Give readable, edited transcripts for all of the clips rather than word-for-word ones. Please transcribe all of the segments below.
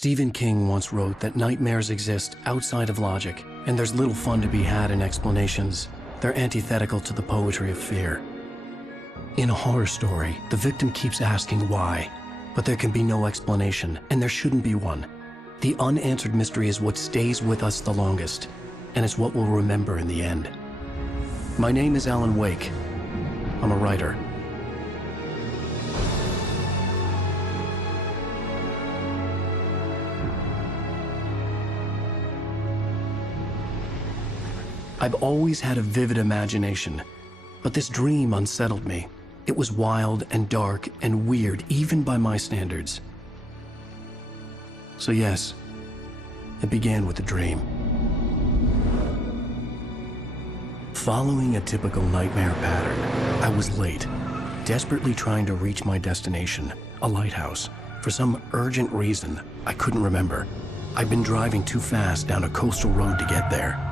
Stephen King once wrote that nightmares exist outside of logic, and there's little fun to be had in explanations. They're antithetical to the poetry of fear. In a horror story, the victim keeps asking why, but there can be no explanation, and there shouldn't be one. The unanswered mystery is what stays with us the longest, and it's what we'll remember in the end. My name is Alan Wake. I'm a writer. I've always had a vivid imagination, but this dream unsettled me. It was wild and dark and weird, even by my standards. So yes, it began with a dream. Following a typical nightmare pattern, I was late, desperately trying to reach my destination, a lighthouse. For some urgent reason, I couldn't remember. I'd been driving too fast down a coastal road to get there.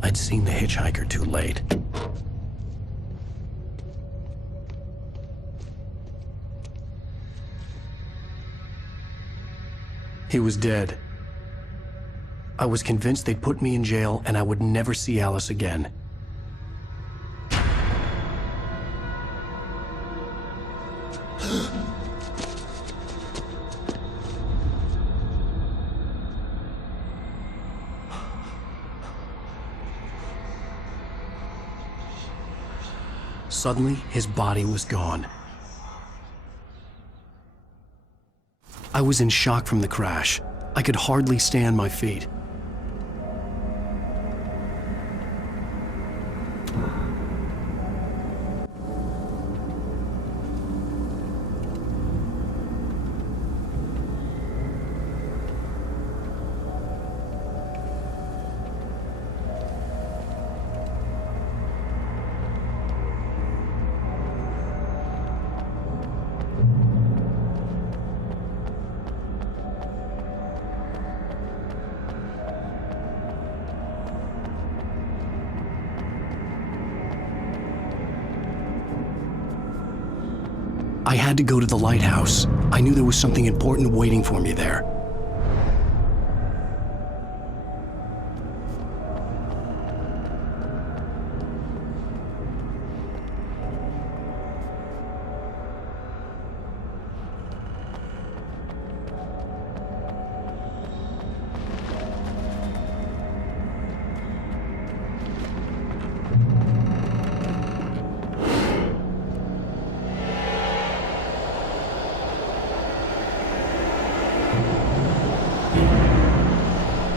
I'd seen the hitchhiker too late. He was dead. I was convinced they'd put me in jail and I would never see Alice again. Suddenly, his body was gone. I was in shock from the crash. I could hardly stay on my feet. I had to go to the lighthouse. I knew there was something important waiting for me there.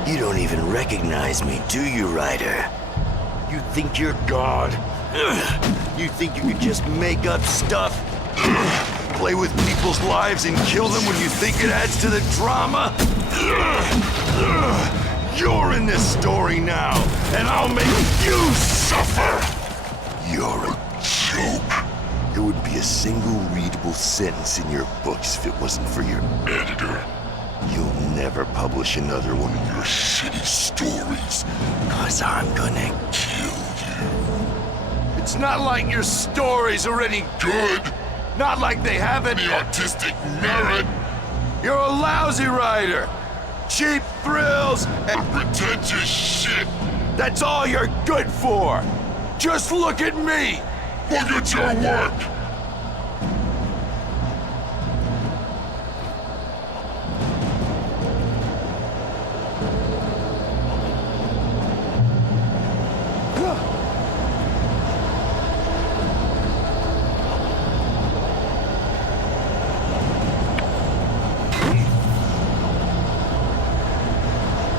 You don't even recognize me, do you, Ryder? You think you're God? You think you could just make up stuff? Play with people's lives and kill them when you think it adds to the drama? You're in this story now, and I'll make you suffer! You're a joke. There wouldn't be a single readable sentence in your books if it wasn't for your editor. You'll never publish another one of your shitty stories, 'cause I'm gonna kill you. It's not like your stories are any good. Not like they have any artistic merit. You're a lousy writer. Cheap thrills and pretentious shit. That's all you're good for. Just look at me. Look at your work.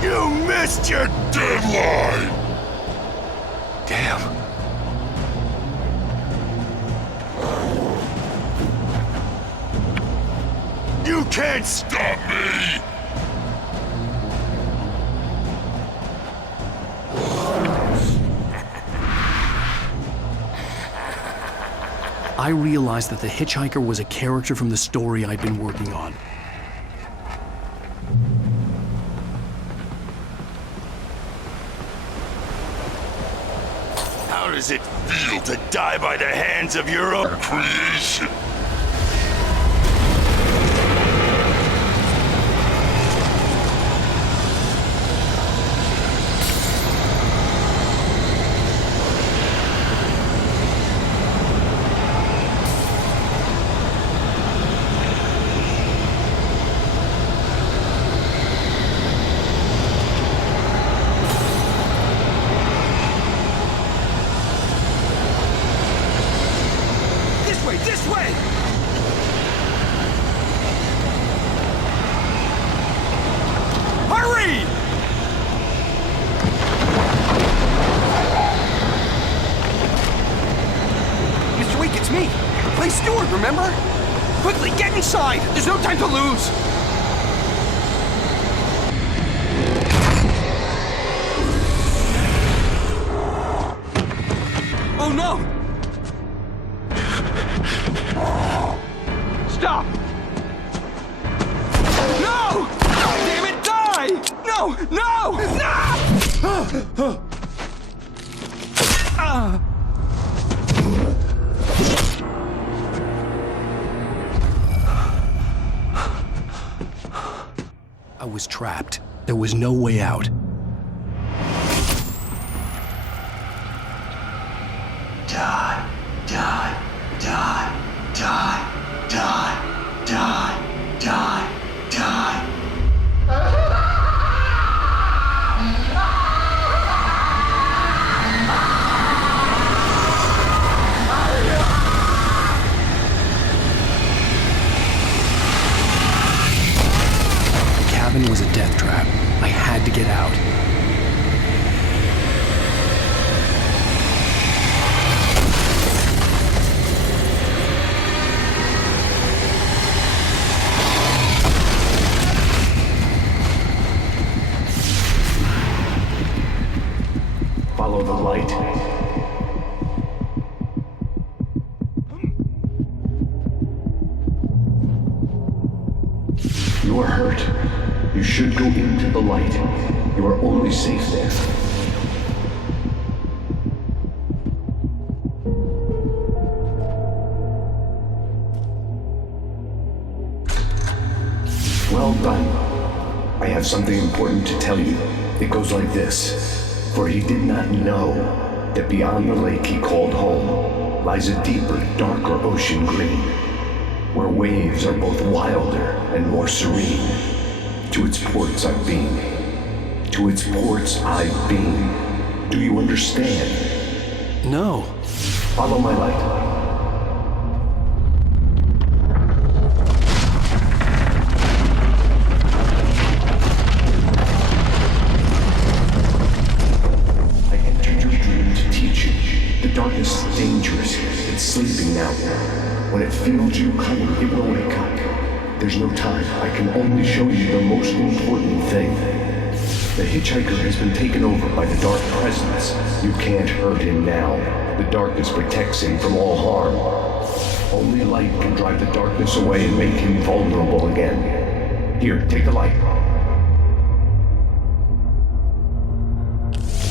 You missed your deadline! Damn. You can't stop me! I realized that the hitchhiker was a character from the story I'd been working on. How does it feel to die by the hands of your own creation? This way! Hurry! Mr. Week, it's me. Play steward, remember? Quickly, get inside! There's no time to lose! Oh no! Stop! No! Damn it, die! No! No! No! I was trapped. There was no way out. Die, die, die, die, die, die, die, die. The cabin was a death trap. I had to get out. Follow the light. You are hurt. You should go into the light. You are only safe there. Well done. I have something important to tell you. It goes like this. For he did not know that beyond the lake he called home lies a deeper, darker ocean green, where waves are both wilder and more serene. To its ports I've been. To its ports I've been. Do you understand? No. Follow my light. Darkness is dangerous. It's sleeping now. When it feels you coming, it will wake up. There's no time. I can only show you the most important thing. The hitchhiker has been taken over by the dark presence. You can't hurt him now. The darkness protects him from all harm. Only light can drive the darkness away and make him vulnerable again. Here, take the light.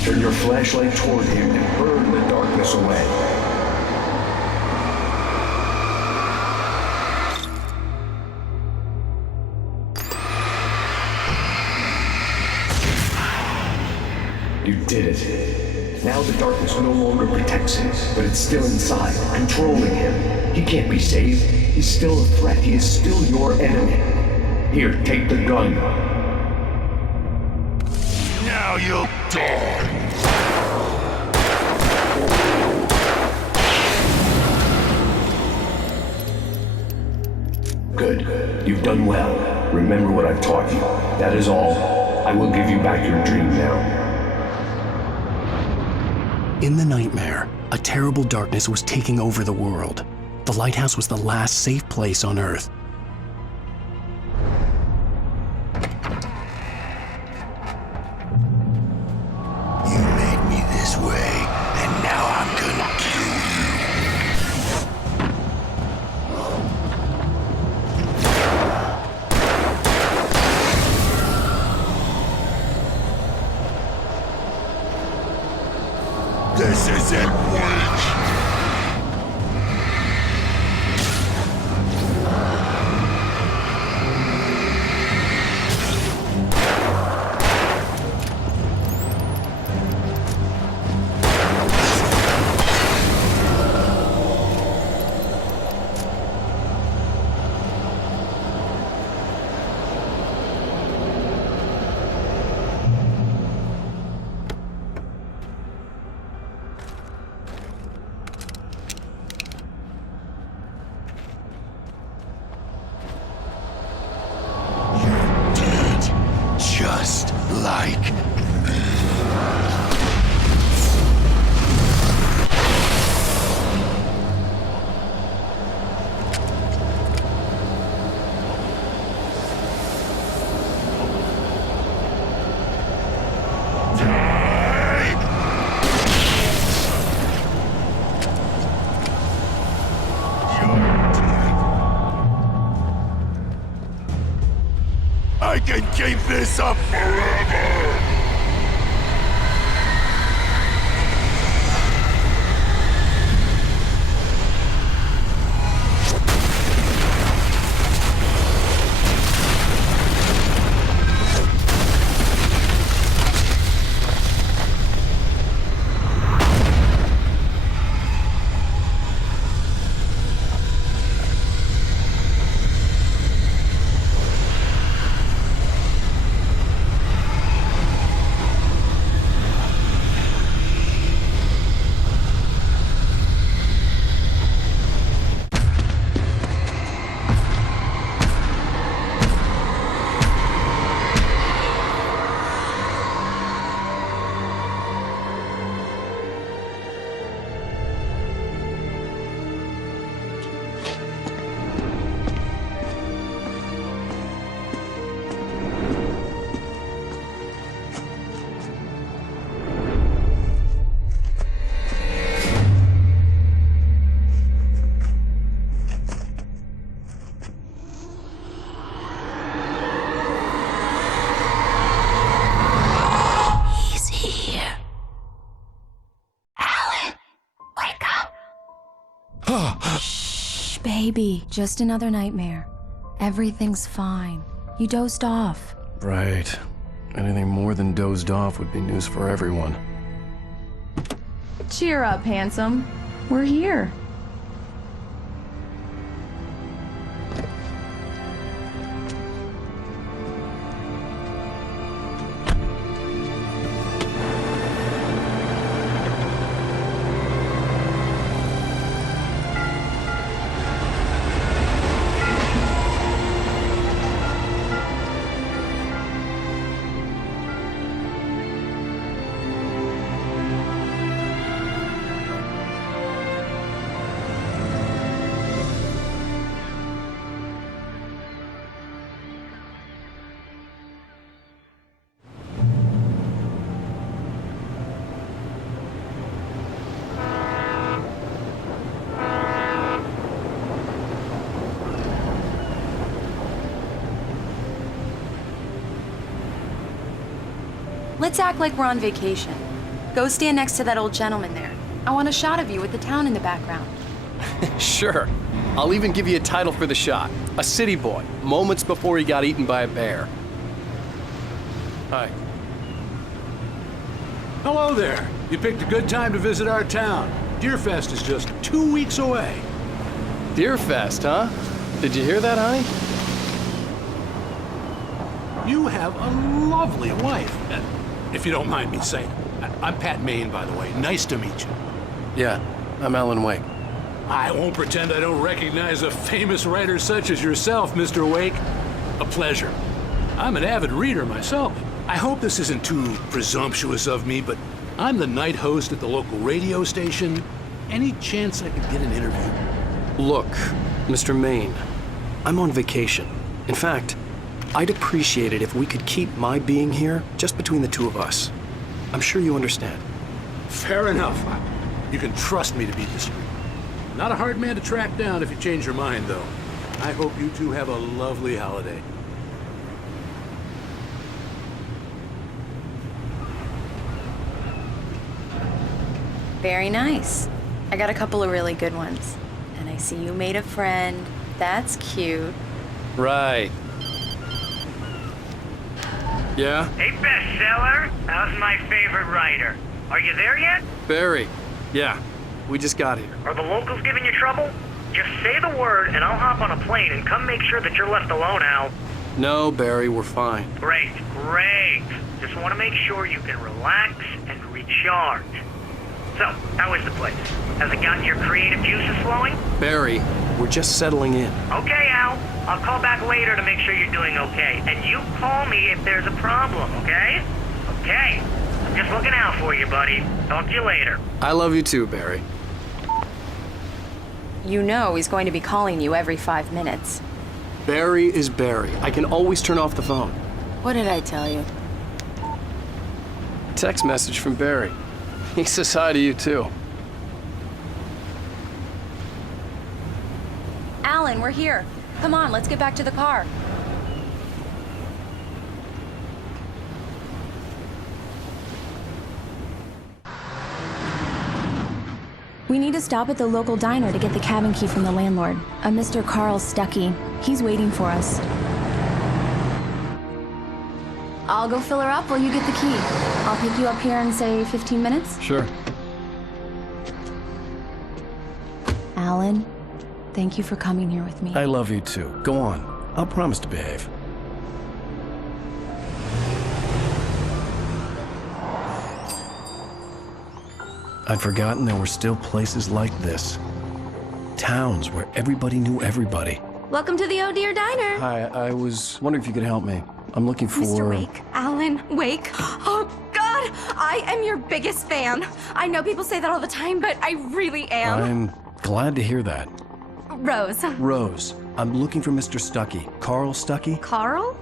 Turn your flashlight toward him and burn the darkness away. You did it. Now the darkness no longer protects him, but it's still inside, controlling him. He can't be saved. He's still a threat. He is still your enemy. Here, take the gun. Now you'll die. Good. You've done well. Remember what I've taught you. That is all. I will give you back your dream now. In the nightmare, a terrible darkness was taking over the world. The lighthouse was the last safe place on Earth. You made me this way, and now I'm gonna kill you. This isn't weak! Just like I can keep this up forever! Shh, baby. Just another nightmare. Everything's fine. You dozed off. Right. Anything more than dozed off would be news for everyone. Cheer up, handsome. We're here. Let's act like we're on vacation. Go stand next to that old gentleman there. I want a shot of you with the town in the background. Sure. I'll even give you a title for the shot. A city boy, moments before he got eaten by a bear. Hi. Hello there. You picked a good time to visit our town. Deerfest is just 2 weeks away. Deerfest, huh? Did you hear that, honey? You have a lovely wife. If you don't mind me saying. I'm Pat Maine, by the way. Nice to meet you. Yeah, I'm Alan Wake. I won't pretend I don't recognize a famous writer such as yourself, Mr. Wake. A pleasure. I'm an avid reader myself. I hope this isn't too presumptuous of me, but I'm the night host at the local radio station. Any chance I could get an interview? Look, Mr. Maine, I'm on vacation. In fact, I'd appreciate it if we could keep my being here just between the two of us. I'm sure you understand. Fair enough. You can trust me to be discreet. Not a hard man to track down if you change your mind, though. I hope you two have a lovely holiday. Very nice. I got a couple of really good ones. And I see you made a friend. That's cute. Right. Yeah? Hey, bestseller. How's my favorite writer? Are you there yet? Barry. Yeah. We just got here. Are the locals giving you trouble? Just say the word and I'll hop on a plane and come make sure that you're left alone, Al. No, Barry, we're fine. Great, great. Just want to make sure you can relax and recharge. So, how is the place? Has it gotten your creative juices flowing? Barry, we're just settling in. Okay, Al. I'll call back later to make sure you're doing okay. And you call me if there's a problem, okay? Okay. I'm just looking out for you, buddy. Talk to you later. I love you too, Barry. You know he's going to be calling you every 5 minutes. Barry is Barry. I can always turn off the phone. What did I tell you? Text message from Barry. He says hi to you too. Alan, we're here. Come on, let's get back to the car. We need to stop at the local diner to get the cabin key from the landlord, a Mr. Carl Stuckey. He's waiting for us. I'll go fill her up while you get the key. I'll pick you up here in, say, 15 minutes? Sure. Alan, thank you for coming here with me. I love you too. Go on. I'll promise to behave. I'd forgotten there were still places like this. Towns where everybody knew everybody. Welcome to the Oh Dear Diner. Hi, I was wondering if you could help me. I'm looking for... Mr. Wake. Alan Wake. Oh, God! I am your biggest fan. I know people say that all the time, but I really am. I'm glad to hear that. Rose. Rose, I'm looking for Mr. Stuckey. Carl Stuckey? Carl?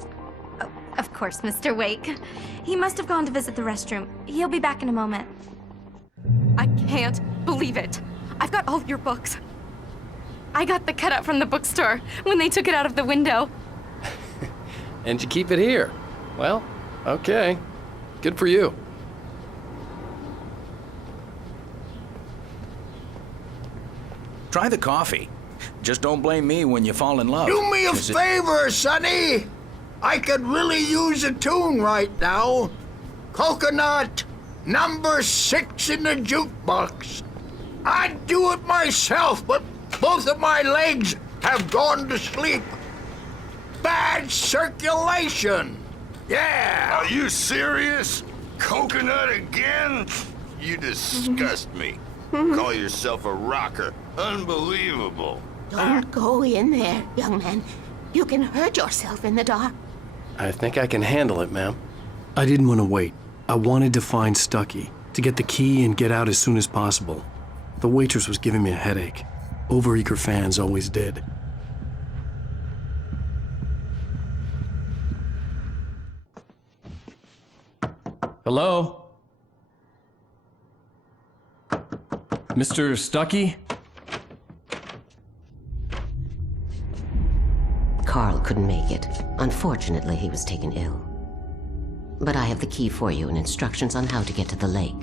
Oh, of course, Mr. Wake. He must have gone to visit the restroom. He'll be back in a moment. I can't believe it. I've got all your books. I got the cutout from the bookstore when they took it out of the window. And you keep it here. Well, okay. Good for you. Try the coffee. Just don't blame me when you fall in love. Do me a 'cause favor, Sonny. I could really use a tune right now. Coconut, number 6 in the jukebox. I'd do it myself, but both of my legs have gone to sleep. Bad circulation. Yeah. Are you serious? Coconut again? You disgust me. Call yourself a rocker. Unbelievable. Don't go in there, young man. You can hurt yourself in the dark. I think I can handle it, ma'am. I didn't want to wait. I wanted to find Stuckey, to get the key and get out as soon as possible. The waitress was giving me a headache. Overeager fans always did. Hello? Mr. Stuckey? Carl couldn't make it. Unfortunately, he was taken ill. But I have the key for you and instructions on how to get to the lake.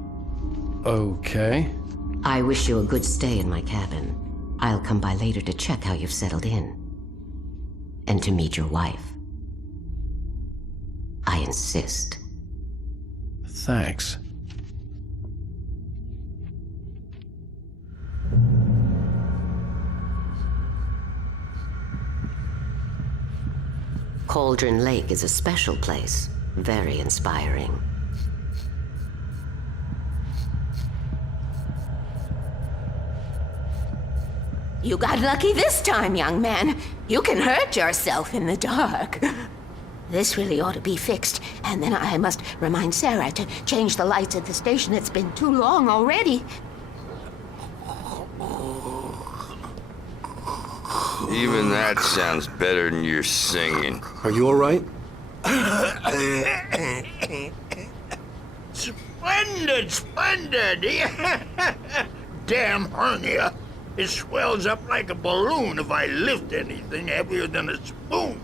Okay. I wish you a good stay in my cabin. I'll come by later to check how you've settled in. And to meet your wife. I insist. Thanks. Cauldron Lake is a special place. Very inspiring. You got lucky this time, young man. You can hurt yourself in the dark. This really ought to be fixed, and then I must remind Sarah to change the lights at the station. It's been too long already. Even that sounds better than your singing. Are you all right? Splendid, splendid. Damn hernia. It swells up like a balloon if I lift anything heavier than a spoon.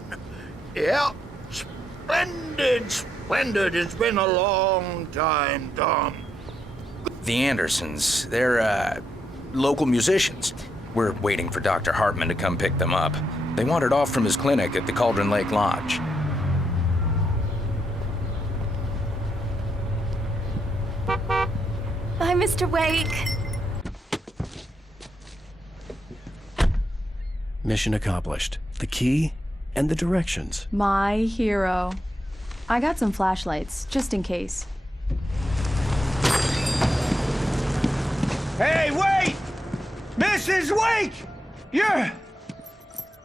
Yeah, splendid, splendid. It's been a long time, Tom. The Andersons, they're, local musicians. We're waiting for Dr. Hartman to come pick them up. They wandered off from his clinic at the Cauldron Lake Lodge. Bye, Mr. Wake. Mission accomplished. The key and the directions. My hero. I got some flashlights, just in case. Hey, wait! Mrs. Wake!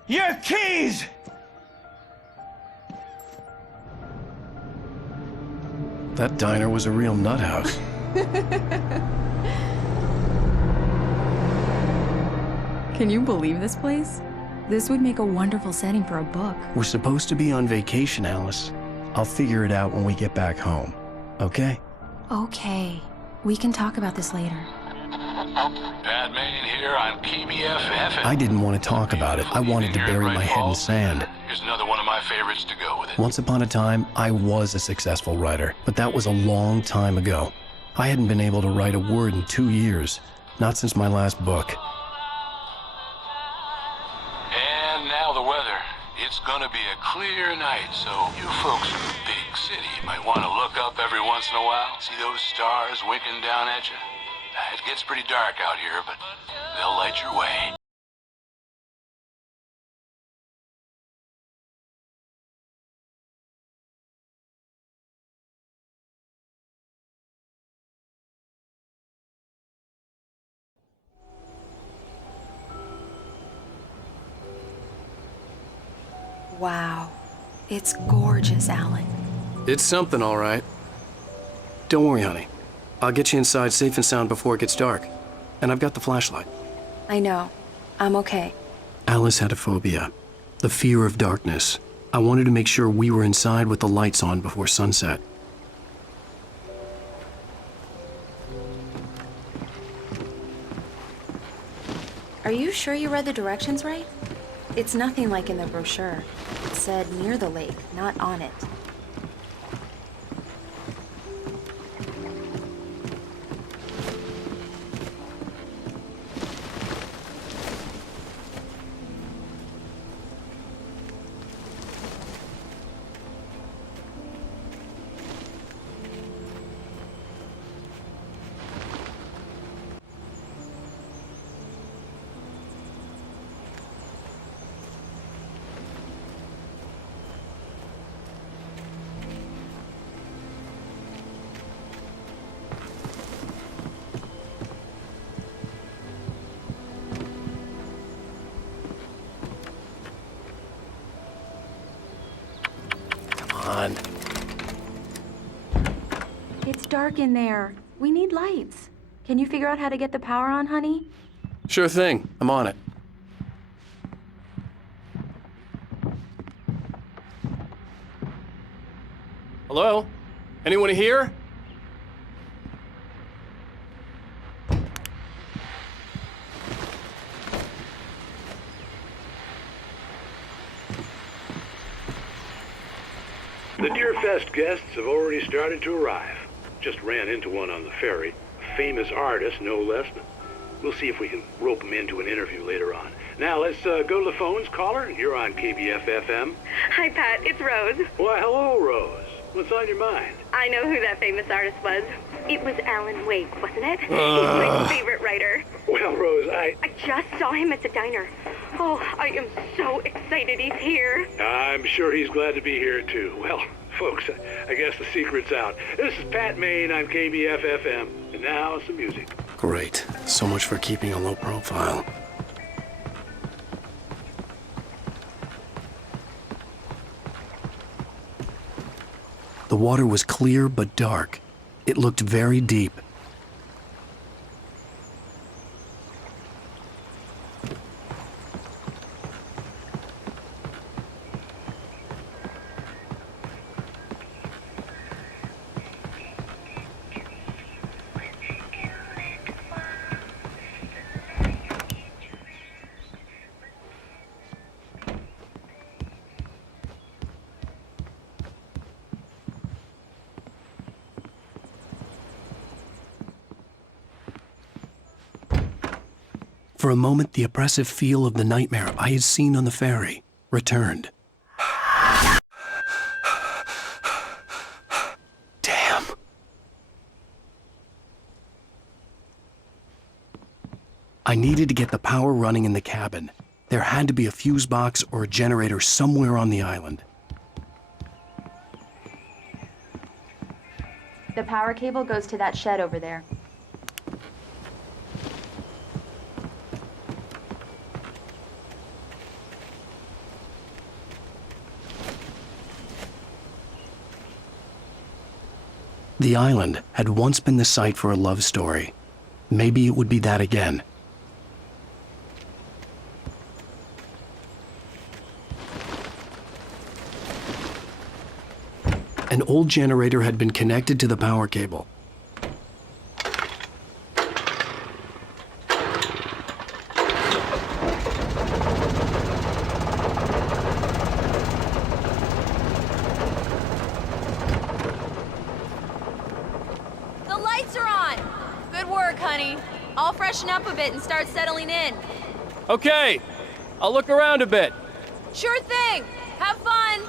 Your keys! That diner was a real nut house. Can you believe this place? This would make a wonderful setting for a book. We're supposed to be on vacation, Alice. I'll figure it out when we get back home. Okay? Okay. We can talk about this later. Pat Main here on KBF-FM. I didn't want to talk about it. I wanted to bury my head in sand. Here's another one of my favorites to go with it. Once upon a time, I was a successful writer, but that was a long time ago. I hadn't been able to write a word in 2 years, not since my last book. And now the weather. It's gonna be a clear night, so you folks in the big city might want to look up every once in a while. See those stars winking down at you? It gets pretty dark out here, but they'll light your way. Wow. It's gorgeous, Alan. It's something, all right. Don't worry, honey. I'll get you inside safe and sound before it gets dark. And I've got the flashlight. I know. I'm okay. Alice had a phobia, the fear of darkness. I wanted to make sure we were inside with the lights on before sunset. Are you sure you read the directions right? It's nothing like in the brochure. It said near the lake, not on it. It's dark in there. We need lights. Can you figure out how to get the power on, honey? Sure thing. I'm on it. Hello? Anyone here? The Deerfest guests have already started to arrive. Just ran into one on the ferry. A famous artist, no less. We'll see if we can rope him into an interview later on. Now, let's go to the phones. Caller, you're on KBF-FM. Hi, Pat. It's Rose. Why, hello, Rose. What's on your mind? I know who that famous artist was. It was Alan Wake, wasn't it? He's my favorite writer. Well, Rose, I just saw him at the diner. Oh, I am so excited he's here. I'm sure he's glad to be here, too. Well, folks, I guess the secret's out. This is Pat Main on KBF-FM. And now, some music. Great. So much for keeping a low profile. The water was clear but dark. It looked very deep. For a moment, the oppressive feel of the nightmare I had seen on the ferry returned. Damn. I needed to get the power running in the cabin. There had to be a fuse box or a generator somewhere on the island. The power cable goes to that shed over there. The island had once been the site for a love story. Maybe it would be that again. An old generator had been connected to the power cable. The lights are on! Good work, honey. I'll freshen up a bit and start settling in. Okay, I'll look around a bit. Sure thing! Have fun!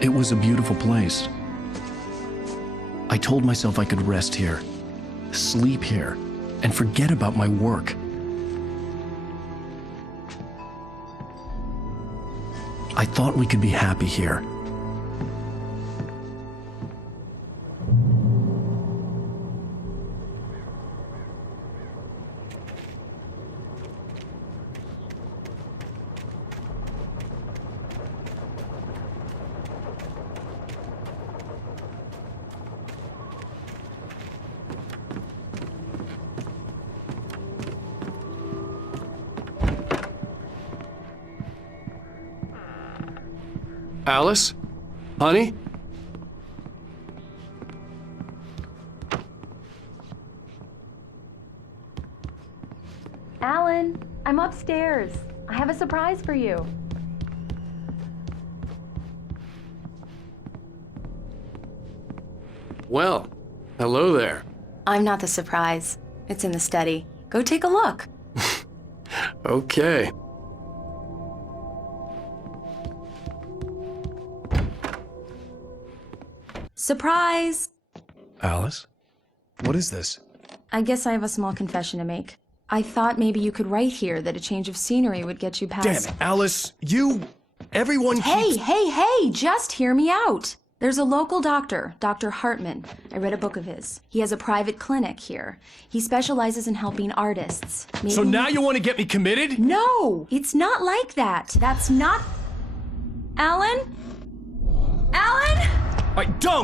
It was a beautiful place. I told myself I could rest here, sleep here, and forget about my work. I thought we could be happy here. Alice? Honey? Alan, I'm upstairs. I have a surprise for you. Well, hello there. I'm not the surprise. It's in the study. Go take a look. Okay. Surprise! Alice? What is this? I guess I have a small confession to make. I thought maybe you could write here that a change of scenery would get you past... Damn it, Alice! Everyone Hey, just hear me out! There's a local doctor, Dr. Hartman. I read a book of his. He has a private clinic here. He specializes in helping artists. So now you want to get me committed? No! It's not like that. That's not... Alan? Alan?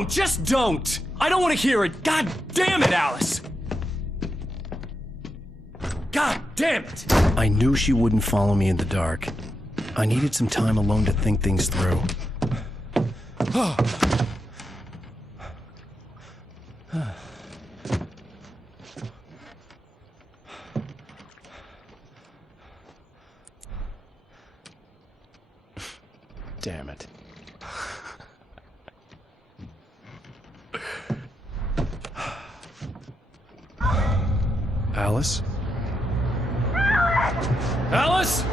Just don't! I don't want to hear it! God damn it, Alice! God damn it! I knew she wouldn't follow me in the dark. I needed some time alone to think things through. Damn it. Alice? Alice?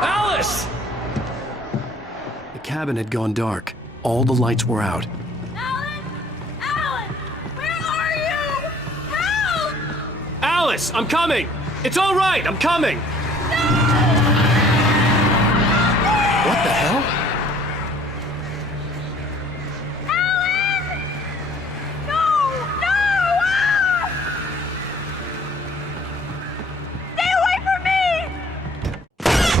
Alice! The cabin had gone dark. All the lights were out. Alan! Alan! Where are you? Help! Alice, I'm coming! It's all right, I'm coming! What the hell? Alan! No! No! Ah! Stay away from me!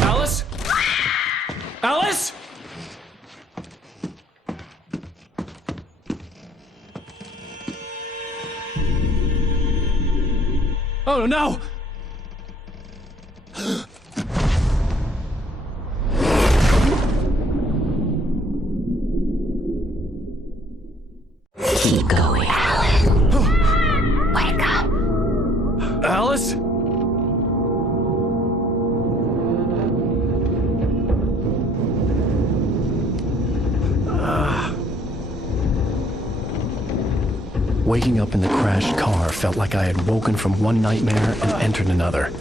Alice? Alice? Oh no! Keep going, Alan. Wake up. Alice? Waking up in the crashed car felt like I had woken from one nightmare and entered another.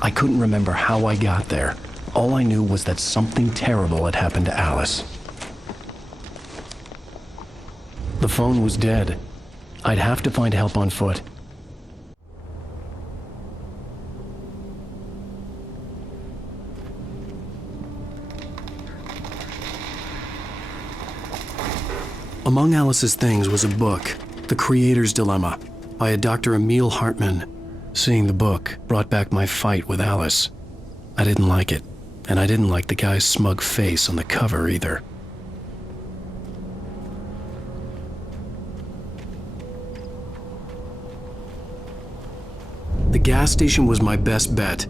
I couldn't remember how I got there. All I knew was that something terrible had happened to Alice. The phone was dead. I'd have to find help on foot. Among Alice's things was a book, The Creator's Dilemma, by a Dr. Emil Hartmann. Seeing the book brought back my fight with Alice. I didn't like it, and I didn't like the guy's smug face on the cover either. The gas station was my best bet.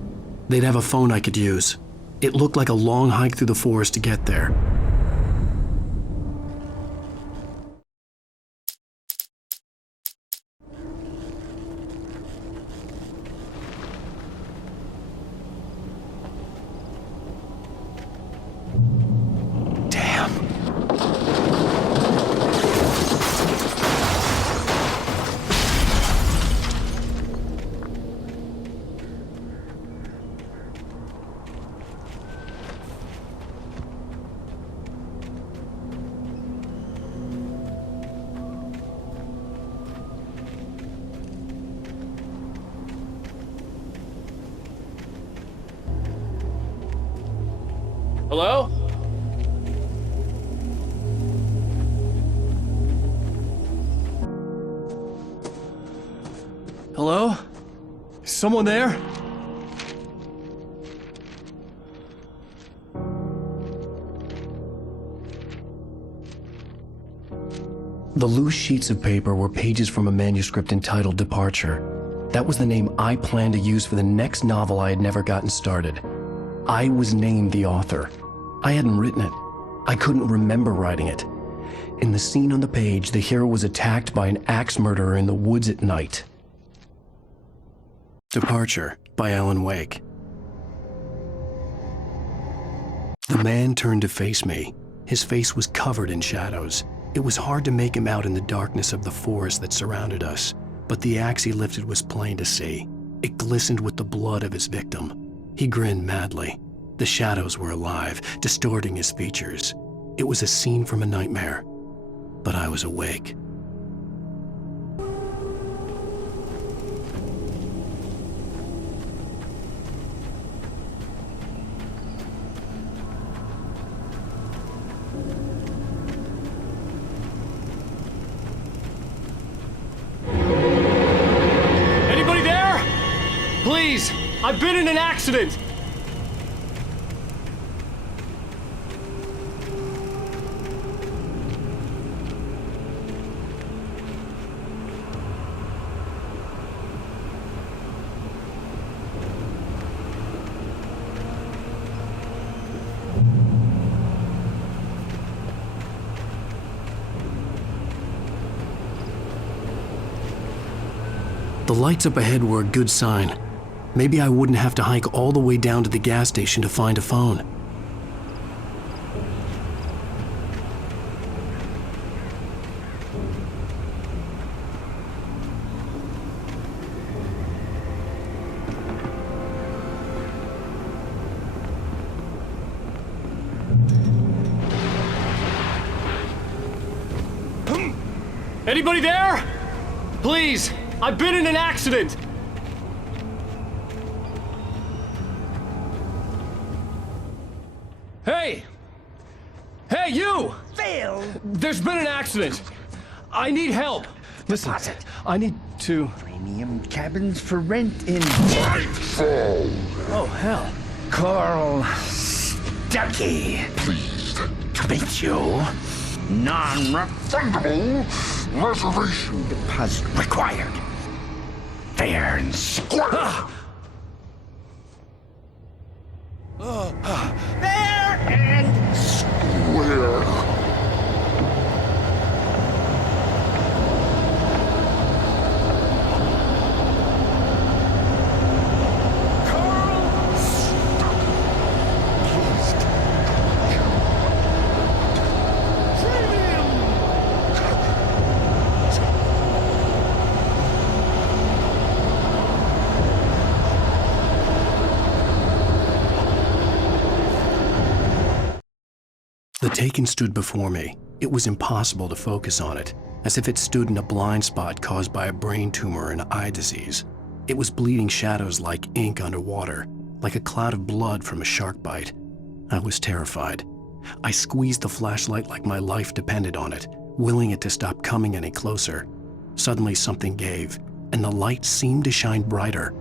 They'd have a phone I could use. It looked like a long hike through the forest to get there. Hello? Hello? Is someone there? The loose sheets of paper were pages from a manuscript entitled Departure. That was the name I planned to use for the next novel I had never gotten started. I was named the author. I hadn't written it. I couldn't remember writing it. In the scene on the page, the hero was attacked by an axe murderer in the woods at night. Departure by Alan Wake. The man turned to face me. His face was covered in shadows. It was hard to make him out in the darkness of the forest that surrounded us, but the axe he lifted was plain to see. It glistened with the blood of his victim. He grinned madly. The shadows were alive, distorting his features. It was a scene from a nightmare, but I was awake. Anybody there? Please, I've been in an accident. The lights up ahead were a good sign. Maybe I wouldn't have to hike all the way down to the gas station to find a phone. Anybody there? Please, I've been in an accident. Hey! Hey, you! Phil! There's been an accident. I need help. Listen, I need to... Premium cabins for rent in... Oh, hell. Carl Stuckey. Pleased to meet you. Non-refundable reservation deposit required. Fair and square. Fair and square. The Taken stood before me. It was impossible to focus on it, as if it stood in a blind spot caused by a brain tumor and eye disease. It was bleeding shadows like ink underwater, like a cloud of blood from a shark bite. I was terrified. I squeezed the flashlight like my life depended on it, willing it to stop coming any closer. Suddenly something gave, and the light seemed to shine brighter.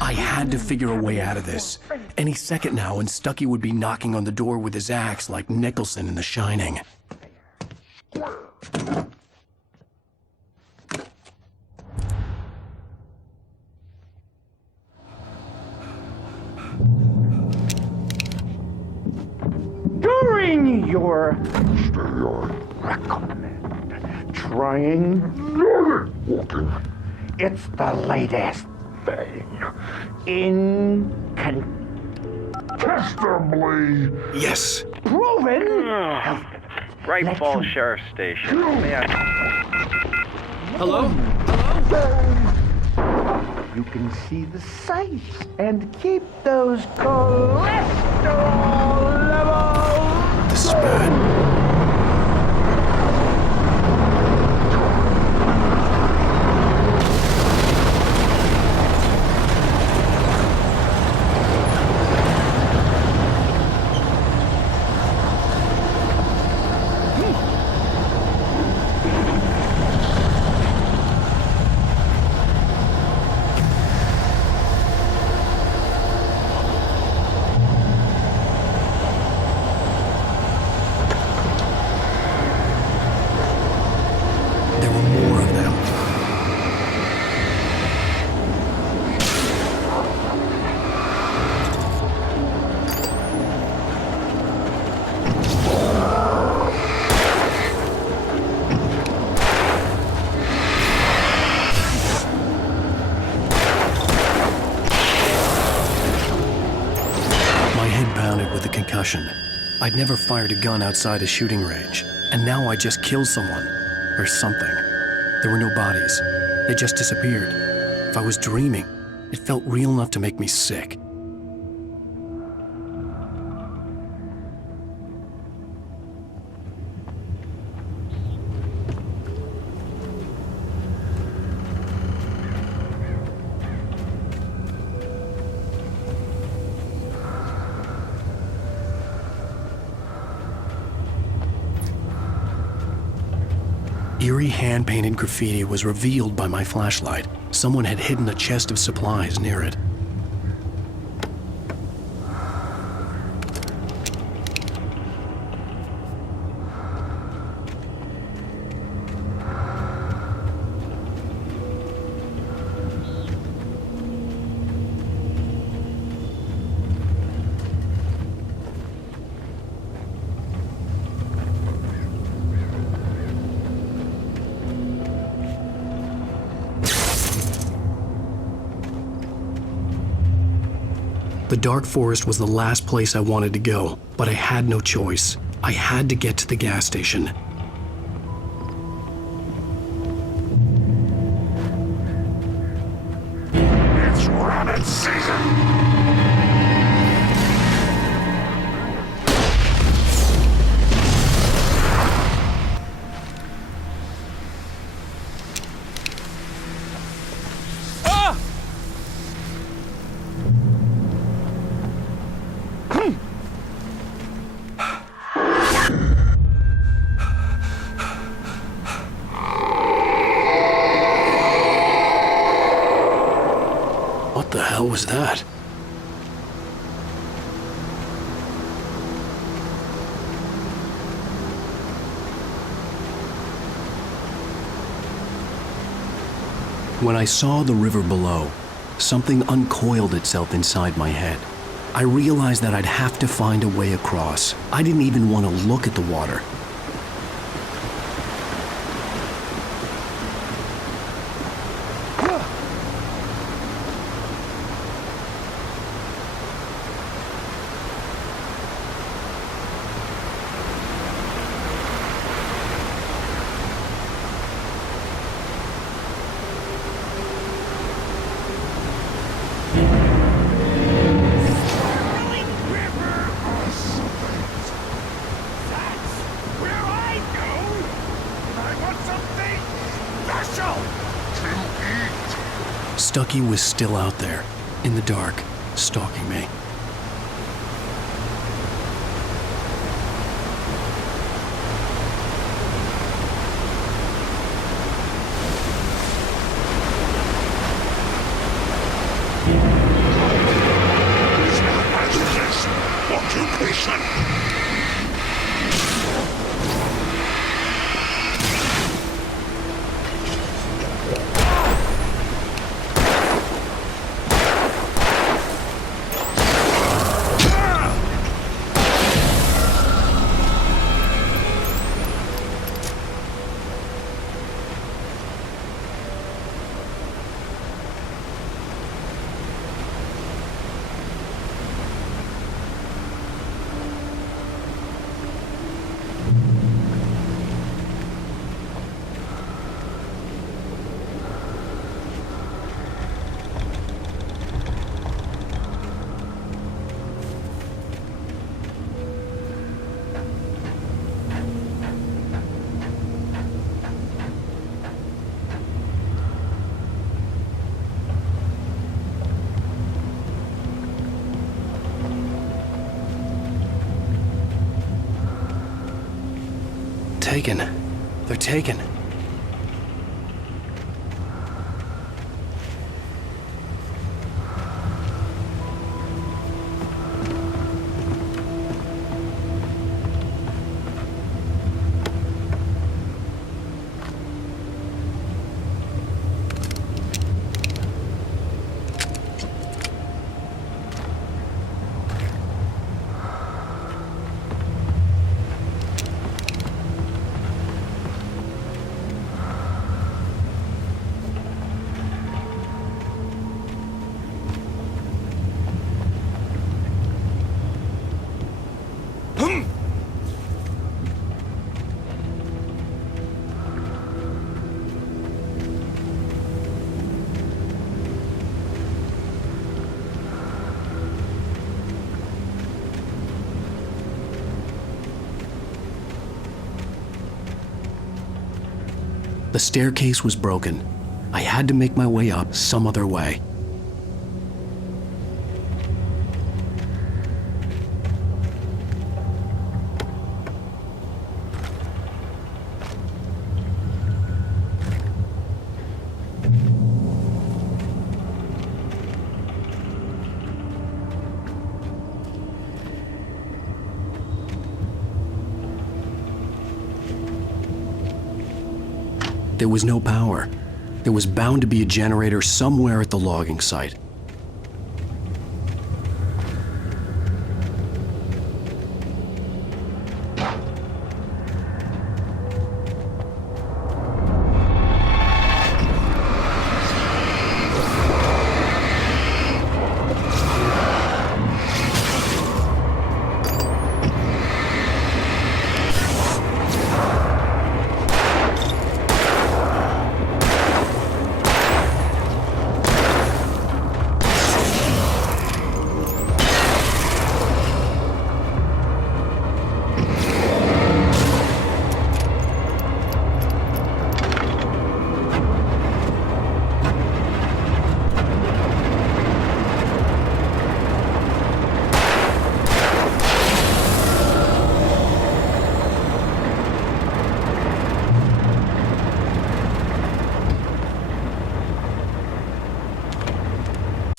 I had to figure a way out of this. Any second now, and Stucky would be knocking on the door with his axe like Nicholson in The Shining. During your recommend trying walking. It's the latest thing. Incontestably. Yes. Proven. Great Falls Sheriff Station. Hello? You can see the sights and keep those cholesterol levels. This is bad. I'd never fired a gun outside a shooting range, and now I just killed someone, or something. There were no bodies. They just disappeared. If I was dreaming, it felt real enough to make me sick. Eerie hand-painted graffiti was revealed by my flashlight. Someone had hidden a chest of supplies near it. The dark forest was the last place I wanted to go, but I had no choice. I had to get to the gas station. It's rabbit season. What the hell was that? When I saw the river below, something uncoiled itself inside my head. I realized that I'd have to find a way across. I didn't even want to look at the water. Stucky was still out there, in the dark, stalking me. Occupation! Taken. They're taken. The staircase was broken. I had to make my way up some other way. There was no power. There was bound to be a generator somewhere at the logging site.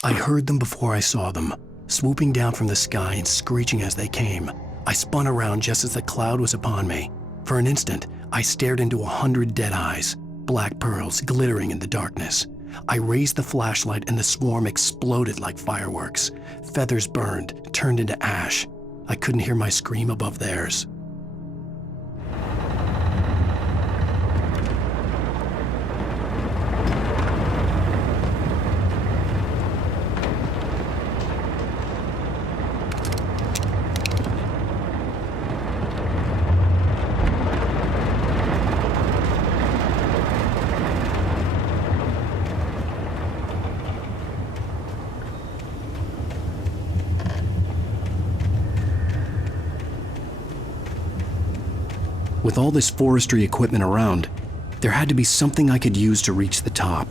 I heard them before I saw them, swooping down from the sky and screeching as they came. I spun around just as the cloud was upon me. For an instant, I stared into 100 dead eyes, black pearls glittering in the darkness. I raised the flashlight and the swarm exploded like fireworks. Feathers burned, turned into ash. I couldn't hear my scream above theirs. With all this forestry equipment around, there had to be something I could use to reach the top.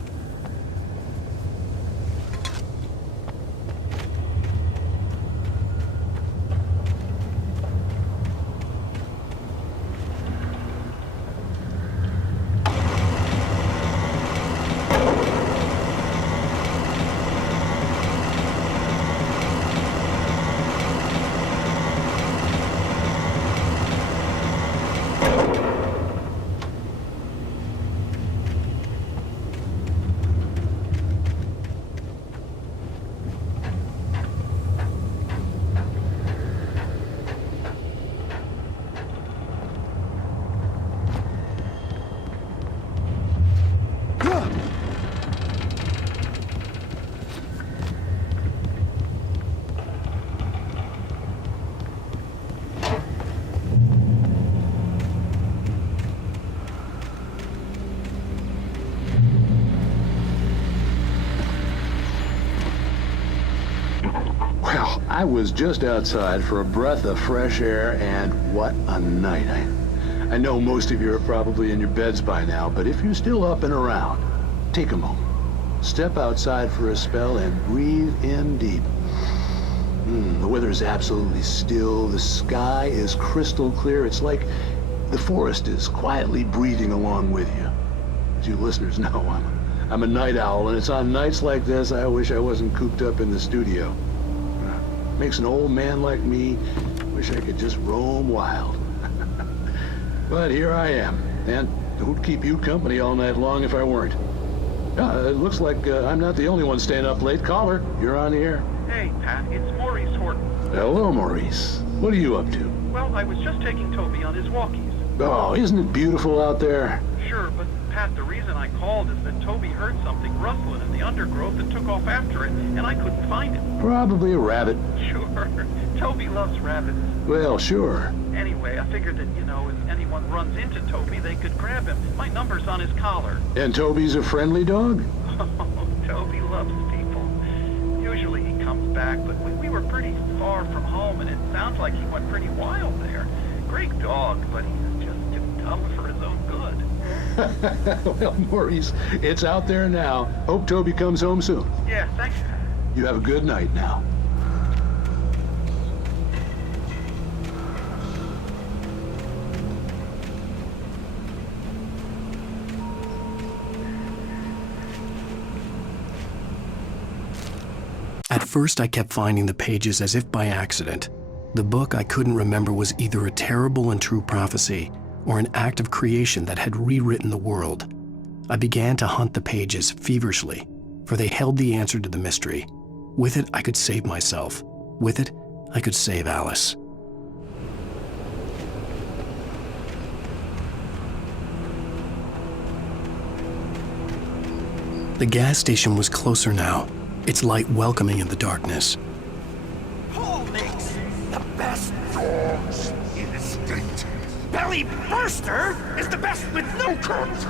Well, I was just outside for a breath of fresh air, and what a night. I know most of you are probably in your beds by now, but if you're still up and around, take a moment. Step outside for a spell and breathe in deep. The weather is absolutely still. The sky is crystal clear. It's like the forest is quietly breathing along with you. As you listeners know, I'm a night owl, and it's on nights like this I wish I wasn't cooped up in the studio. Makes an old man like me wish I could just roam wild. But here I am, and who'd keep you company all night long if I weren't? It looks like I'm not the only one staying up late. Caller, you're on the air. Hey, Pat, it's Maurice Horton. Hello, Maurice. What are you up to? Well, I was just taking Toby on his walkies. Oh, isn't it beautiful out there? Sure, but Pat, the reason I called is that Toby heard something rustling in the undergrowth and took off after it, and I couldn't find it. Probably a rabbit. Sure. Toby loves rabbits. Well, sure. Anyway, I figured that, if anyone runs into Toby, they could grab him. My number's on his collar. And Toby's a friendly dog? Oh, Toby loves people. Usually he comes back, but we were pretty far from home, and it sounds like he went pretty wild there. Great dog, but he's just too dumb for his own good. Well, Maurice, it's out there now. Hope Toby comes home soon. Yeah, thanks. You have a good night now. At first, I kept finding the pages as if by accident. The book I couldn't remember was either a terrible and true prophecy or an act of creation that had rewritten the world. I began to hunt the pages feverishly, for they held the answer to the mystery. With it, I could save myself. With it, I could save Alice. The gas station was closer now, its light welcoming in the darkness. Who makes the best dogs in the state? Belly Burster is the best with no cuts.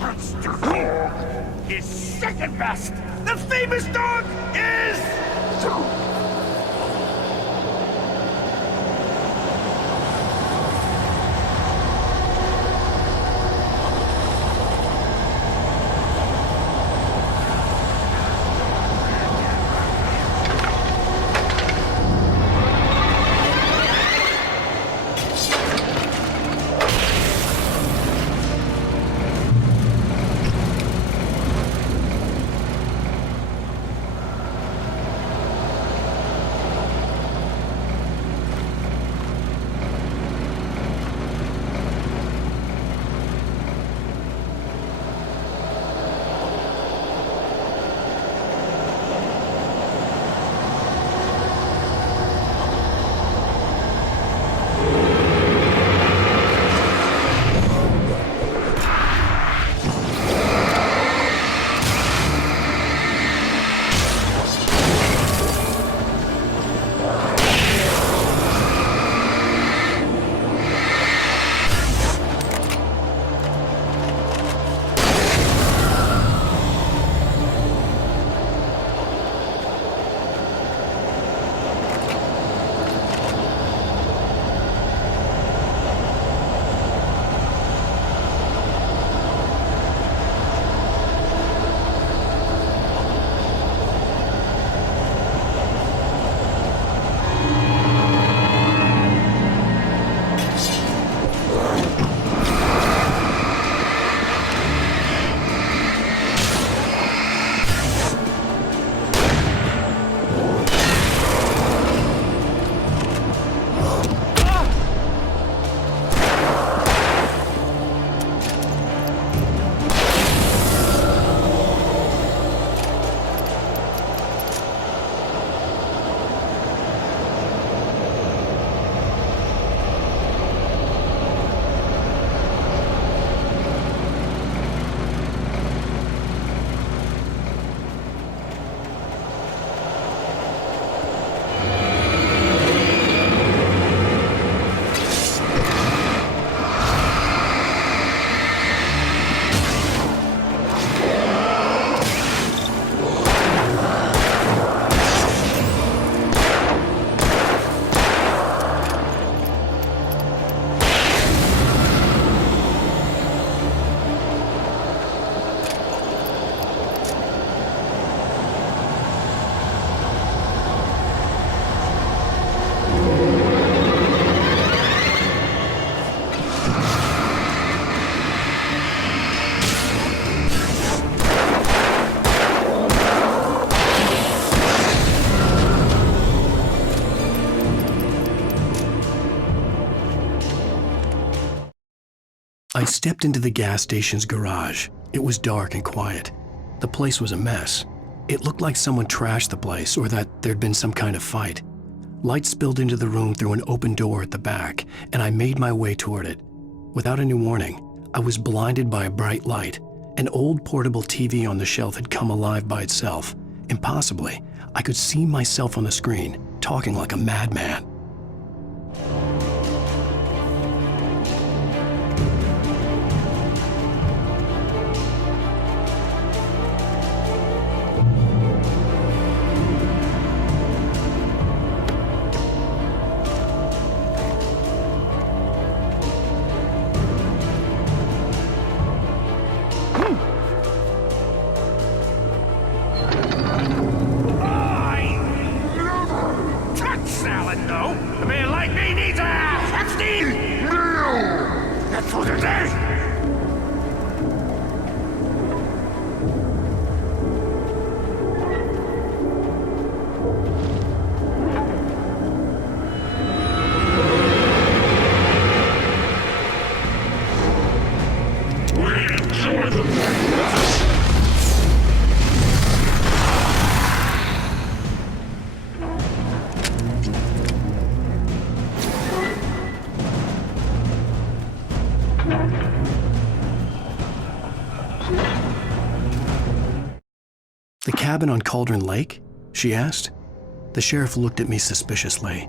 Monster Dog is second best. The famous dog is... I stepped into the gas station's garage. It was dark and quiet. The place was a mess. It looked like someone trashed the place or that there'd been some kind of fight. Light spilled into the room through an open door at the back, and I made my way toward it. Without any warning, I was blinded by a bright light. An old portable TV on the shelf had come alive by itself. Impossibly, I could see myself on the screen, talking like a madman. The cabin on Cauldron Lake? She asked. The sheriff looked at me suspiciously.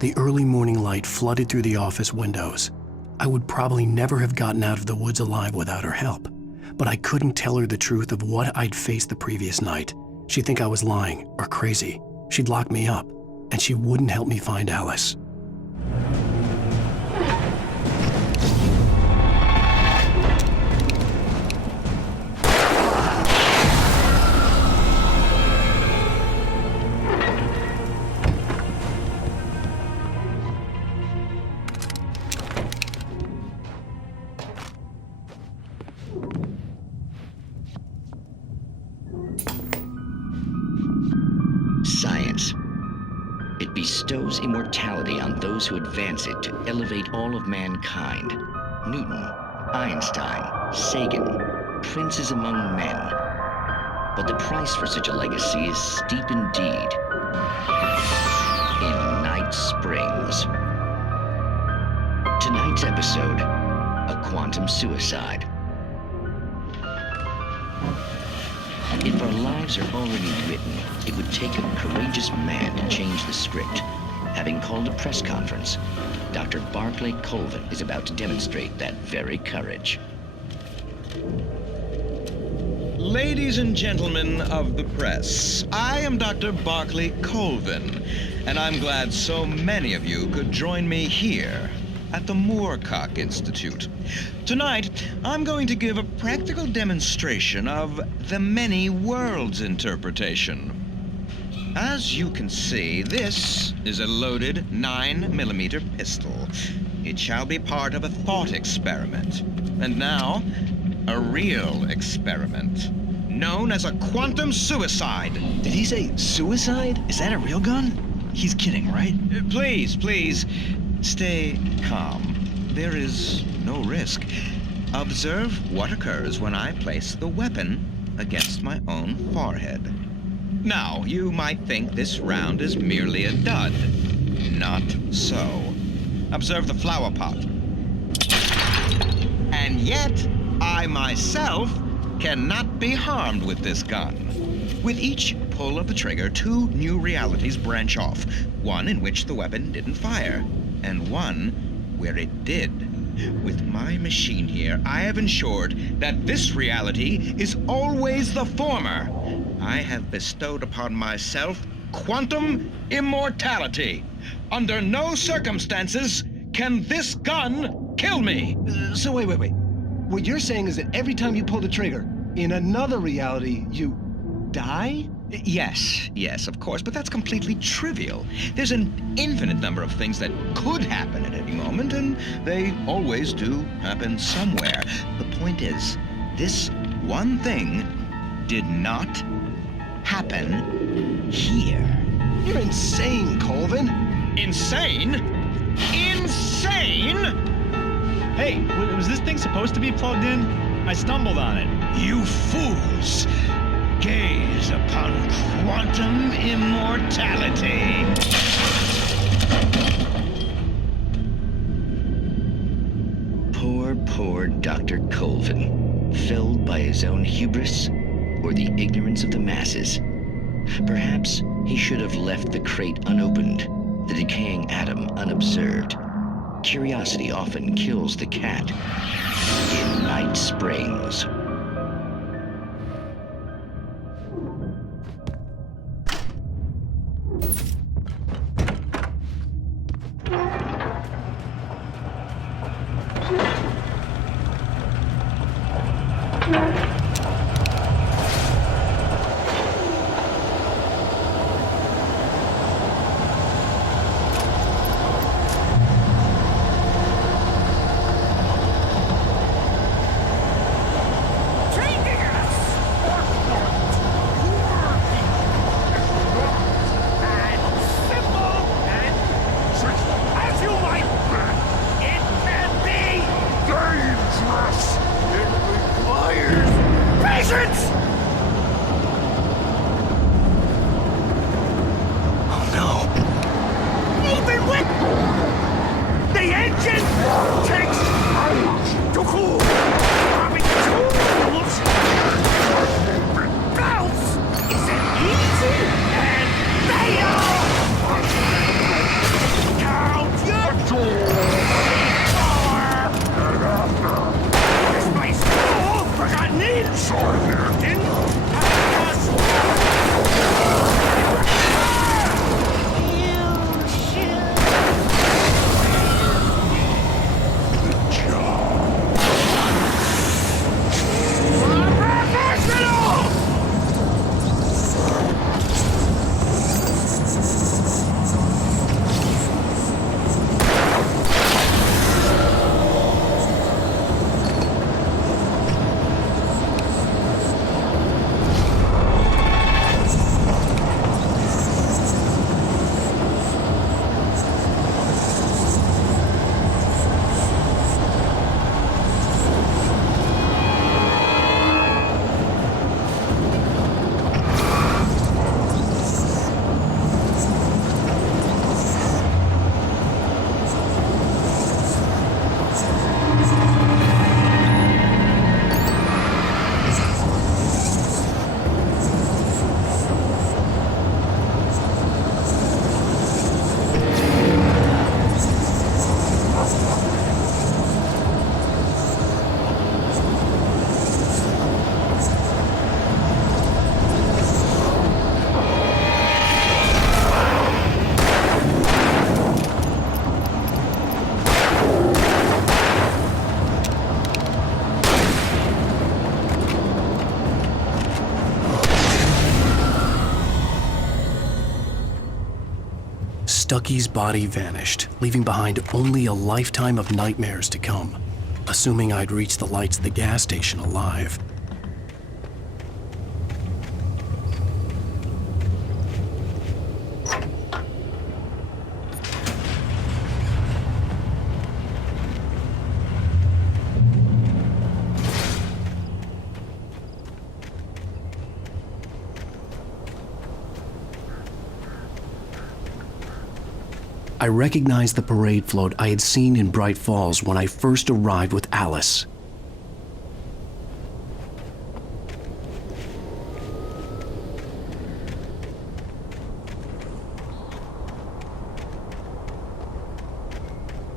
The early morning light flooded through the office windows. I would probably never have gotten out of the woods alive without her help, but I couldn't tell her the truth of what I'd faced the previous night. She'd think I was lying or crazy. She'd lock me up, and she wouldn't help me find Alice. Science. It bestows immortality on those who advance it to elevate all of mankind. Newton, Einstein, Sagan, princes among men. But the price for such a legacy is steep indeed. In Night Springs. Tonight's episode, a quantum suicide. If our lives are already written, it would take a courageous man to change the script. Having called a press conference, Dr. Barclay Colvin is about to demonstrate that very courage. Ladies and gentlemen of the press, I am Dr. Barclay Colvin, and I'm glad so many of you could join me here at the Moorcock Institute. Tonight, I'm going to give a practical demonstration of the many worlds interpretation. As you can see, this is a loaded 9mm pistol. It shall be part of a thought experiment. And now, a real experiment, known as a quantum suicide. Did he say suicide? Is that a real gun? He's kidding, right? Please, stay calm. There is no risk. Observe what occurs when I place the weapon against my own forehead. Now, you might think this round is merely a dud. Not so. Observe the flower pot. And yet, I myself cannot be harmed with this gun. With each pull of the trigger, two new realities branch off. One in which the weapon didn't fire, and one where it did. With my machine here, I have ensured that this reality is always the former. I have bestowed upon myself quantum immortality. Under no circumstances can this gun kill me. So wait. What you're saying is that every time you pull the trigger, in another reality, you die? Yes, of course, but that's completely trivial. There's an infinite number of things that could happen at any moment, and they always do happen somewhere. The point is, this one thing did not happen here. You're insane, Colvin. Insane? Insane? Hey, was this thing supposed to be plugged in? I stumbled on it. You fools! Gaze upon quantum immortality. Poor Dr. Colvin, felled by his own hubris or the ignorance of the masses. Perhaps he should have left the crate unopened, the decaying atom unobserved. Curiosity often kills the cat. In Night Springs. Stucky's body vanished, leaving behind only a lifetime of nightmares to come, assuming I'd reached the lights of the gas station alive. I recognized the parade float I had seen in Bright Falls when I first arrived with Alice.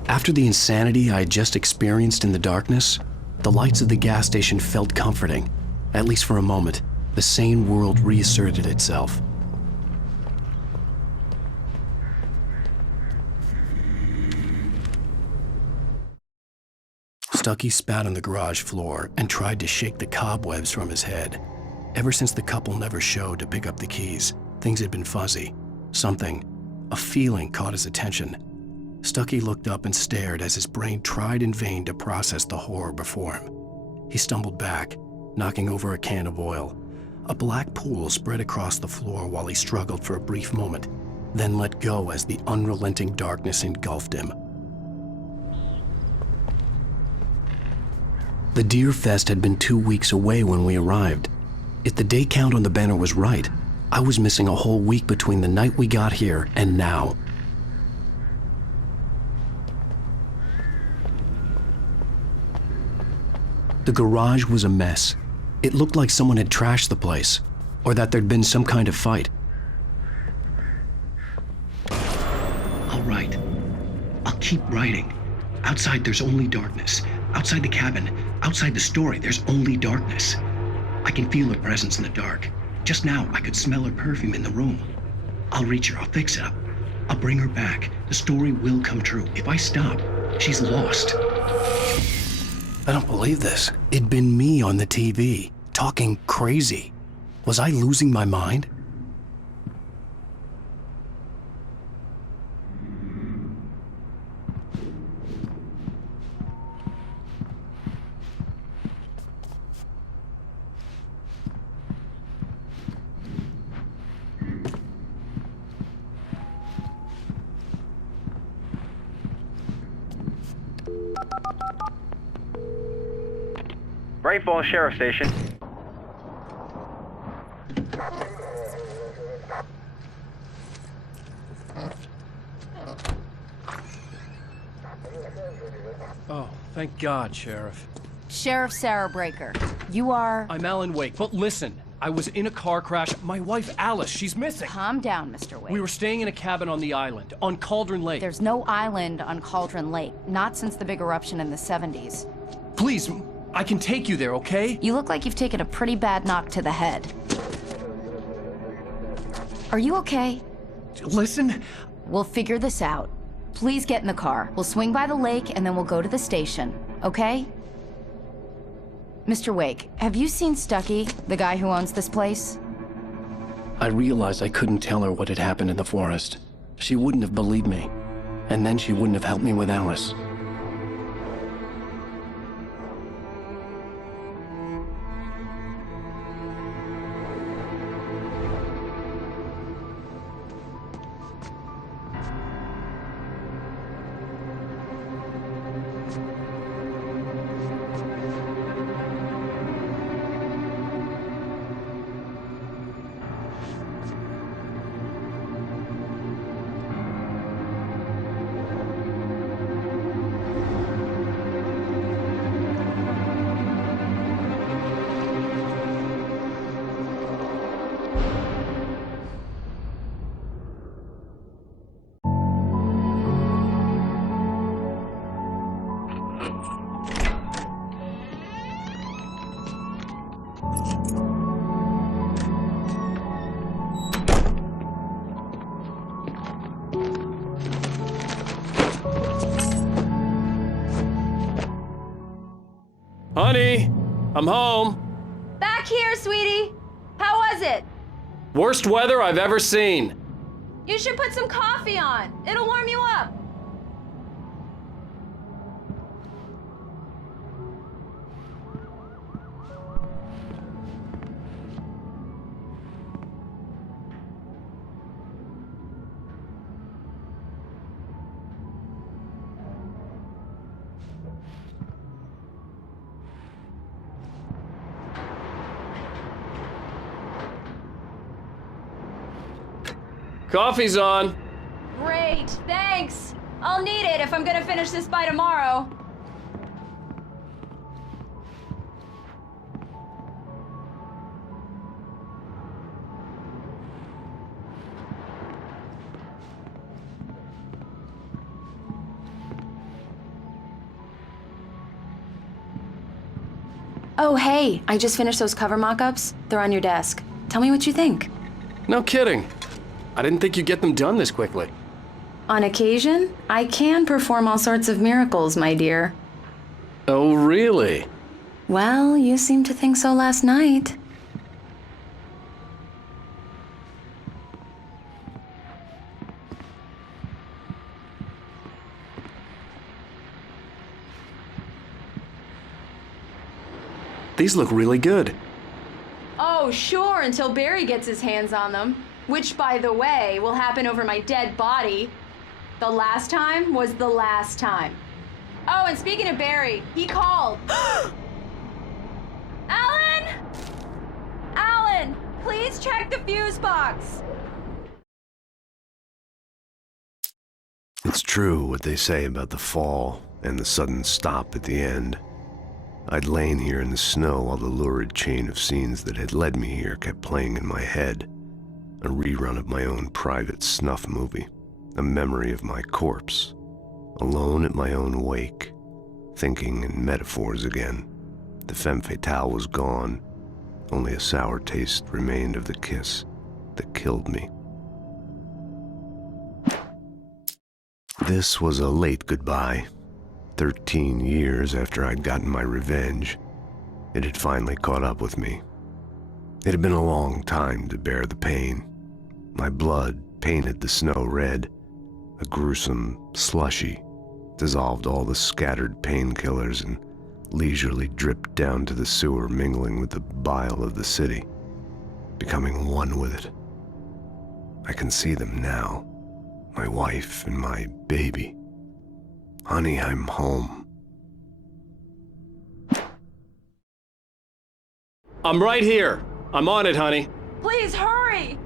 After the insanity I had just experienced in the darkness, the lights of the gas station felt comforting. At least for a moment, the sane world reasserted itself. Stucky spat on the garage floor and tried to shake the cobwebs from his head. Ever since the couple never showed to pick up the keys, things had been fuzzy. Something, a feeling caught his attention. Stucky looked up and stared as his brain tried in vain to process the horror before him. He stumbled back, knocking over a can of oil. A black pool spread across the floor while he struggled for a brief moment, then let go as the unrelenting darkness engulfed him. The Deer Fest had been 2 weeks away when we arrived. If the day count on the banner was right, I was missing a whole week between the night we got here and now. The garage was a mess. It looked like someone had trashed the place, or that there'd been some kind of fight. I'll write. I'll keep writing. Outside, there's only darkness. Outside the cabin, outside the story, there's only darkness. I can feel her presence in the dark. Just now, I could smell her perfume in the room. I'll reach her. I'll fix it up. I'll bring her back. The story will come true. If I stop, she's lost. I don't believe this. It'd been me on the TV, talking crazy. Was I losing my mind? Bright Falls Sheriff Station. Oh, thank God, Sheriff. Sheriff Sarah Breaker. You are... I'm Alan Wake, but listen. I was in a car crash. My wife, Alice, she's missing. Calm down, Mr. Wake. We were staying in a cabin on the island, on Cauldron Lake. There's no island on Cauldron Lake. Not since the big eruption in the 70s. Please, I can take you there, okay? You look like you've taken a pretty bad knock to the head. Are you okay? Listen. We'll figure this out. Please get in the car. We'll swing by the lake and then we'll go to the station, okay? Mr. Wake, have you seen Stucky, the guy who owns this place? I realized I couldn't tell her what had happened in the forest. She wouldn't have believed me. And then she wouldn't have helped me with Alice. Honey, I'm home. Back here, sweetie. How was it? Worst weather I've ever seen. You should put some coffee on. It'll warm you up. Coffee's on. Great, thanks. I'll need it if I'm gonna finish this by tomorrow. Oh, hey, I just finished those cover mock-ups. They're on your desk. Tell me what you think. No kidding. I didn't think you'd get them done this quickly. On occasion, I can perform all sorts of miracles, my dear. Oh, really? Well, you seemed to think so last night. These look really good. Oh, sure, until Barry gets his hands on them. Which, by the way, will happen over my dead body. The last time was the last time. Oh, and speaking of Barry, he called. Please check the fuse box. It's true what they say about the fall and the sudden stop at the end. I'd lain here in the snow while the lurid chain of scenes that had led me here kept playing in my head. A rerun of my own private snuff movie. A memory of my corpse. Alone at my own wake. Thinking in metaphors again. The femme fatale was gone. Only a sour taste remained of the kiss that killed me. This was a late goodbye. 13 years after I'd gotten my revenge, it had finally caught up with me. It had been a long time to bear the pain. My blood painted the snow red. A gruesome slushy dissolved all the scattered painkillers and leisurely dripped down to the sewer, mingling with the bile of the city, becoming one with it. I can see them now, my wife and my baby. Honey, I'm home. I'm right here. I'm on it, honey. Please hurry!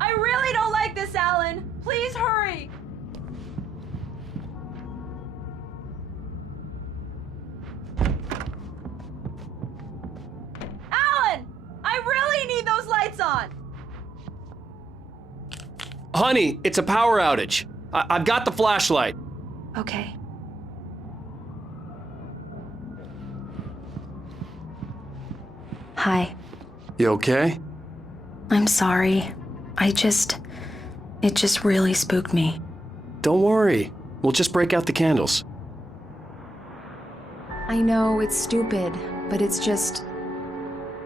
I really don't like this, Alan. Please hurry! Alan! I really need those lights on! Honey, it's a power outage. I've got the flashlight. Okay. Hi. You okay? I'm sorry. It just really spooked me. Don't worry. We'll just break out the candles. I know it's stupid, but it's just...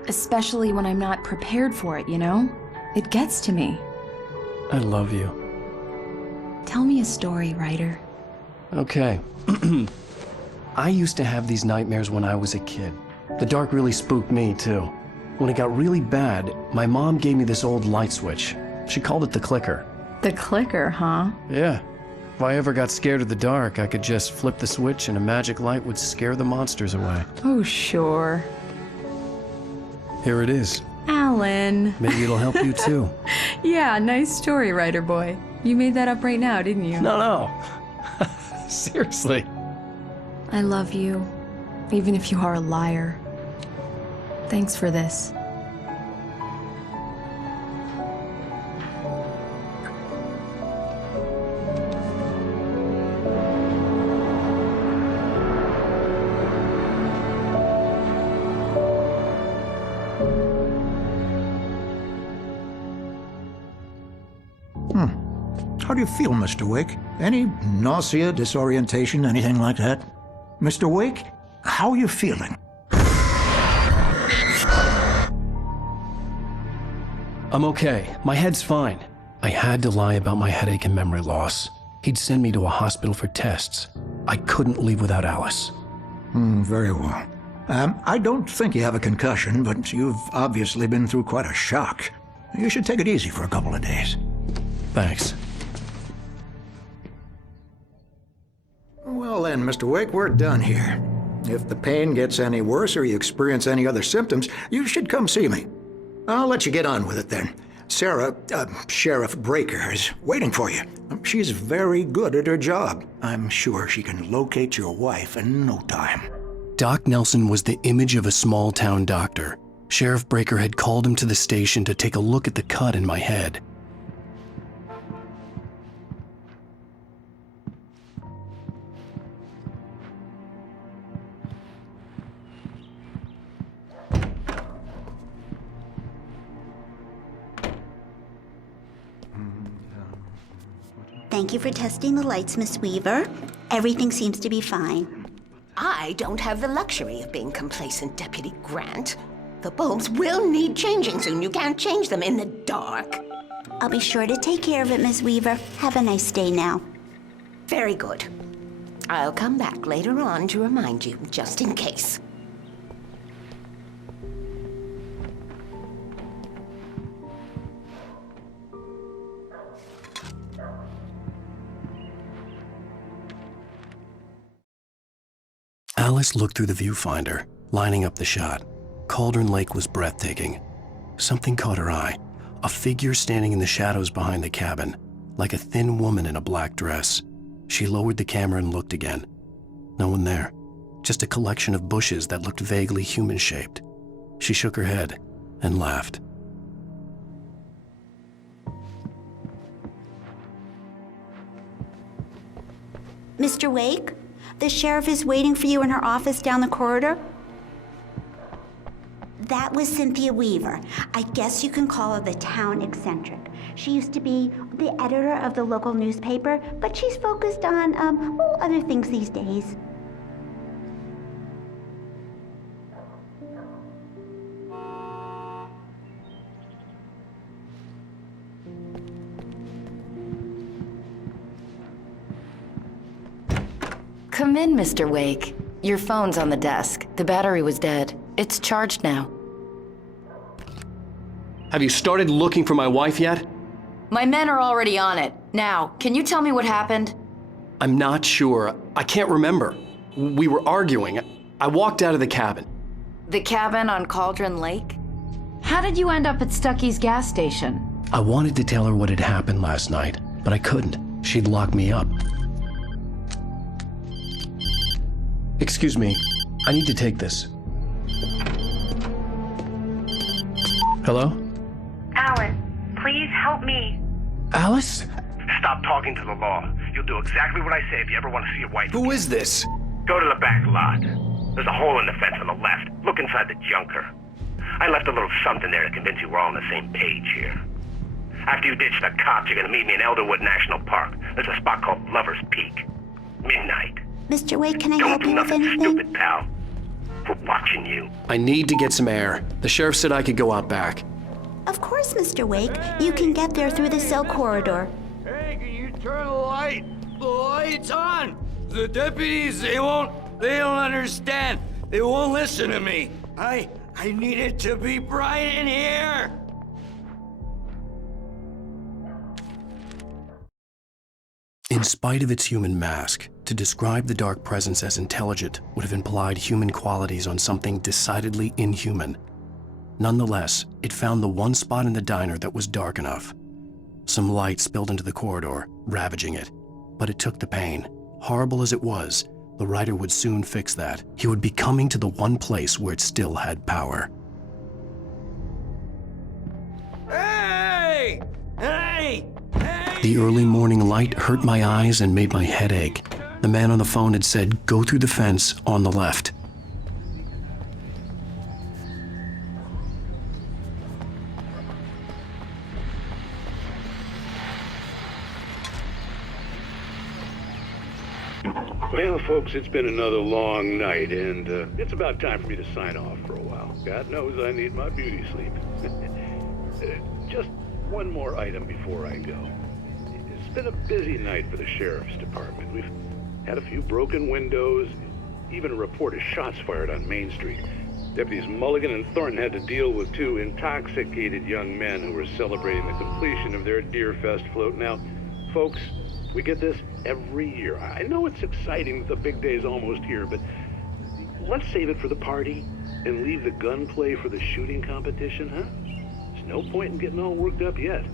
especially when I'm not prepared for it, you know? It gets to me. I love you. Tell me a story, writer. Okay. I used to have these nightmares when I was a kid. The dark really spooked me, too. When it got really bad, my mom gave me this old light switch. She called it the clicker. The clicker, huh? Yeah. If I ever got scared of the dark, I could just flip the switch and a magic light would scare the monsters away. Oh, sure. Here it is. Alan. Maybe it'll help you, too. Yeah, nice story, writer boy. You made that up right now, didn't you? No. Seriously. I love you, even if you are a liar. Thanks for this. How do you feel, Mr. Wake? Any nausea, disorientation, anything like that? Mr. Wake, how are you feeling? I'm okay. My head's fine. I had to lie about my headache and memory loss. He'd send me to a hospital for tests. I couldn't leave without Alice. Very well. I don't think you have a concussion, but you've obviously been through quite a shock. You should take it easy for a couple of days. Thanks. Well then, Mr. Wake, we're done here. If the pain gets any worse or you experience any other symptoms, you should come see me. I'll let you get on with it then. Sarah, Sheriff Breaker, is waiting for you. She's very good at her job. I'm sure she can locate your wife in no time. Doc Nelson was the image of a small-town doctor. Sheriff Breaker had called him to the station to take a look at the cut in my head. Thank you for testing the lights, Miss Weaver. Everything seems to be fine. I don't have the luxury of being complacent, Deputy Grant. The bulbs will need changing soon. You can't change them in the dark. I'll be sure to take care of it, Miss Weaver. Have a nice day now. Very good. I'll come back later on to remind you, just in case. Alice looked through the viewfinder, lining up the shot. Cauldron Lake was breathtaking. Something caught her eye, a figure standing in the shadows behind the cabin, like a thin woman in a black dress. She lowered the camera and looked again. No one there, just a collection of bushes that looked vaguely human-shaped. She shook her head and laughed. Mr. Wake, the sheriff is waiting for you in her office down the corridor. That was Cynthia Weaver. I guess you can call her the town eccentric. She used to be the editor of the local newspaper, but she's focused on, other things these days. Come in, Mr. Wake. Your phone's on the desk. The battery was dead. It's charged now. Have you started looking for my wife yet? My men are already on it. Now, can you tell me what happened? I'm not sure. I can't remember. We were arguing. I walked out of the cabin. The cabin on Cauldron Lake? How did you end up at Stucky's gas station? I wanted to tell her what had happened last night, but I couldn't. She'd lock me up. Excuse me, I need to take this. Hello? Alan, please help me. Alice? Stop talking to the law. You'll do exactly what I say if you ever want to see your wife. Who is this? Go to the back lot. There's a hole in the fence on the left. Look inside the junker. I left a little something there to convince you we're all on the same page here. After you ditch the cops, you're gonna meet me in Elderwood National Park. There's a spot called Lover's Peak. Midnight. Mr. Wake, can I Don't help do you with nothing anything? stupid, pal. We're watching you. I need to get some air. The sheriff said I could go out back. Of course, Mr. Wake. You can get there through the cell corridor. Hey, can you turn the light? The light's on! The deputies, they don't understand. They won't listen to me. I need it to be bright in here! In spite of its human mask, to describe the dark presence as intelligent would have implied human qualities on something decidedly inhuman. Nonetheless, it found the one spot in the diner that was dark enough. Some light spilled into the corridor, ravaging it. But it took the pain. Horrible as it was, the writer would soon fix that. He would be coming to the one place where it still had power. Hey! Hey! The early morning light hurt my eyes and made my head ache. The man on the phone had said, "Go through the fence on the left." Well, folks, it's been another long night, and it's about time for me to sign off for a while. God knows I need my beauty sleep. Just one more item before I go. It's been a busy night for the sheriff's department. We've had a few broken windows, even a report of shots fired on Main Street. Deputies Mulligan and Thornton had to deal with two intoxicated young men who were celebrating the completion of their Deer Fest float. Now, folks, we get this every year. I know it's exciting that the big day's almost here, but let's save it for the party and leave the gunplay for the shooting competition, huh? There's no point in getting all worked up yet.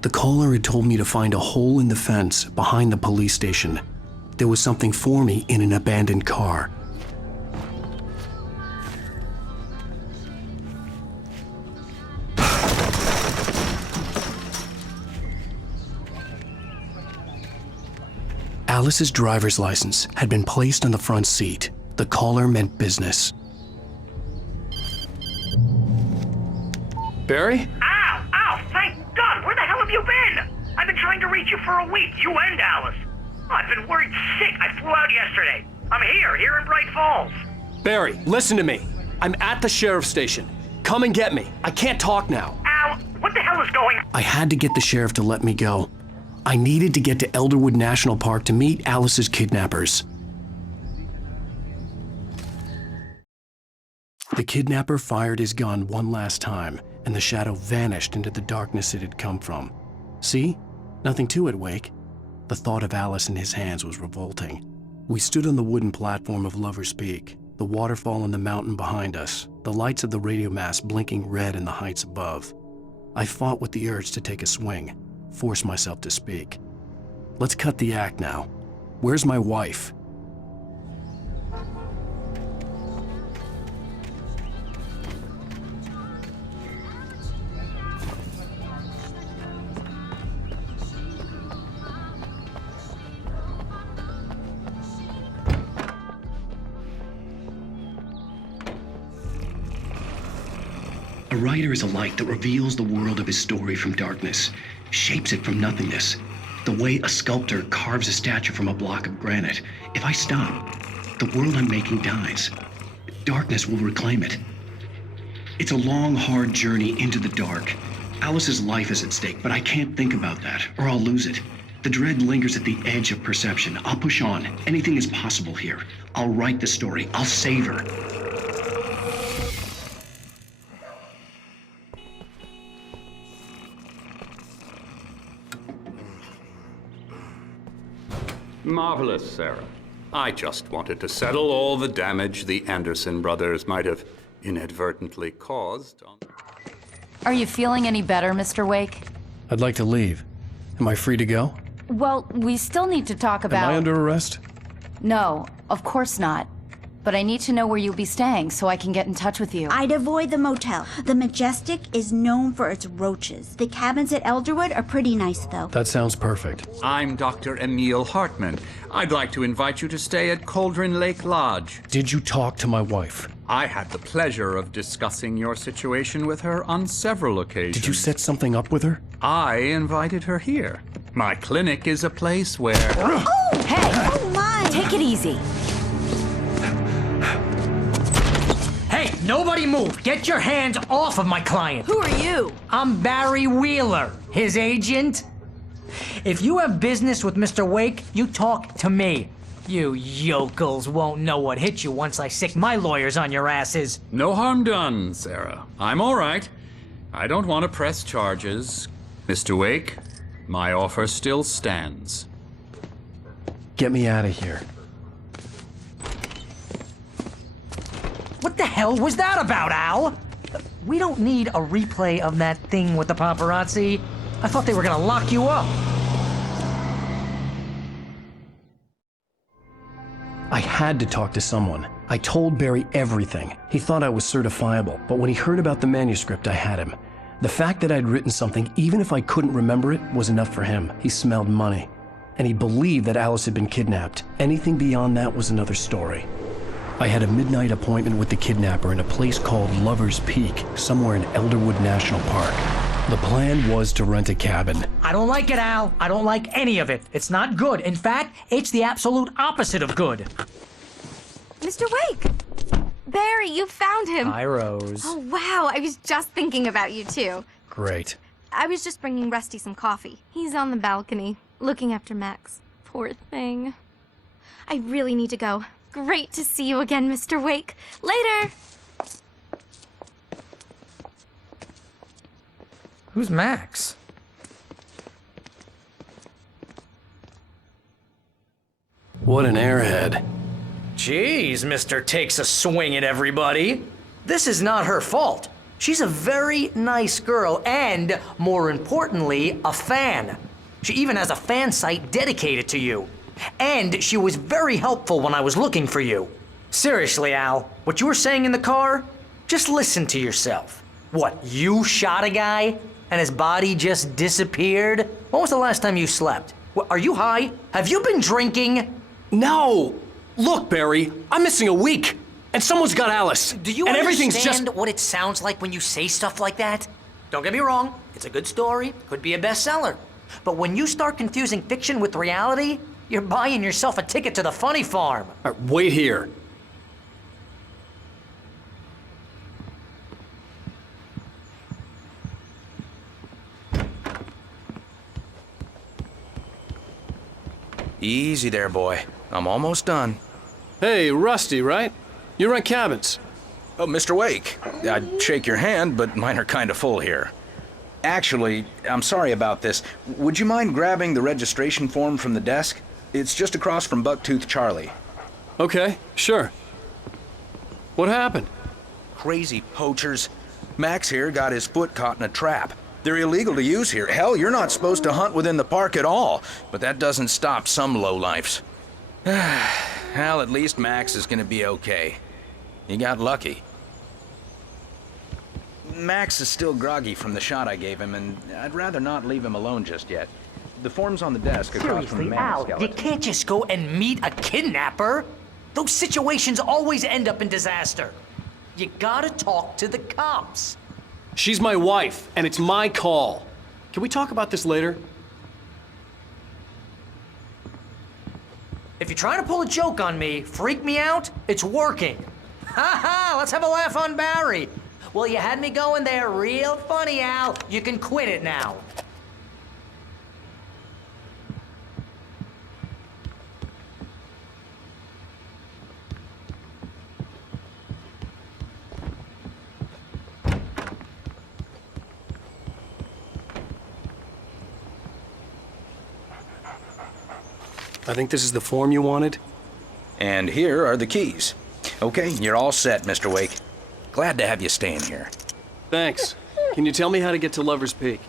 The caller had told me to find a hole in the fence behind the police station. There was something for me in an abandoned car. Alice's driver's license had been placed on the front seat. The caller meant business. Barry? Ow! Ow! Thank God! Where the hell have you been? I've been trying to reach you for a week, you and Alice. I've been worried sick. I flew out yesterday. I'm here in Bright Falls. Barry, listen to me. I'm at the sheriff's station. Come and get me. I can't talk now. Al, what the hell is going on? I had to get the sheriff to let me go. I needed to get to Elderwood National Park to meet Alice's kidnappers. The kidnapper fired his gun one last time, and the shadow vanished into the darkness it had come from. See? Nothing to it, Wake. The thought of Alice in his hands was revolting. We stood on the wooden platform of Lover's Peak, the waterfall on the mountain behind us, the lights of the radio mast blinking red in the heights above. I fought with the urge to take a swing, force myself to speak. Let's cut the act now. Where's my wife? A writer is a light that reveals the world of his story from darkness, shapes it from nothingness. The way a sculptor carves a statue from a block of granite. If I stop, the world I'm making dies. Darkness will reclaim it. It's a long, hard journey into the dark. Alice's life is at stake, but I can't think about that, or I'll lose it. The dread lingers at the edge of perception. I'll push on. Anything is possible here. I'll write the story. I'll save her. Marvelous, Sarah. I just wanted to settle all the damage the Anderson brothers might have inadvertently caused. Are you feeling any better, Mr. Wake? I'd like to leave. Am I free to go? Well, we still need to talk about... Am I under arrest? No, of course not. But I need to know where you'll be staying so I can get in touch with you. I'd avoid the motel. The Majestic is known for its roaches. The cabins at Elderwood are pretty nice, though. That sounds perfect. I'm Dr. Emil Hartman. I'd like to invite you to stay at Cauldron Lake Lodge. Did you talk to my wife? I had the pleasure of discussing your situation with her on several occasions. Did you set something up with her? I invited her here. My clinic is a place where... Oh! Hey! Oh, my! Take it easy. Hey, nobody move! Get your hands off of my client! Who are you? I'm Barry Wheeler, his agent. If you have business with Mr. Wake, you talk to me. You yokels won't know what hit you once I sick my lawyers on your asses. No harm done, Sarah. I'm all right. I don't want to press charges. Mr. Wake, my offer still stands. Get me out of here. What the hell was that about, Al? We don't need a replay of that thing with the paparazzi. I thought they were gonna lock you up. I had to talk to someone. I told Barry everything. He thought I was certifiable, but when he heard about the manuscript, I had him. The fact that I'd written something, even if I couldn't remember it, was enough for him. He smelled money. And he believed that Alice had been kidnapped. Anything beyond that was another story. I had a midnight appointment with the kidnapper in a place called Lover's Peak, somewhere in Elderwood National Park. The plan was to rent a cabin. I don't like it, Al. I don't like any of it. It's not good. In fact, it's the absolute opposite of good. Mr. Wake! Barry, you found him! Hi, Rose. Oh, wow. I was just thinking about you, too. Great. I was just bringing Rusty some coffee. He's on the balcony, looking after Max. Poor thing. I really need to go. Great to see you again, Mr. Wake. Later! Who's Max? What an airhead. Jeez, Mr. Takes a swing at everybody. This is not her fault. She's a very nice girl and, more importantly, a fan. She even has a fan site dedicated to you. And she was very helpful when I was looking for you. Seriously, Al, what you were saying in the car? Just listen to yourself. What, you shot a guy and his body just disappeared? When was the last time you slept? What, are you high? Have you been drinking? No! Look, Barry, I'm missing a week, and someone's got Alice. Do you and understand everything's just... what it sounds like when you say stuff like that? Don't get me wrong, it's a good story, could be a bestseller. But when you start confusing fiction with reality, you're buying yourself a ticket to the funny farm. All right, wait here. Easy there, boy. I'm almost done. Hey, Rusty, right? You rent cabins. Oh, Mr. Wake, I'd shake your hand, but mine are kind of full here. Actually, I'm sorry about this. Would you mind grabbing the registration form from the desk? It's just across from Bucktooth Charlie. Okay, sure. What happened? Crazy poachers. Max here got his foot caught in a trap. They're illegal to use here. Hell, you're not supposed to hunt within the park at all. But that doesn't stop some lowlifes. Well, at least Max is gonna be okay. He got lucky. Max is still groggy from the shot I gave him, and I'd rather not leave him alone just yet. The form's on the desk across from the Seriously, mammoth Al, skeleton. you can't just go and meet a kidnapper. Those situations always end up in disaster. You gotta talk to the cops. She's my wife, and it's my call. Can we talk about this later? If you're trying to pull a joke on me, freak me out, it's working. Ha ha, let's have a laugh on Barry. Well, you had me going there real funny, Al. You can quit it now. I think this is the form you wanted. And here are the keys. Okay, you're all set, Mr. Wake. Glad to have you staying here. Thanks. Can you tell me how to get to Lover's Peak?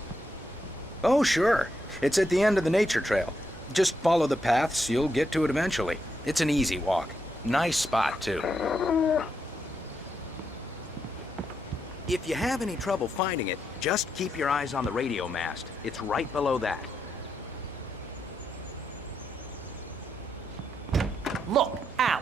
Oh, sure. It's at the end of the nature trail. Just follow the paths, you'll get to it eventually. It's an easy walk. Nice spot, too. If you have any trouble finding it, just keep your eyes on the radio mast. It's right below that. Look, Al,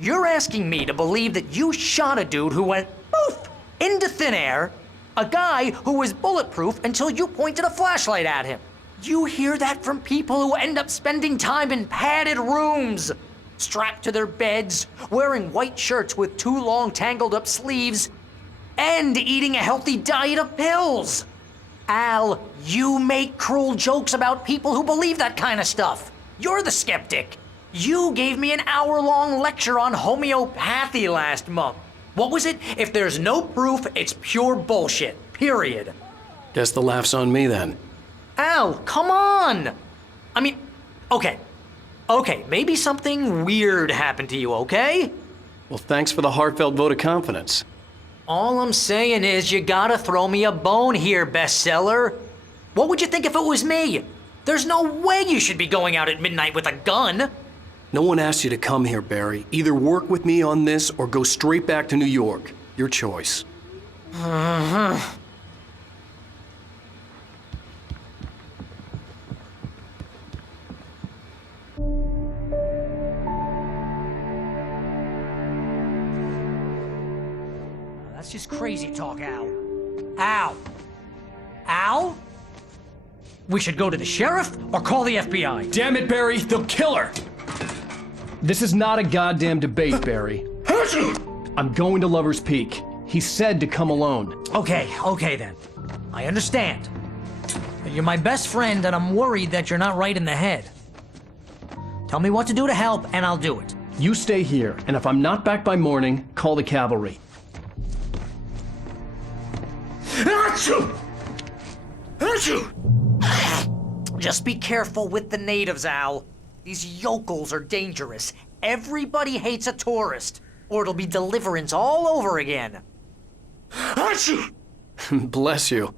you're asking me to believe that you shot a dude who went poof into thin air, a guy who was bulletproof until you pointed a flashlight at him. You hear that from people who end up spending time in padded rooms, strapped to their beds, wearing white shirts with too long tangled up sleeves, and eating a healthy diet of pills. Al, you make cruel jokes about people who believe that kind of stuff. You're the skeptic. You gave me an hour-long lecture on homeopathy last month. What was it? If there's no proof, it's pure bullshit. Period. Guess the laugh's on me then. Al, come on! I mean, okay. Okay, maybe something weird happened to you, okay? Well, thanks for the heartfelt vote of confidence. All I'm saying is you gotta throw me a bone here, bestseller. What would you think if it was me? There's no way you should be going out at midnight with a gun. No one asked you to come here, Barry. Either work with me on this or go straight back to New York. Your choice. That's just crazy talk, Al. Al? Al? We should go to the sheriff or call the FBI. Damn it, Barry, they'll kill her! This is not a goddamn debate, Barry. I'm going to Lover's Peak. He said to come alone. Okay then. I understand. You're my best friend and I'm worried that you're not right in the head. Tell me what to do to help and I'll do it. You stay here, and if I'm not back by morning, call the cavalry. Just be careful with the natives, Al. These yokels are dangerous. Everybody hates a tourist, or it'll be Deliverance all over again. Bless you.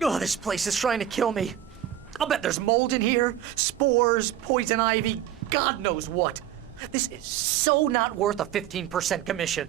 Oh, this place is trying to kill me. I'll bet there's mold in here, spores, poison ivy, God knows what. This is so not worth a 15% commission.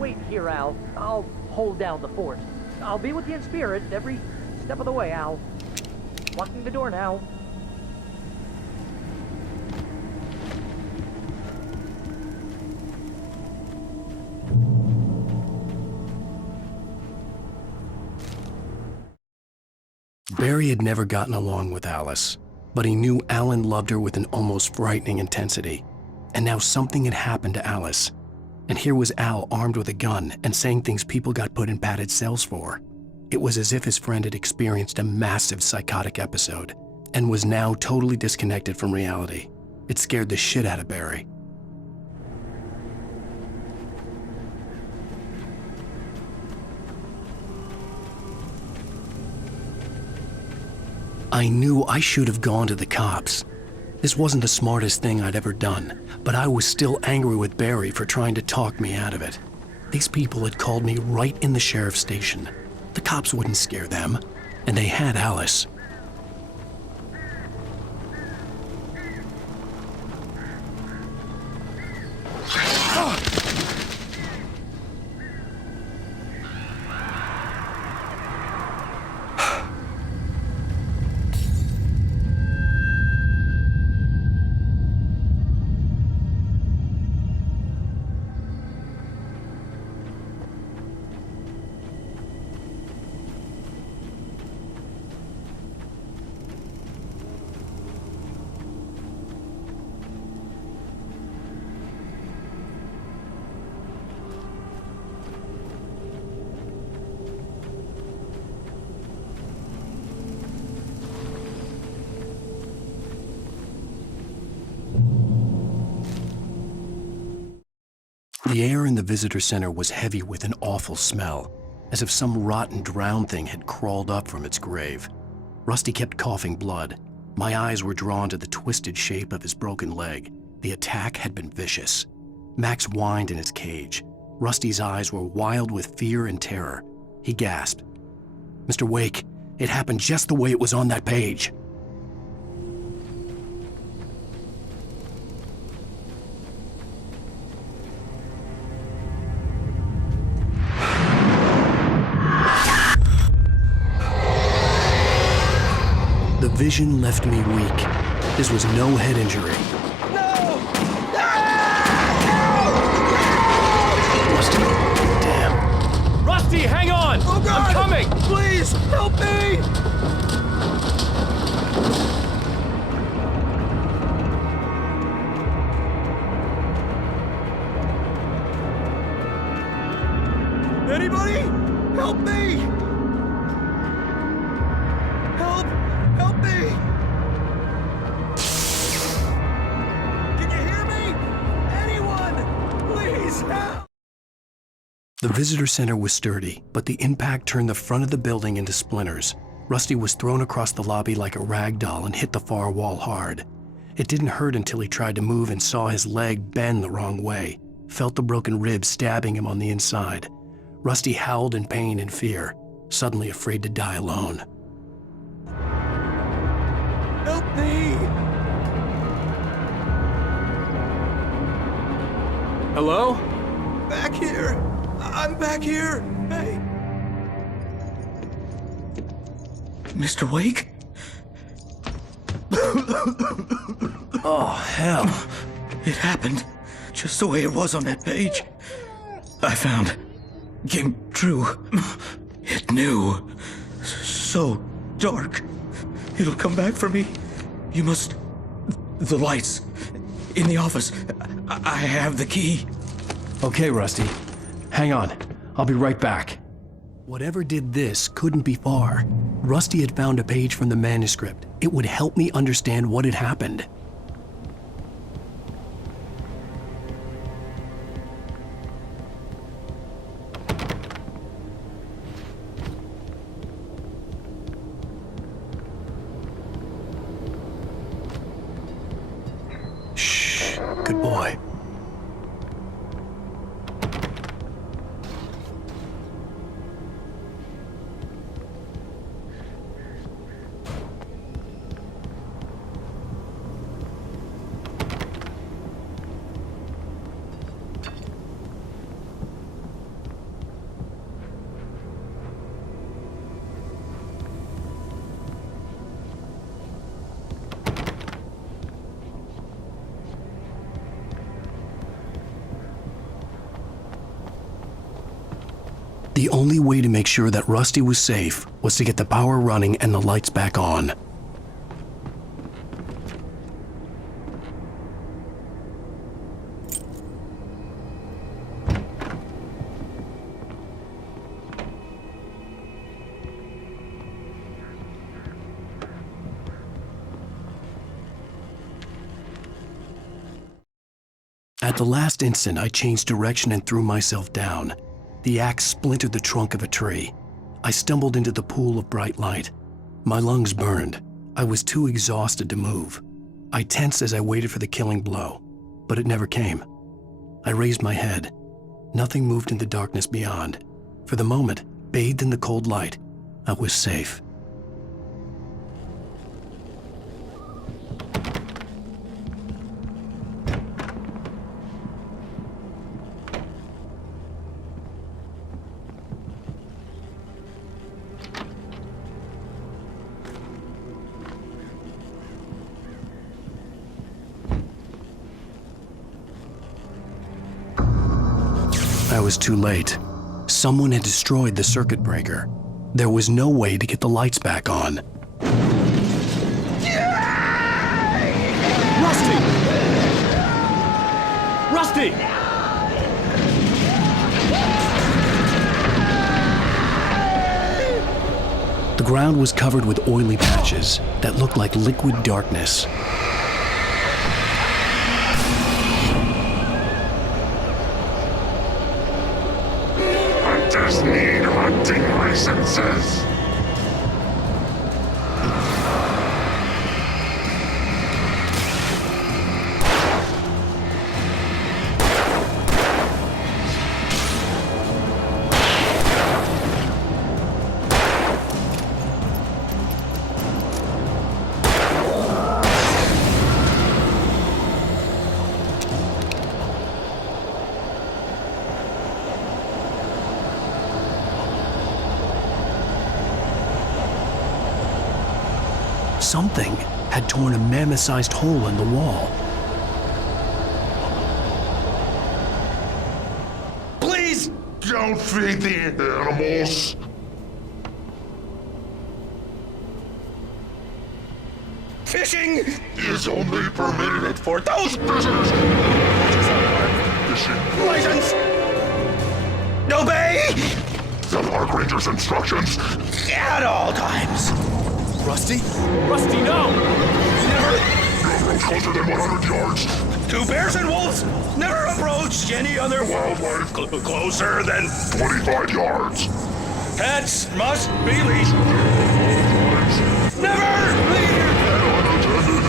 Wait here, Al. I'll hold down the fort. I'll be with you in spirit every step of the way, Al. Locking the door now. Barry had never gotten along with Alice, but he knew Alan loved her with an almost frightening intensity. And now something had happened to Alice. And here was Al armed with a gun and saying things people got put in padded cells for. It was as if his friend had experienced a massive psychotic episode and was now totally disconnected from reality. It scared the shit out of Barry. I knew I should have gone to the cops. This wasn't the smartest thing I'd ever done, but I was still angry with Barry for trying to talk me out of it. These people had called me right in the sheriff's station. The cops wouldn't scare them, and they had Alice. The air in the visitor center was heavy with an awful smell, as if some rotten drowned thing had crawled up from its grave. Rusty kept coughing blood. My eyes were drawn to the twisted shape of his broken leg. The attack had been vicious. Max whined in his cage. Rusty's eyes were wild with fear and terror. He gasped, "Mr. Wake, it happened just the way it was on that page." The vision left me weak. This was no head injury. Rusty, damn. Rusty, hang on! Oh God! I'm coming! Please, help me! Anybody? Help me! Help! Help me! Can you hear me? Anyone? Please help! The visitor center was sturdy, but the impact turned the front of the building into splinters. Rusty was thrown across the lobby like a rag doll and hit the far wall hard. It didn't hurt until he tried to move and saw his leg bend the wrong way, felt the broken rib stabbing him on the inside. Rusty howled in pain and fear, suddenly afraid to die alone. Help me! Hello? Back here! I'm back here! Hey! Mr. Wake? Oh, hell. It happened just the way it was on that page. I found. Came true. It knew. So dark. It'll come back for me. You must... The lights. In the office. I have the key. Okay, Rusty. Hang on. I'll be right back. Whatever did this couldn't be far. Rusty had found a page from the manuscript. It would help me understand what had happened. Shh. Good boy. The only way to make sure that Rusty was safe was to get the power running and the lights back on. At the last instant, I changed direction and threw myself down. The axe splintered the trunk of a tree. I stumbled into the pool of bright light. My lungs burned. I was too exhausted to move. I tensed as I waited for the killing blow, but it never came. I raised my head. Nothing moved in the darkness beyond. For the moment, bathed in the cold light, I was safe. I was too late. Someone had destroyed the circuit breaker. There was no way to get the lights back on. Rusty! Rusty! The ground was covered with oily patches that looked like liquid darkness. Hunters need hunting licenses. Something had torn a mammoth-sized hole in the wall. Please don't feed the animals. Fishing is only permitted for those visitors fishing license. Obey the park ranger's instructions at all times. Rusty? Rusty, no! Never approach closer than 100 yards. To bears and wolves, never approach any other wildlife closer than 25 yards. Pets must be leashed. Never leave your pet unattended.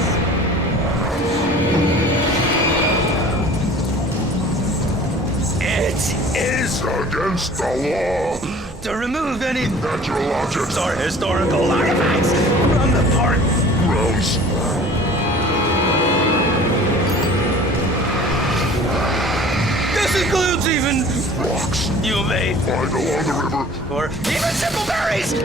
It is against the law to remove any natural objects or historical artifacts from the park grounds. This includes even rocks you may find along the river, or even simple berries.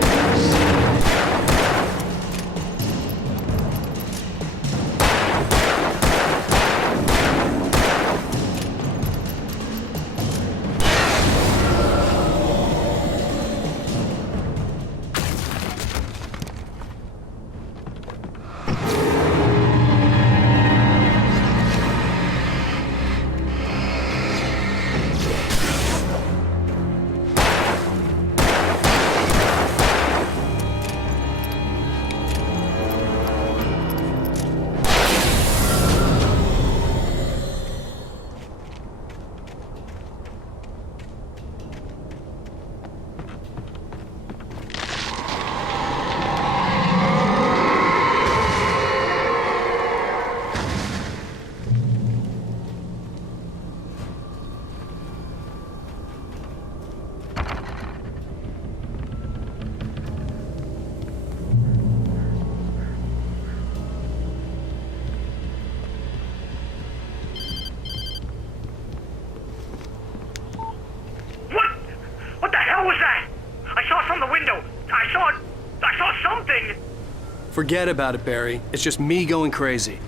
Forget about it, Barry. It's just me going crazy.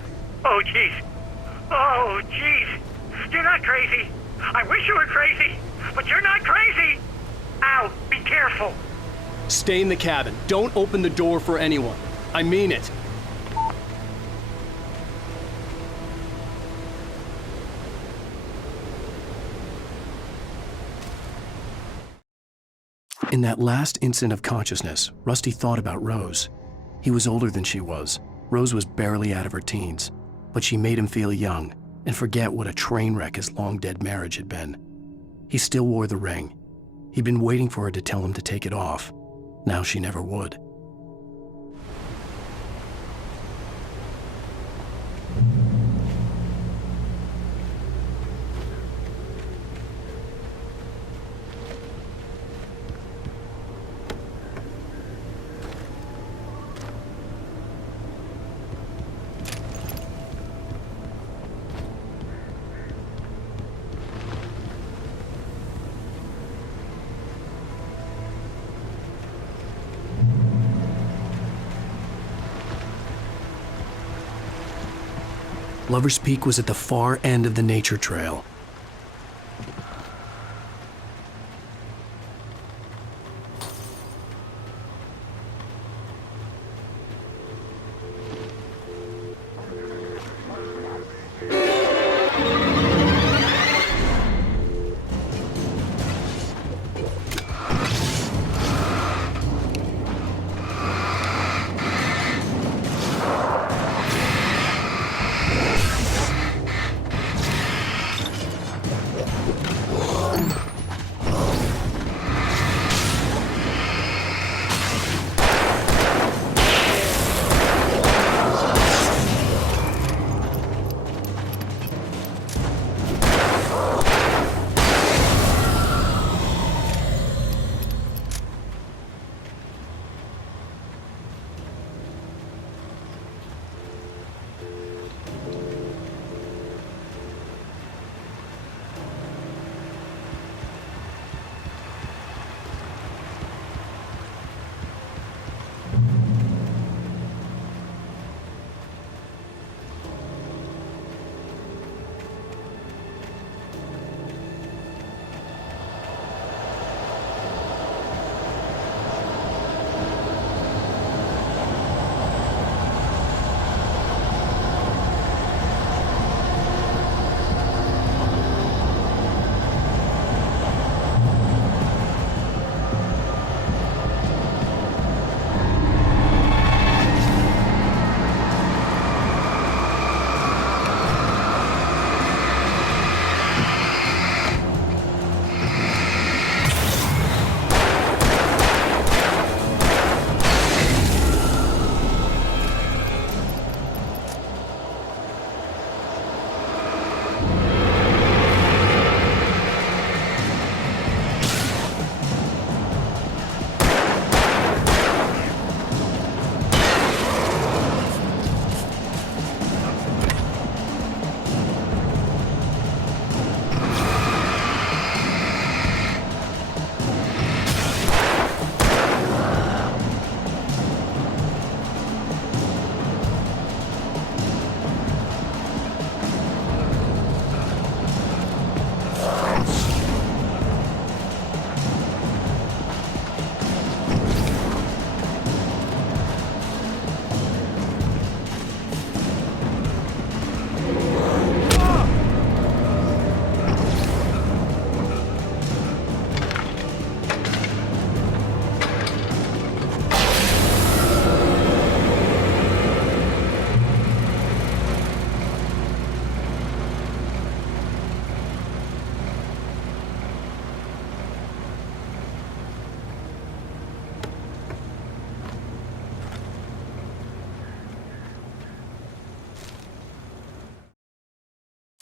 Oh, jeez. Oh, jeez. You're not crazy. I wish you were crazy, but you're not crazy. Ow. careful. Stay in the cabin. Don't open the door for anyone. I mean it. In that last instant of consciousness, Rusty thought about Rose. He was older than she was. Rose was barely out of her teens, but she made him feel young and forget what a train wreck his long-dead marriage had been. He still wore the ring. He'd been waiting for her to tell him to take it off. Now she never would. Lover's Peak was at the far end of the nature trail.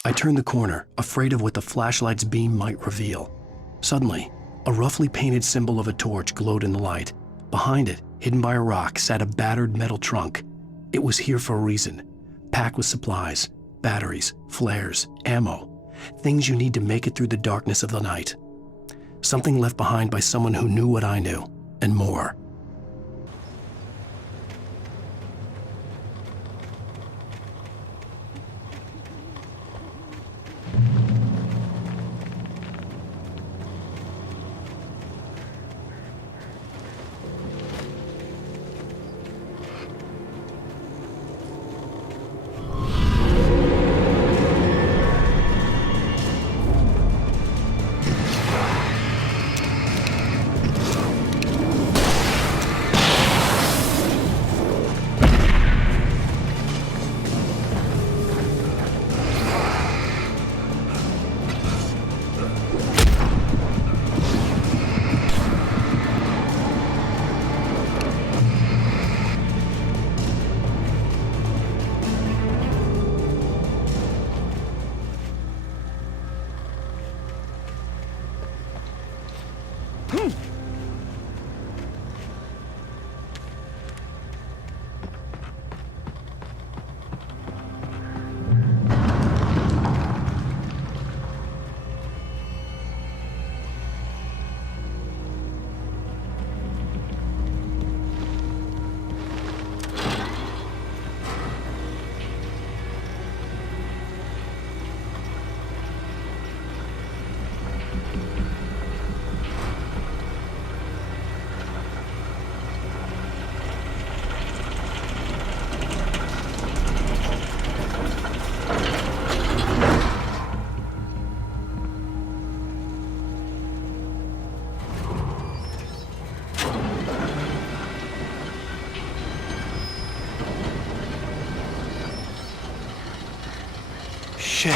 I turned the corner, afraid of what the flashlight's beam might reveal. Suddenly, a roughly painted symbol of a torch glowed in the light. Behind it, hidden by a rock, sat a battered metal trunk. It was here for a reason, packed with supplies, batteries, flares, ammo, things you need to make it through the darkness of the night. Something left behind by someone who knew what I knew, and more. Shit.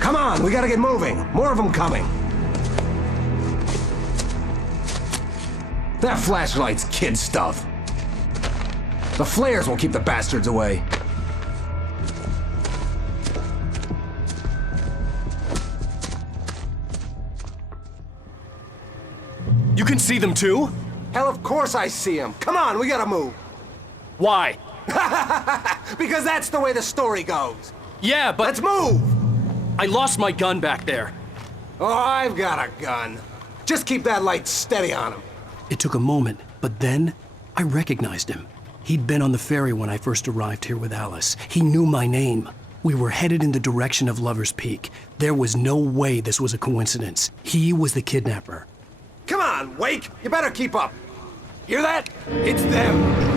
Come on, we gotta get moving. More of them coming. That flashlight's kid stuff. The flares will keep the bastards away. You can see them too? Hell, of course I see them. Come on, we gotta move. Why? Because that's the way the story goes. Yeah, but... Let's move! I lost my gun back there. Oh, I've got a gun. Just keep that light steady on him. It took a moment, but then I recognized him. He'd been on the ferry when I first arrived here with Alice. He knew my name. We were headed in the direction of Lover's Peak. There was no way this was a coincidence. He was the kidnapper. Come on, Wake! You better keep up. Hear that? It's them.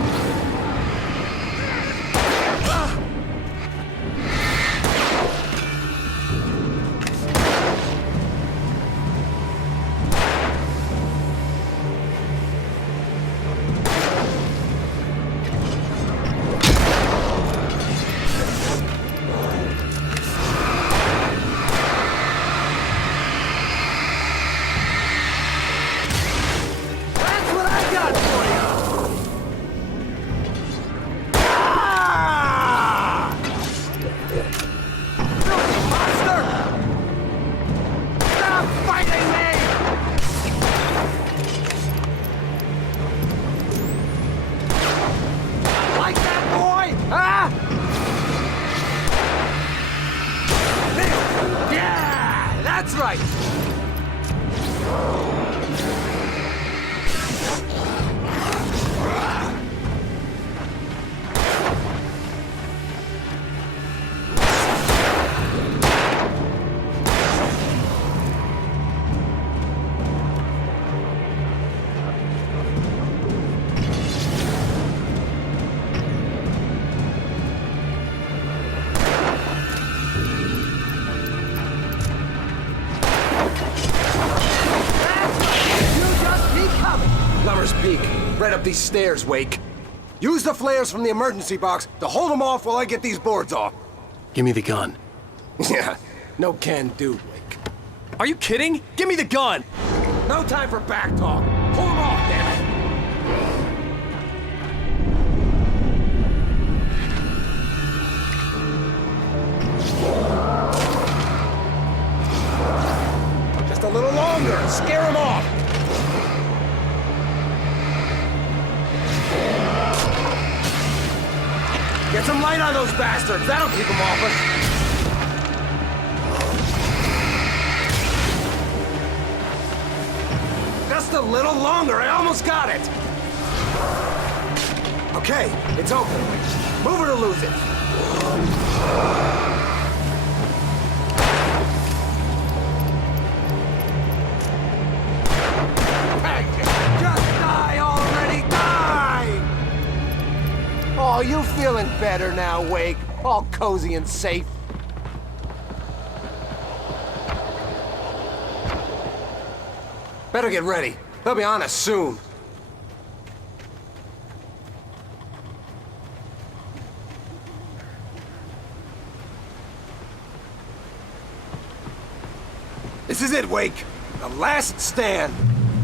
That's right! Lover's Peak. Right up these stairs, Wake. Use the flares from the emergency box to hold them off while I get these boards off. Give me the gun. Yeah, no can do, Wake. Are you kidding? Give me the gun! No time for back talk. Pull them off, damn it! Just a little longer. Scare them off. Get some light on those bastards. That'll keep them off us. Just a little longer. I almost got it. Okay, it's open. Move it or lose it. Hey, just die already. Die! Oh, you feeling better now, Wake? All cozy and safe. Better get ready. They'll be on us soon. This is it, Wake. The last stand.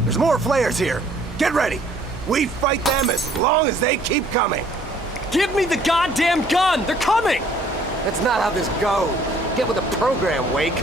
There's more flares here. Get ready. We fight them as long as they keep coming. Give me the goddamn gun! They're coming! That's not how this goes. Get with the program, Wake.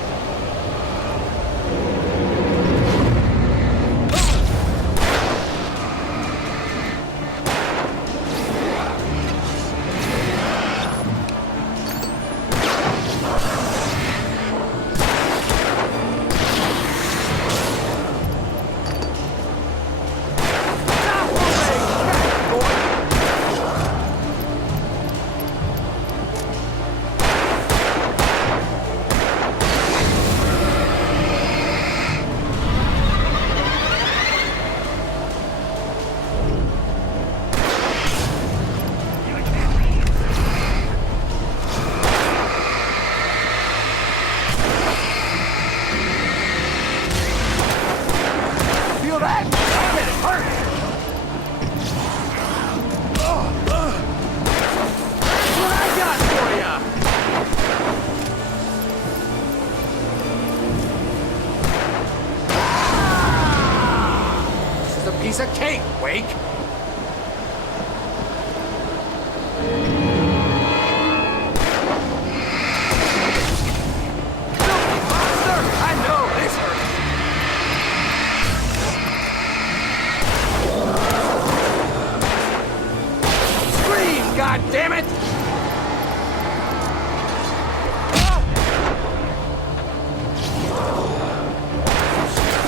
Piece of cake, Wake. Monster! I know this hurts. Scream, goddammit!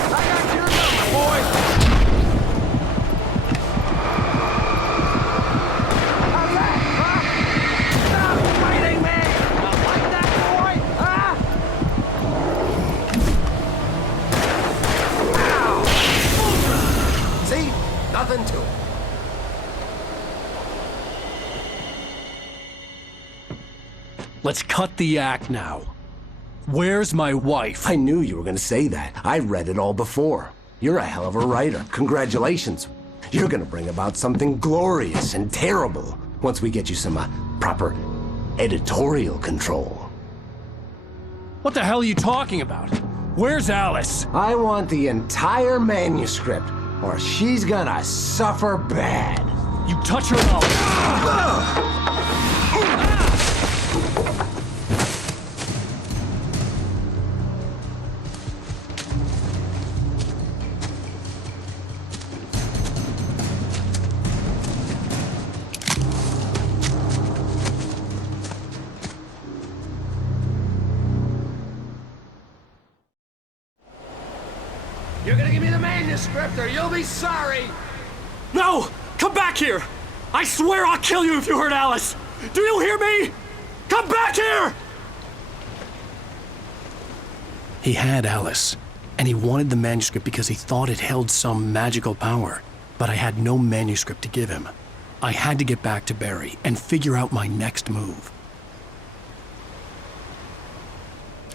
I got your number, boy. Nothing to it. Let's cut the act now. Where's my wife? I knew you were gonna say that. I read it all before. You're a hell of a writer. Congratulations. You're gonna bring about something glorious and terrible once we get you some proper editorial control. What the hell are you talking about? Where's Alice? I want the entire manuscript, or she's gonna suffer bad. You touch her and I'll... You're gonna give me the manuscript or you'll be sorry! No! Come back here! I swear I'll kill you if you hurt Alice! Do you hear me? Come back here! He had Alice, and he wanted the manuscript because he thought it held some magical power. But I had no manuscript to give him. I had to get back to Barry and figure out my next move.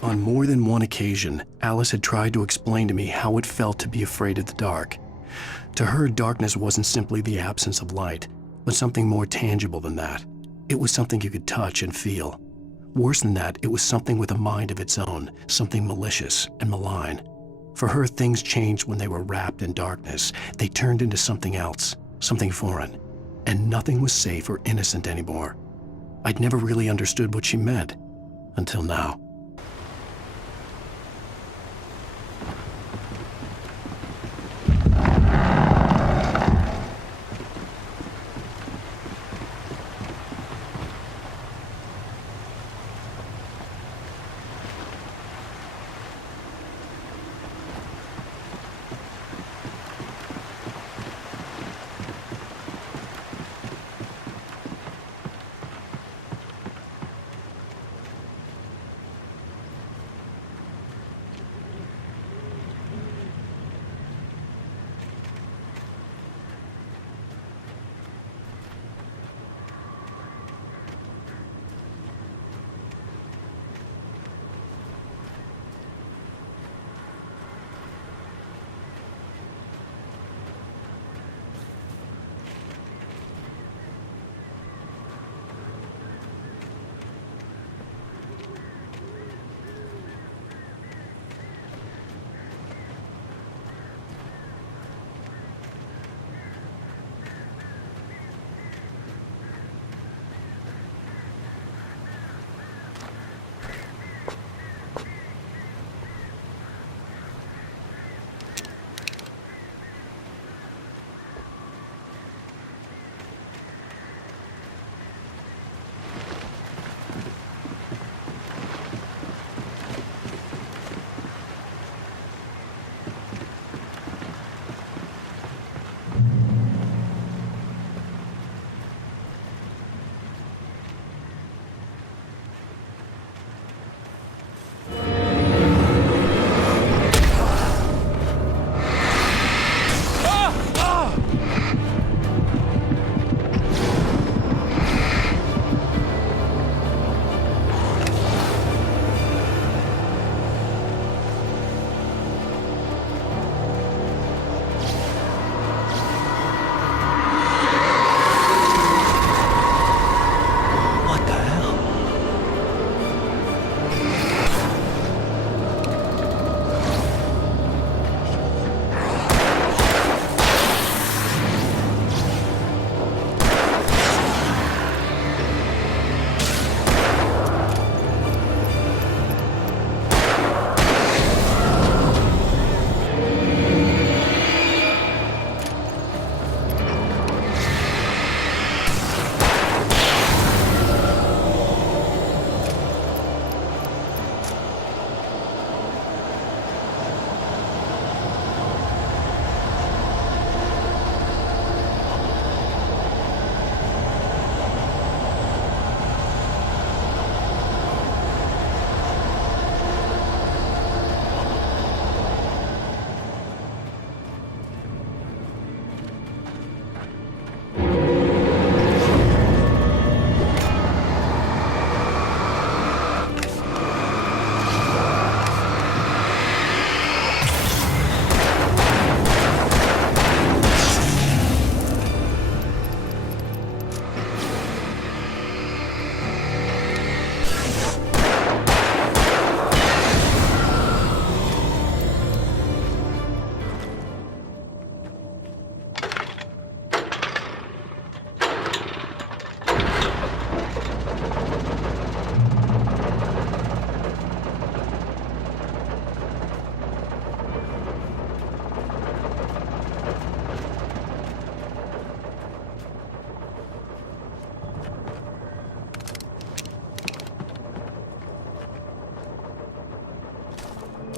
On more than one occasion, Alice had tried to explain to me how it felt to be afraid of the dark. To her, darkness wasn't simply the absence of light, but something more tangible than that. It was something you could touch and feel. Worse than that, it was something with a mind of its own, something malicious and malign. For her, things changed when they were wrapped in darkness. They turned into something else, something foreign, and nothing was safe or innocent anymore. I'd never really understood what she meant, until now.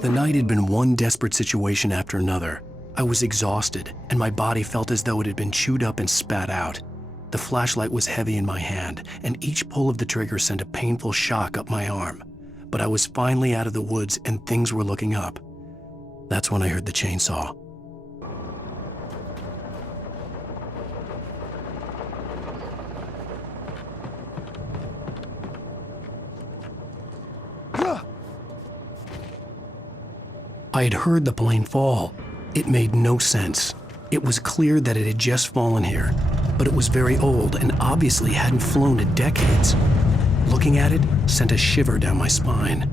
The night had been one desperate situation after another. I was exhausted, and my body felt as though it had been chewed up and spat out. The flashlight was heavy in my hand, and each pull of the trigger sent a painful shock up my arm. But I was finally out of the woods and things were looking up. That's when I heard the chainsaw. I had heard the plane fall. It made no sense. It was clear that it had just fallen here, but it was very old and obviously hadn't flown in decades. Looking at it sent a shiver down my spine.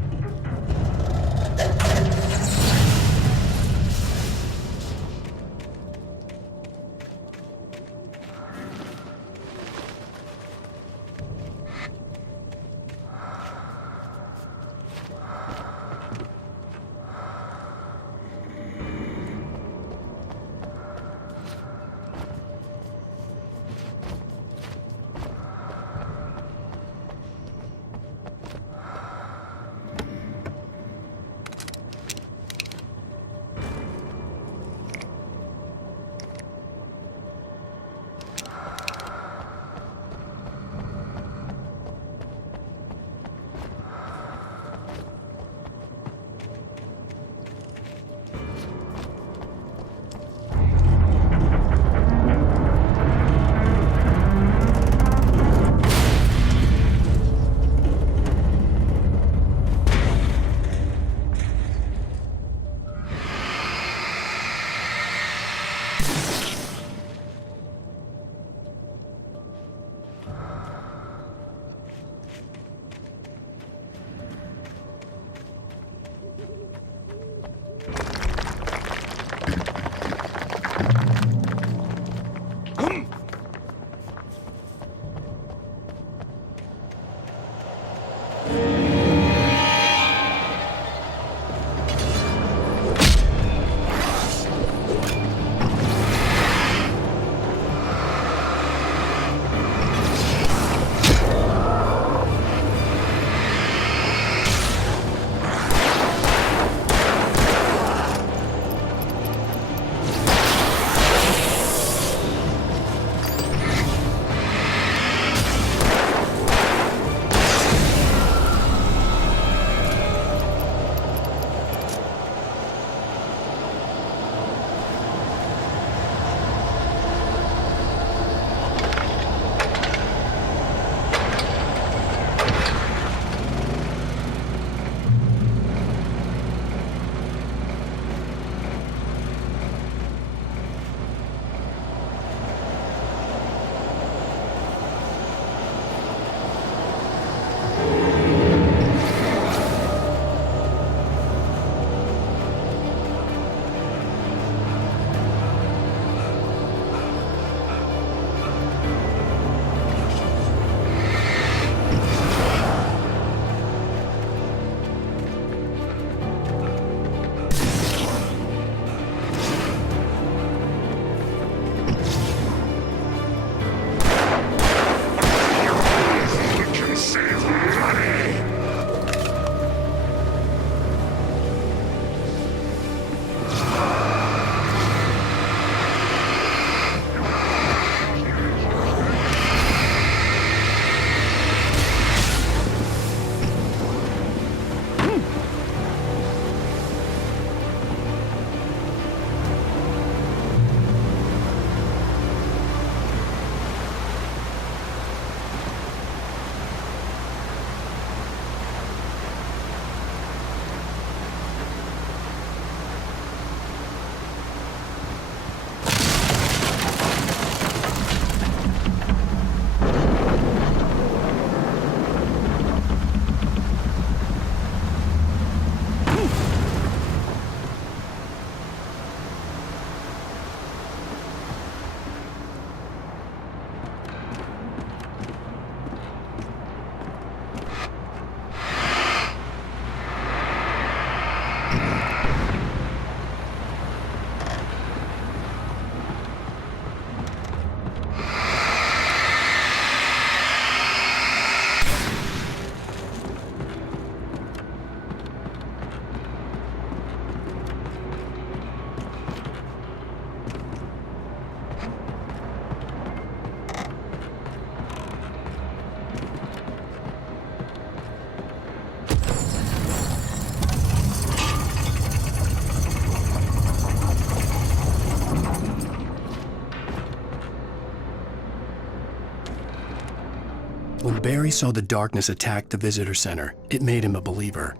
Barry saw the darkness attack the visitor center, it made him a believer.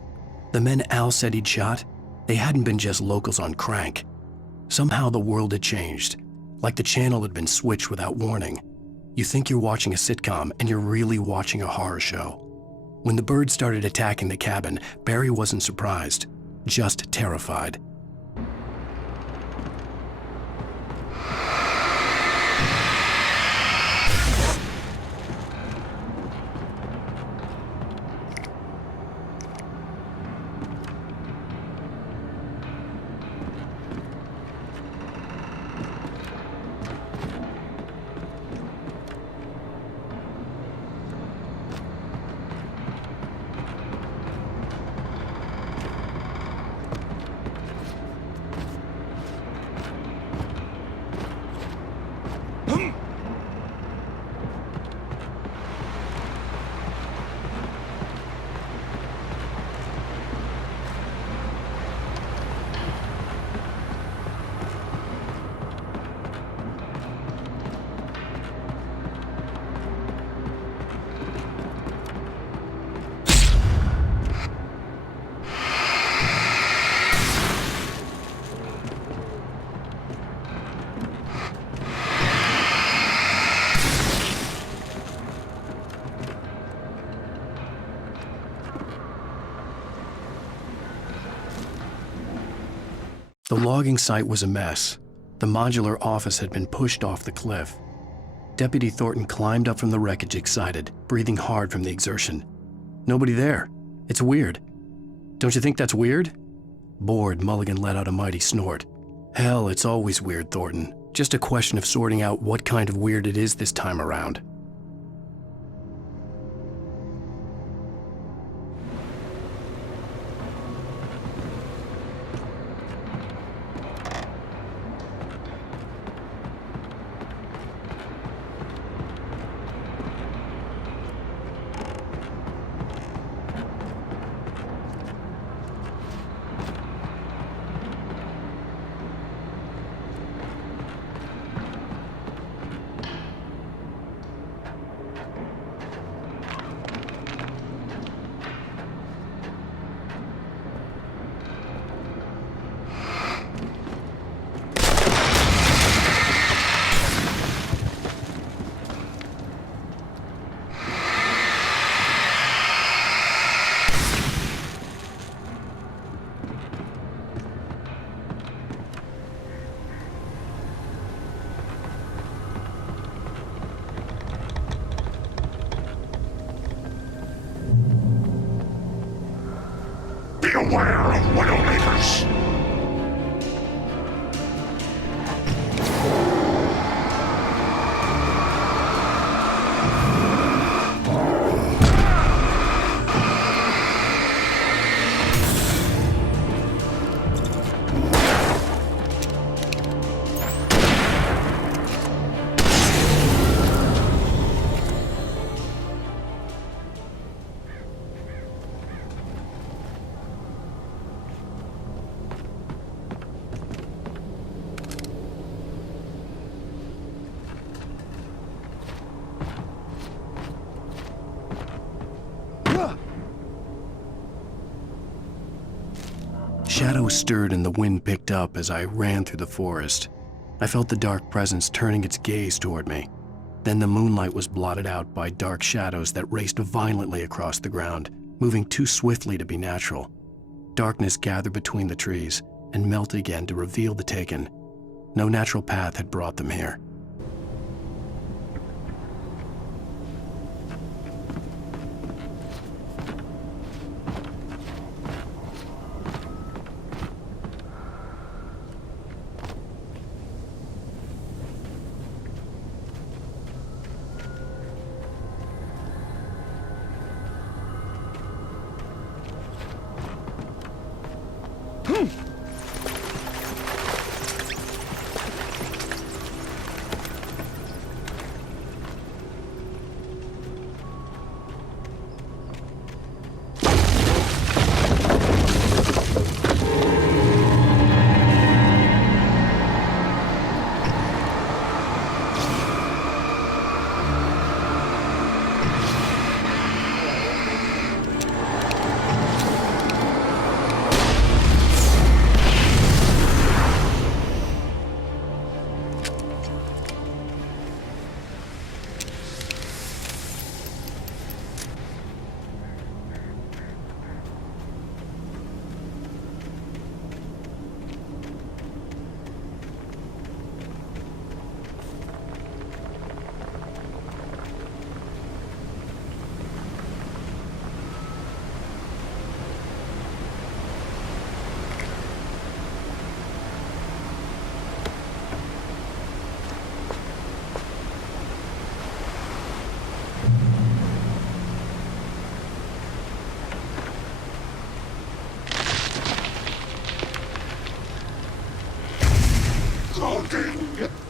The men Al said he'd shot, they hadn't been just locals on crank. Somehow the world had changed, like the channel had been switched without warning. You think you're watching a sitcom, and you're really watching a horror show. When the birds started attacking the cabin, Barry wasn't surprised, just terrified. The logging site was a mess. The modular office had been pushed off the cliff. Deputy Thornton climbed up from the wreckage excited, breathing hard from the exertion. Nobody there. It's weird. Don't you think that's weird? Bored, Mulligan let out a mighty snort. Hell, it's always weird, Thornton. Just a question of sorting out what kind of weird it is this time around. Beware of Widowmakers! Shadows stirred and the wind picked up as I ran through the forest. I felt the dark presence turning its gaze toward me. Then the moonlight was blotted out by dark shadows that raced violently across the ground, moving too swiftly to be natural. Darkness gathered between the trees and melted again to reveal the Taken. No natural path had brought them here.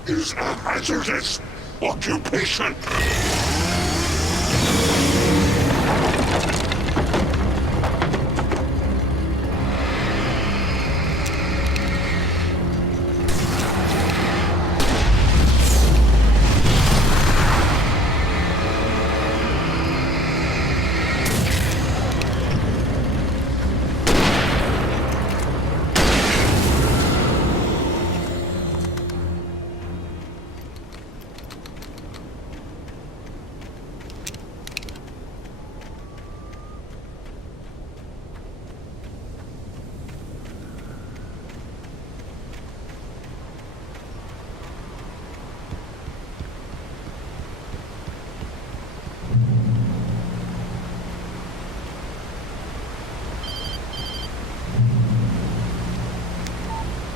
is a hazardous occupation.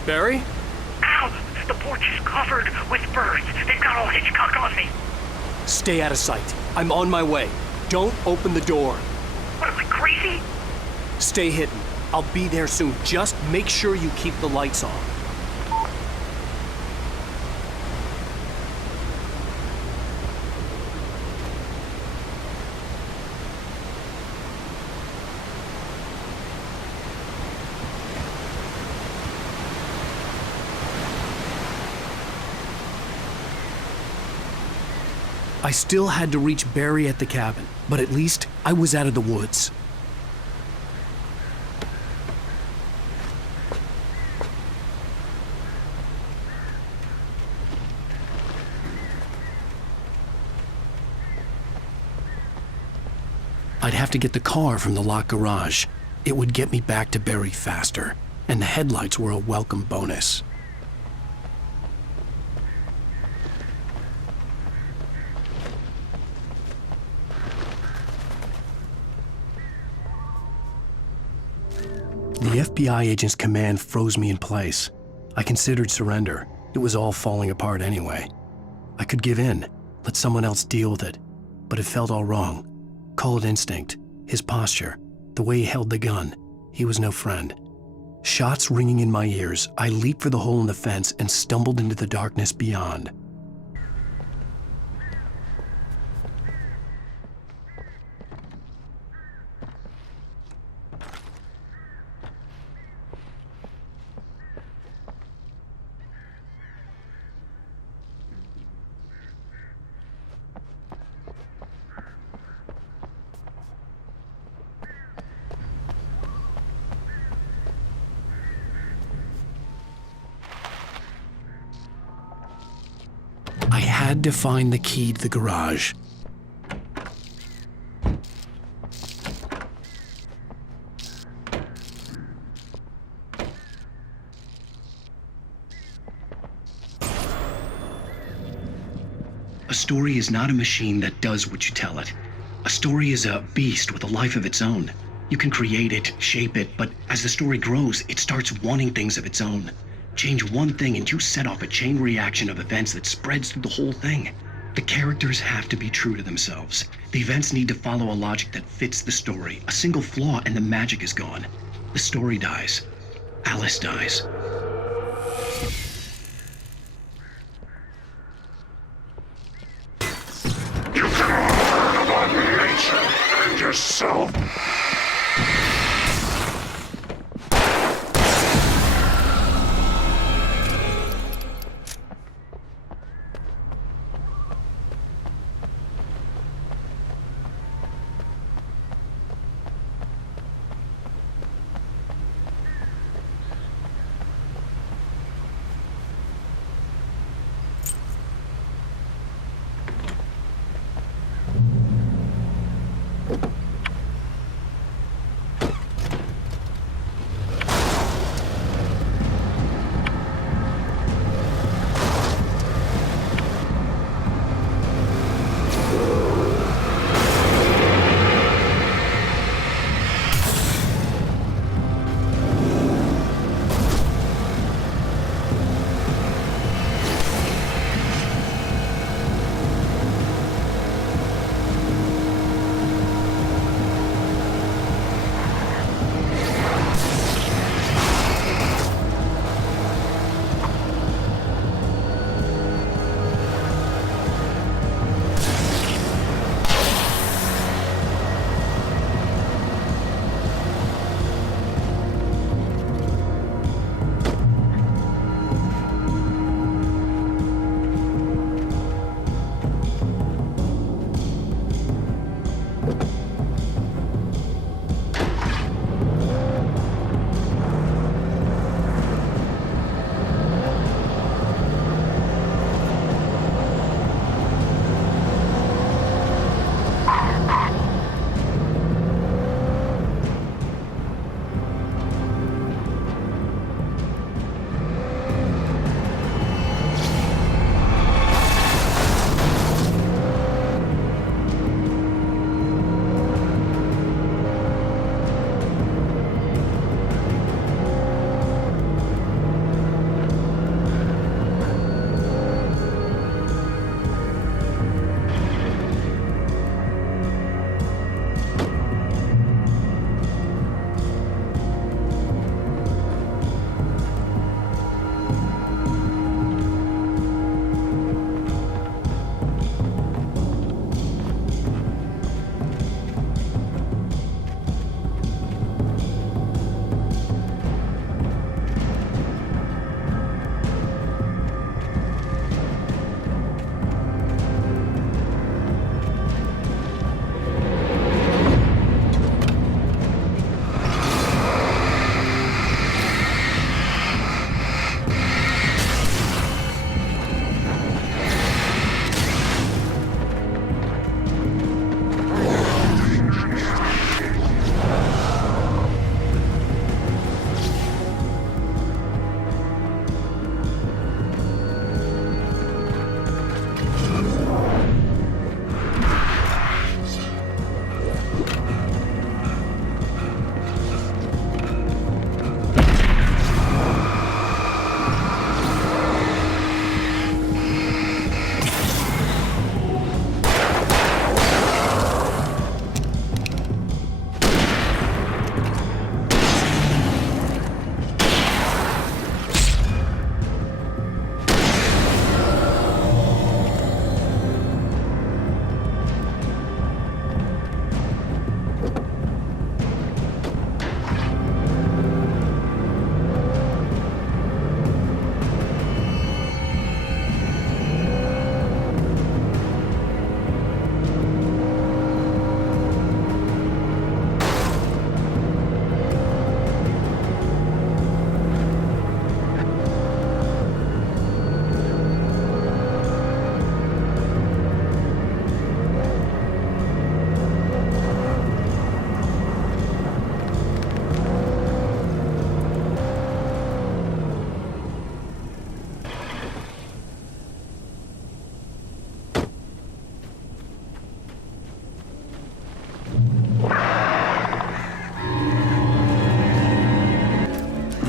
Barry? Ow! The porch is covered with birds. They've got all Hitchcock on me. Stay out of sight. I'm on my way. Don't open the door. What, am I crazy? Stay hidden. I'll be there soon. Just make sure you keep the lights on. I still had to reach Barry at the cabin, but at least I was out of the woods. I'd have to get the car from the locked garage. It would get me back to Barry faster, and the headlights were a welcome bonus. The FBI agent's command froze me in place. I considered surrender. It was all falling apart anyway. I could give in, let someone else deal with it, but it felt all wrong. Call it instinct, his posture, the way he held the gun. He was no friend. Shots ringing in my ears, I leaped for the hole in the fence and stumbled into the darkness beyond. I had to find the key to the garage. A story is not a machine that does what you tell it. A story is a beast with a life of its own. You can create it, shape it, but as the story grows, it starts wanting things of its own. Change one thing and you set off a chain reaction of events that spreads through the whole thing. The characters have to be true to themselves. The events need to follow a logic that fits the story. A single flaw and the magic is gone. The story dies. Alice dies. You can learn about nature and yourself.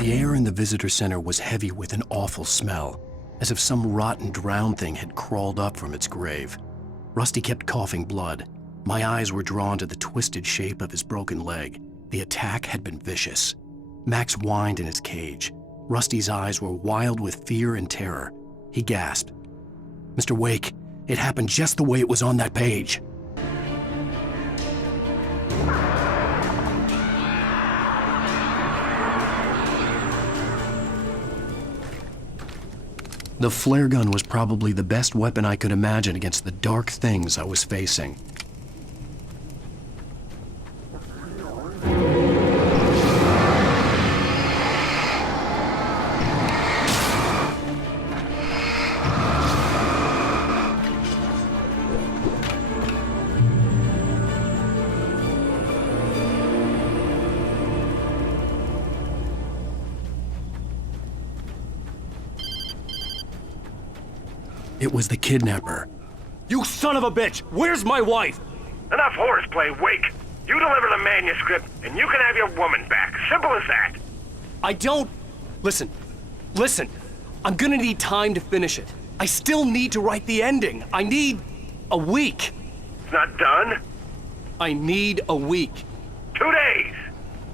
The air in the visitor center was heavy with an awful smell, as if some rotten drowned thing had crawled up from its grave. Rusty kept coughing blood. My eyes were drawn to the twisted shape of his broken leg. The attack had been vicious. Max whined in his cage. Rusty's eyes were wild with fear and terror. He gasped. "Mr. Wake, it happened just the way it was on that page." The flare gun was probably the best weapon I could imagine against the dark things I was facing. It was the kidnapper. You son of a bitch! Where's my wife? Enough horseplay, Wake. You deliver the manuscript, and you can have your woman back. Simple as that. I don't... Listen. I'm gonna need time to finish it. I still need to write the ending. I need a week. It's not done? I need a week. 2 days.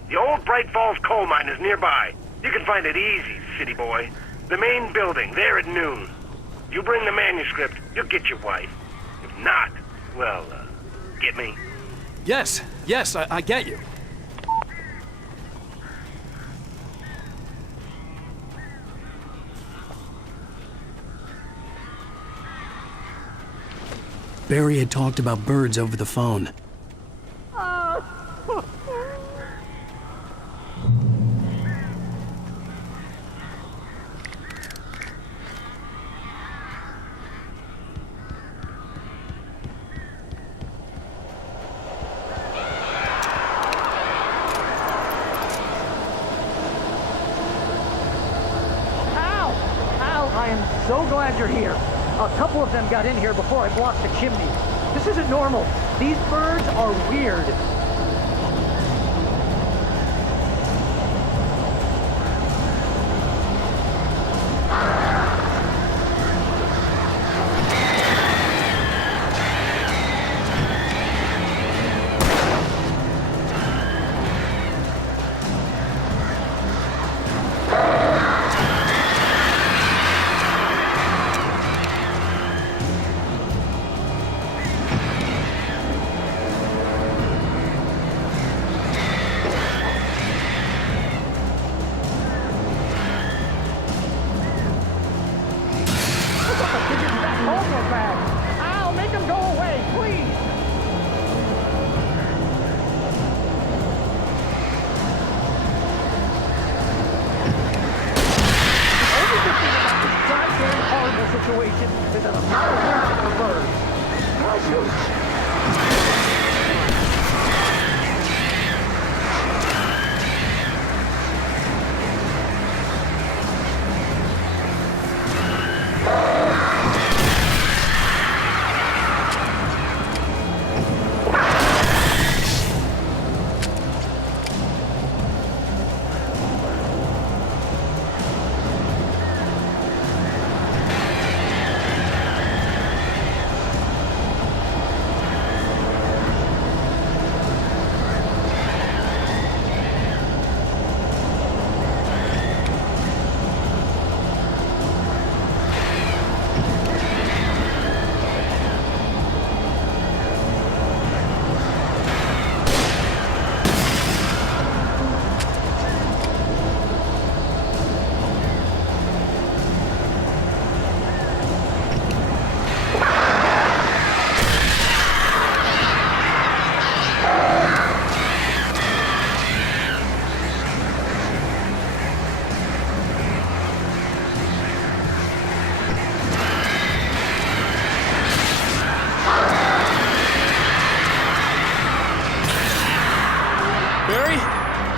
The old Bright Falls coal mine is nearby. You can find it easy, city boy. The main building, there at noon. You bring the manuscript, you'll get your wife. If not, well, get me? Yes, I get you. Barry had talked about birds over the phone. I am so glad you're here. A couple of them got in here before I blocked the chimney. This isn't normal. These birds are weird. Al, make them go away, please! The only good thing about this goddamn horrible situation is that I'm not allergic to birds.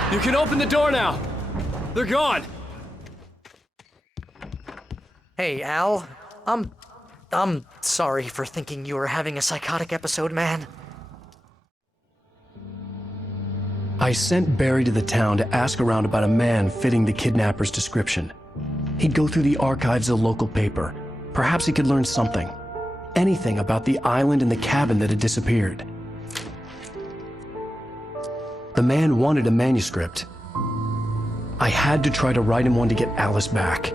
You can open the door now. They're gone. Hey, Al. I'm sorry for thinking you were having a psychotic episode, man. I sent Barry to the town to ask around about a man fitting the kidnapper's description. He'd go through the archives of the local paper. Perhaps he could learn something. Anything about the island and the cabin that had disappeared. The man wanted a manuscript. I had to try to write him one to get Alice back.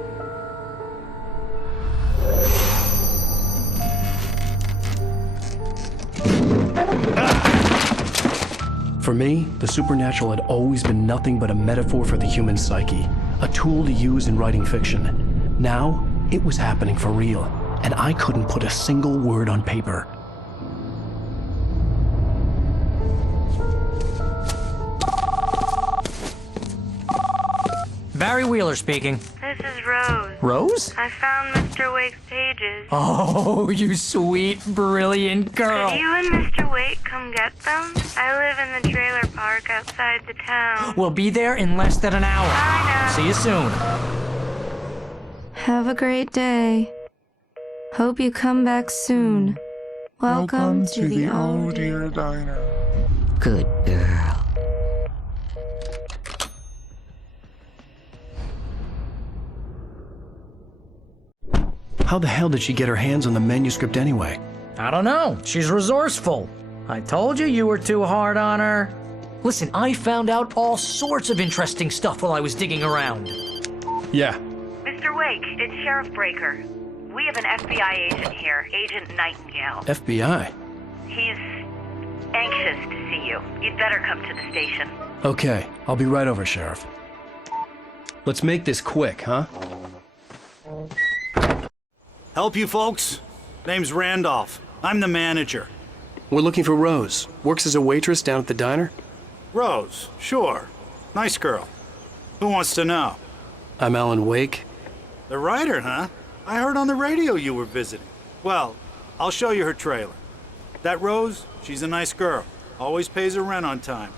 For me, the supernatural had always been nothing but a metaphor for the human psyche, a tool to use in writing fiction. Now, it was happening for real, and I couldn't put a single word on paper. Barry Wheeler speaking. This is Rose. Rose? I found Mr. Wake's pages. Oh, you sweet, brilliant girl. Could you and Mr. Wake come get them? I live in the trailer park outside the town. We'll be there in less than an hour. Bye now. See you soon. Have a great day. Hope you come back soon. Welcome to the Oh Dear Diner. Good girl. How the hell did she get her hands on the manuscript anyway? I don't know. She's resourceful. I told you you were too hard on her. Listen, I found out all sorts of interesting stuff while I was digging around. Yeah. Mr. Wake, it's Sheriff Breaker. We have an FBI agent here, Agent Nightingale. FBI? He's anxious to see you. You'd better come to the station. Okay, I'll be right over, Sheriff. Let's make this quick, huh? Help you folks? Name's Randolph. I'm the manager. We're looking for Rose. Works as a waitress down at the diner? Rose, sure. Nice girl. Who wants to know? I'm Alan Wake. The writer, huh? I heard on the radio you were visiting. Well, I'll show you her trailer. That Rose, she's a nice girl. Always pays her rent on time.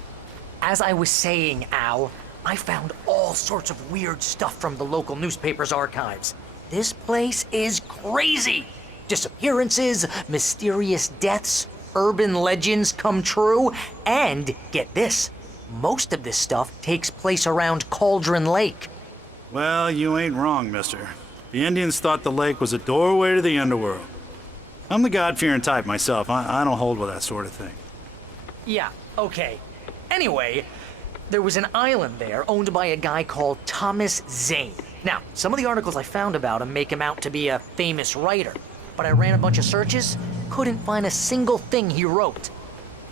As I was saying, Al, I found all sorts of weird stuff from the local newspaper's archives. This place is crazy. Disappearances, mysterious deaths, urban legends come true, and get this, most of this stuff takes place around Cauldron Lake. Well, you ain't wrong, mister. The Indians thought the lake was a doorway to the underworld. I'm the God-fearing type myself. I don't hold with that sort of thing. Yeah, okay. Anyway, there was an island there owned by a guy called Thomas Zane. Now, some of the articles I found about him make him out to be a famous writer, but I ran a bunch of searches, couldn't find a single thing he wrote.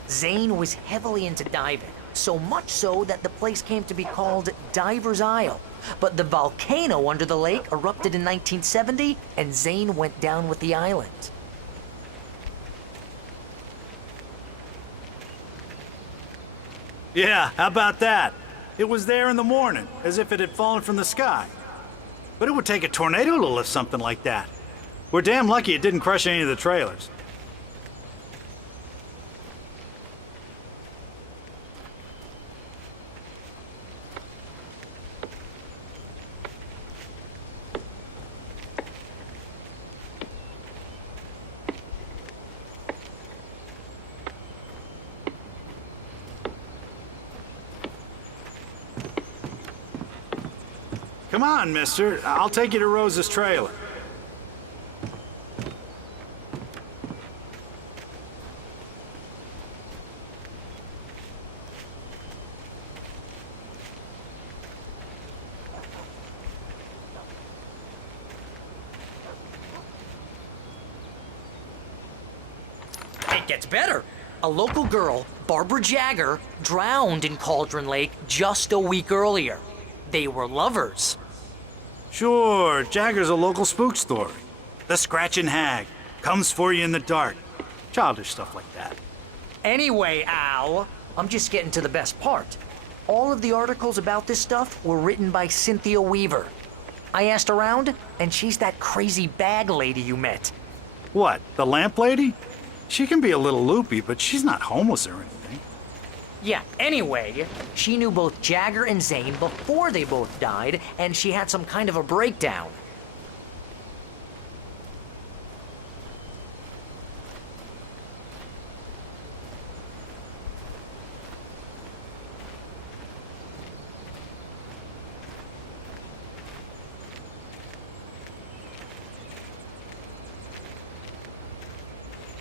Zane was heavily into diving, so much so that the place came to be called Diver's Isle. But the volcano under the lake erupted in 1970, and Zane went down with the island. Yeah, how about that? It was there in the morning, as if it had fallen from the sky. But it would take a tornado to lift something like that. We're damn lucky it didn't crush any of the trailers. Come on, mister. I'll take you to Rose's trailer. It gets better. A local girl, Barbara Jagger, drowned in Cauldron Lake just a week earlier. They were lovers. Sure, Jagger's a local spook story. The Scratching Hag comes for you in the dark. Childish stuff like that. Anyway, Al, I'm just getting to the best part. All of the articles about this stuff were written by Cynthia Weaver. I asked around, and she's that crazy bag lady you met. What, the lamp lady? She can be a little loopy, but she's not homeless or anything. Yeah, anyway, she knew both Jagger and Zane before they both died, and she had some kind of a breakdown.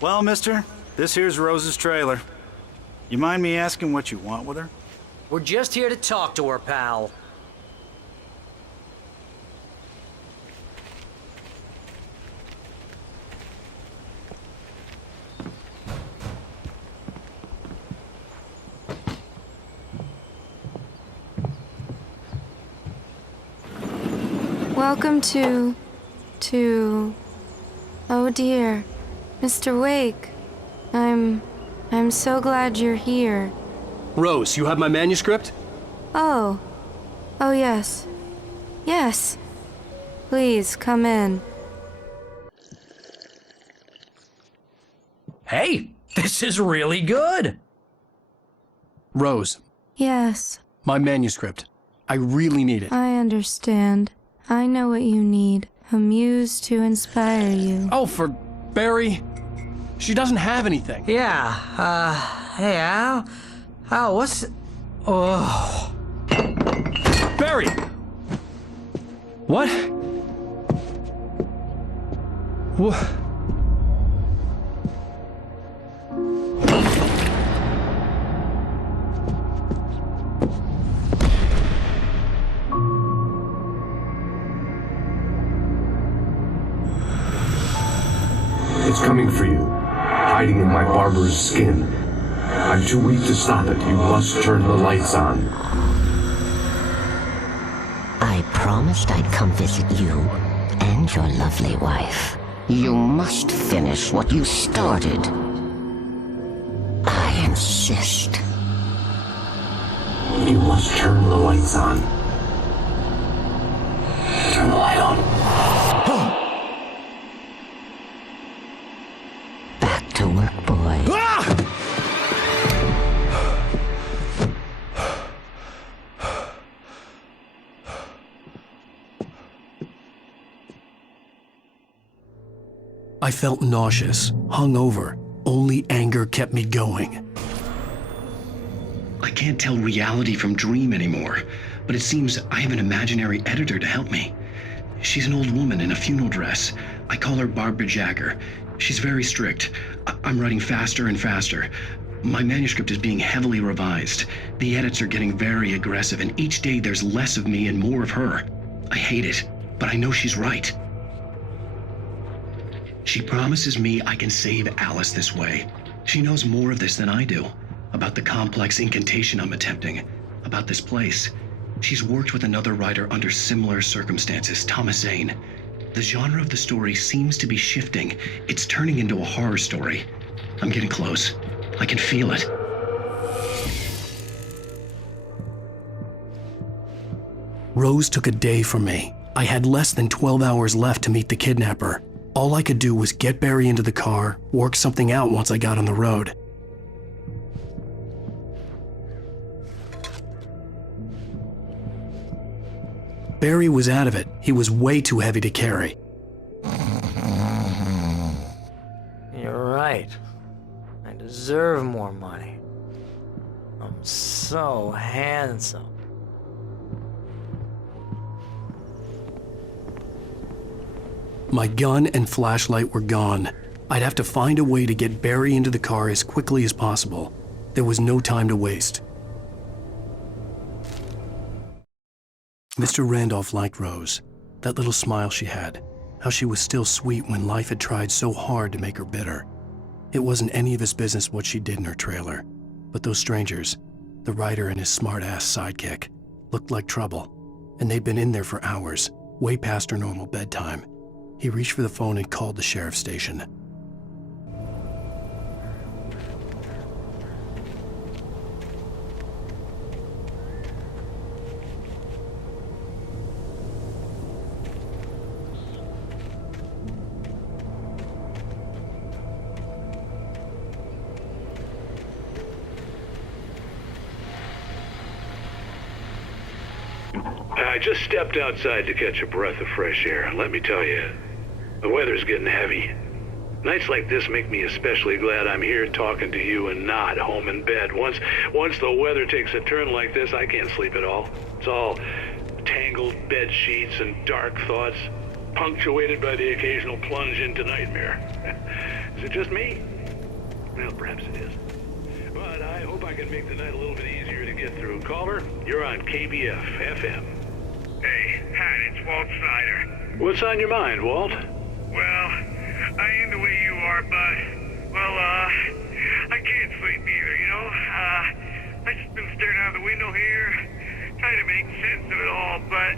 Well, mister, this here's Rose's trailer. You mind me asking what you want with her? We're just here to talk to her, pal. Welcome to... Oh dear, Mr. Wake. I'm so glad you're here. Rose, you have my manuscript? Oh. Oh, yes. Yes. Please, come in. Hey, this is really good. Rose, Yes, my manuscript. I really need it. I understand. I know what you need. A muse to inspire you. Oh, for Barry? She doesn't have anything. Yeah, hey, Al, what's... Oh... Barry! What? What? It's coming for you, hiding in my barber's skin. I'm too weak to stop it. You must turn the lights on. I promised I'd come visit you and your lovely wife. You must finish what you started. I insist. You must turn the lights on. Turn the light on. Back to work, boy. I felt nauseous, hungover. Only anger kept me going. I can't tell reality from dream anymore, but it seems I have an imaginary editor to help me. She's an old woman in a funeral dress. I call her Barbara Jagger. She's very strict. I'm writing faster and faster. My manuscript is being heavily revised. The edits are getting very aggressive, and each day there's less of me and more of her. I hate it, but I know she's right. She promises me I can save Alice this way. She knows more of this than I do. About the complex incantation I'm attempting. About this place. She's worked with another writer under similar circumstances, Thomas Zane. The genre of the story seems to be shifting. It's turning into a horror story. I'm getting close. I can feel it. Rose took a day from me. I had less than 12 hours left to meet the kidnapper. All I could do was get Barry into the car, work something out once I got on the road. Barry was out of it. He was way too heavy to carry. You're right. I deserve more money. I'm so handsome. My gun and flashlight were gone. I'd have to find a way to get Barry into the car as quickly as possible. There was no time to waste. Mr. Randolph liked Rose. That little smile she had. How she was still sweet when life had tried so hard to make her bitter. It wasn't any of his business what she did in her trailer. But those strangers, the writer and his smart-ass sidekick, looked like trouble. And they'd been in there for hours, way past her normal bedtime. He reached for the phone and called the sheriff's station. I just stepped outside to catch a breath of fresh air, and let me tell you, the weather's getting heavy. Nights like this make me especially glad I'm here talking to you and not home in bed. Once the weather takes a turn like this, I can't sleep at all. It's all tangled bed sheets and dark thoughts, punctuated by the occasional plunge into nightmare. Is it just me? Well, perhaps it is. But I hope I can make the night a little bit easier to get through. Caller, you're on KBF FM. Hey, Pat, it's Walt Snyder. What's on your mind, Walt? Well, I ain't the way you are, but, well, I can't sleep either, you know? I just been staring out the window here, trying to make sense of it all, but,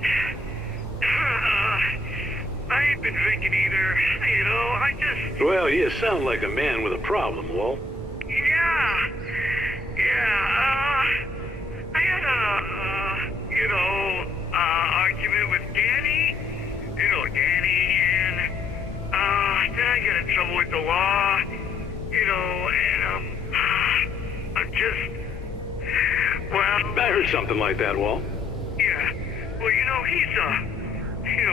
I ain't been drinking either, you know, I just... Well, you sound like a man with a problem, Walt. Yeah, I had argument with Danny, and, then I got in trouble with the law, and, I'm just, well... I heard something like that, Walt. Yeah, well,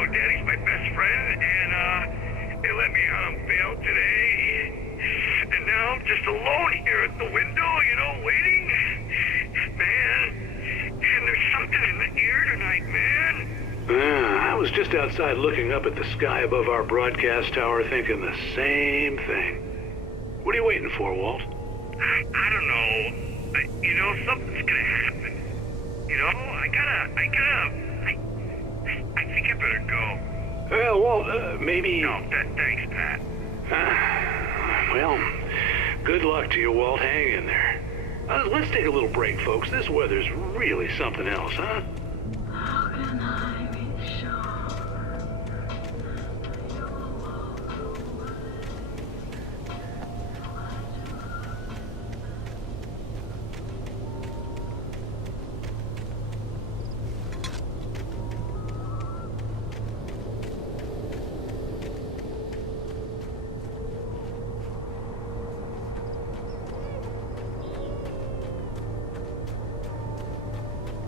Danny's my best friend, and, they let me out on bail today, and now I'm just alone here at the window, waiting. Man, there's something in the air tonight, man. I was just outside looking up at the sky above our broadcast tower thinking the same thing. What are you waiting for, Walt? I don't know. Something's gonna happen. I think I better go. Well, Walt, maybe... No, thanks, Pat. Well, good luck to you, Walt. Hang in there. Let's take a little break, folks. This weather's really something else, huh? How can I be sure?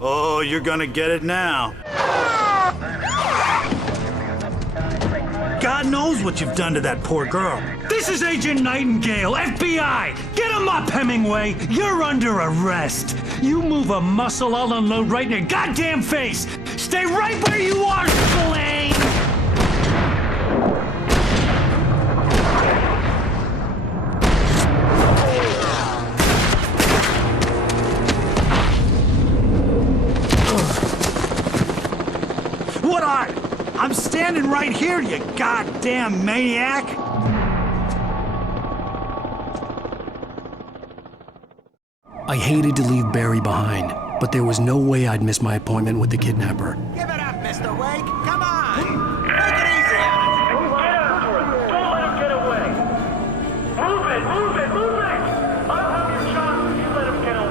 Oh, you're gonna get it now. God knows what you've done to that poor girl. This is Agent Nightingale, FBI! Get him up, Hemingway! You're under arrest! You move a muscle, I'll unload right in your goddamn face! Stay right where you are, Spillane! What are? I'm standing right here, you goddamn maniac! I hated to leave Barry behind, but there was no way I'd miss my appointment with the kidnapper. Give it up, Mr. Wake. Come on. Make it easy on him. Don't let him get away. Move it! I'll have your shot if you let him get away.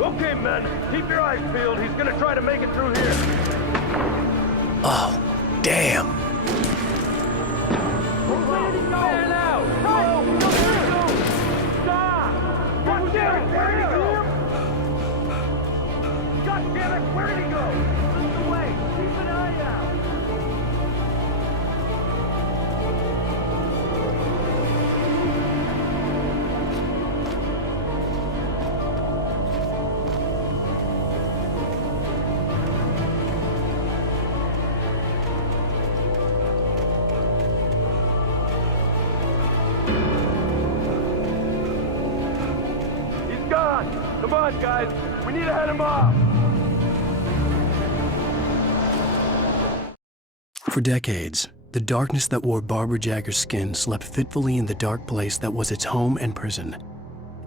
Okay, men, keep your eyes peeled. He's gonna try to make it through here. Oh, damn. Man out! No! Stop! God damn it, where'd he go? God damn it, where'd he go? Look away! Keep an eye out! Come on, guys. We need to head him off. For decades, the darkness that wore Barbara Jagger's skin slept fitfully in the dark place that was its home and prison.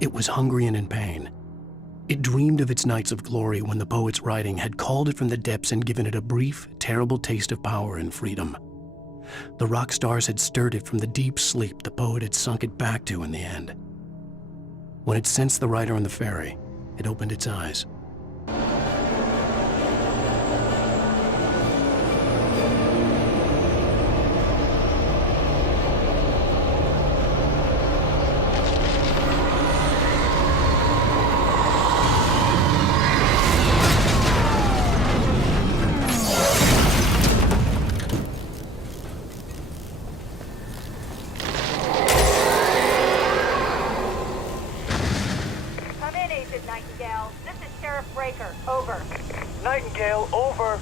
It was hungry and in pain. It dreamed of its nights of glory when the poet's writing had called it from the depths and given it a brief, terrible taste of power and freedom. The rock stars had stirred it from the deep sleep the poet had sunk it back to in the end. When it sensed the rider on the ferry, it opened its eyes. Over.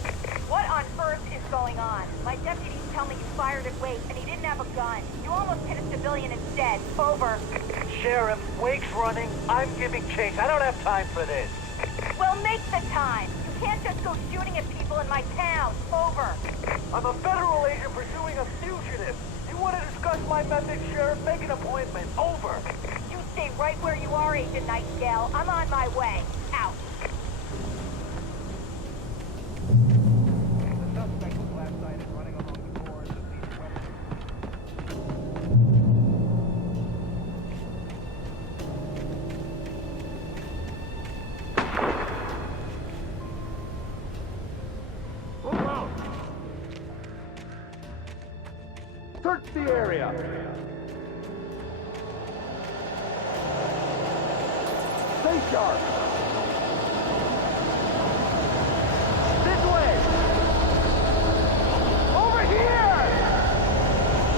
What on earth is going on? My deputies tell me you fired at Wake and he didn't have a gun. You almost hit a civilian instead. Over. Sheriff, Wake's running. I'm giving chase. I don't have time for this. Well, make the time. You can't just go shooting at people in my town. Over. I'm a federal agent pursuing a fugitive. You want to discuss my methods, Sheriff? Make an appointment. Over. You stay right where you are, Agent Nightingale. I'm on my way. Out. The suspect was last sighted running along the corridors of these weapons. Move out! Search the area! Stay sharp! This way! Over here!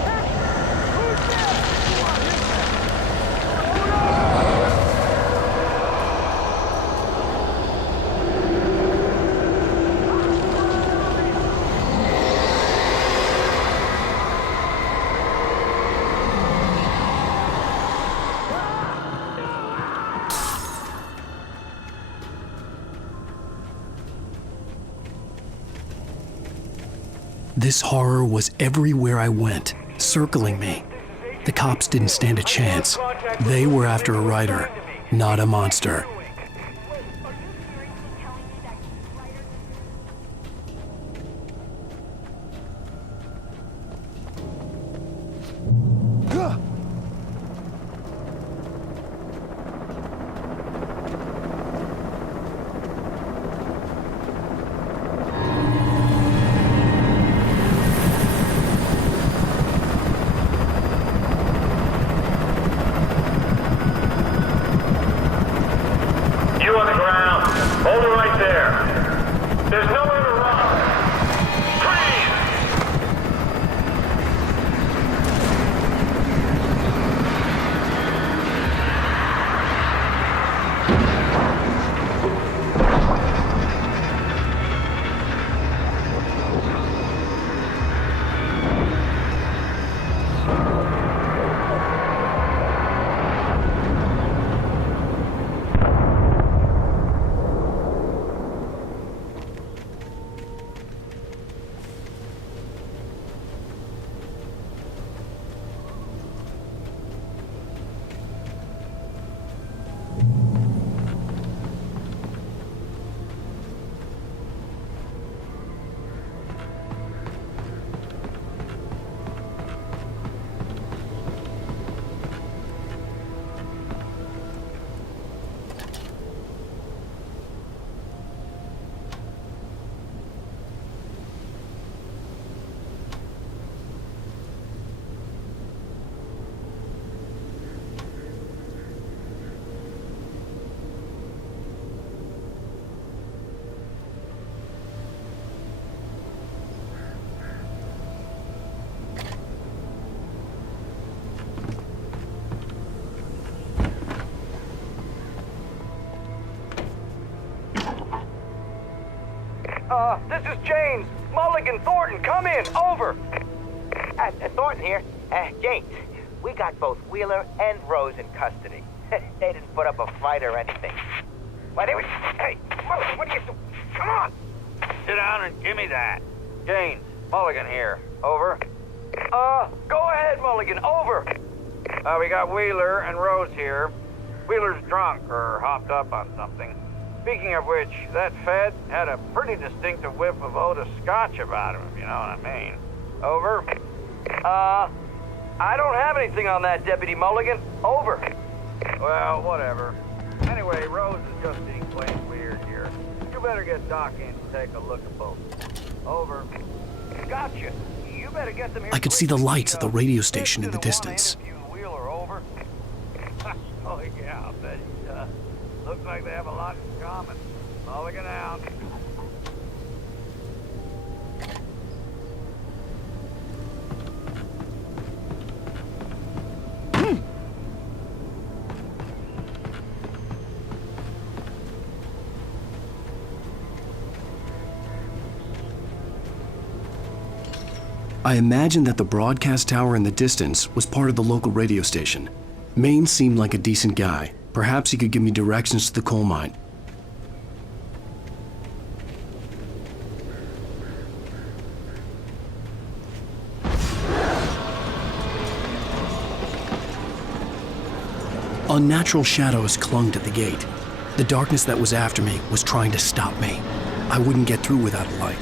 Hey! Who's there? Come on, hit them! Oh no! This horror was everywhere I went, circling me. The cops didn't stand a chance. They were after a writer, not a monster. You on the ground. Hold it right there. There's nowhere to run. Freeze! This is James. Mulligan, Thornton, come in. Over. Thornton here. James, we got both Wheeler and Rose in custody. They didn't put up a fight or anything. Why, they were... Hey, Mulligan, what are you doing? Come on! Sit down and give me that. James, Mulligan here. Over. Go ahead, Mulligan. Over. We got Wheeler and Rose here. Wheeler's drunk or hopped up on something. Speaking of which, that Fed had a pretty distinctive whiff of Otis Scotch about him, if you know what I mean. Over. I don't have anything on that, Deputy Mulligan. Over. Well, whatever. Anyway, Rose is just being plain weird here. You better get Doc in to take a look at both. Over. Gotcha. You better get them here. I could see the lights at the radio station in the distance. Wheeler over. Oh, yeah, I'll bet he does. Looks like they have a lot in common. Mulligan out. I imagined that the broadcast tower in the distance was part of the local radio station. Maine seemed like a decent guy. Perhaps he could give me directions to the coal mine. Unnatural shadows clung to the gate. The darkness that was after me was trying to stop me. I wouldn't get through without a light.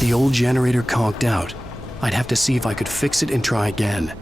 The old generator conked out. I'd have to see if I could fix it and try again.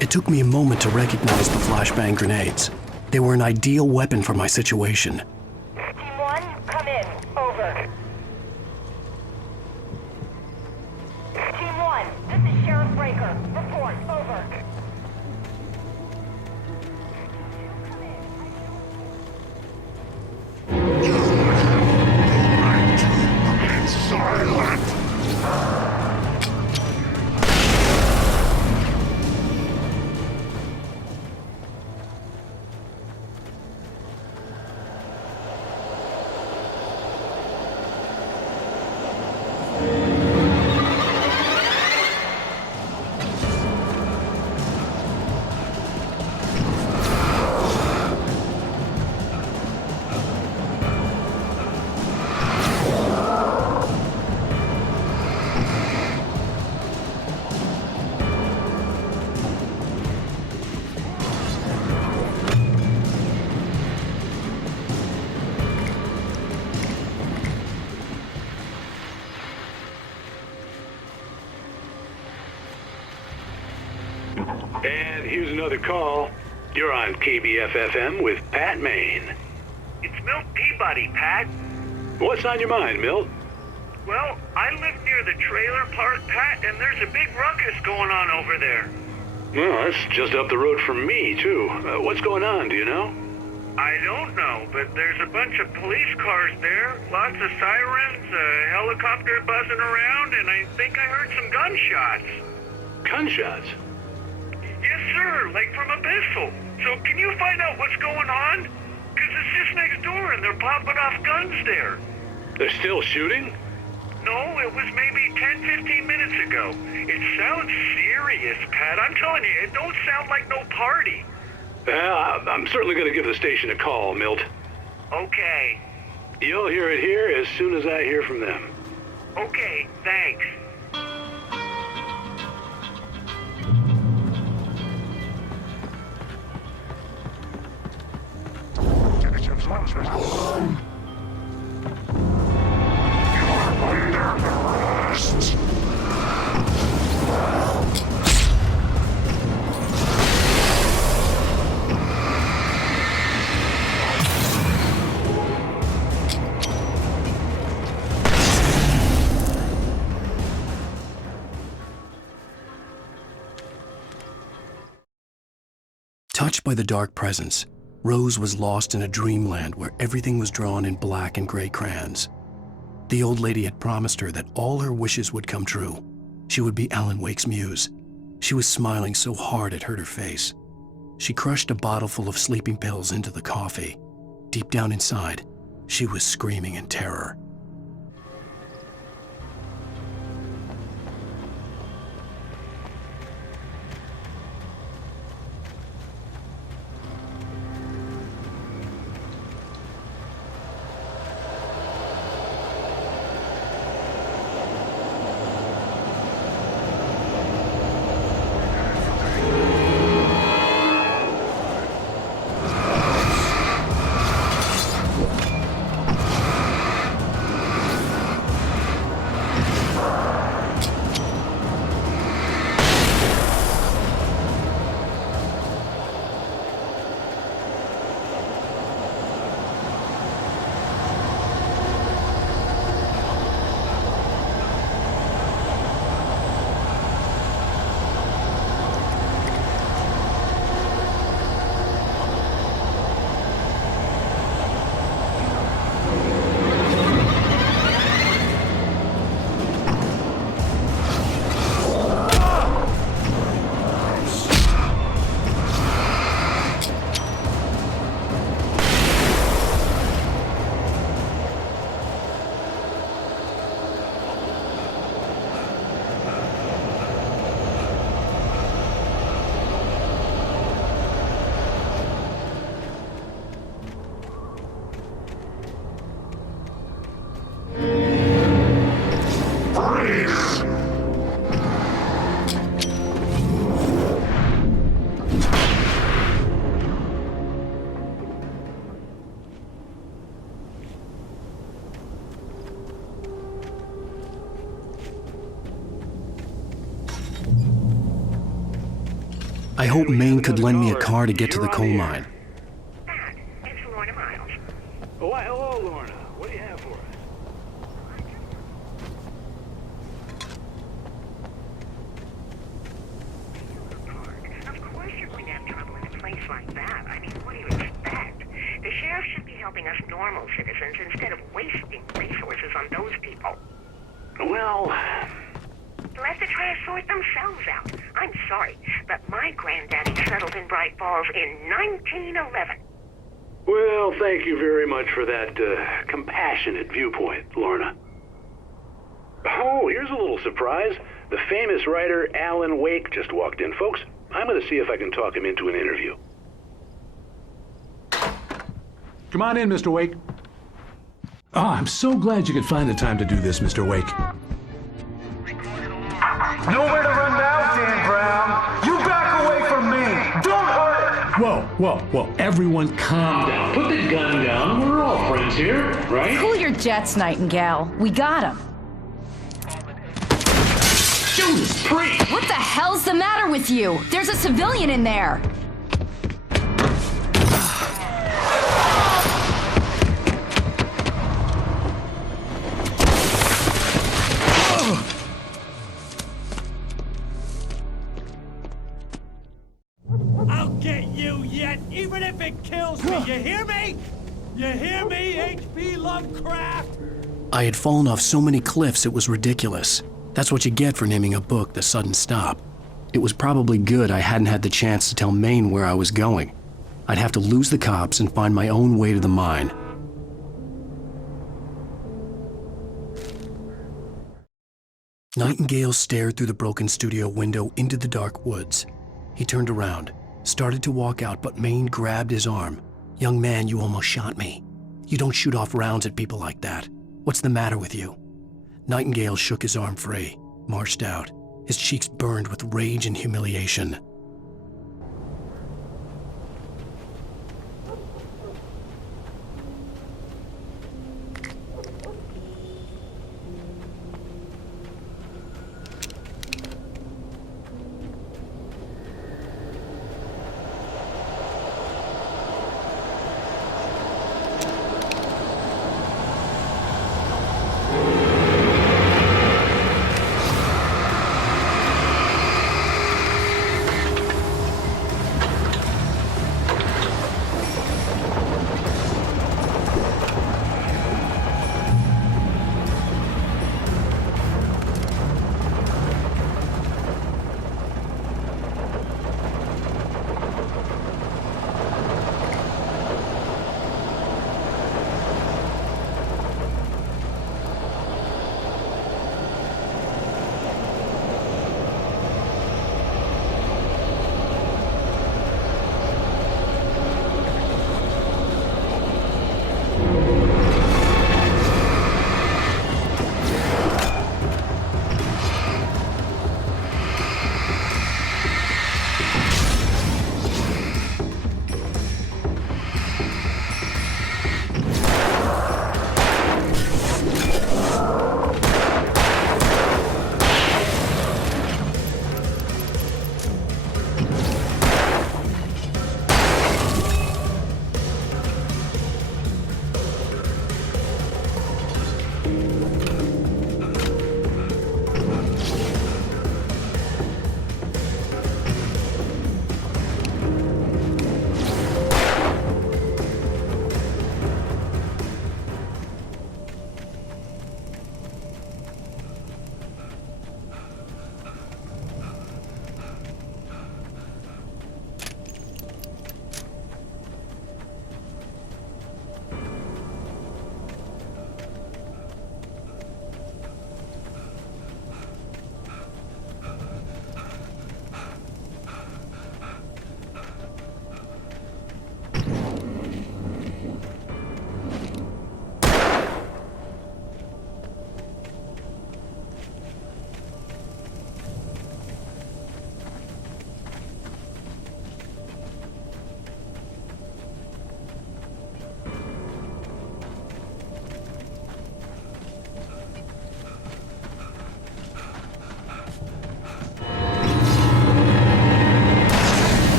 It took me a moment to recognize the flashbang grenades. They were an ideal weapon for my situation. Team 1, come in. Over. Team 1, this is Sheriff Breaker. Report. Over. And here's another call. You're on KBF-FM with Pat Maine. It's Milt Peabody, Pat. What's on your mind, Milt? Well, I live near the trailer park, Pat, and there's a big ruckus going on over there. Well, that's just up the road from me, too. What's going on, do you know? I don't know, but there's a bunch of police cars there, lots of sirens, a helicopter buzzing around, and I think I heard some gunshots. Gunshots? Yes, sir, like from a pistol. So can you find out what's going on? Because it's just next door and they're popping off guns there. They're still shooting? No, it was maybe 10, 15 minutes ago. It sounds serious. hilarious, Pat. I'm telling you, it don't sound like no party. Well, I'm certainly going to give the station a call, Milt. Okay. You'll hear it here as soon as I hear from them. Okay, thanks. Touched by the dark presence, Rose was lost in a dreamland where everything was drawn in black and gray crayons. The old lady had promised her that all her wishes would come true. She would be Alan Wake's muse. She was smiling so hard it hurt her face. She crushed a bottle full of sleeping pills into the coffee. Deep down inside, she was screaming in terror. I hope Maine could lend me a car to get to the coal mine. It's Lorna Miles. Oh, why, hello, Lorna. What do you have for us? Of course you're going to have trouble in a place like that. I mean, what do you expect? The sheriff should be helping us normal citizens instead of wasting resources on those people. Well... Let the try to sort themselves out. I'm sorry, but my granddaddy settled in Bright Falls in 1911. Well, thank you very much for that compassionate viewpoint, Lorna. Oh, here's a little surprise. The famous writer Alan Wake just walked in, folks. I'm going to see if I can talk him into an interview. Come on in, Mr. Wake. Oh, I'm so glad you could find the time to do this, Mr. Wake. Nowhere to run now, Dan Brown. You back away from me. Don't hurt it. Whoa. Everyone calm down. Put the gun down. We're all friends here, right? Cool your jets, Nightingale. We got him. Judas Priest! What the hell's the matter with you? There's a civilian in there. I'll get you yet, even if it kills me. You hear me? You hear me, H.P. Lovecraft? I had fallen off so many cliffs it was ridiculous. That's what you get for naming a book The Sudden Stop. It was probably good I hadn't had the chance to tell Maine where I was going. I'd have to lose the cops and find my own way to the mine. Nightingale stared through the broken studio window into the dark woods. He turned around, started to walk out, but Maine grabbed his arm. "Young man, you almost shot me. You don't shoot off rounds at people like that. What's the matter with you?" Nightingale shook his arm free, marched out. His cheeks burned with rage and humiliation.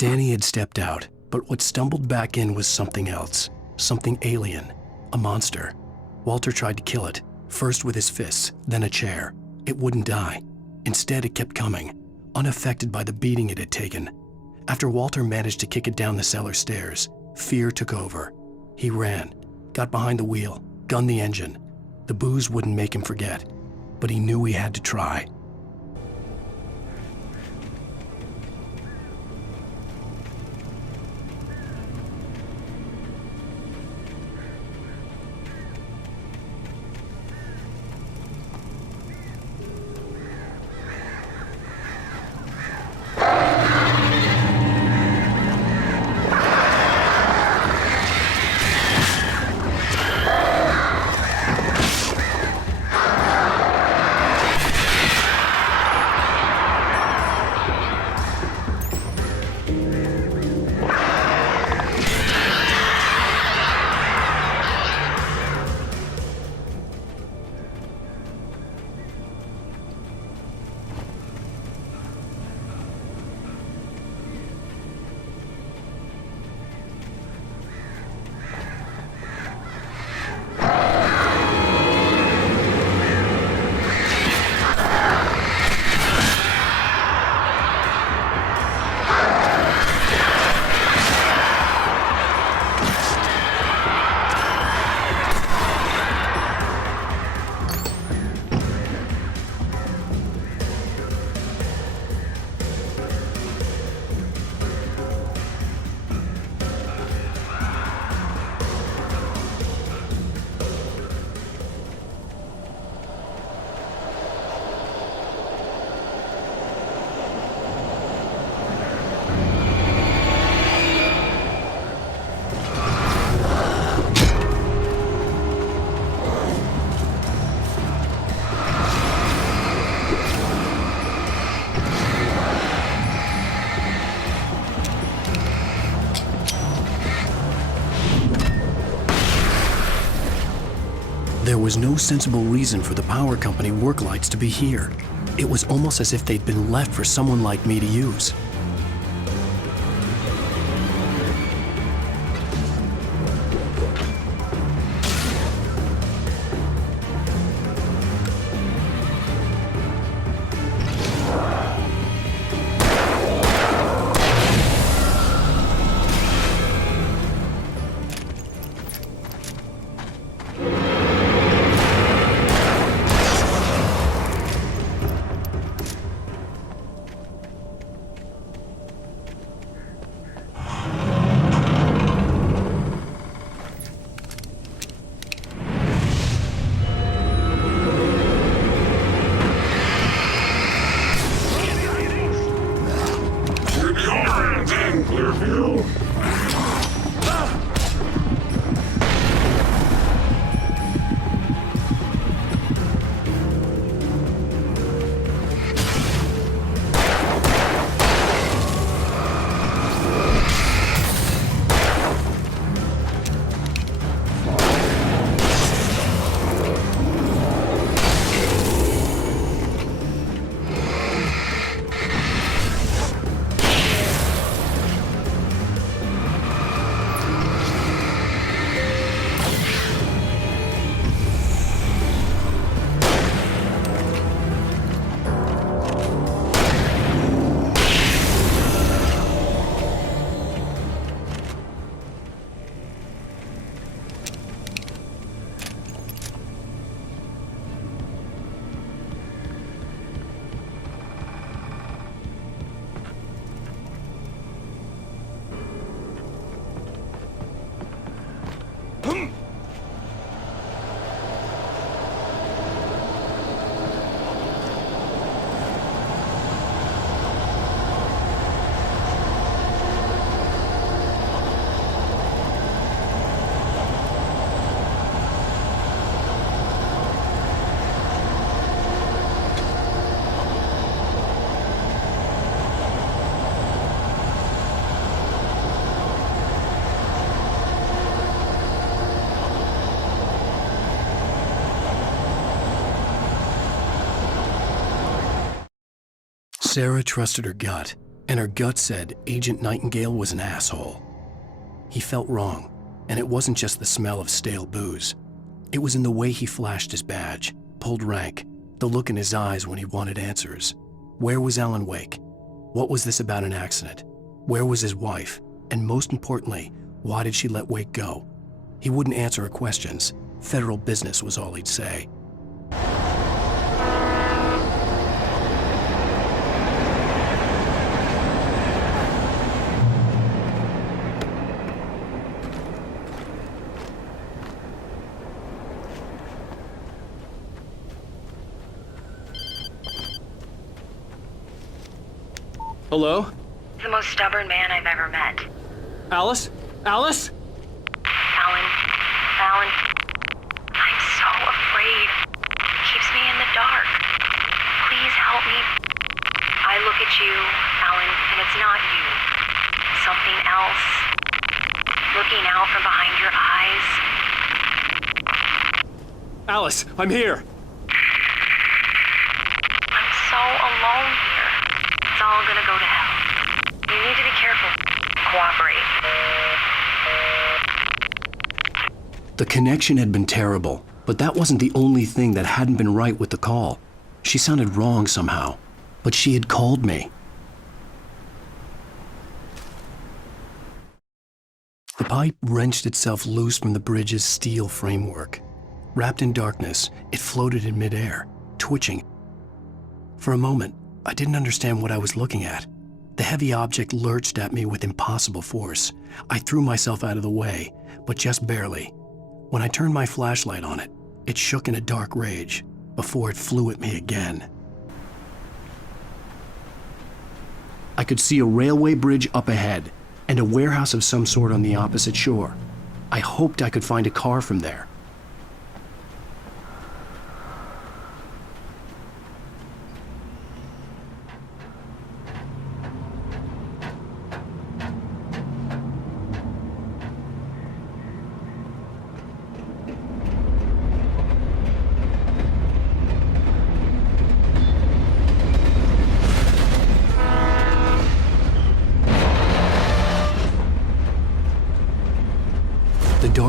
Danny had stepped out, but what stumbled back in was something else, something alien, a monster. Walter tried to kill it, first with his fists, then a chair. It wouldn't die. Instead, it kept coming, unaffected by the beating it had taken. After Walter managed to kick it down the cellar stairs, fear took over. He ran, got behind the wheel, gunned the engine. The booze wouldn't make him forget, but he knew he had to try. There was no sensible reason for the power company work lights to be here. It was almost as if they'd been left for someone like me to use. Sarah trusted her gut, and her gut said Agent Nightingale was an asshole. He felt wrong, and it wasn't just the smell of stale booze. It was in the way he flashed his badge, pulled rank, the look in his eyes when he wanted answers. Where was Alan Wake? What was this about an accident? Where was his wife? And most importantly, why did she let Wake go? He wouldn't answer her questions. Federal business was all he'd say. Hello? The most stubborn man I've ever met. Alice? Alice? Alan. Alan. I'm so afraid. It keeps me in the dark. Please help me. I look at you, Alan, and it's not you. Something else. Looking out from behind your eyes. Alice, I'm here. I'm so alone here. It's all gonna go to hell. You need to be careful. Cooperate. The connection had been terrible, but that wasn't the only thing that hadn't been right with the call. She sounded wrong somehow, but she had called me. The pipe wrenched itself loose from the bridge's steel framework. Wrapped in darkness, it floated in midair, twitching. For a moment, I didn't understand what I was looking at. The heavy object lurched at me with impossible force. I threw myself out of the way, but just barely. When I turned my flashlight on it, it shook in a dark rage before it flew at me again. I could see a railway bridge up ahead and a warehouse of some sort on the opposite shore. I hoped I could find a car from there.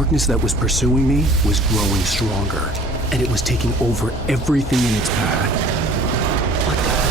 darkness that was pursuing me was growing stronger, and it was taking over everything in its path. What the hell?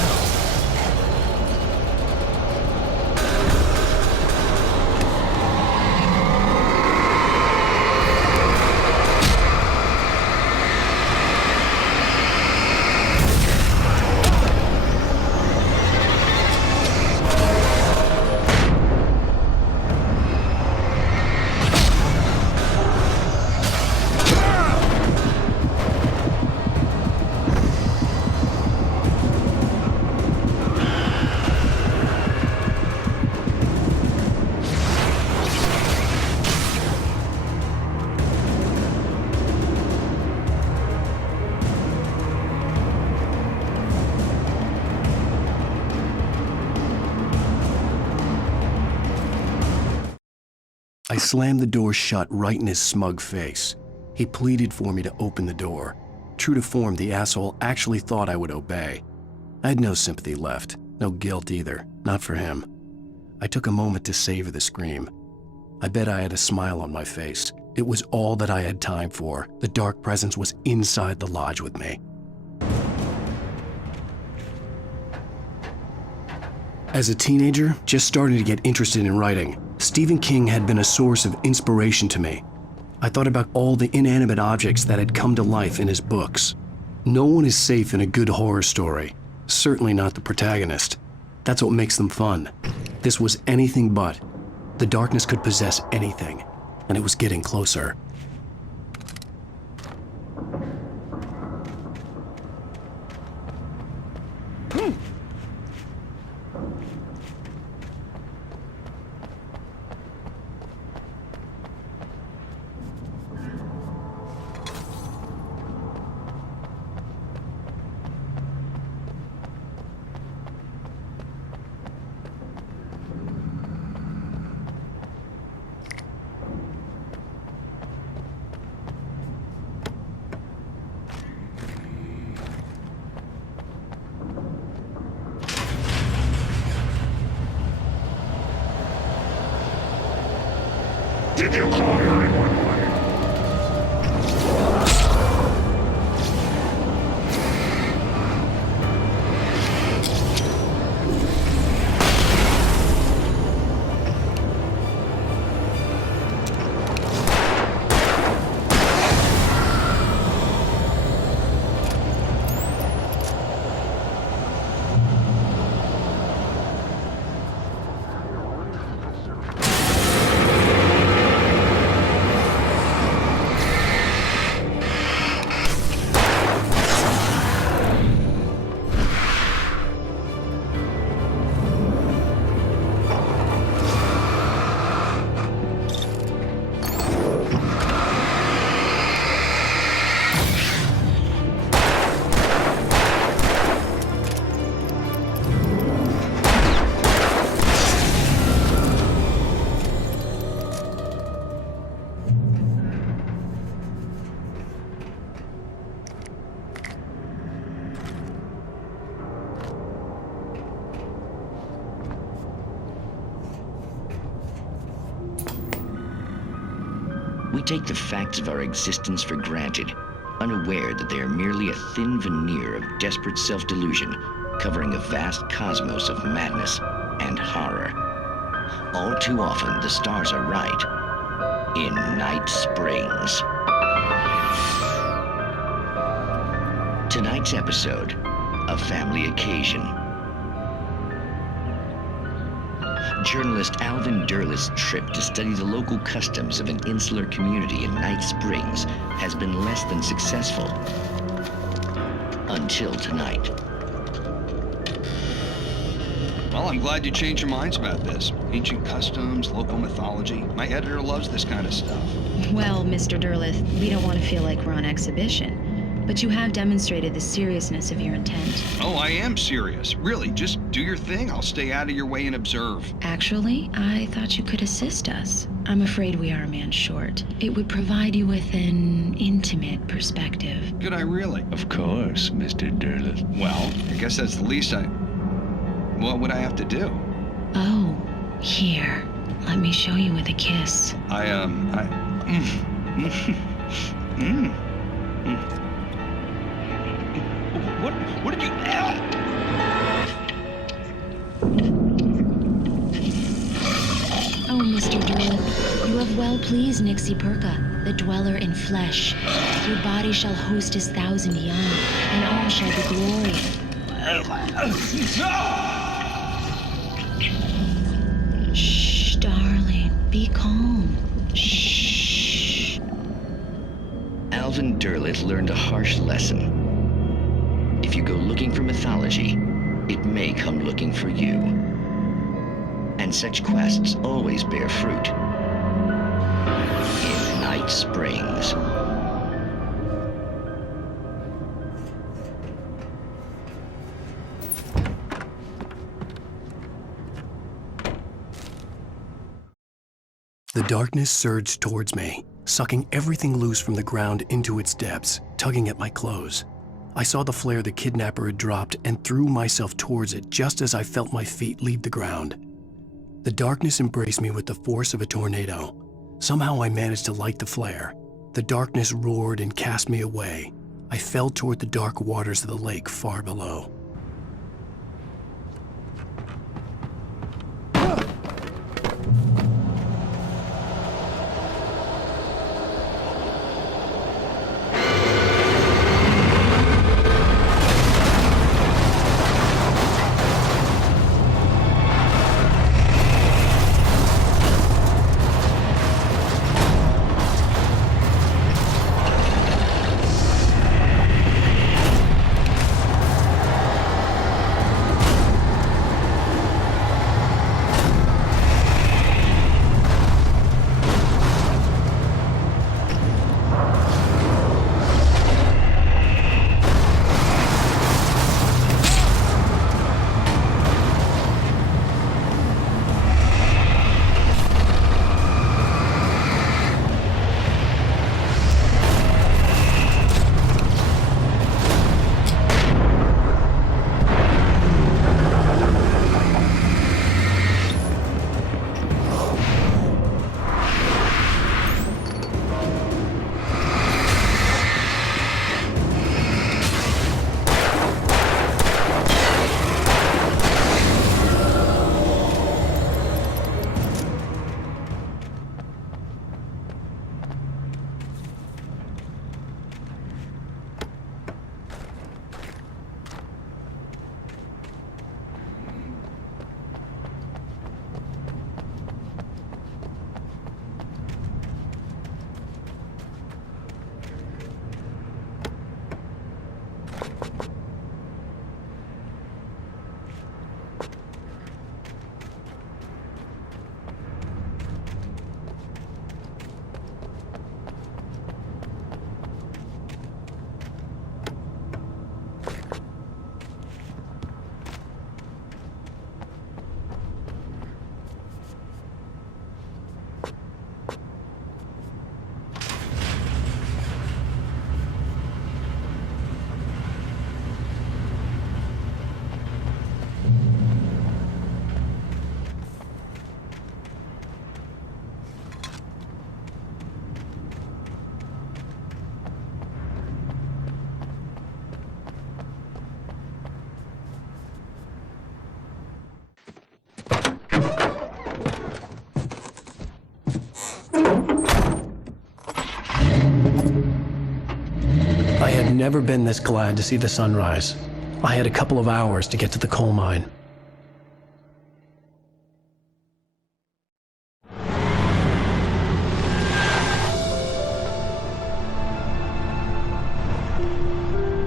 I slammed the door shut right in his smug face. He pleaded for me to open the door. True to form, the asshole actually thought I would obey. I had no sympathy left, no guilt either, not for him. I took a moment to savor the scream. I bet I had a smile on my face. It was all that I had time for. The dark presence was inside the lodge with me. As a teenager, just starting to get interested in writing, Stephen King had been a source of inspiration to me. I thought about all the inanimate objects that had come to life in his books. No one is safe in a good horror story, certainly not the protagonist. That's what makes them fun. This was anything but. The darkness could possess anything, and it was getting closer. Did you call 911? We take the facts of our existence for granted, unaware that they are merely a thin veneer of desperate self-delusion, covering a vast cosmos of madness and horror. All too often, the stars are right. In Night Springs. Tonight's episode, a family occasion. Journalist Alvin Derleth's trip to study the local customs of an insular community in Night Springs has been less than successful. Until tonight. Well, I'm glad you changed your minds about this. Ancient customs, local mythology. My editor loves this kind of stuff. Well, Mr. Derleth, we don't want to feel like we're on exhibition. But you have demonstrated the seriousness of your intent. Oh, I am serious. Really, just do your thing. I'll stay out of your way and observe. Actually, I thought you could assist us. I'm afraid we are a man short. It would provide you with an intimate perspective. Could I really? Of course, Mr. Derleth. Well, I guess that's the least What would I have to do? Oh, here. Let me show you with a kiss. What did you... Oh, Mr. Derleth, you have well pleased Nixie Perka, the dweller in flesh. Your body shall host his 1,000 young, and all shall be glory. Shh, darling, be calm. Shh. Alvin Derleth learned a harsh lesson. If you go looking for mythology, it may come looking for you. And such quests always bear fruit. In Night Springs. The darkness surged towards me, sucking everything loose from the ground into its depths, tugging at my clothes. I saw the flare the kidnapper had dropped and threw myself towards it just as I felt my feet leave the ground. The darkness embraced me with the force of a tornado. Somehow I managed to light the flare. The darkness roared and cast me away. I fell toward the dark waters of the lake far below. I had never been this glad to see the sunrise. I had a couple of hours to get to the coal mine.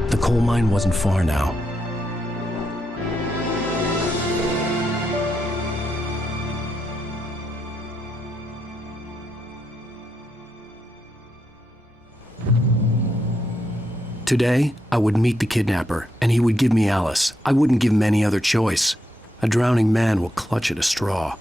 The coal mine wasn't far now. Today, I would meet the kidnapper, and he would give me Alice. I wouldn't give him any other choice. A drowning man will clutch at a straw.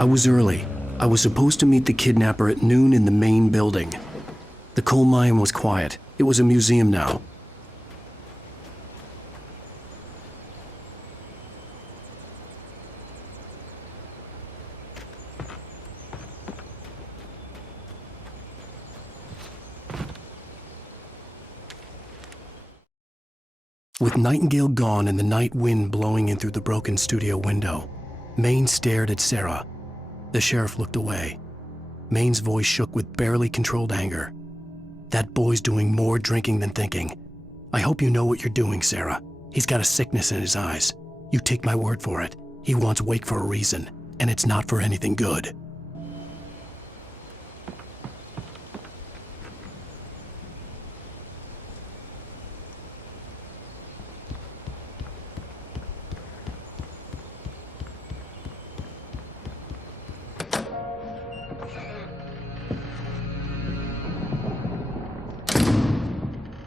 I was early. I was supposed to meet the kidnapper at noon in the main building. The coal mine was quiet. It was a museum now. With Nightingale gone and the night wind blowing in through the broken studio window, Maine stared at Sarah. The sheriff looked away. Maine's voice shook with barely controlled anger. That boy's doing more drinking than thinking. I hope you know what you're doing, Sarah. He's got a sickness in his eyes. You take my word for it. He wants Wake for a reason, and it's not for anything good.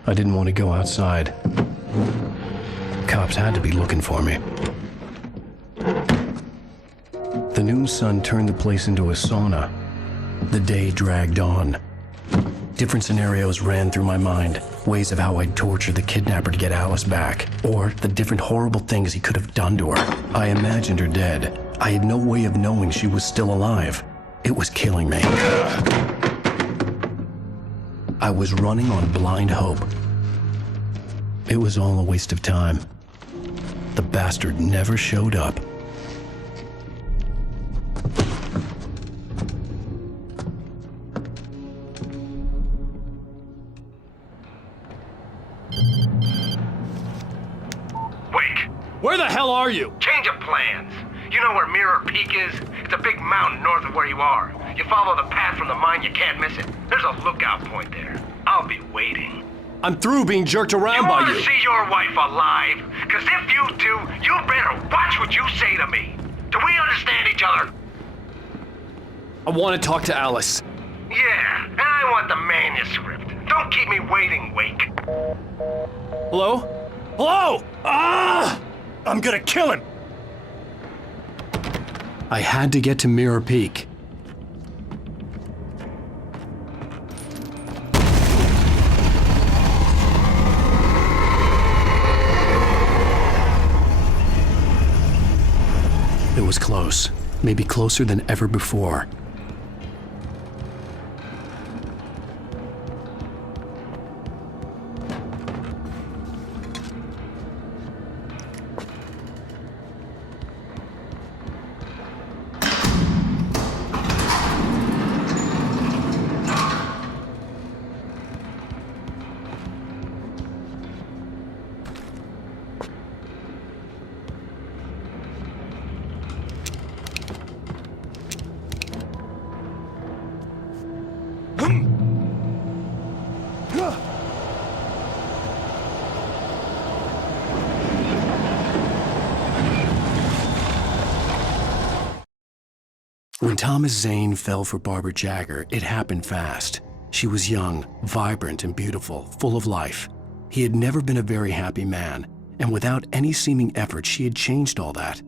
I didn't want to go outside. Cops had to be looking for me. The noon sun turned the place into a sauna. The day dragged on. Different scenarios ran through my mind. Ways of how I'd torture the kidnapper to get Alice back. Or the different horrible things he could have done to her. I imagined her dead. I had no way of knowing she was still alive. It was killing me. I was running on blind hope. It was all a waste of time. The bastard never showed up. Wake! Where the hell are you? Change of plans. You know where Mirror Peak is? It's a big mountain north of where you are. You follow the path from the mine, you can't miss it. There's a lookout point there. I'll be waiting. I'm through being jerked around by you. You want to see your wife alive? Because if you do, you better watch what you say to me. Do we understand each other? I want to talk to Alice. Yeah, and I want the manuscript. Don't keep me waiting, Wake. Hello? Hello? Ah! I'm gonna kill him! I had to get to Mirror Peak. It was close, maybe closer than ever before. When Thomas Zane fell for Barbara Jagger, it happened fast. She was young, vibrant, and beautiful, full of life. He had never been a very happy man, and without any seeming effort, she had changed all that.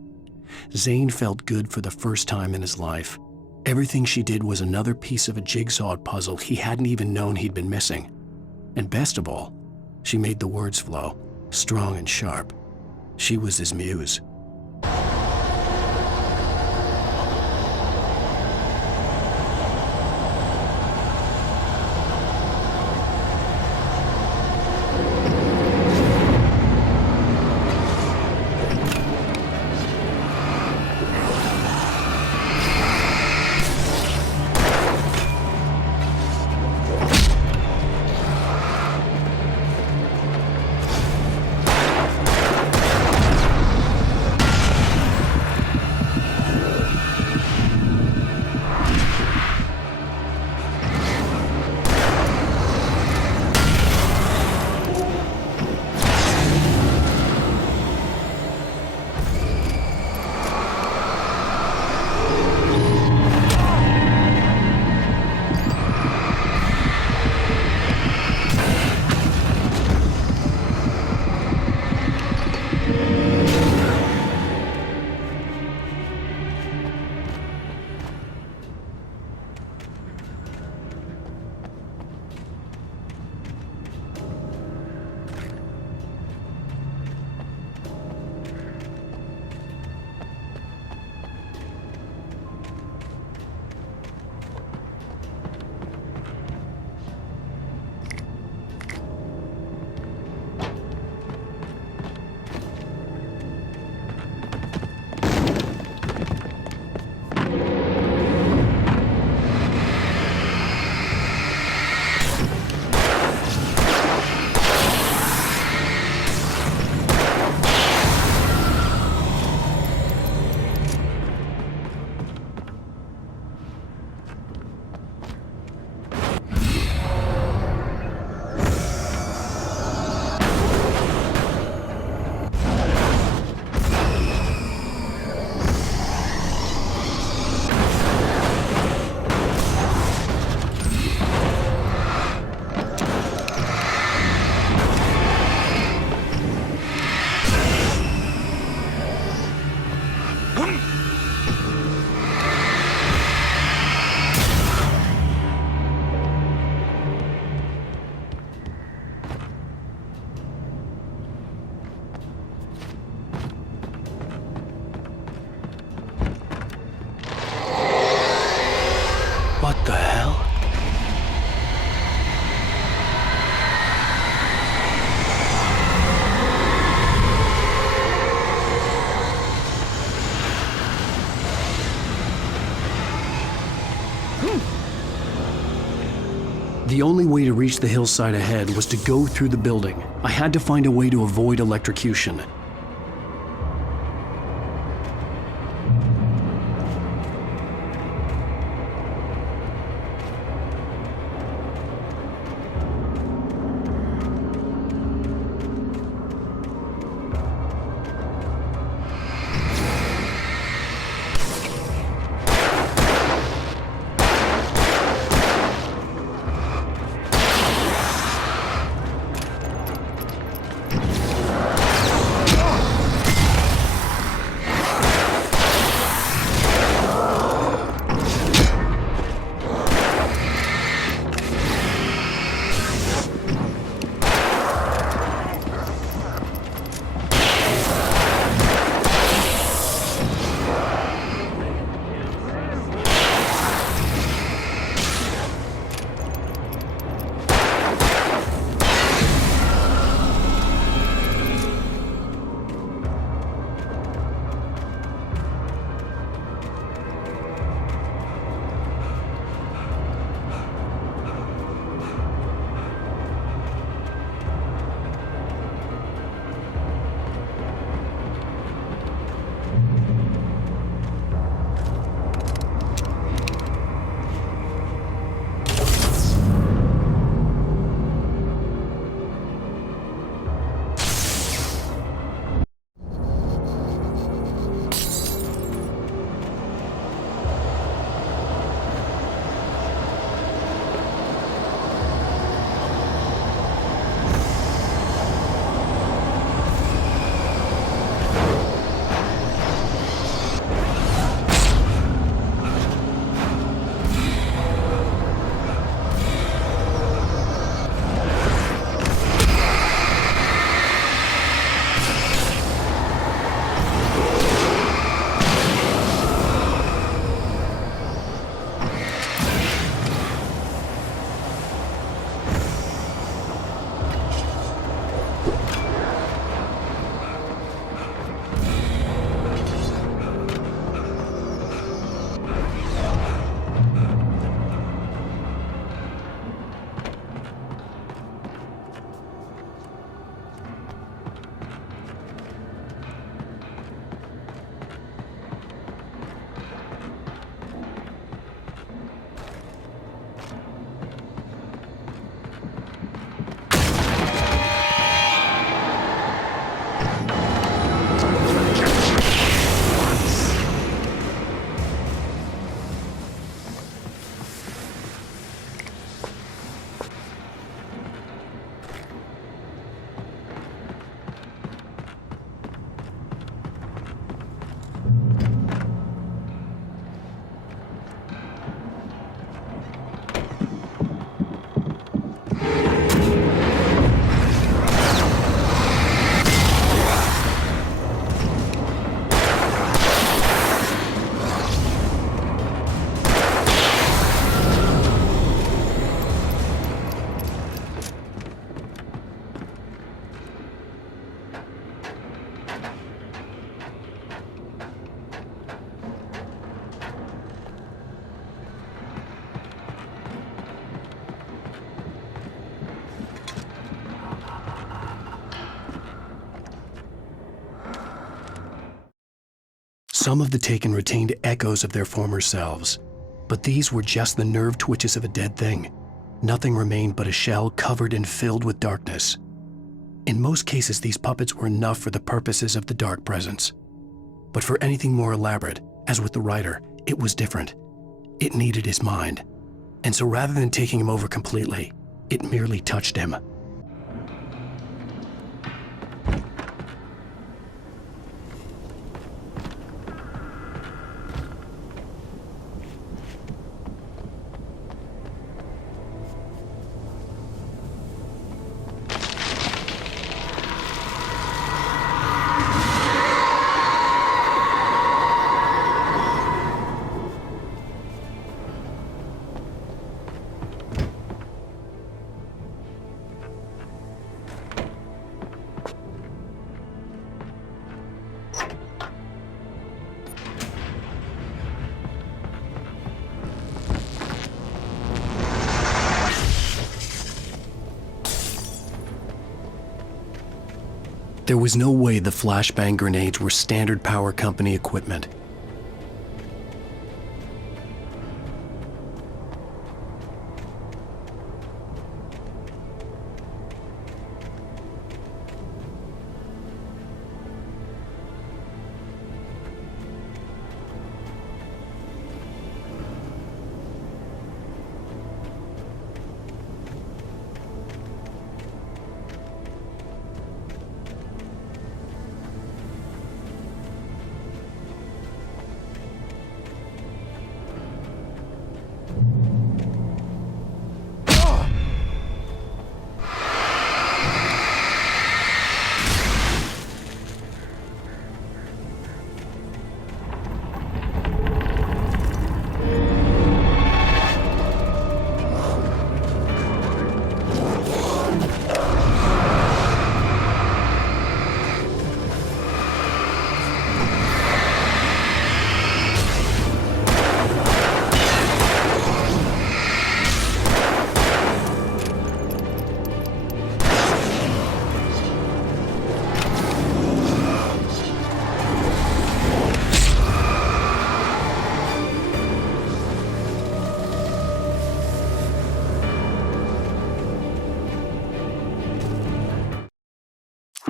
Zane felt good for the first time in his life. Everything she did was another piece of a jigsaw puzzle he hadn't even known he'd been missing. And best of all, she made the words flow, strong and sharp. She was his muse. The only way to reach the hillside ahead was to go through the building. I had to find a way to avoid electrocution. Some of the Taken retained echoes of their former selves, but these were just the nerve twitches of a dead thing. Nothing remained but a shell covered and filled with darkness. In most cases, these puppets were enough for the purposes of the Dark Presence. But for anything more elaborate, as with the writer, it was different. It needed his mind. And so rather than taking him over completely, it merely touched him. There was no way the flashbang grenades were Standard Power Company equipment.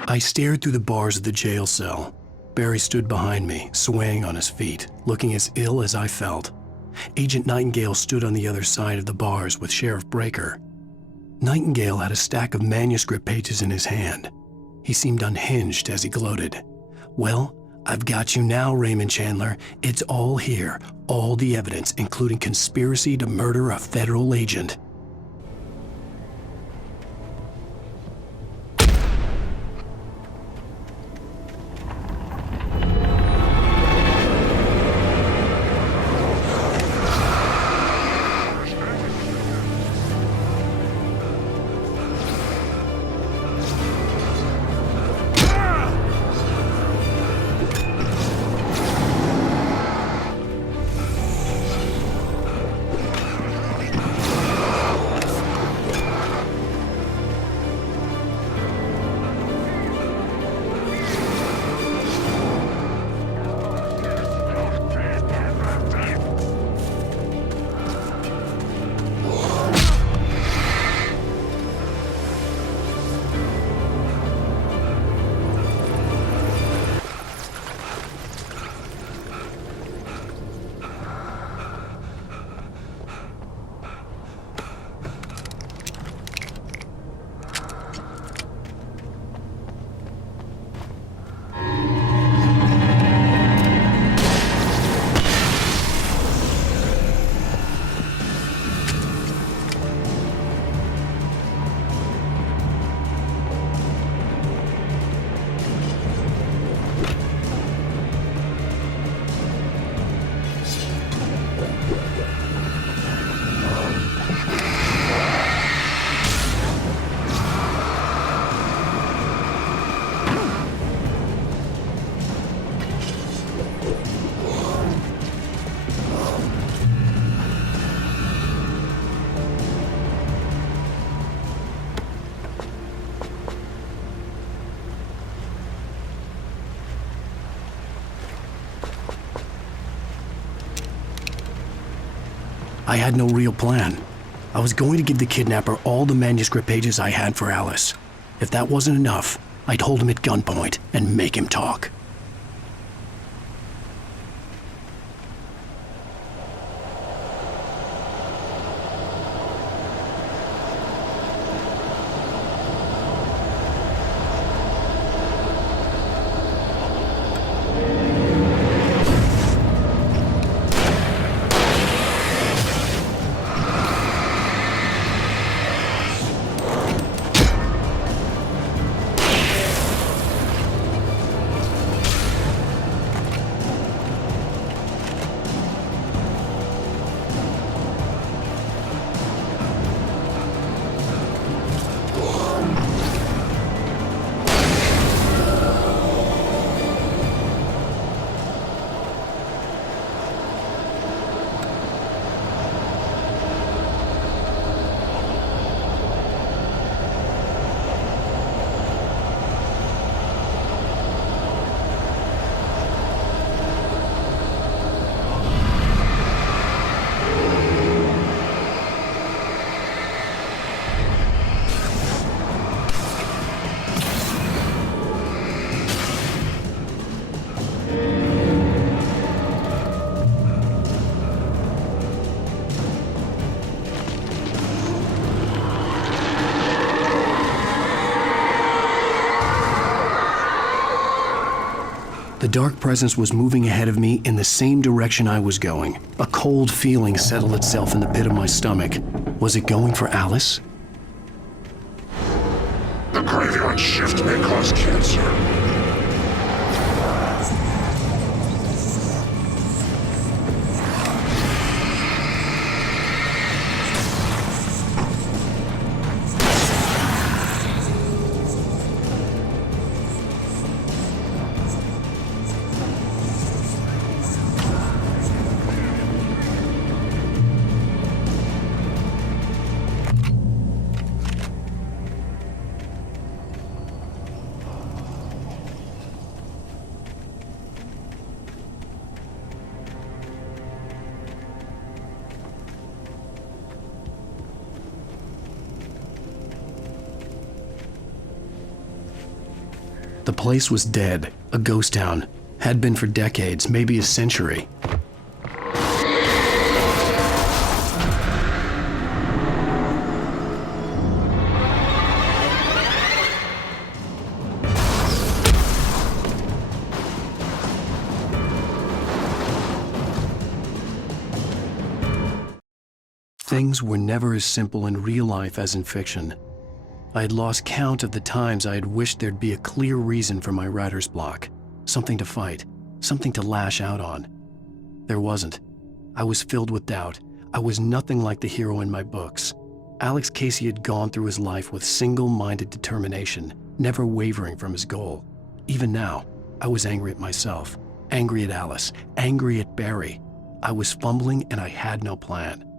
I stared through the bars of the jail cell. Barry stood behind me, swaying on his feet, looking as ill as I felt. Agent Nightingale stood on the other side of the bars with Sheriff Breaker. Nightingale had a stack of manuscript pages in his hand. He seemed unhinged as he gloated. "Well, I've got you now, Raymond Chandler. It's all here, all the evidence, including conspiracy to murder a federal agent." I had no real plan. I was going to give the kidnapper all the manuscript pages I had for Alice. If that wasn't enough, I'd hold him at gunpoint and make him talk. The dark presence was moving ahead of me in the same direction I was going. A cold feeling settled itself in the pit of my stomach. Was it going for Alice? The graveyard shift may cause cancer. The place was dead, a ghost town. Had been for decades, maybe a century. Things were never as simple in real life as in fiction. I had lost count of the times I had wished there'd be a clear reason for my writer's block. Something to fight, something to lash out on. There wasn't. I was filled with doubt. I was nothing like the hero in my books. Alex Casey had gone through his life with single-minded determination, never wavering from his goal. Even now, I was angry at myself, angry at Alice, angry at Barry. I was fumbling and I had no plan.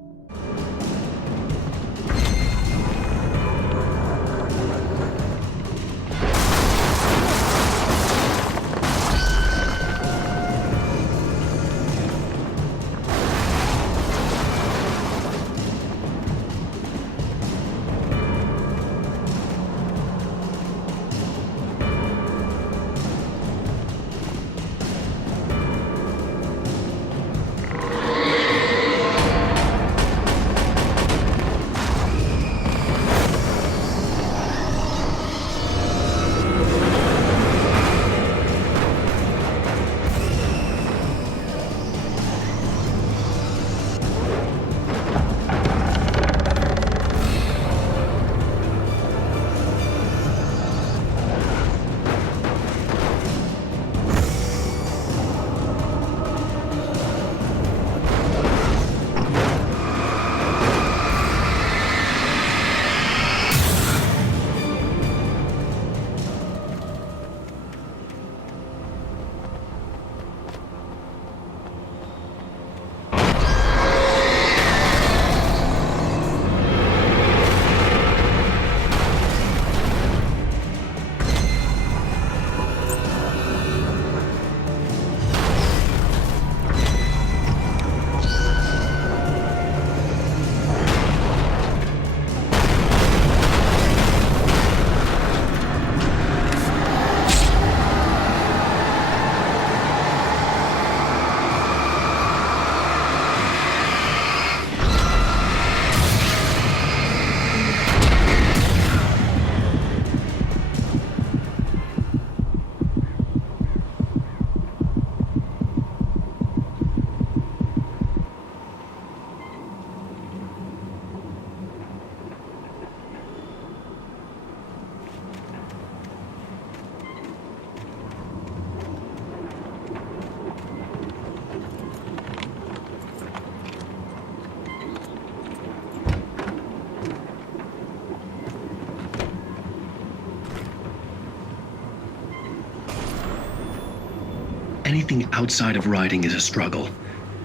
Anything outside of writing is a struggle.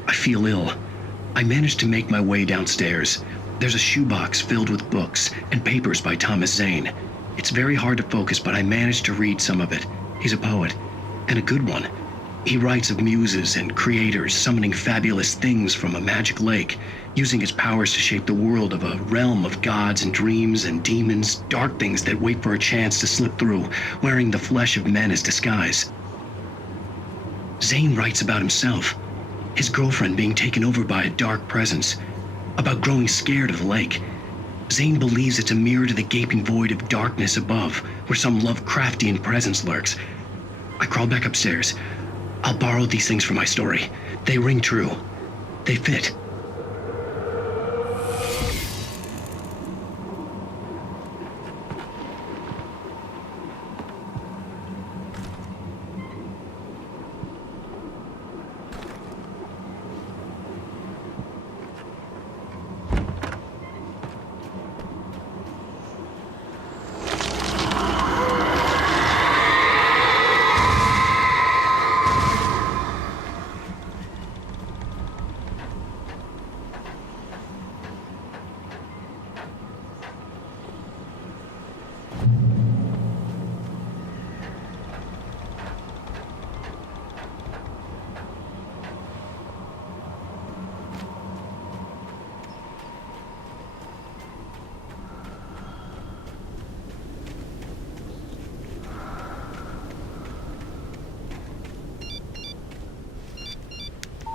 I feel ill. I managed to make my way downstairs. There's a shoebox filled with books and papers by Thomas Zane. It's very hard to focus, but I managed to read some of it. He's a poet, and a good one. He writes of muses and creators summoning fabulous things from a magic lake, using his powers to shape the world of a realm of gods and dreams and demons, dark things that wait for a chance to slip through, wearing the flesh of men as disguise. Zane writes about himself, his girlfriend being taken over by a dark presence, about growing scared of the lake. Zane believes it's a mirror to the gaping void of darkness above, where some Lovecraftian presence lurks. I crawled back upstairs. I'll borrow these things for my story. They ring true. They fit.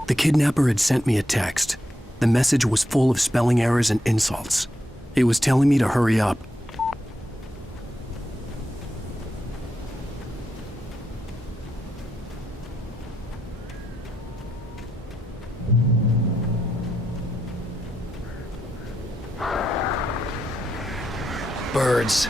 The kidnapper had sent me a text. The message was full of spelling errors and insults. It was telling me to hurry up. Birds.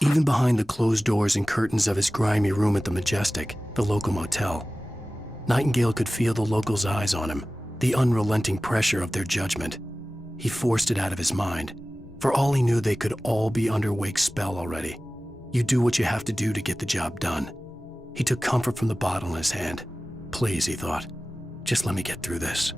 Even behind the closed doors and curtains of his grimy room at the Majestic, the local motel, Nightingale could feel the locals' eyes on him, the unrelenting pressure of their judgment. He forced it out of his mind. For all he knew, they could all be under Wake's spell already. You do what you have to do to get the job done. He took comfort from the bottle in his hand. Please, he thought, just let me get through this.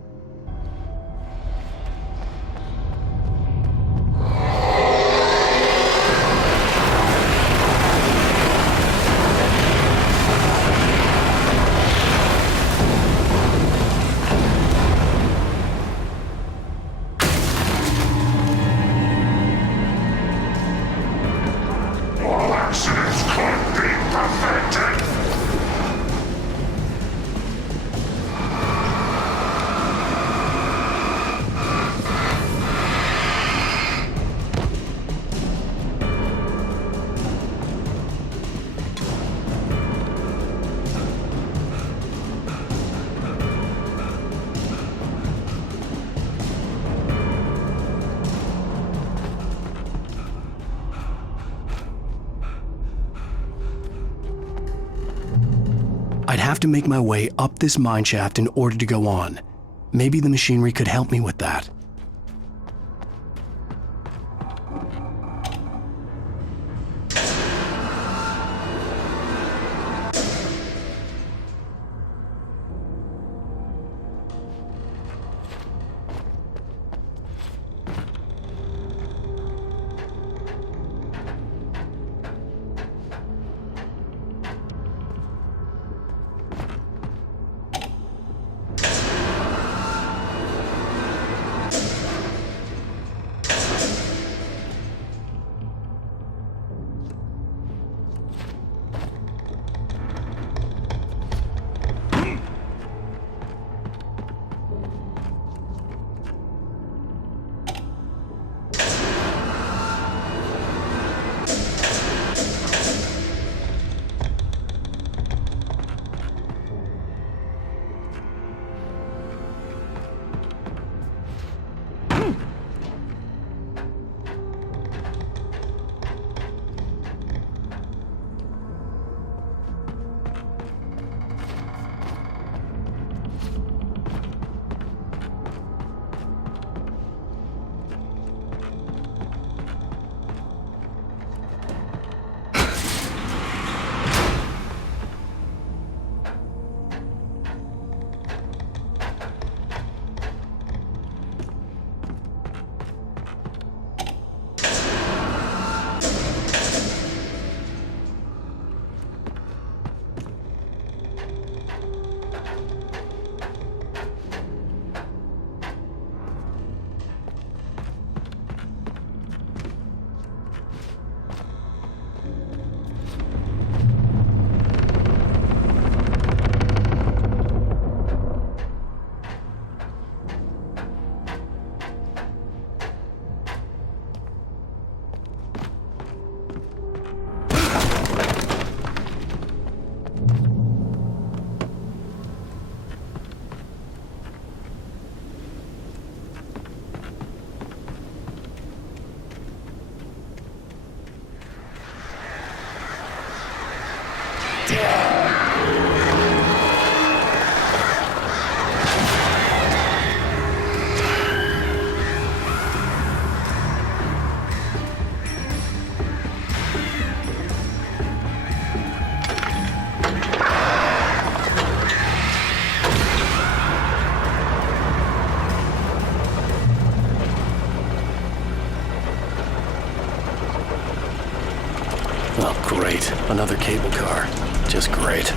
I'd have to make my way up this mineshaft in order to go on. Maybe the machinery could help me with that. Oh, great. Another cable car. Just great.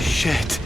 Shit.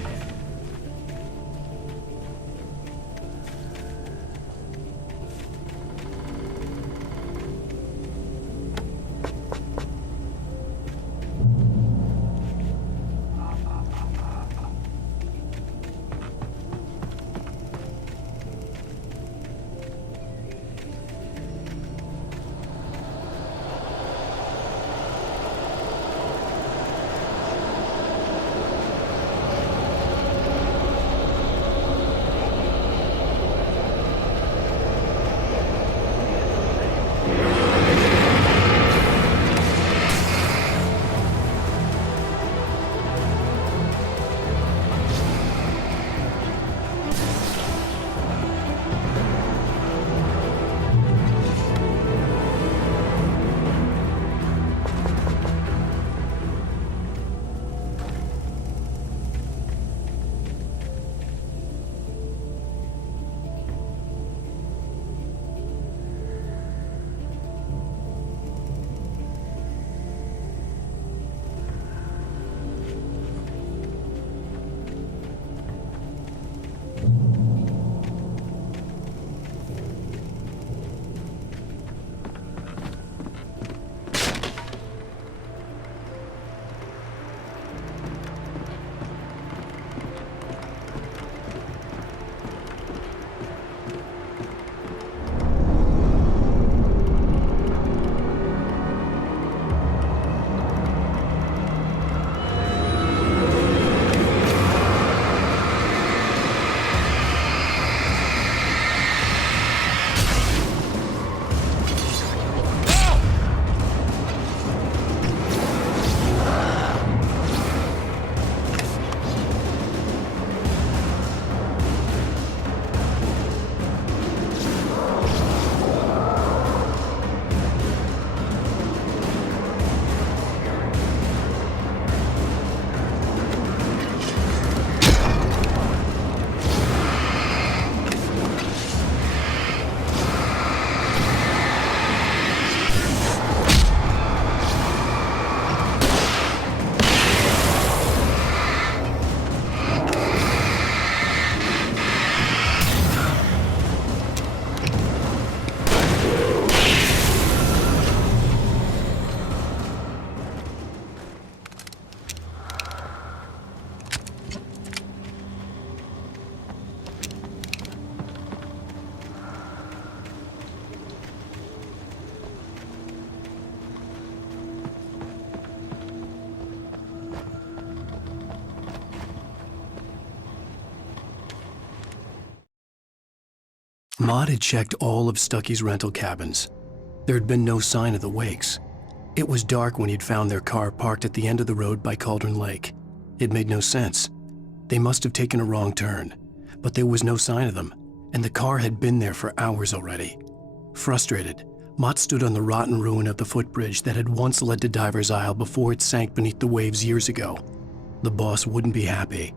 Maud had checked all of Stucky's rental cabins. There had been no sign of the Wakes. It was dark when he'd found their car parked at the end of the road by Cauldron Lake. It made no sense. They must have taken a wrong turn, but there was no sign of them, and the car had been there for hours already. Frustrated, Mott stood on the rotten ruin of the footbridge that had once led to Diver's Isle before it sank beneath the waves years ago. The boss wouldn't be happy.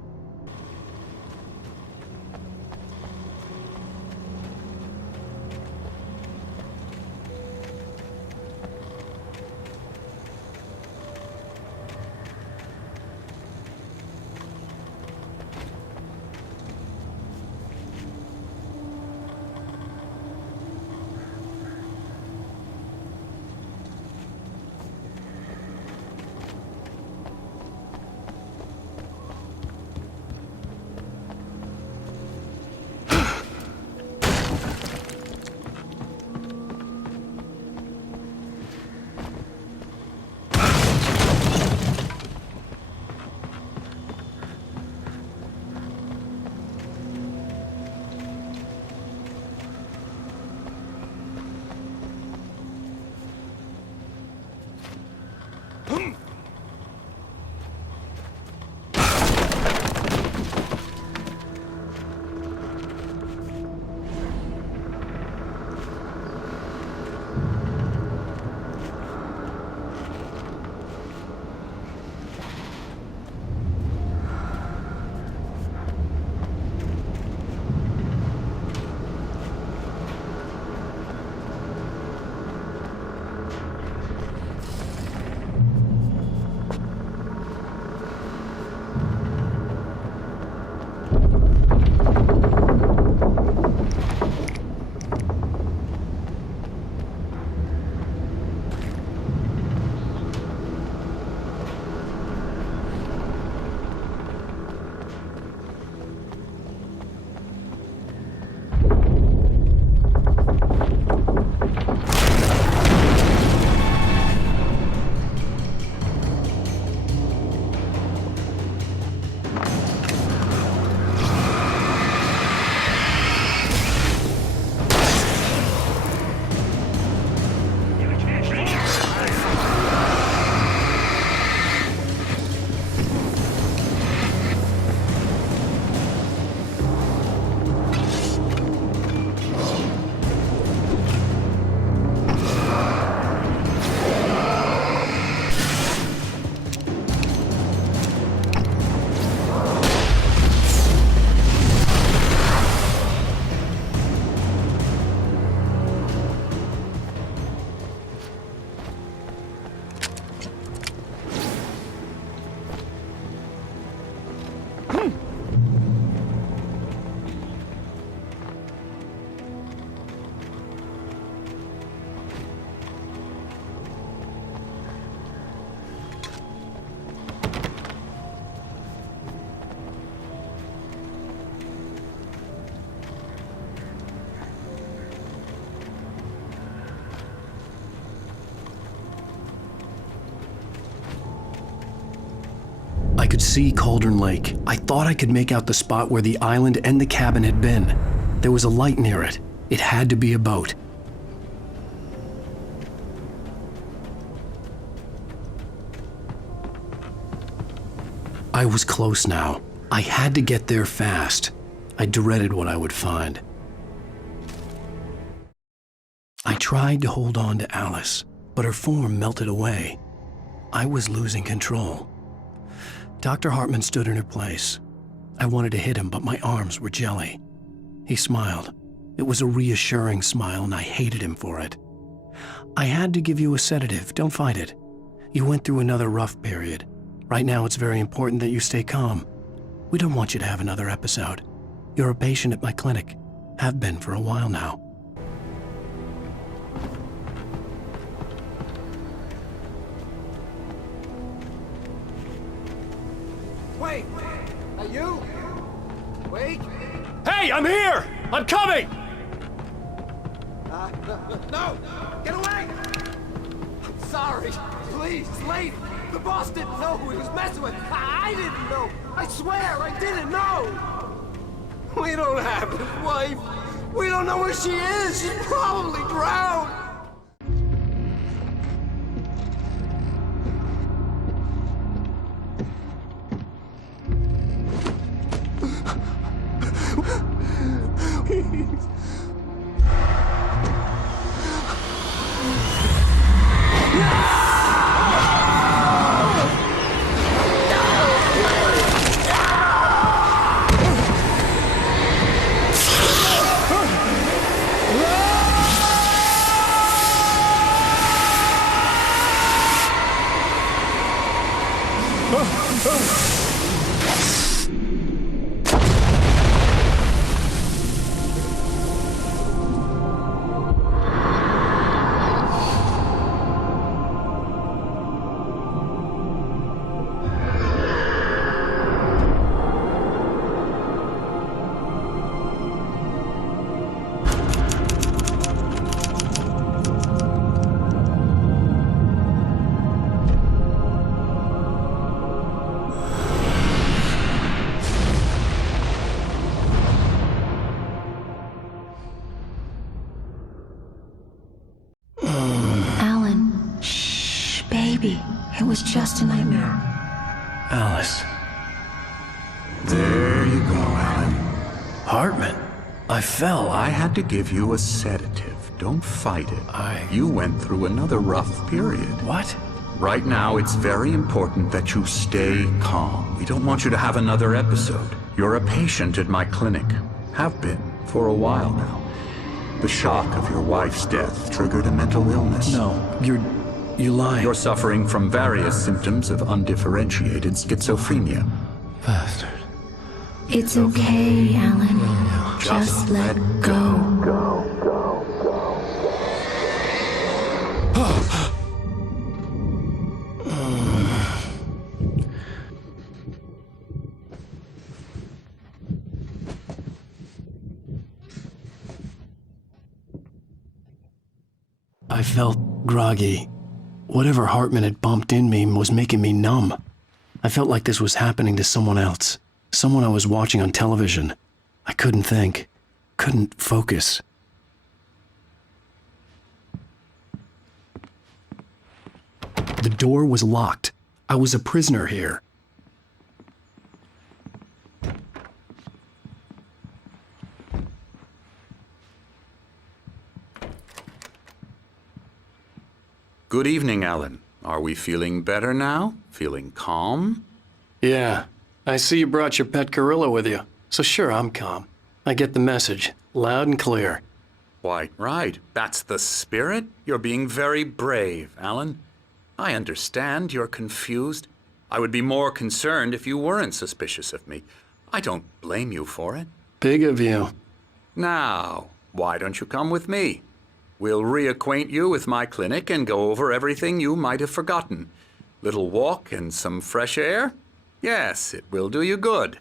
I could see Cauldron Lake. I thought I could make out the spot where the island and the cabin had been. There was a light near it. It had to be a boat. I was close now. I had to get there fast. I dreaded what I would find. I tried to hold on to Alice, but her form melted away. I was losing control. Dr. Hartman stood in her place. I wanted to hit him, but my arms were jelly. He smiled. It was a reassuring smile, and I hated him for it. I had to give you a sedative. Don't fight it. You went through another rough period. Right now, it's very important that you stay calm. We don't want you to have another episode. You're a patient at my clinic. Have been for a while now. Wait! Are you? Wait! Hey, I'm here! I'm coming! No! Get away! I'm sorry. Please, it's late. The boss didn't know who he was messing with. I didn't know. I swear, I didn't know. We don't have his wife. We don't know where she is. She's probably drowned. Alan, shh, baby. It was just a nightmare. Alice. There you go, Alan. Hartman. I fell. I had to give you a sedative. Don't fight it. You went through another rough period. What? Right now, it's very important that you stay calm. We don't want you to have another episode. You're a patient at my clinic. Have been for a while now. The shock of your wife's death triggered a mental illness. No, you're lying. You're suffering from various symptoms of undifferentiated schizophrenia. Bastard. It's okay, Alan. Just let go. I felt groggy. Whatever Hartman had bumped in me was making me numb. I felt like this was happening to someone else. Someone I was watching on television. I couldn't think. Couldn't focus. The door was locked. I was a prisoner here. Good evening, Alan. Are we feeling better now? Feeling calm? Yeah. I see you brought your pet gorilla with you. So sure, I'm calm. I get the message. Loud and clear. Quite right. That's the spirit. You're being very brave, Alan. I understand you're confused. I would be more concerned if you weren't suspicious of me. I don't blame you for it. Big of you. Now, why don't you come with me? We'll reacquaint you with my clinic and go over everything you might have forgotten. Little walk and some fresh air? Yes, it will do you good.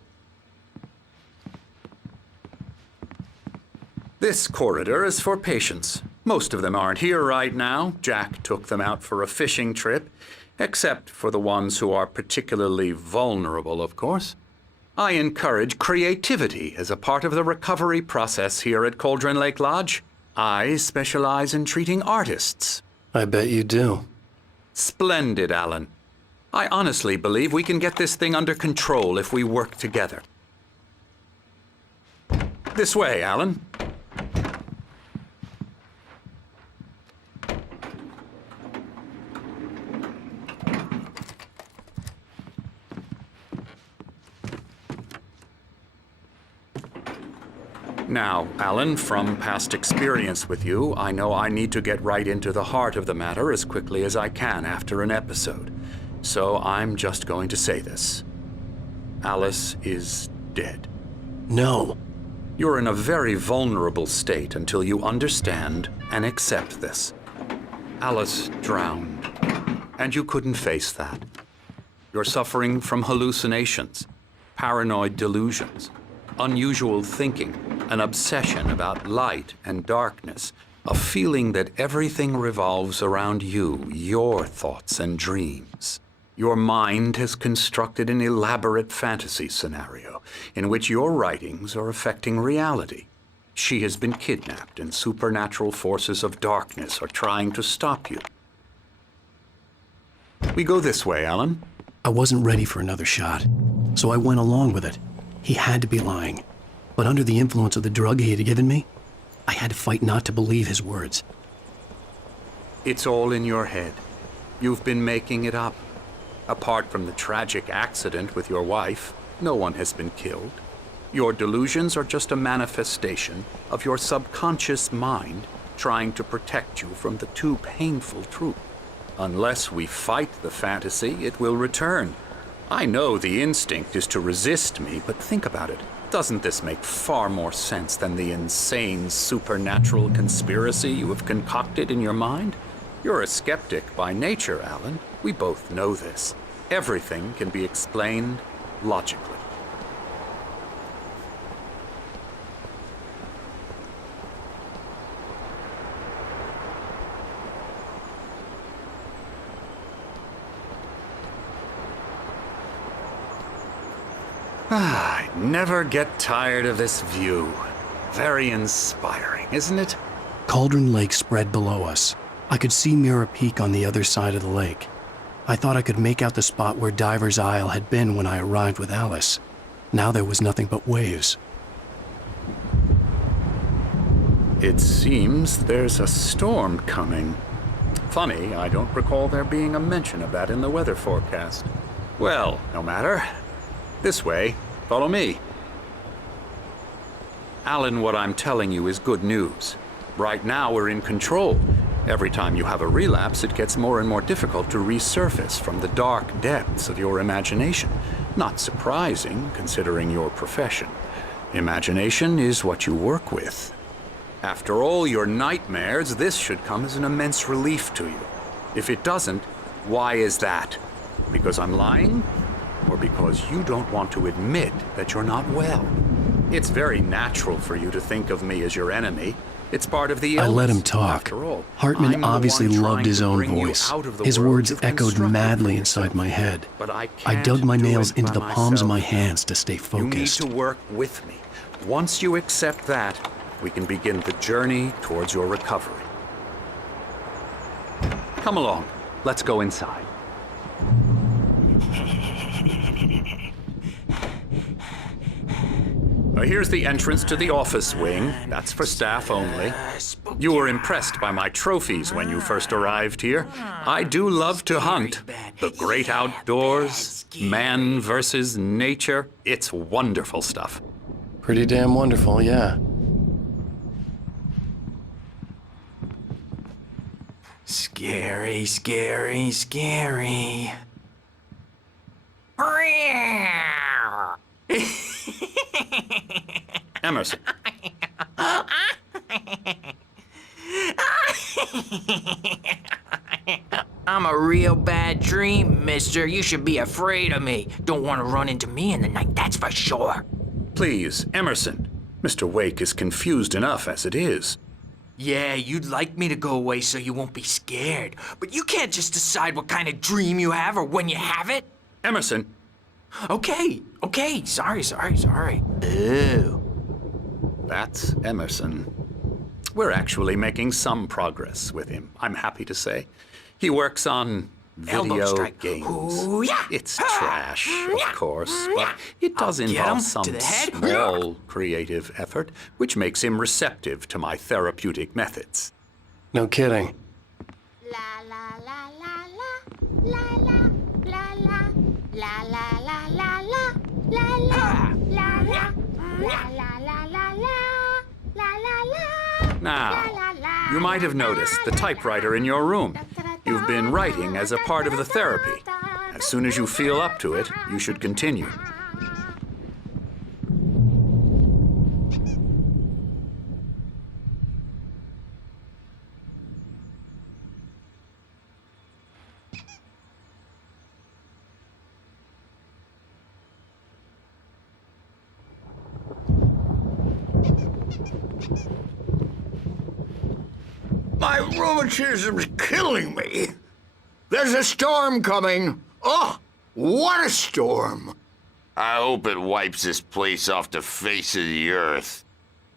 This corridor is for patients. Most of them aren't here right now. Jack took them out for a fishing trip, except for the ones who are particularly vulnerable, of course. I encourage creativity as a part of the recovery process here at Cauldron Lake Lodge. I specialize in treating artists. I bet you do. Splendid, Alan. I honestly believe we can get this thing under control if we work together. This way, Alan. Now, Alan, from past experience with you, I know I need to get right into the heart of the matter as quickly as I can after an episode. So I'm just going to say this. Alice is dead. No. You're in a very vulnerable state until you understand and accept this. Alice drowned, and you couldn't face that. You're suffering from hallucinations, paranoid delusions, unusual thinking, an obsession about light and darkness, a feeling that everything revolves around you, your thoughts and dreams. Your mind has constructed an elaborate fantasy scenario in which your writings are affecting reality. She has been kidnapped and supernatural forces of darkness are trying to stop you. We go this way, Alan. I wasn't ready for another shot, so I went along with it. He had to be lying. But under the influence of the drug he had given me, I had to fight not to believe his words. It's all in your head. You've been making it up. Apart from the tragic accident with your wife, no one has been killed. Your delusions are just a manifestation of your subconscious mind trying to protect you from the too painful truth. Unless we fight the fantasy, it will return. I know the instinct is to resist me, but think about it. Doesn't this make far more sense than the insane supernatural conspiracy you have concocted in your mind? You're a skeptic by nature, Alan. We both know this. Everything can be explained logically. I never get tired of this view. Very inspiring, isn't it? Cauldron Lake spread below us. I could see Mirror Peak on the other side of the lake. I thought I could make out the spot where Diver's Isle had been when I arrived with Alice. Now there was nothing but waves. It seems there's a storm coming. Funny, I don't recall there being a mention of that in the weather forecast. Well, no matter. This way. Follow me. Alan, what I'm telling you is good news. Right now we're in control. Every time you have a relapse, it gets more and more difficult to resurface from the dark depths of your imagination. Not surprising, considering your profession. Imagination is what you work with. After all your nightmares, this should come as an immense relief to you. If it doesn't, why is that? Because I'm lying? Or because you don't want to admit that you're not well? It's very natural for you to think of me as your enemy. It's part of the illness. I let him talk. After all, Hartman I'm obviously the one loved his trying to own bring you voice. out of the His world words you've echoed constructed madly for inside yourself. my head. But I dug my can't do nails it into by the palms of myself. my hands to stay focused. You need to work with me. Once you accept that, we can begin the journey towards your recovery. Come along. Let's go inside. Here's the entrance to the office wing. That's for staff only. You were impressed by my trophies when you first arrived here. I do love to hunt. The great outdoors, man versus nature. It's wonderful stuff. Pretty damn wonderful, yeah. Scary, scary, scary. Emerson. I'm a real bad dream, mister. You should be afraid of me. Don't want to run into me in the night, that's for sure. Please, Emerson. Mr. Wake is confused enough as it is. Yeah, you'd like me to go away so you won't be scared. But you can't just decide what kind of dream you have or when you have it. Emerson. Okay. Sorry. Ew. That's Emerson. We're actually making some progress with him, I'm happy to say. He works on video games. Ooh, yeah. It's trash, of course, but it does I'll get involve him some to the head. small creative effort, which makes him receptive to my therapeutic methods. No kidding. Now, you might have noticed the typewriter in your room. You've been writing as a part of the therapy. As soon as you feel up to it, you should continue. My rheumatism's killing me. There's a storm coming. Oh, what a storm. I hope it wipes this place off the face of the earth.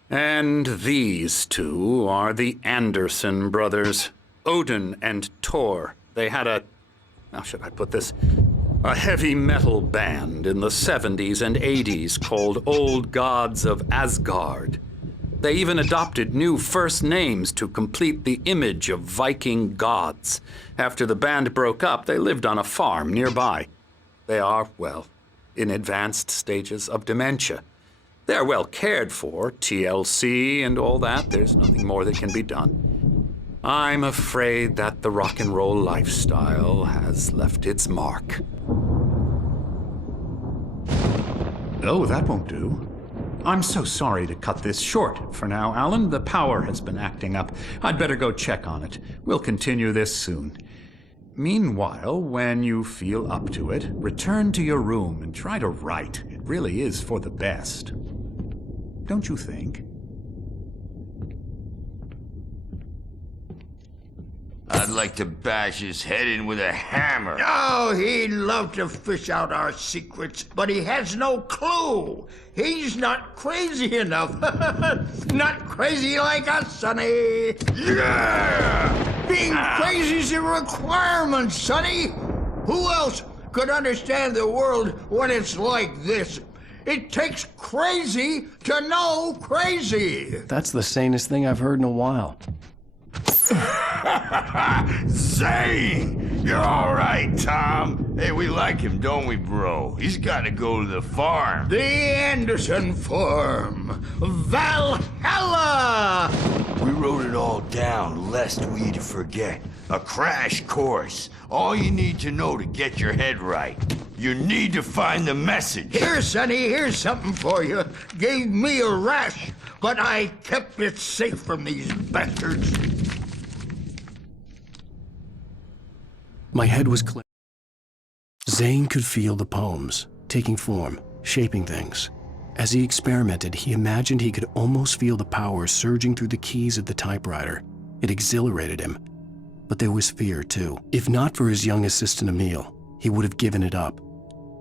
And these two are the Anderson brothers, Odin and Thor. They had how should I put this? A heavy metal band in the 70s and 80s called Old Gods of Asgard. They even adopted new first names to complete the image of Viking gods. After the band broke up, they lived on a farm nearby. They are, well, in advanced stages of dementia. They're well cared for, TLC and all that. There's nothing more that can be done. I'm afraid that the rock and roll lifestyle has left its mark. No, that won't do. I'm so sorry to cut this short for now, Alan. The power has been acting up. I'd better go check on it. We'll continue this soon. Meanwhile, when you feel up to it, return to your room and try to write. It really is for the best. Don't you think? I'd like to bash his head in with a hammer. Oh, he'd love to fish out our secrets, but he has no clue. He's not crazy enough. Not crazy like us, Sonny. Yeah! Being crazy's a requirement, Sonny. Who else could understand the world when it's like this? It takes crazy to know crazy. That's the sanest thing I've heard in a while. Zane! You're all right, Tom. Hey, we like him, don't we, bro? He's got to go to the farm. The Anderson farm. Valhalla! We wrote it all down, lest we forget. A crash course. All you need to know to get your head right. You need to find the message. Here, Sonny, here's something for you. Gave me a rash, but I kept it safe from these bastards. My head was clear. Zane could feel the poems, taking form, shaping things. As he experimented, he imagined he could almost feel the power surging through the keys of the typewriter. It exhilarated him. But there was fear, too. If not for his young assistant, Emil, he would have given it up.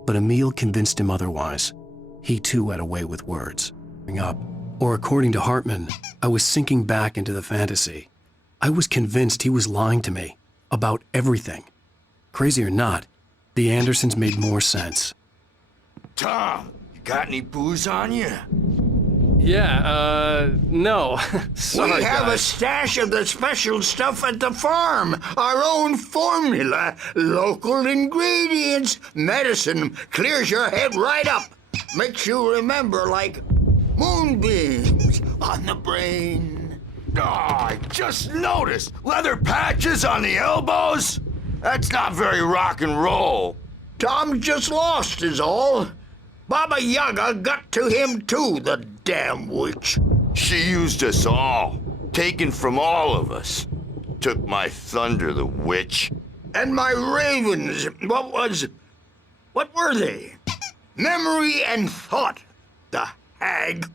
But Emil convinced him otherwise. He, too, had a way with words. Or according to Hartman, I was sinking back into the fantasy. I was convinced he was lying to me about everything. Crazy or not, the Andersons made more sense. Tom, you got any booze on you? Yeah, no. Sorry, we have guys. a stash of the special stuff at the farm. Our own formula, local ingredients, medicine, clears your head right up. Makes you remember like moonbeams on the brain. Oh, I just noticed. Leather patches on the elbows? That's not very rock and roll. Tom just lost is all. Baba Yaga got to him too, the damn witch. She used us all. Taken from all of us. Took my thunder, the witch. And my ravens. What were they? Memory and thought, the hag.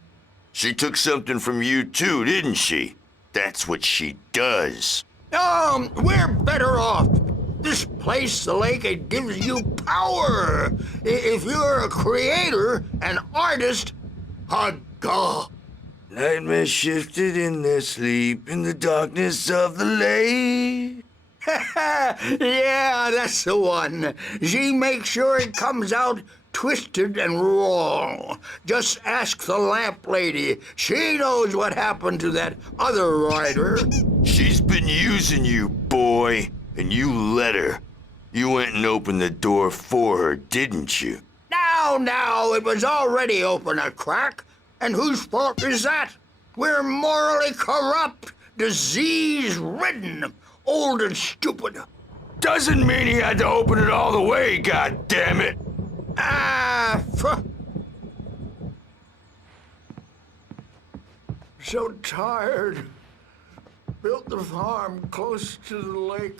She took something from you too, didn't she? That's what she does. We're better off. This place, the lake, it gives you power. If you're a creator, an artist, God. Nightmares shifted in their sleep in the darkness of the lake. Yeah, that's the one. She makes sure it comes out twisted and wrong. Just ask the lamp lady. She knows what happened to that other writer. She's been using you, boy. And you let her. You went and opened the door for her, didn't you? Now, it was already open a crack. And whose fault is that? We're morally corrupt, disease-ridden, old and stupid. Doesn't mean he had to open it all the way, goddammit. So tired. Built the farm close to the lake.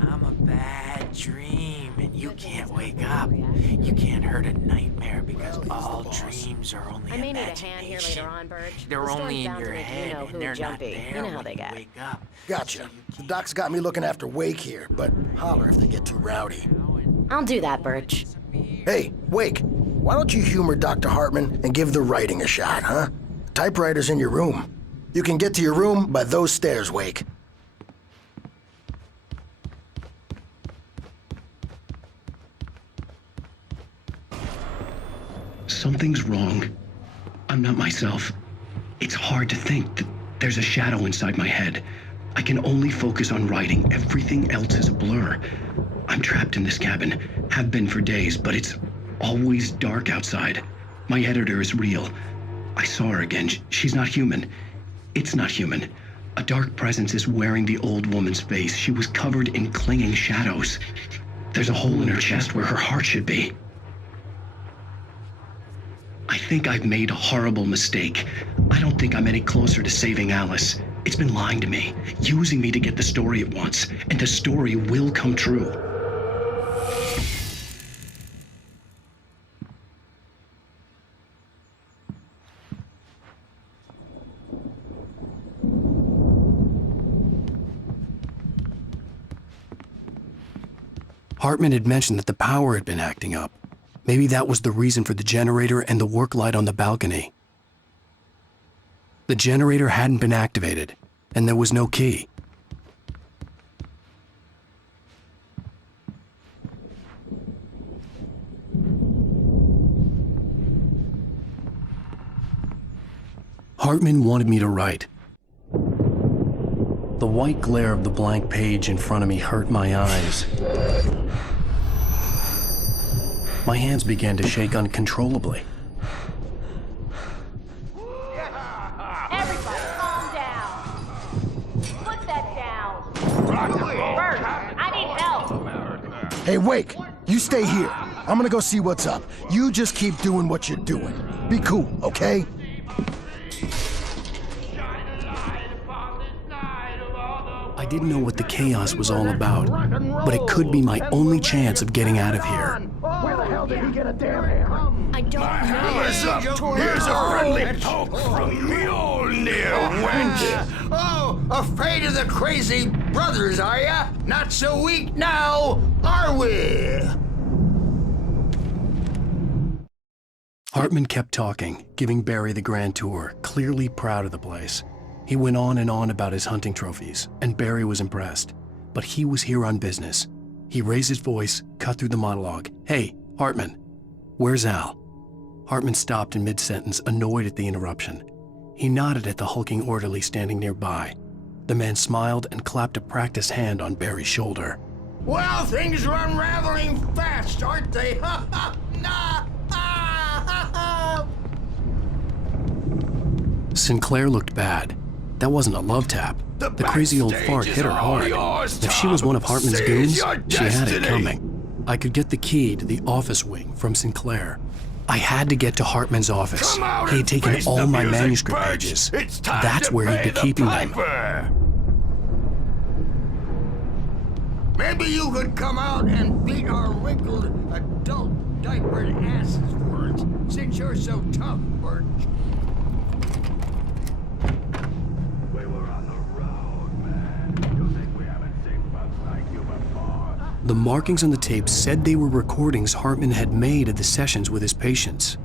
I'm a bad dream, and you can't wake up. You can't hurt a nightmare because all dreams are only I may need a imagination. hand here later on, Burge. They're The storm's only in bound to your make head, you know and who they're jumpy. not there You know how when they you get. wake up. Gotcha. The doc's got me looking after Wake here, but holler if they get too rowdy. I'll do that, Birch. Hey, Wake, why don't you humor Dr. Hartman and give the writing a shot, huh? Typewriter's in your room. You can get to your room by those stairs, Wake. Something's wrong. I'm not myself. It's hard to think that there's a shadow inside my head. I can only focus on writing. Everything else is a blur. I'm trapped in this cabin, have been for days, but it's always dark outside. My editor is real. I saw her again. She's not human. It's not human. A dark presence is wearing the old woman's face. She was covered in clinging shadows. There's a hole in her chest where her heart should be. I think I've made a horrible mistake. I don't think I'm any closer to saving Alice. It's been lying to me, using me to get the story it wants, and the story will come true. Hartman had mentioned that the power had been acting up. Maybe that was the reason for the generator and the work light on the balcony. The generator hadn't been activated, and there was no key. Hartman wanted me to write. The white glare of the blank page in front of me hurt my eyes. My hands began to shake uncontrollably. Everybody, calm down. Put that down. Bert, I need help. Hey, Wake, you stay here. I'm gonna go see what's up. You just keep doing what you're doing. Be cool, okay? I didn't know what the chaos was all about, but it could be my only chance of getting out of here. Where the hell did he get a damn hammer? I don't know. What's up? Here's a friendly poke from Mjolnir, wench. Oh, afraid of the crazy brothers, are ya? Not so weak now, are we? Hartman kept talking, giving Barry the grand tour, clearly proud of the place. He went on and on about his hunting trophies, and Barry was impressed. But he was here on business. He raised his voice, cut through the monologue. Hey, Hartman, where's Al? Hartman stopped in mid-sentence, annoyed at the interruption. He nodded at the hulking orderly standing nearby. The man smiled and clapped a practiced hand on Barry's shoulder. Well, things are unraveling fast, aren't they? Ha ha! Nah! Sinclair looked bad. That wasn't a love tap. The crazy old fart hit her hard. If she was one of Hartman's goons, she had it coming. I could get the key to the office wing from Sinclair. I had to get to Hartman's office. He had taken all my manuscript pages. That's where he'd be keeping them. Maybe you could come out and beat our wrinkled adult diapered asses for it, since you're so tough, Birch. The markings on the tape said they were recordings Hartman had made of the sessions with his patients.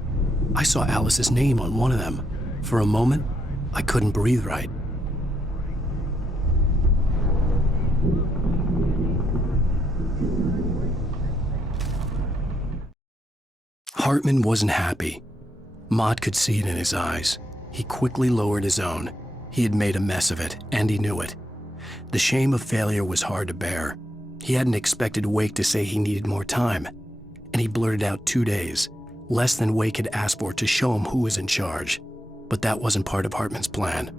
I saw Alice's name on one of them. For a moment, I couldn't breathe right. Hartman wasn't happy. Mott could see it in his eyes. He quickly lowered his own. He had made a mess of it, and he knew it. The shame of failure was hard to bear. He hadn't expected Wake to say he needed more time, and he blurted out 2 days, less than Wake had asked for to show him who was in charge. But that wasn't part of Hartman's plan.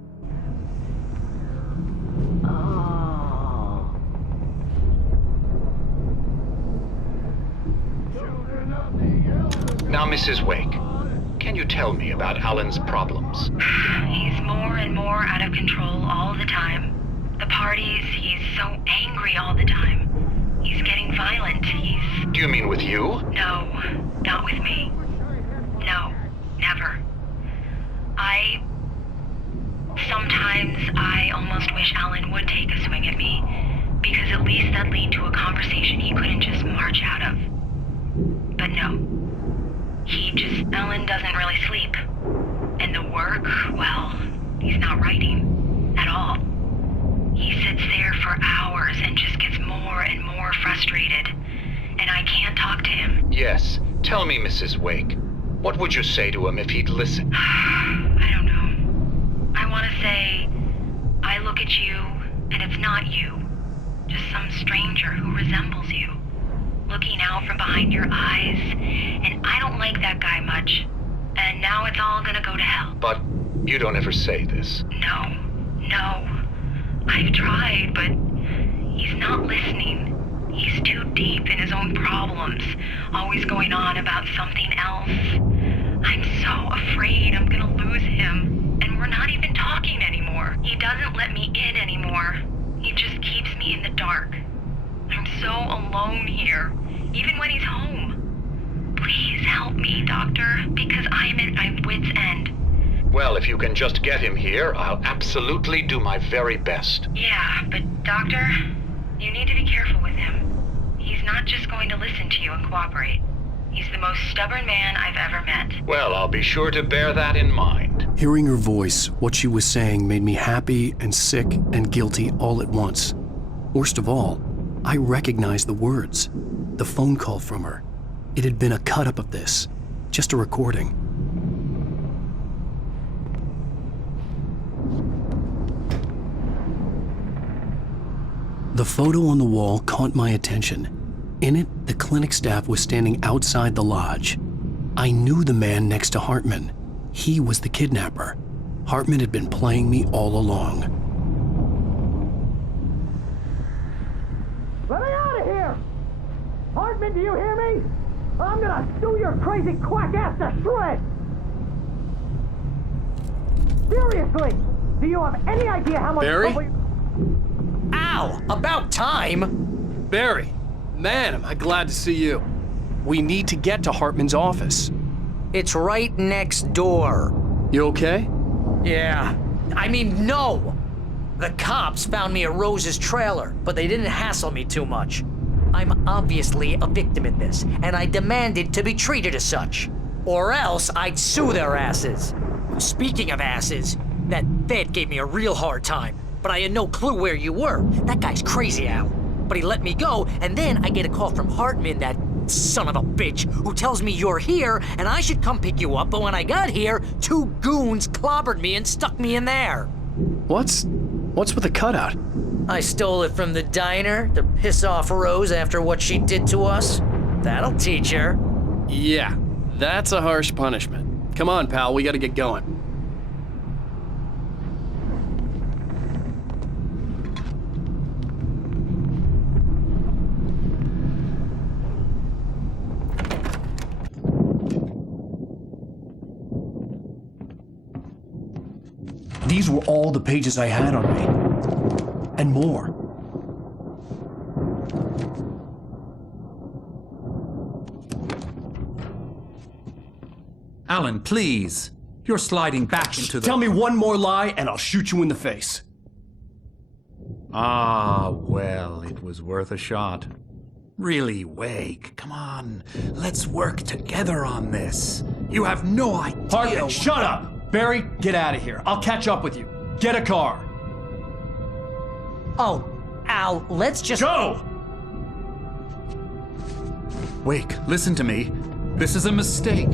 Now, Mrs. Wake, can you tell me about Alan's problems? He's more and more out of control all the time. The parties, he's so angry all the time. He's getting violent. Do you mean with you? No, not with me. No, never. Sometimes I almost wish Alan would take a swing at me, because at least that'd lead to a conversation he couldn't just march out of. But no. Alan doesn't really sleep. And the work, well, he's not writing at all. He sits there for hours and just gets more and more frustrated. And I can't talk to him. Yes. Tell me, Mrs. Wake. What would you say to him if he'd listen? I don't know. I want to say, I look at you, and it's not you. Just some stranger who resembles you. Looking out from behind your eyes, and I don't like that guy much. And now it's all gonna go to hell. But you don't ever say this. No. I've tried, but he's not listening. He's too deep in his own problems, always going on about something else. I'm so afraid I'm gonna lose him, and we're not even talking anymore. He doesn't let me in anymore. He just keeps me in the dark. I'm so alone here, even when he's home. Please help me, Doctor, because I'm at my wit's end. Well, if you can just get him here, I'll absolutely do my very best. Yeah, but Doctor, you need to be careful with him. He's not just going to listen to you and cooperate. He's the most stubborn man I've ever met. Well, I'll be sure to bear that in mind. Hearing her voice, what she was saying made me happy and sick and guilty all at once. Worst of all, I recognized the words. The phone call from her. It had been a cut-up of this. Just a recording. The photo on the wall caught my attention. In it, the clinic staff was standing outside the lodge. I knew the man next to Hartman. He was the kidnapper. Hartman had been playing me all along. Let me out of here! Hartman, do you hear me? I'm gonna sue your crazy quack ass to shreds! Seriously! Do you have any idea how much Barry? trouble you... Ow! About time! Barry, man, am I glad to see you. We need to get to Hartman's office. It's right next door. You okay? Yeah. I mean, no! The cops found me at Rose's trailer, but they didn't hassle me too much. I'm obviously a victim in this, and I demanded to be treated as such. Or else I'd sue their asses. Speaking of asses, that vet gave me a real hard time, but I had no clue where you were. That guy's crazy, Al. But he let me go, and then I get a call from Hartman, that son of a bitch, who tells me you're here and I should come pick you up, but when I got here, 2 goons clobbered me and stuck me in there. What's with the cutout? I stole it from the diner to piss off Rose after what she did to us. That'll teach her. Yeah, that's a harsh punishment. Come on, pal, we gotta get going. These were all the pages I had on me. And more. Alan, please. You're sliding back into the... Tell me one more lie and I'll shoot you in the face. Ah, well, it was worth a shot. Really, Wake, come on. Let's work together on this. You have no idea... Hartman, shut up! Barry, get out of here. I'll catch up with you. Get a car. Oh, Al, let's just... Go! Wake, listen to me. This is a mistake.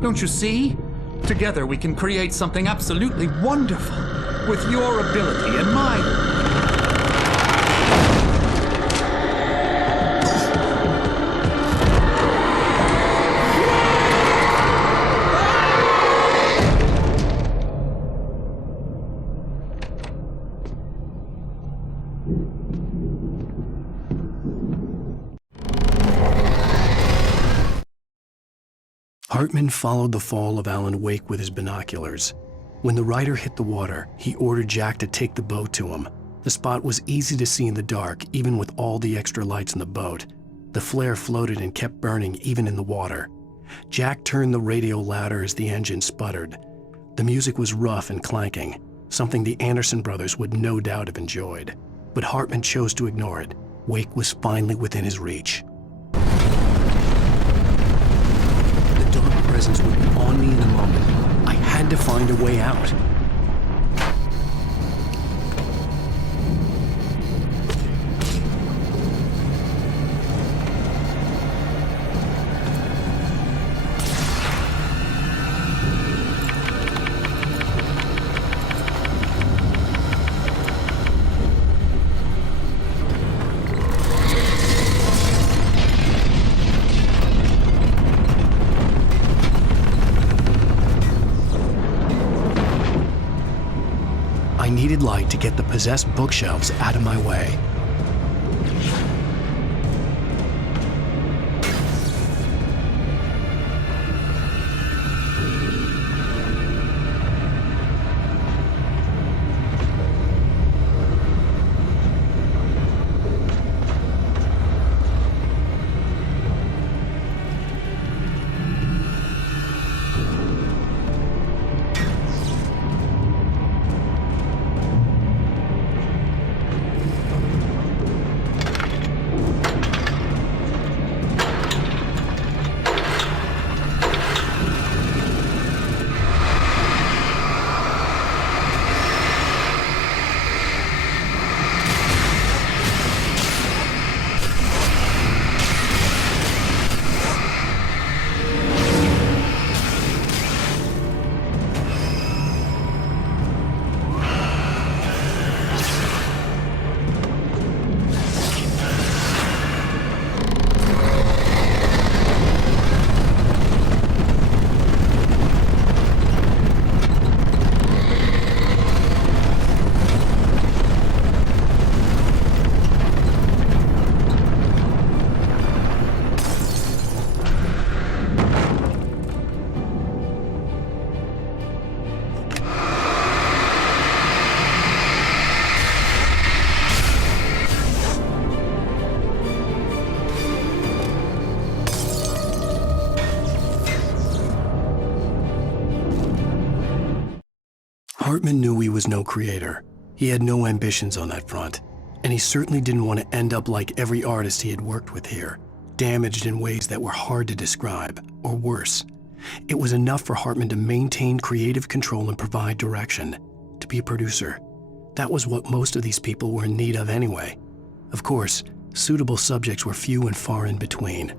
Don't you see? Together we can create something absolutely wonderful. With your ability and mine. Hartman followed the fall of Alan Wake with his binoculars. When the rider hit the water, he ordered Jack to take the boat to him. The spot was easy to see in the dark, even with all the extra lights in the boat. The flare floated and kept burning even in the water. Jack turned the radio louder as the engine sputtered. The music was rough and clanking, something the Anderson brothers would no doubt have enjoyed. But Hartman chose to ignore it. Wake was finally within his reach. The dark presence would be on me in a moment. I had to find a way out. I needed light to get the possessed bookshelves out of my way. Hartman knew he was no creator. He had no ambitions on that front, and he certainly didn't want to end up like every artist he had worked with here, damaged in ways that were hard to describe, or worse. It was enough for Hartman to maintain creative control and provide direction, to be a producer. That was what most of these people were in need of anyway. Of course, suitable subjects were few and far in between.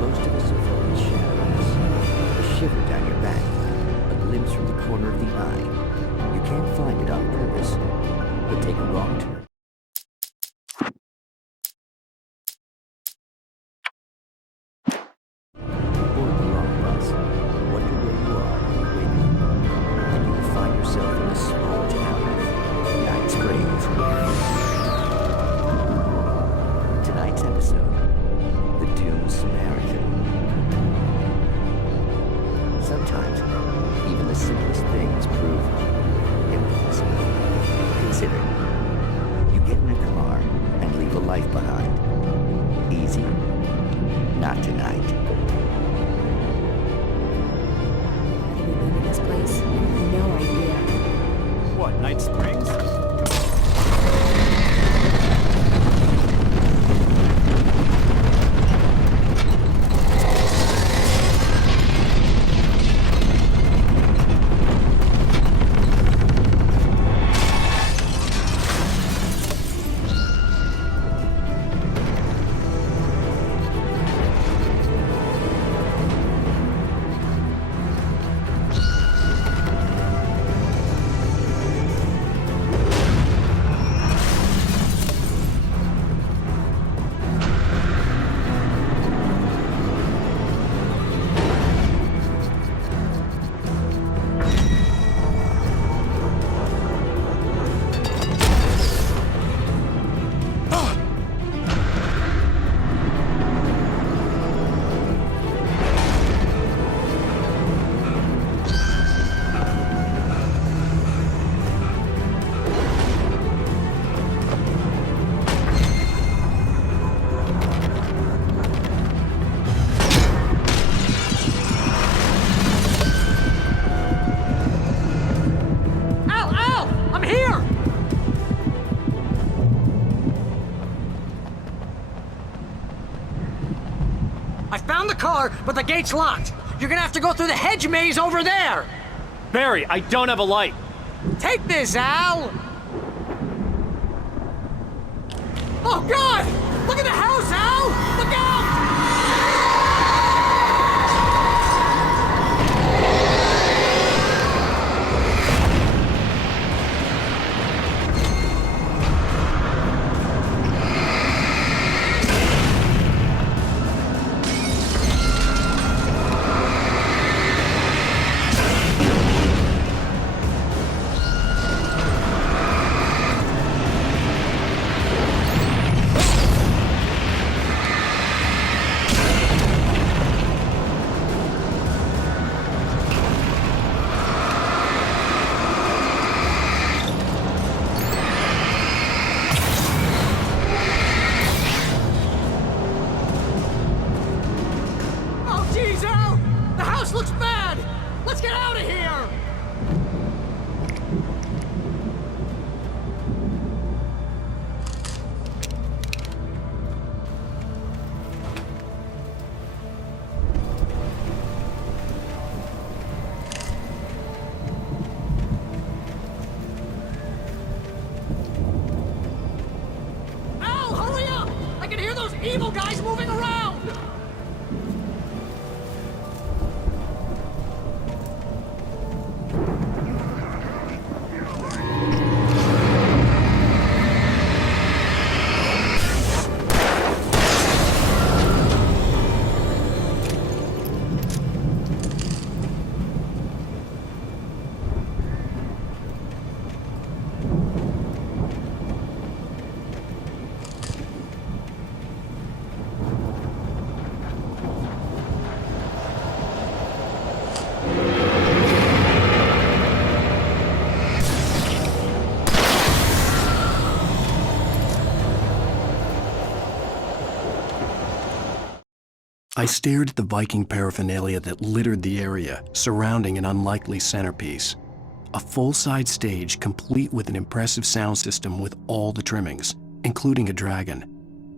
Most of us are filled with shadows. A shiver down your back, a glimpse from the corner of the eye. You can't find it on purpose, but take a wrong turn. Board the wrong bus. Wonder where you are when you wake up. And you will find yourself in a small town, Night Springs. Tonight's episode, The Doomed Samaritan. Sometimes, even the simplest things prove impossible. Consider, you get in a car and leave a life behind. Easy? Not tonight. This place? No idea. What, Night Springs? But the gate's locked. You're gonna have to go through the hedge maze over there. Barry, I don't have a light. Take this, Al. Oh, God! Look at the house, Al! Look out! I stared at the Viking paraphernalia that littered the area surrounding an unlikely centerpiece. A full-size stage complete with an impressive sound system with all the trimmings, including a dragon.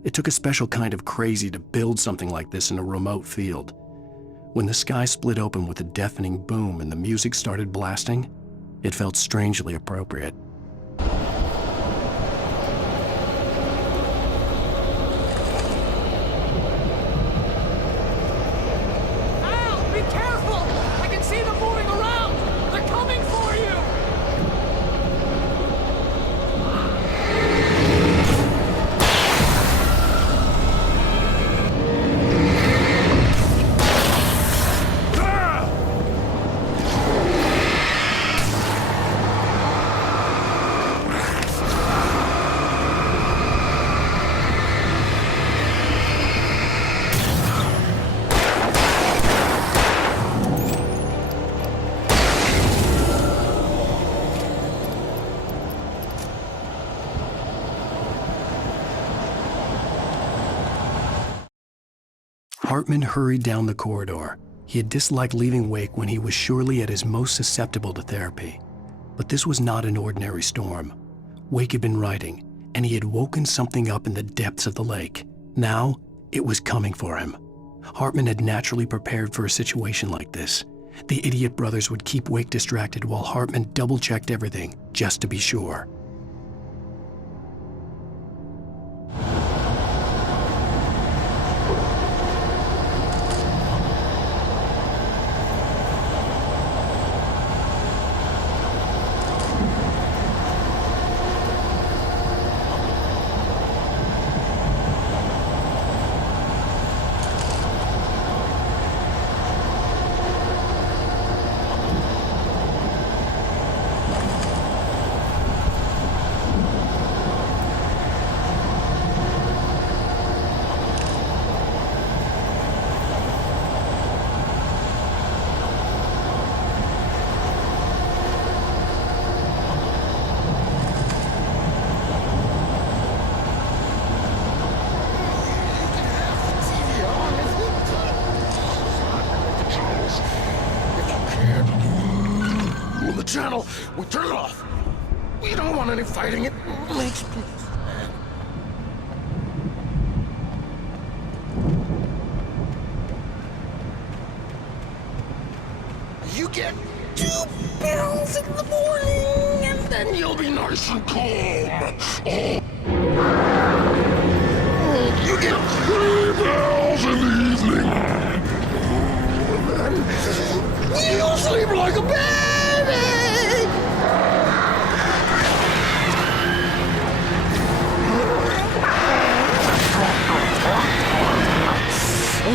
It took a special kind of crazy to build something like this in a remote field. When the sky split open with a deafening boom and the music started blasting, it felt strangely appropriate. Al, be careful! I can see them moving around! They're coming for you! Hartman hurried down the corridor. He had disliked leaving Wake when he was surely at his most susceptible to therapy. But this was not an ordinary storm. Wake had been writing, and he had woken something up in the depths of the lake. Now, it was coming for him. Hartman had naturally prepared for a situation like this. The idiot brothers would keep Wake distracted while Hartman double-checked everything, just to be sure. Channel, we turn it off. We don't want any fighting. It makes me... You get 2 pills in the morning, and then you'll be nice and calm. You get 3 pills in the evening, and then you'll sleep like a baby.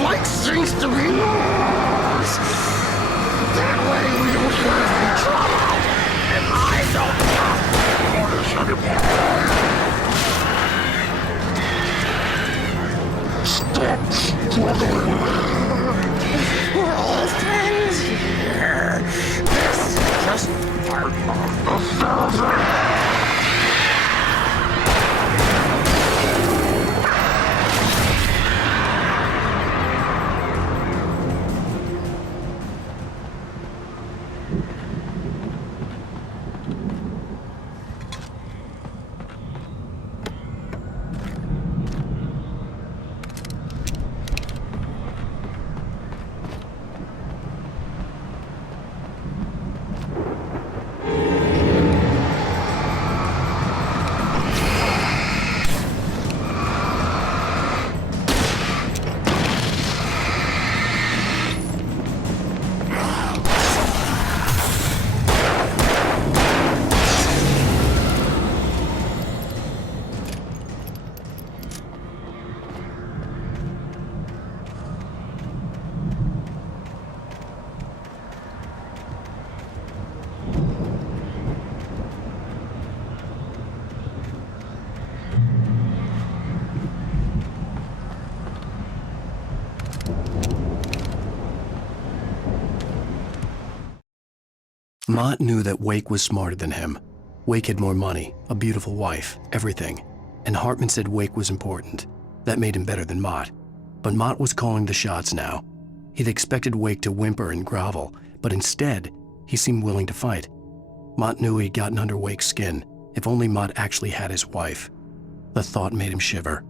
Like seems to be yours. That way we don't have any trouble. And I don't have orders anymore. Stop struggling. We're all friends here. This is just part of the surgery. Mott knew that Wake was smarter than him. Wake had more money, a beautiful wife, everything. And Hartman said Wake was important. That made him better than Mott. But Mott was calling the shots now. He'd expected Wake to whimper and grovel, but instead, he seemed willing to fight. Mott knew he'd gotten under Wake's skin. If only Mott actually had his wife. The thought made him shiver.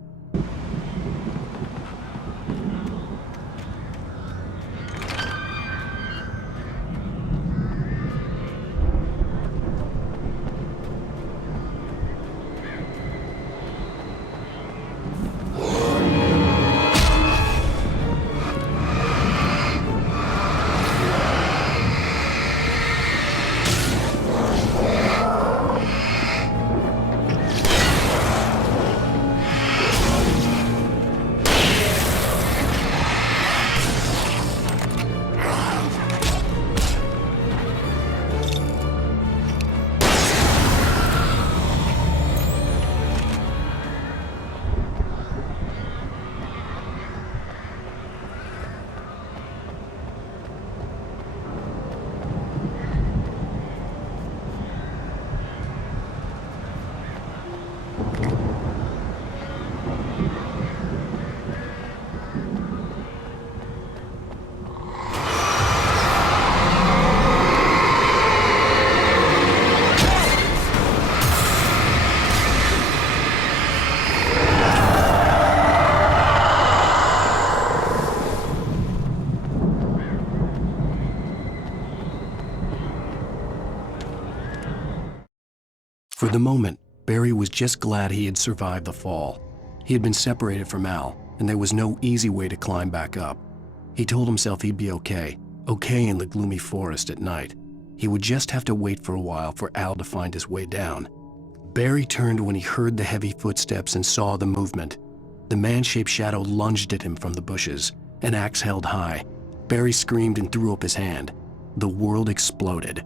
For the moment, Barry was just glad he had survived the fall. He had been separated from Al, and there was no easy way to climb back up. He told himself he'd be okay in the gloomy forest at night. He would just have to wait for a while for Al to find his way down. Barry turned when he heard the heavy footsteps and saw the movement. The man-shaped shadow lunged at him from the bushes, an axe held high. Barry screamed and threw up his hand. The world exploded.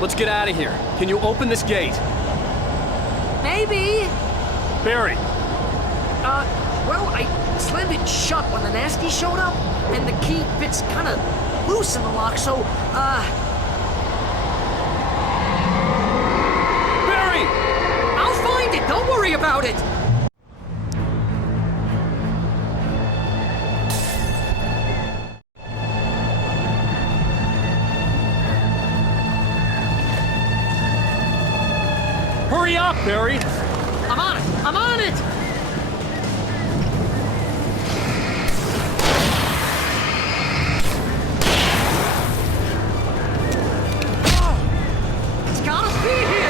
Let's get out of here. Can you open this gate? Maybe. Barry! Well, I slammed it shut when the nasty showed up, and the key fits kind of loose in the lock, so, Barry! I'll find it, don't worry about it! Hurry up, Barry! I'm on it! I'm on it! It's gotta be here!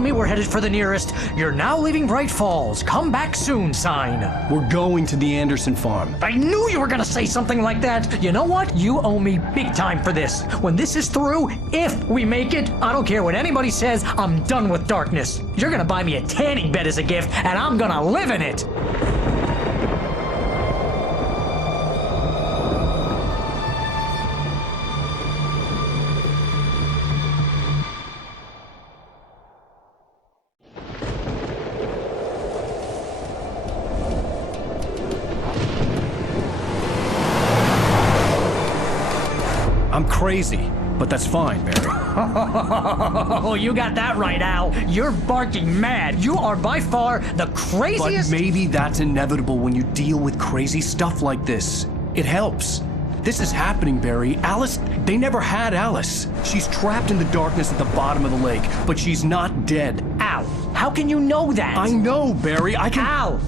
tell me we're headed for the nearest "You're now leaving Bright Falls. Come back soon" sign. We're going to the Anderson farm. I knew you were gonna say something like that. You know what? You owe me big time for this. When this is through, if we make it, I don't care what anybody says, I'm done with darkness. You're gonna buy me a tanning bed as a gift, and I'm gonna live in it. I'm crazy, but that's fine, Barry. Oh, you got that right, Al. You're barking mad. You are by far the craziest. But maybe that's inevitable when you deal with crazy stuff like this. It helps. This is happening, Barry. Alice, they never had Alice. She's trapped in the darkness at the bottom of the lake, but she's not dead. Al, how can you know that? I know, Barry. I can... Al,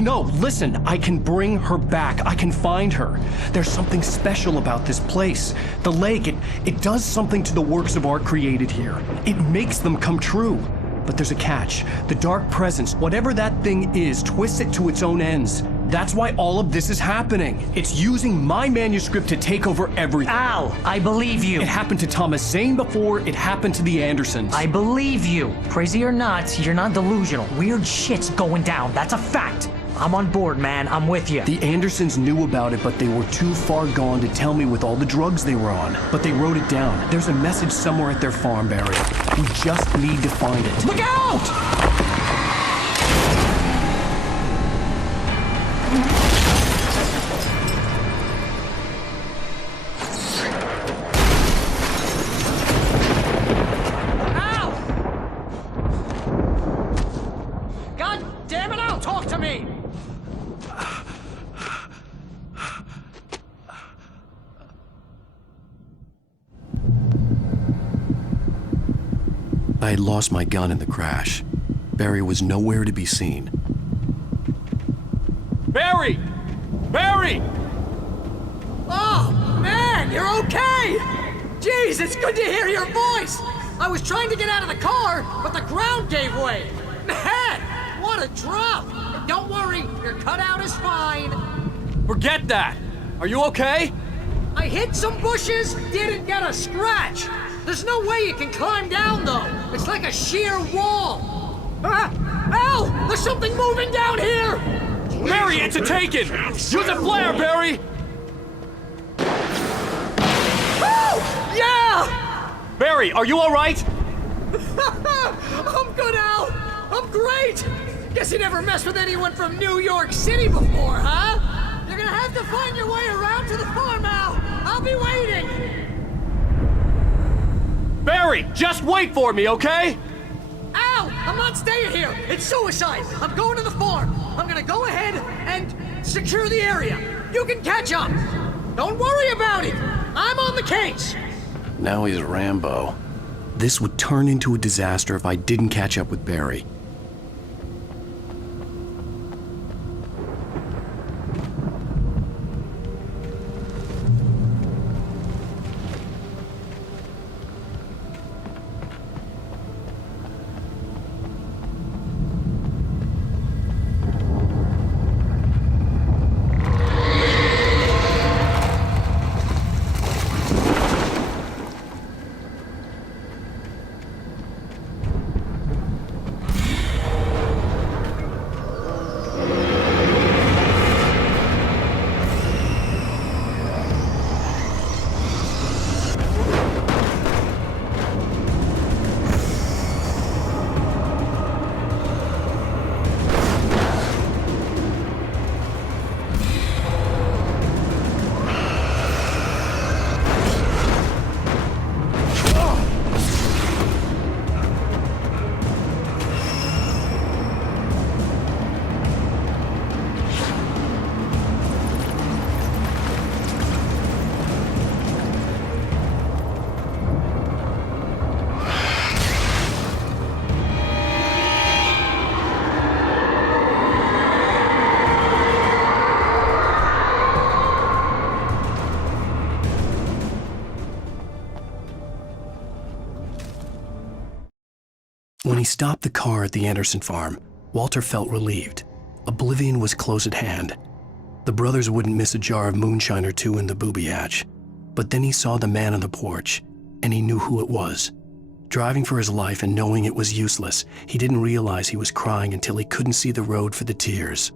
No, listen. I can bring her back. I can find her. There's something special about this place. The lake, it does something to the works of art created here. It makes them come true. But there's a catch. The dark presence, whatever that thing is, twists it to its own ends. That's why all of this is happening. It's using my manuscript to take over everything. Al, I believe you. It happened to Thomas Zane before, it happened to the Andersons. I believe you. Crazy or not, you're not delusional. Weird shit's going down. That's a fact. I'm on board, man. I'm with you. The Andersons knew about it, but they were too far gone to tell me with all the drugs they were on. But they wrote it down. There's a message somewhere at their farm, Barry. We just need to find it. Look out! I had lost my gun in the crash. Barry was nowhere to be seen. Barry! Barry! Oh, man, you're okay! Jeez, it's good to hear your voice! I was trying to get out of the car, but the ground gave way! Man, what a drop! Don't worry, your cutout is fine. Forget that! Are you okay? I hit some bushes, didn't get a scratch! There's no way you can climb down, though. It's like a sheer wall. Al! There's something moving down here! Barry, it's a taken! Use a flare, Barry! Oh! Yeah! Barry, are you alright? I'm good, Al! I'm great! Guess you never messed with anyone from New York City before, huh? You're gonna have to find your way around to the farm, Al! I'll be waiting! Barry, just wait for me, okay? Al! I'm not staying here! It's suicide! I'm going to the farm! I'm gonna go ahead and secure the area! You can catch up! Don't worry about it! I'm on the case! Now he's Rambo. This would turn into a disaster if I didn't catch up with Barry. When he stopped the car at the Anderson farm, Walter felt relieved. Oblivion was close at hand. The brothers wouldn't miss a jar of moonshine or two in the booby hatch. But then he saw the man on the porch, and he knew who it was. Driving for his life and knowing it was useless, he didn't realize he was crying until he couldn't see the road for the tears.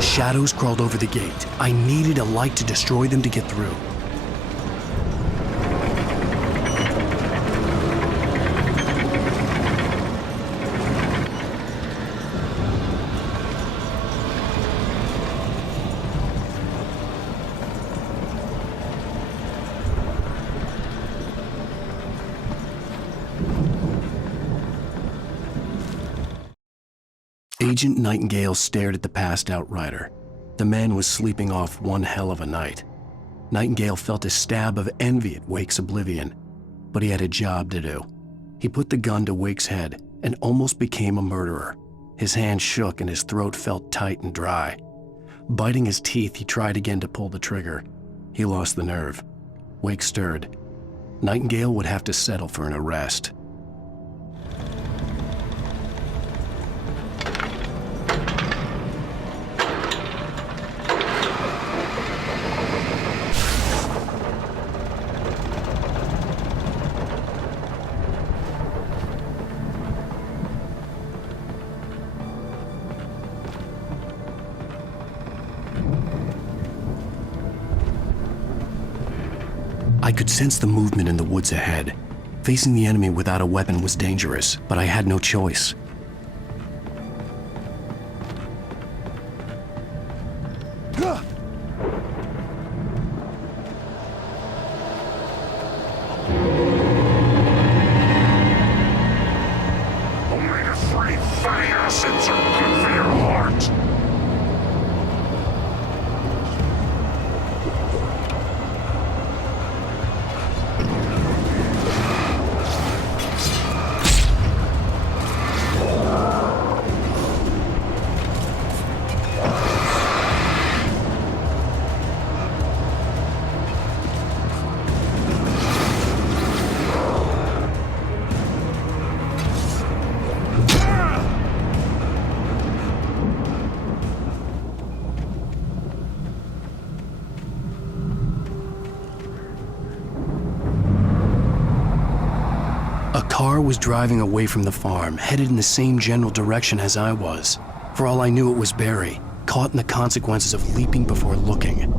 Shadows crawled over the gate. I needed a light to destroy them to get through. Agent Nightingale stared at the passed-out rider. The man was sleeping off one hell of a night. Nightingale felt a stab of envy at Wake's oblivion, but he had a job to do. He put the gun to Wake's head and almost became a murderer. His hand shook and his throat felt tight and dry. Biting his teeth, he tried again to pull the trigger. He lost the nerve. Wake stirred. Nightingale would have to settle for an arrest. I could sense the movement in the woods ahead. Facing the enemy without a weapon was dangerous, but I had no choice. Only the three funny acids are good for your heart. A car was driving away from the farm, headed in the same general direction as I was. For all I knew, it was Barry, caught in the consequences of leaping before looking.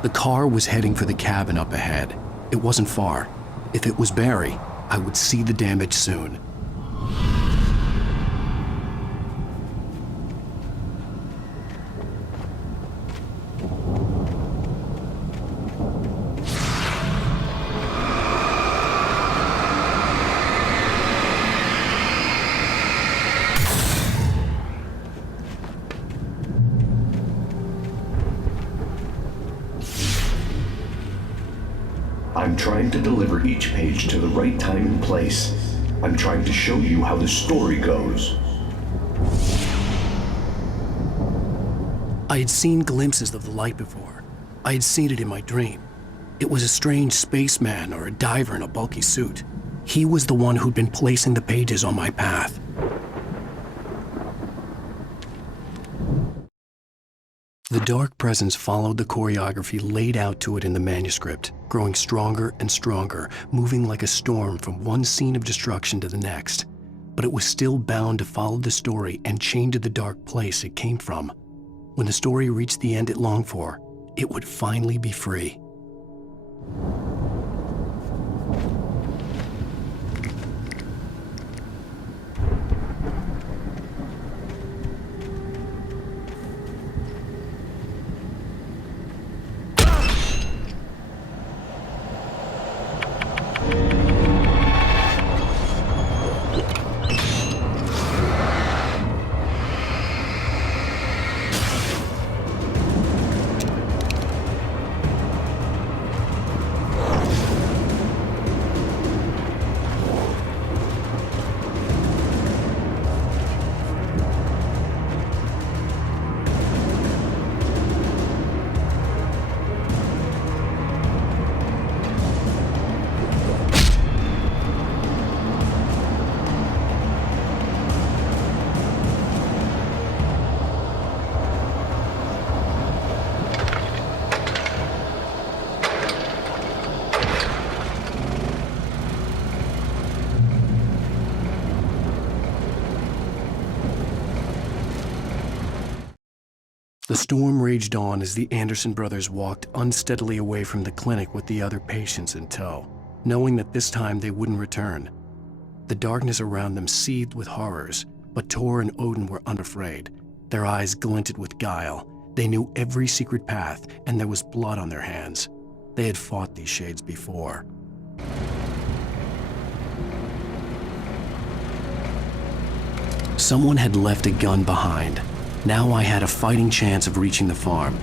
The car was heading for the cabin up ahead. It wasn't far. If it was Barry, I would see the damage soon. I'm trying to deliver each page to the right time and place. I'm trying to show you how the story goes. I had seen glimpses of the light before. I had seen it in my dream. It was a strange spaceman or a diver in a bulky suit. He was the one who'd been placing the pages on my path. The dark presence followed the choreography laid out to it in the manuscript, growing stronger and stronger, moving like a storm from one scene of destruction to the next. But it was still bound to follow the story and chained to the dark place it came from. When the story reached the end it longed for, it would finally be free. The storm raged on as the Anderson brothers walked unsteadily away from the clinic with the other patients in tow, knowing that this time they wouldn't return. The darkness around them seethed with horrors, but Tor and Odin were unafraid. Their eyes glinted with guile. They knew every secret path, and there was blood on their hands. They had fought these shades before. Someone had left a gun behind. Now I had a fighting chance of reaching the farm.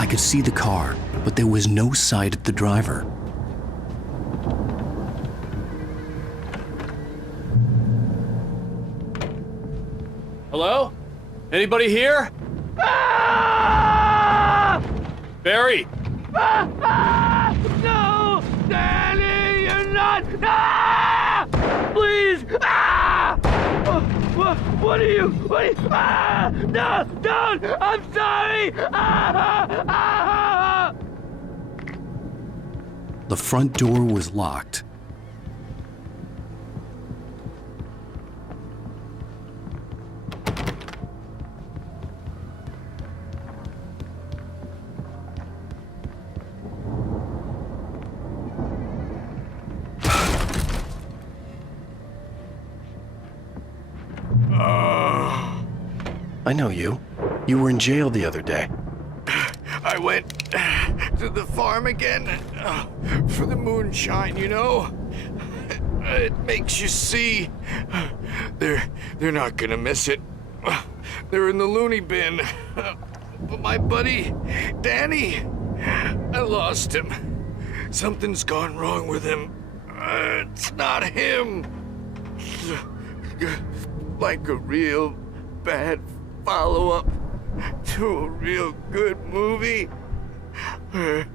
I could see the car, but there was no sight of the driver. Hello? Anybody here? Barry! No! Danny, you're not! Please! What are you? No! Don't! I'm sorry! The front door was locked. I know you. You were in jail the other day. I went to the farm again for the moonshine, you know? It makes you see. They're not gonna miss it. They're in the loony bin. But my buddy, Danny, I lost him. Something's gone wrong with him. It's not him. Like a real bad follow-up to a real good movie where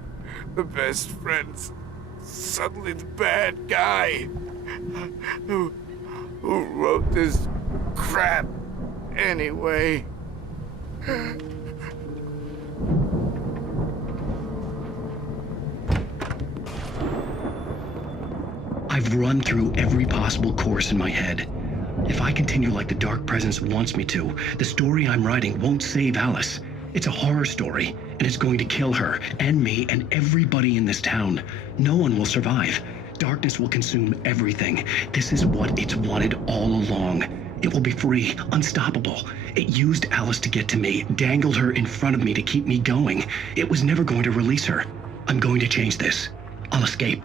the best friends suddenly the bad guy who wrote this crap anyway. I've run through every possible course in my head. If I continue like the Dark Presence wants me to, the story I'm writing won't save Alice. It's a horror story, and it's going to kill her, and me, and everybody in this town. No one will survive. Darkness will consume everything. This is what it's wanted all along. It will be free, unstoppable. It used Alice to get to me, dangled her in front of me to keep me going. It was never going to release her. I'm going to change this. I'll escape.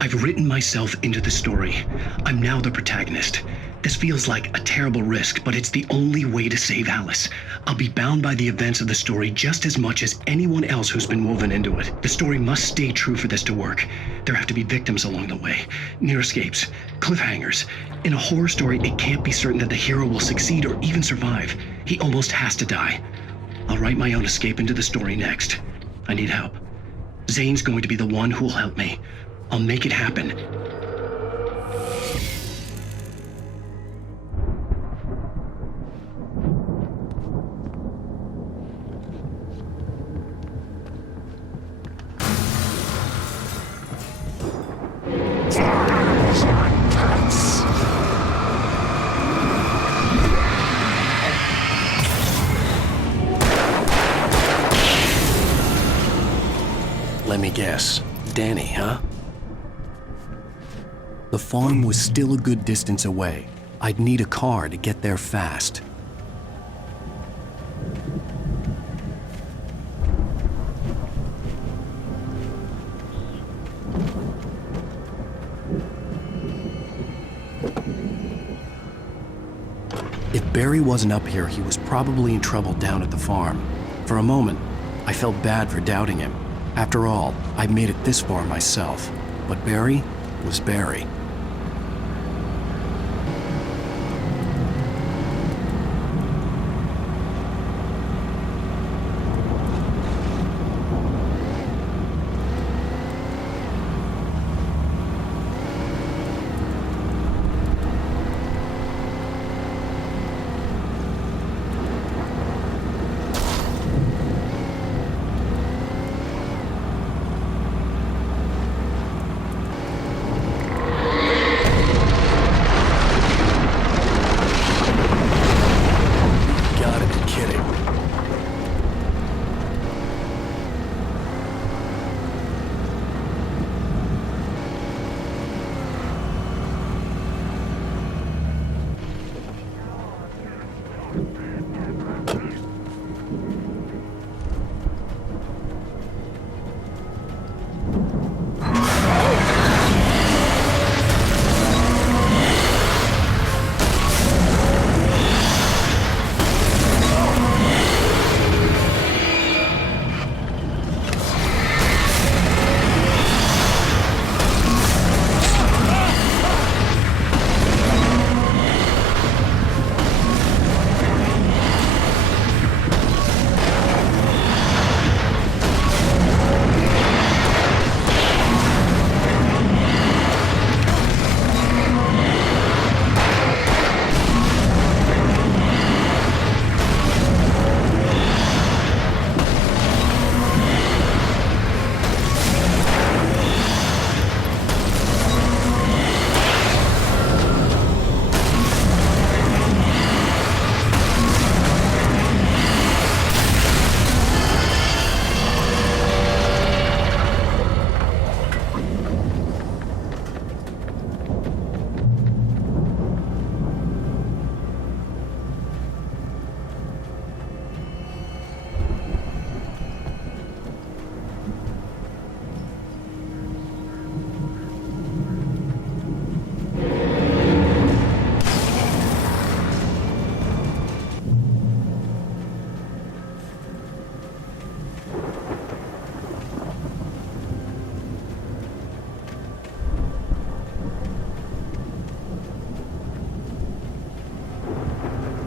I've written myself into the story. I'm now the protagonist. This feels like a terrible risk, but it's the only way to save Alice. I'll be bound by the events of the story just as much as anyone else who's been woven into it. The story must stay true for this to work. There have to be victims along the way, near escapes, cliffhangers. In a horror story, it can't be certain that the hero will succeed or even survive. He almost has to die. I'll write my own escape into the story next. I need help. Zane's going to be the one who'll help me. I'll make it happen. Let me guess. Danny, huh? The farm was still a good distance away. I'd need a car to get there fast. If Barry wasn't up here, he was probably in trouble down at the farm. For a moment, I felt bad for doubting him. After all, I'd made it this far myself. But Barry was Barry.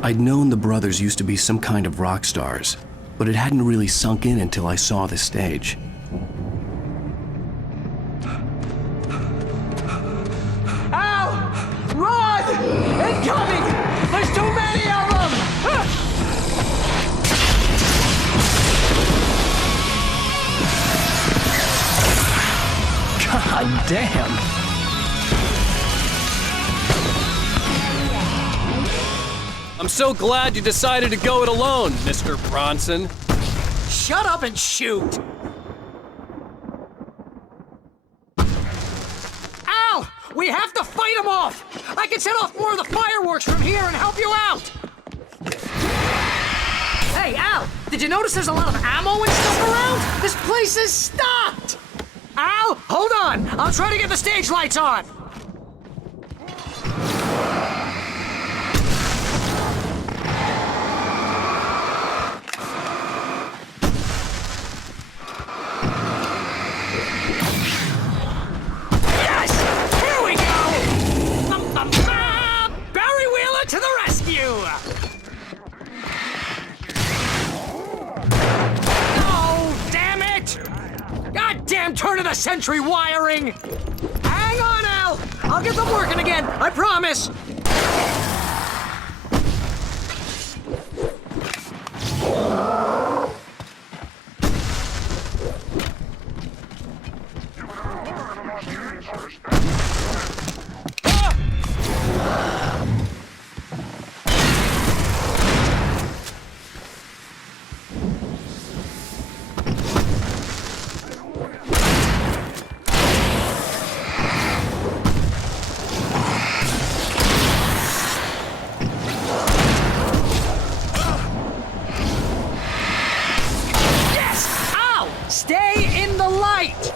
I'd known the brothers used to be some kind of rock stars, but it hadn't really sunk in until I saw the stage. damn. I'm so glad you decided to go it alone, Mr. Bronson. Shut up and shoot! Al! We have to fight him off! I can set off more of the fireworks from here and help you out! Hey, Al! Did you notice there's a lot of ammo and stuff around? This place is stocked! Al, hold on! I'll try to get the stage lights on! Turn of the century wiring! Hang on, Al! I'll get them working again, I promise! Stay in the light!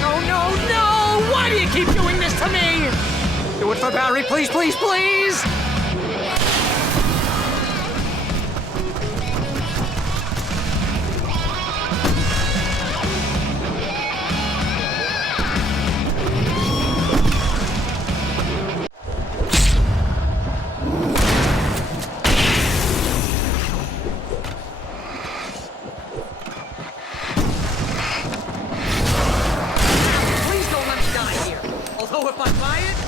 No, no, no! Why do you keep doing this to me? Do it for Barry, please, please, please!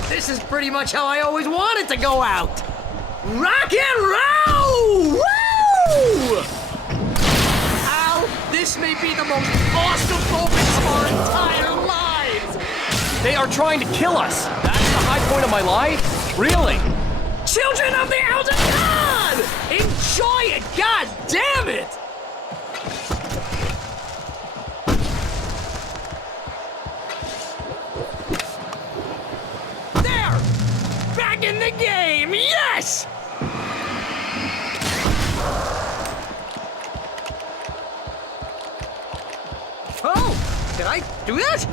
This is pretty much how I always wanted to go out. Rock and roll! Woo! Al, this may be the most awesome moments of our entire lives. They are trying to kill us. That's the high point of my life? Really? Children of the Elder God! Enjoy it, God damn it! Back in the game, yes! Oh, did I do that?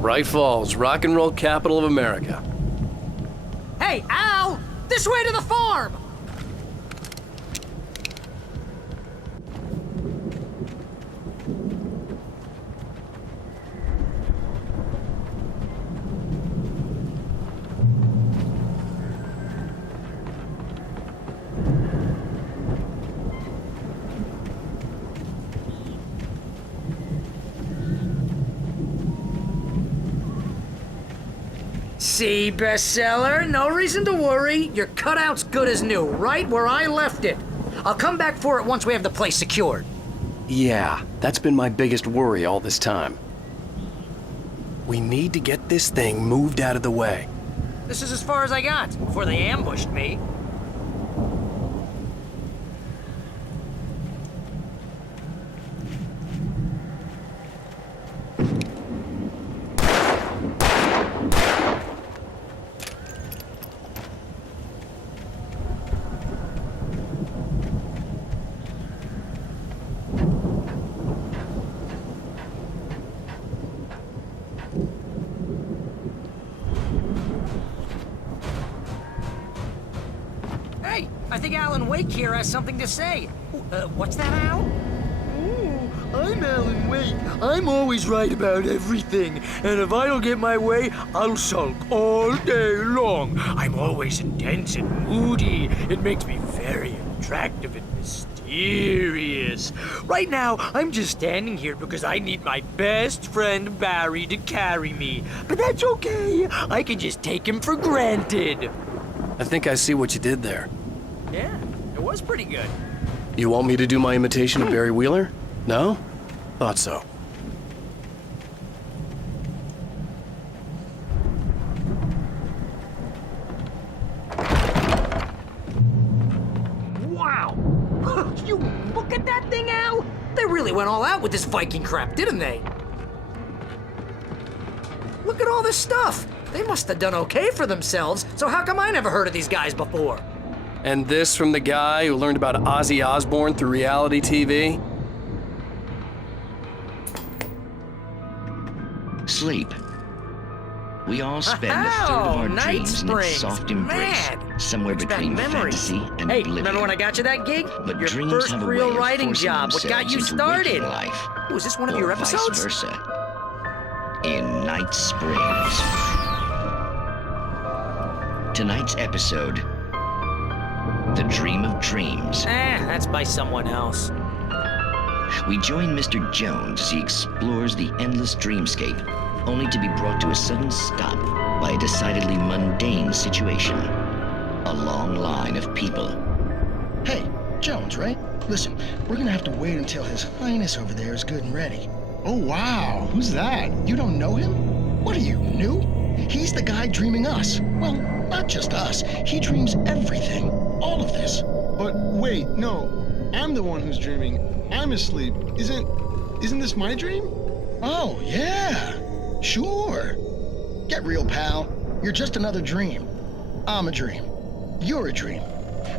Bright Falls, rock and roll capital of America. Hey, Al! This way to the farm! See, bestseller? No reason to worry. Your cutout's good as new, right where I left it. I'll come back for it once we have the place secured. Yeah, that's been my biggest worry all this time. We need to get this thing moved out of the way. This is as far as I got before they ambushed me. I think Alan Wake here has something to say. What's that, Al? I'm Alan Wake. I'm always right about everything. And if I don't get my way, I'll sulk all day long. I'm always intense and moody. It makes me very attractive and mysterious. Right now, I'm just standing here because I need my best friend Barry to carry me. But that's okay. I can just take him for granted. I think I see what you did there. Yeah, it was pretty good. You want me to do my imitation of Barry Wheeler? No? Thought so. Wow! You look at that thing, Al! They really went all out with this Viking crap, didn't they? Look at all this stuff! They must have done okay for themselves, so how come I never heard of these guys before? And this from the guy who learned about Ozzy Osbourne through reality TV? Sleep. We all spend a third of our Night dreams in its Springs. soft embrace, Man, somewhere brings back between memories. fantasy and Hey, oblivion. remember when I got you that gig? But Your dreams first have a real way of writing forcing job. What got you themselves into waking started? life, Was this one of your or episodes? Vice versa. In Night Springs. Tonight's episode, The Dream of Dreams. That's by someone else. We join Mr. Jones as he explores the endless dreamscape, only to be brought to a sudden stop by a decidedly mundane situation. A long line of people. Hey, Jones, right? Listen, we're gonna have to wait until His Highness over there is good and ready. Oh, wow. Who's that? You don't know him? What are you, new? He's the guy dreaming us. Well, not just us. He dreams everything. All of this. But wait, no. I'm the one who's dreaming. I'm asleep. Isn't this my dream? Oh, yeah. Sure. Get real, pal. You're just another dream. I'm a dream. You're a dream.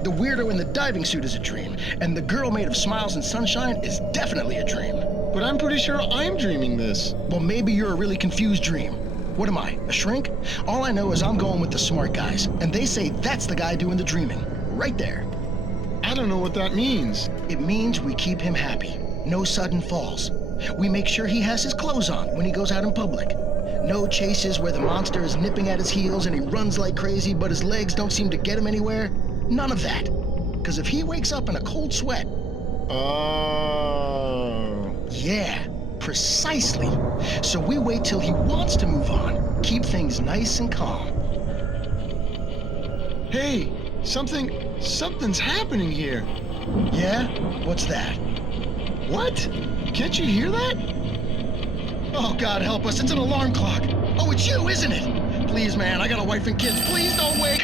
The weirdo in the diving suit is a dream. And the girl made of smiles and sunshine is definitely a dream. But I'm pretty sure I'm dreaming this. Well, maybe you're a really confused dream. What am I, a shrink? All I know is I'm going with the smart guys. And they say that's the guy doing the dreaming. Right there. I don't know what that means. It means we keep him happy. No sudden falls. We make sure he has his clothes on when he goes out in public. No chases where the monster is nipping at his heels and he runs like crazy, but his legs don't seem to get him anywhere. None of that. Because if he wakes up in a cold sweat... Oh... Yeah, precisely. So we wait till he wants to move on. Keep things nice and calm. Hey, something's happening here. Yeah? What's that? What? Can't you hear that? Oh, God help us, it's an alarm clock. Oh, it's you, isn't it? Please, man, I got a wife and kids. Please don't wake.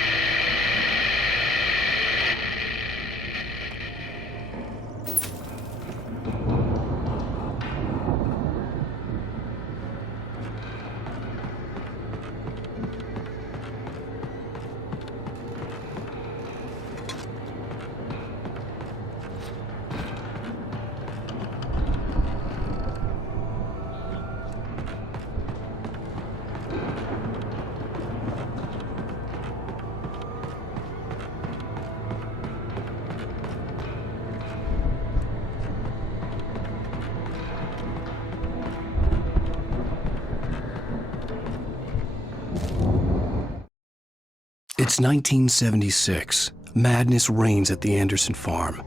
It's 1976. Madness reigns at the Anderson farm.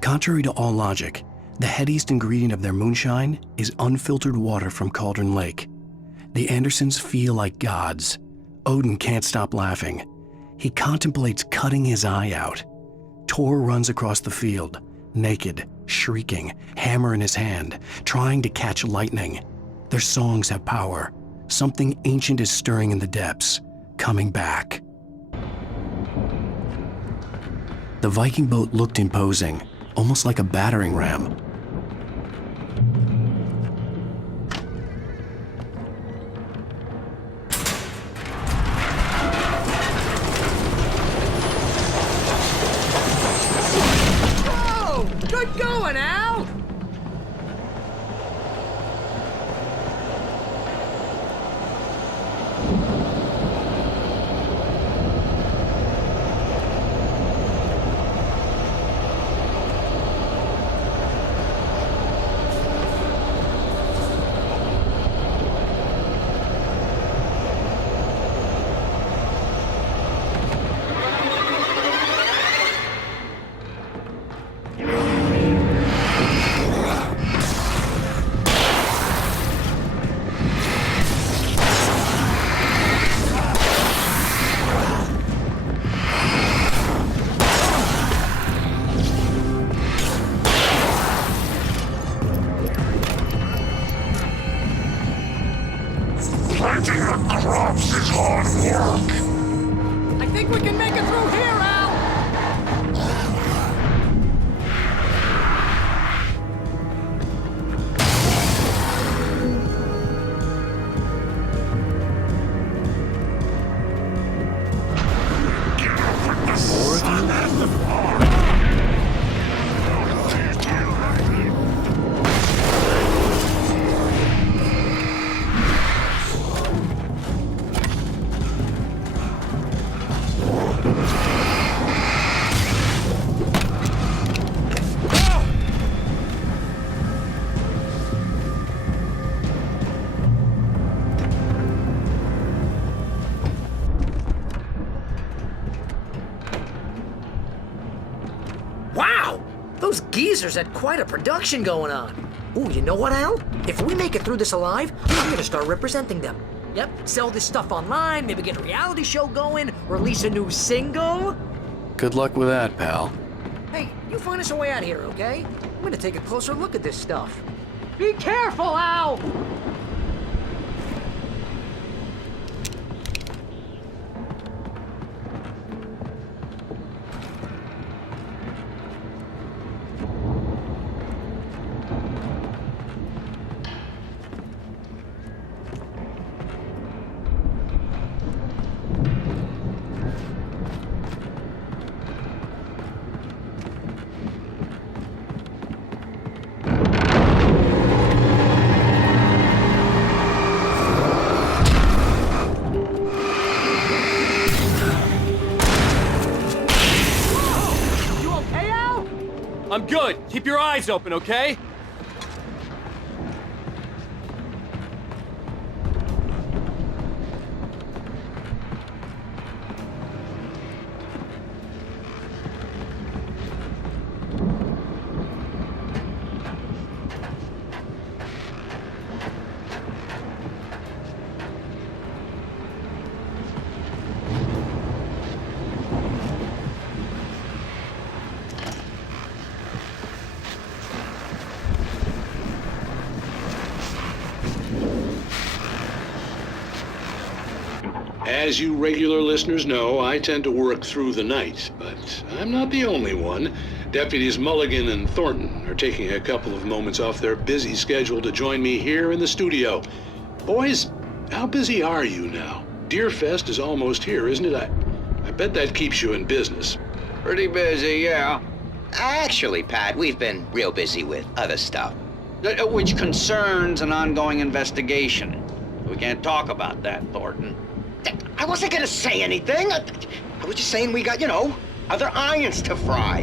Contrary to all logic, the headiest ingredient of their moonshine is unfiltered water from Cauldron Lake. The Andersons feel like gods. Odin can't stop laughing. He contemplates cutting his eye out. Tor runs across the field, naked, shrieking, hammer in his hand, trying to catch lightning. Their songs have power. Something ancient is stirring in the depths, coming back. The Viking boat looked imposing, almost like a battering ram. Whoa! Good going, Al! think we can make it through here, Al? Wow! Those geezers had quite a production going on. Ooh, you know what, Al? If we make it through this alive, I'm gonna start representing them. Yep, sell this stuff online, maybe get a reality show going, release a new single. Good luck with that, pal. Hey, you find us a way out of here, okay? I'm gonna take a closer look at this stuff. Be careful, Al! I'm good. Keep your eyes open, okay? As you regular listeners know, I tend to work through the night, but I'm not the only one. Deputies Mulligan and Thornton are taking a couple of moments off their busy schedule to join me here in the studio. Boys, how busy are you now? Deerfest is almost here, isn't it? I bet that keeps you in business. Pretty busy, yeah. Actually, Pat, we've been real busy with other stuff, which concerns an ongoing investigation. We can't talk about that, Thornton. I wasn't gonna say anything. I was just saying we got, other irons to fry.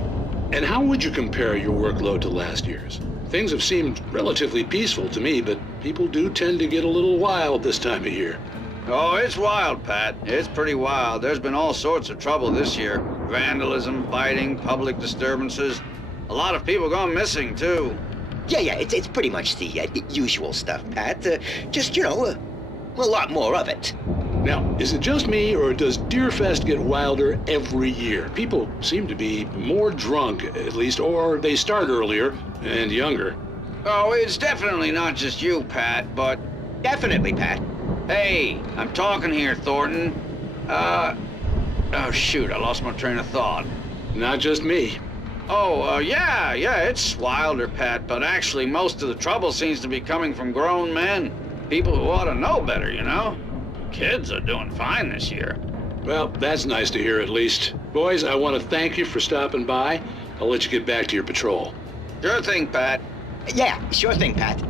And how would you compare your workload to last year's? Things have seemed relatively peaceful to me, but people do tend to get a little wild this time of year. Oh, it's wild, Pat. It's pretty wild. There's been all sorts of trouble this year. Vandalism, fighting, public disturbances. A lot of people gone missing, too. Yeah, it's pretty much the usual stuff, Pat. Just, a lot more of it. Now, is it just me, or does Deerfest get wilder every year? People seem to be more drunk, at least, or they start earlier and younger. Oh, it's definitely not just you, Pat, but... Definitely, Pat. Hey, I'm talking here, Thornton. Oh, shoot, I lost my train of thought. Not just me. Oh, yeah, it's wilder, Pat, but actually most of the trouble seems to be coming from grown men. People who ought to know better, Kids are doing fine this year. Well, that's nice to hear at least. Boys, I want to thank you for stopping by. I'll let you get back to your patrol. Sure thing, Pat. Yeah, sure thing, Pat.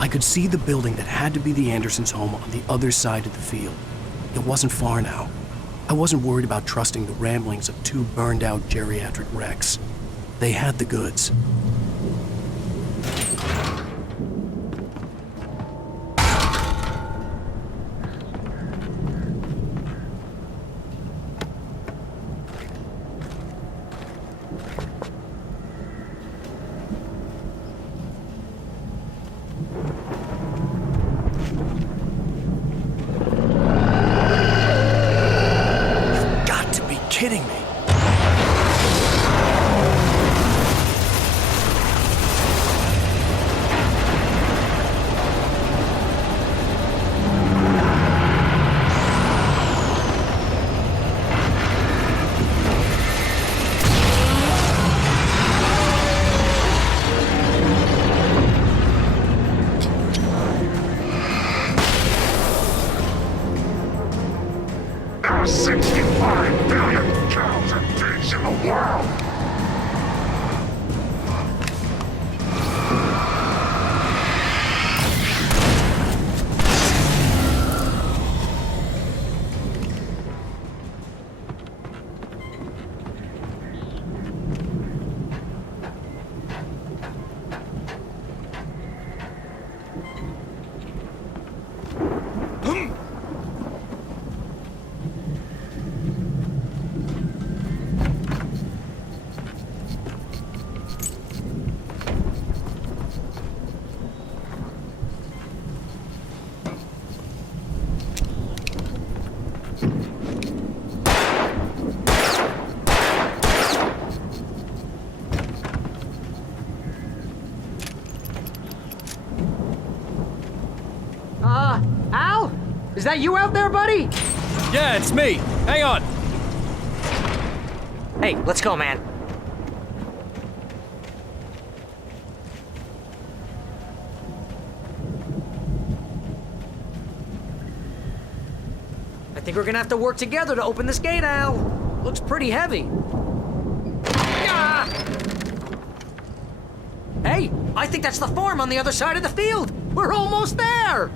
I could see the building that had to be the Andersons' home on the other side of the field. It wasn't far now. I wasn't worried about trusting the ramblings of two burned-out geriatric wrecks. They had the goods. Al? Is that you out there, buddy? Yeah, it's me. Hang on. Hey, let's go, man. I think we're gonna have to work together to open this gate, Al. Looks pretty heavy. Ah! Hey, I think that's the farm on the other side of the field. We're almost there.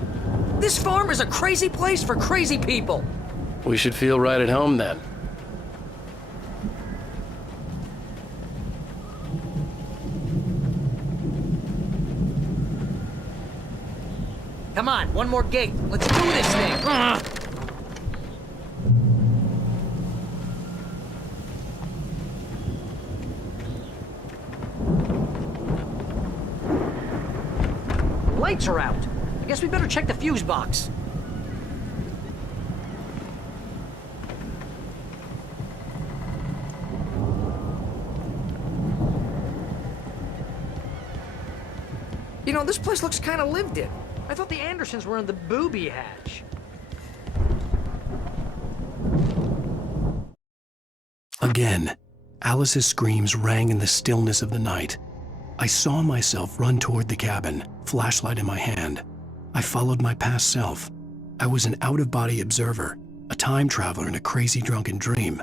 This farm is a crazy place for crazy people. We should feel right at home then. Come on, one more gate. Let's do this thing. Lights are out. I guess we better check the fuse box. You know, this place looks kind of lived in. I thought the Andersons were in the booby hatch. Again, Alice's screams rang in the stillness of the night. I saw myself run toward the cabin, flashlight in my hand. I followed my past self. I was an out-of-body observer, a time traveler in a crazy drunken dream.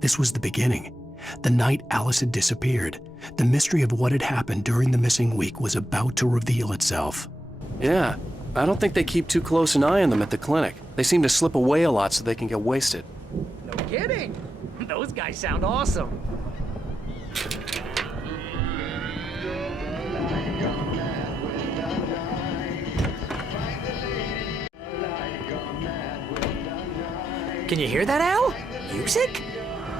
This was the beginning. The night Alice had disappeared. The mystery of what had happened during the missing week was about to reveal itself. Yeah, I don't think they keep too close an eye on them at the clinic. They seem to slip away a lot so they can get wasted. No kidding. Those guys sound awesome. Can you hear that, Al? Music?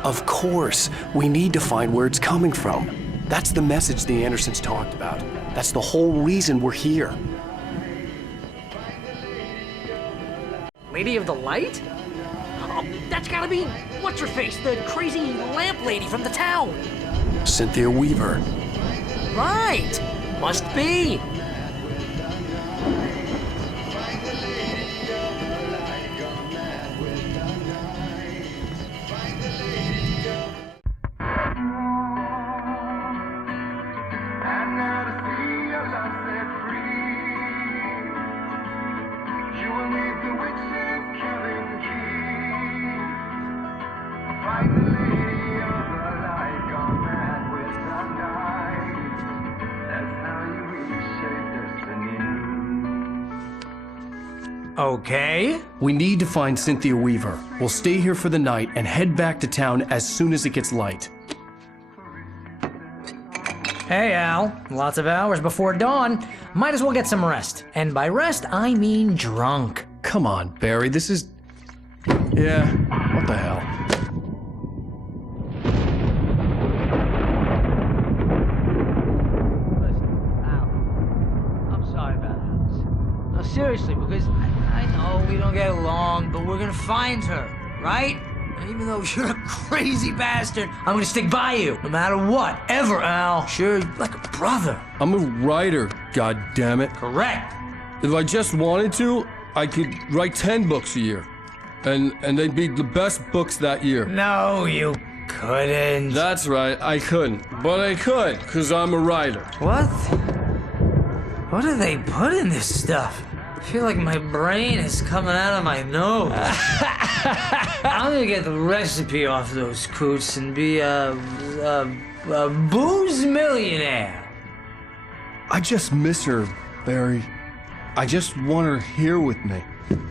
Of course. We need to find where it's coming from. That's the message the Andersons talked about. That's the whole reason we're here. Lady of the Light? Oh, that's gotta be what's-her-face, the crazy lamp lady from the town. Cynthia Weaver. Right. Must be. Okay. We need to find Cynthia Weaver. We'll stay here for the night and head back to town as soon as it gets light. Hey, Al. Lots of hours before dawn. Might as well get some rest. And by rest, I mean drunk. Come on, Barry, this is... Yeah, what the hell? Listen, Al. I'm sorry about this. No, seriously, because I know we don't get along, but we're gonna find her, right? And even though you're a crazy bastard, I'm gonna stick by you, no matter what, ever, Al. Sure, like a brother. I'm a writer, goddammit. Correct. If I just wanted to, I could write 10 books a year. And they'd be the best books that year. No, you couldn't. That's right, I couldn't. But I could, because I'm a writer. What? What do they put in this stuff? I feel like my brain is coming out of my nose. I'm gonna get the recipe off those coots and be a booze millionaire. I just miss her, Barry. I just want her here with me.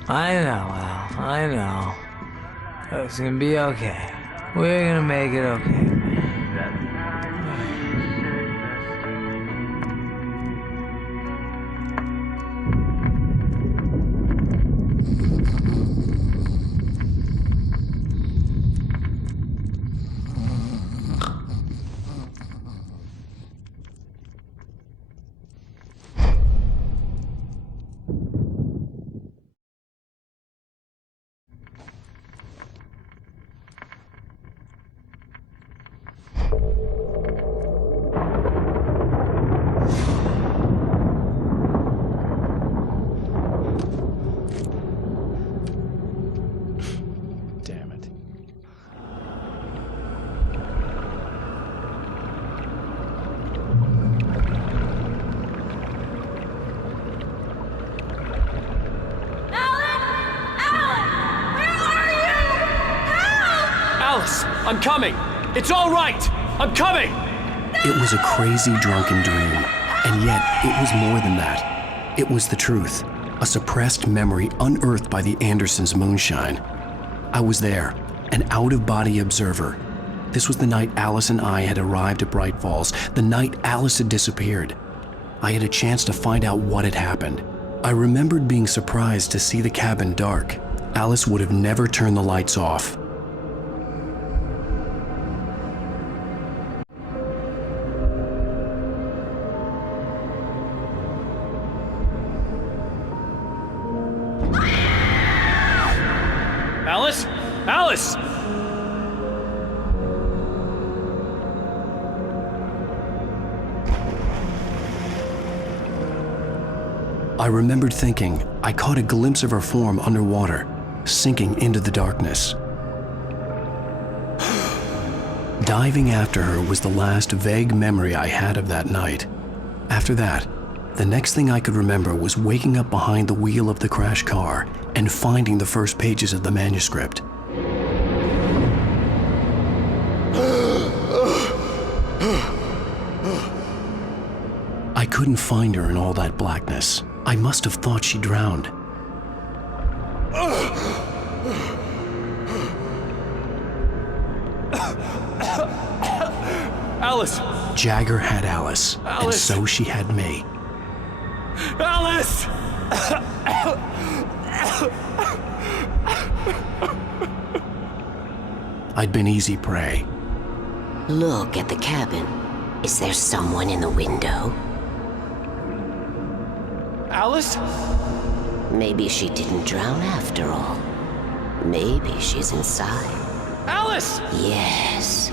I know, Al. I know. It's gonna be okay. We're gonna make it okay. Alice, I'm coming! It's all right! I'm coming! It was a crazy, drunken dream, and yet it was more than that. It was the truth, a suppressed memory unearthed by the Andersons' moonshine. I was there, an out-of-body observer. This was the night Alice and I had arrived at Bright Falls, the night Alice had disappeared. I had a chance to find out what had happened. I remembered being surprised to see the cabin dark. Alice would have never turned the lights off. Alice? Alice! I remembered thinking I caught a glimpse of her form underwater, sinking into the darkness. Diving after her was the last vague memory I had of that night. After that, the next thing I could remember was waking up behind the wheel of the crashed car and finding the first pages of the manuscript. I couldn't find her in all that blackness. I must have thought she drowned. Alice! Jagger had Alice, and Alice! so she had me. Alice! I'd been easy prey. Look at the cabin. Is there someone in the window? Alice? Maybe she didn't drown after all. Maybe she's inside. Alice! Yes.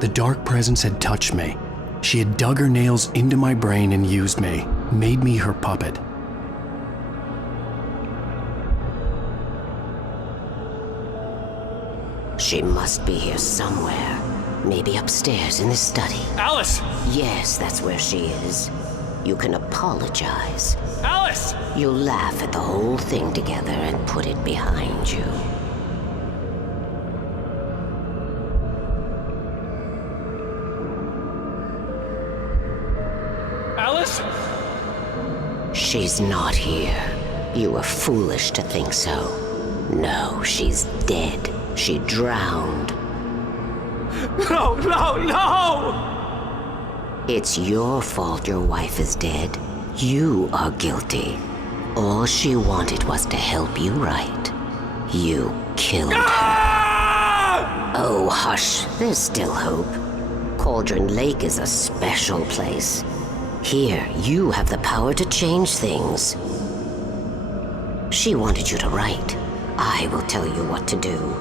The dark presence had touched me. She had dug her nails into my brain and used me, made me her puppet. She must be here somewhere. Maybe upstairs in the study. Alice! Yes, that's where she is. You can apologize. Alice! You laugh at the whole thing together and put it behind you. Alice? She's not here. You were foolish to think so. No, she's dead. She drowned. No, no, no! It's your fault your wife is dead. You are guilty. All she wanted was to help you right. You killed her. Oh, hush. There's still hope. Cauldron Lake is a special place. Here, you have the power to change things. She wanted you to write. I will tell you what to do.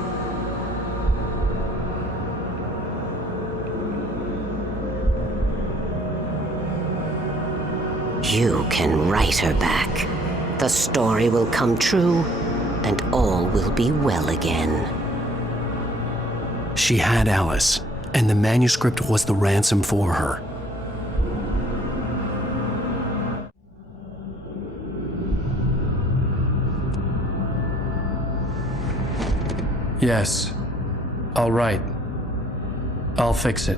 You can write her back. The story will come true, and all will be well again. She had Alice, and the manuscript was the ransom for her. Yes. All right. I'll fix it.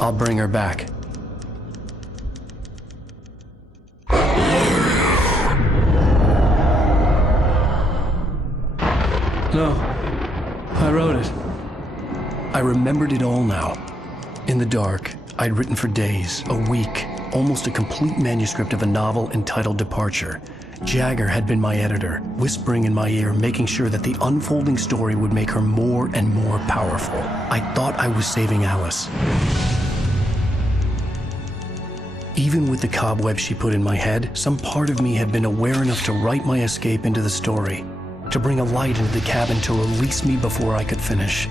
I'll bring her back. No. I wrote it. I remembered it all now. In the dark, I'd written for days, a week, almost a complete manuscript of a novel entitled Departure. Jagger had been my editor, whispering in my ear, making sure that the unfolding story would make her more and more powerful. I thought I was saving Alice. Even with the cobwebs she put in my head, some part of me had been aware enough to write my escape into the story, to bring a light into the cabin to release me before I could finish,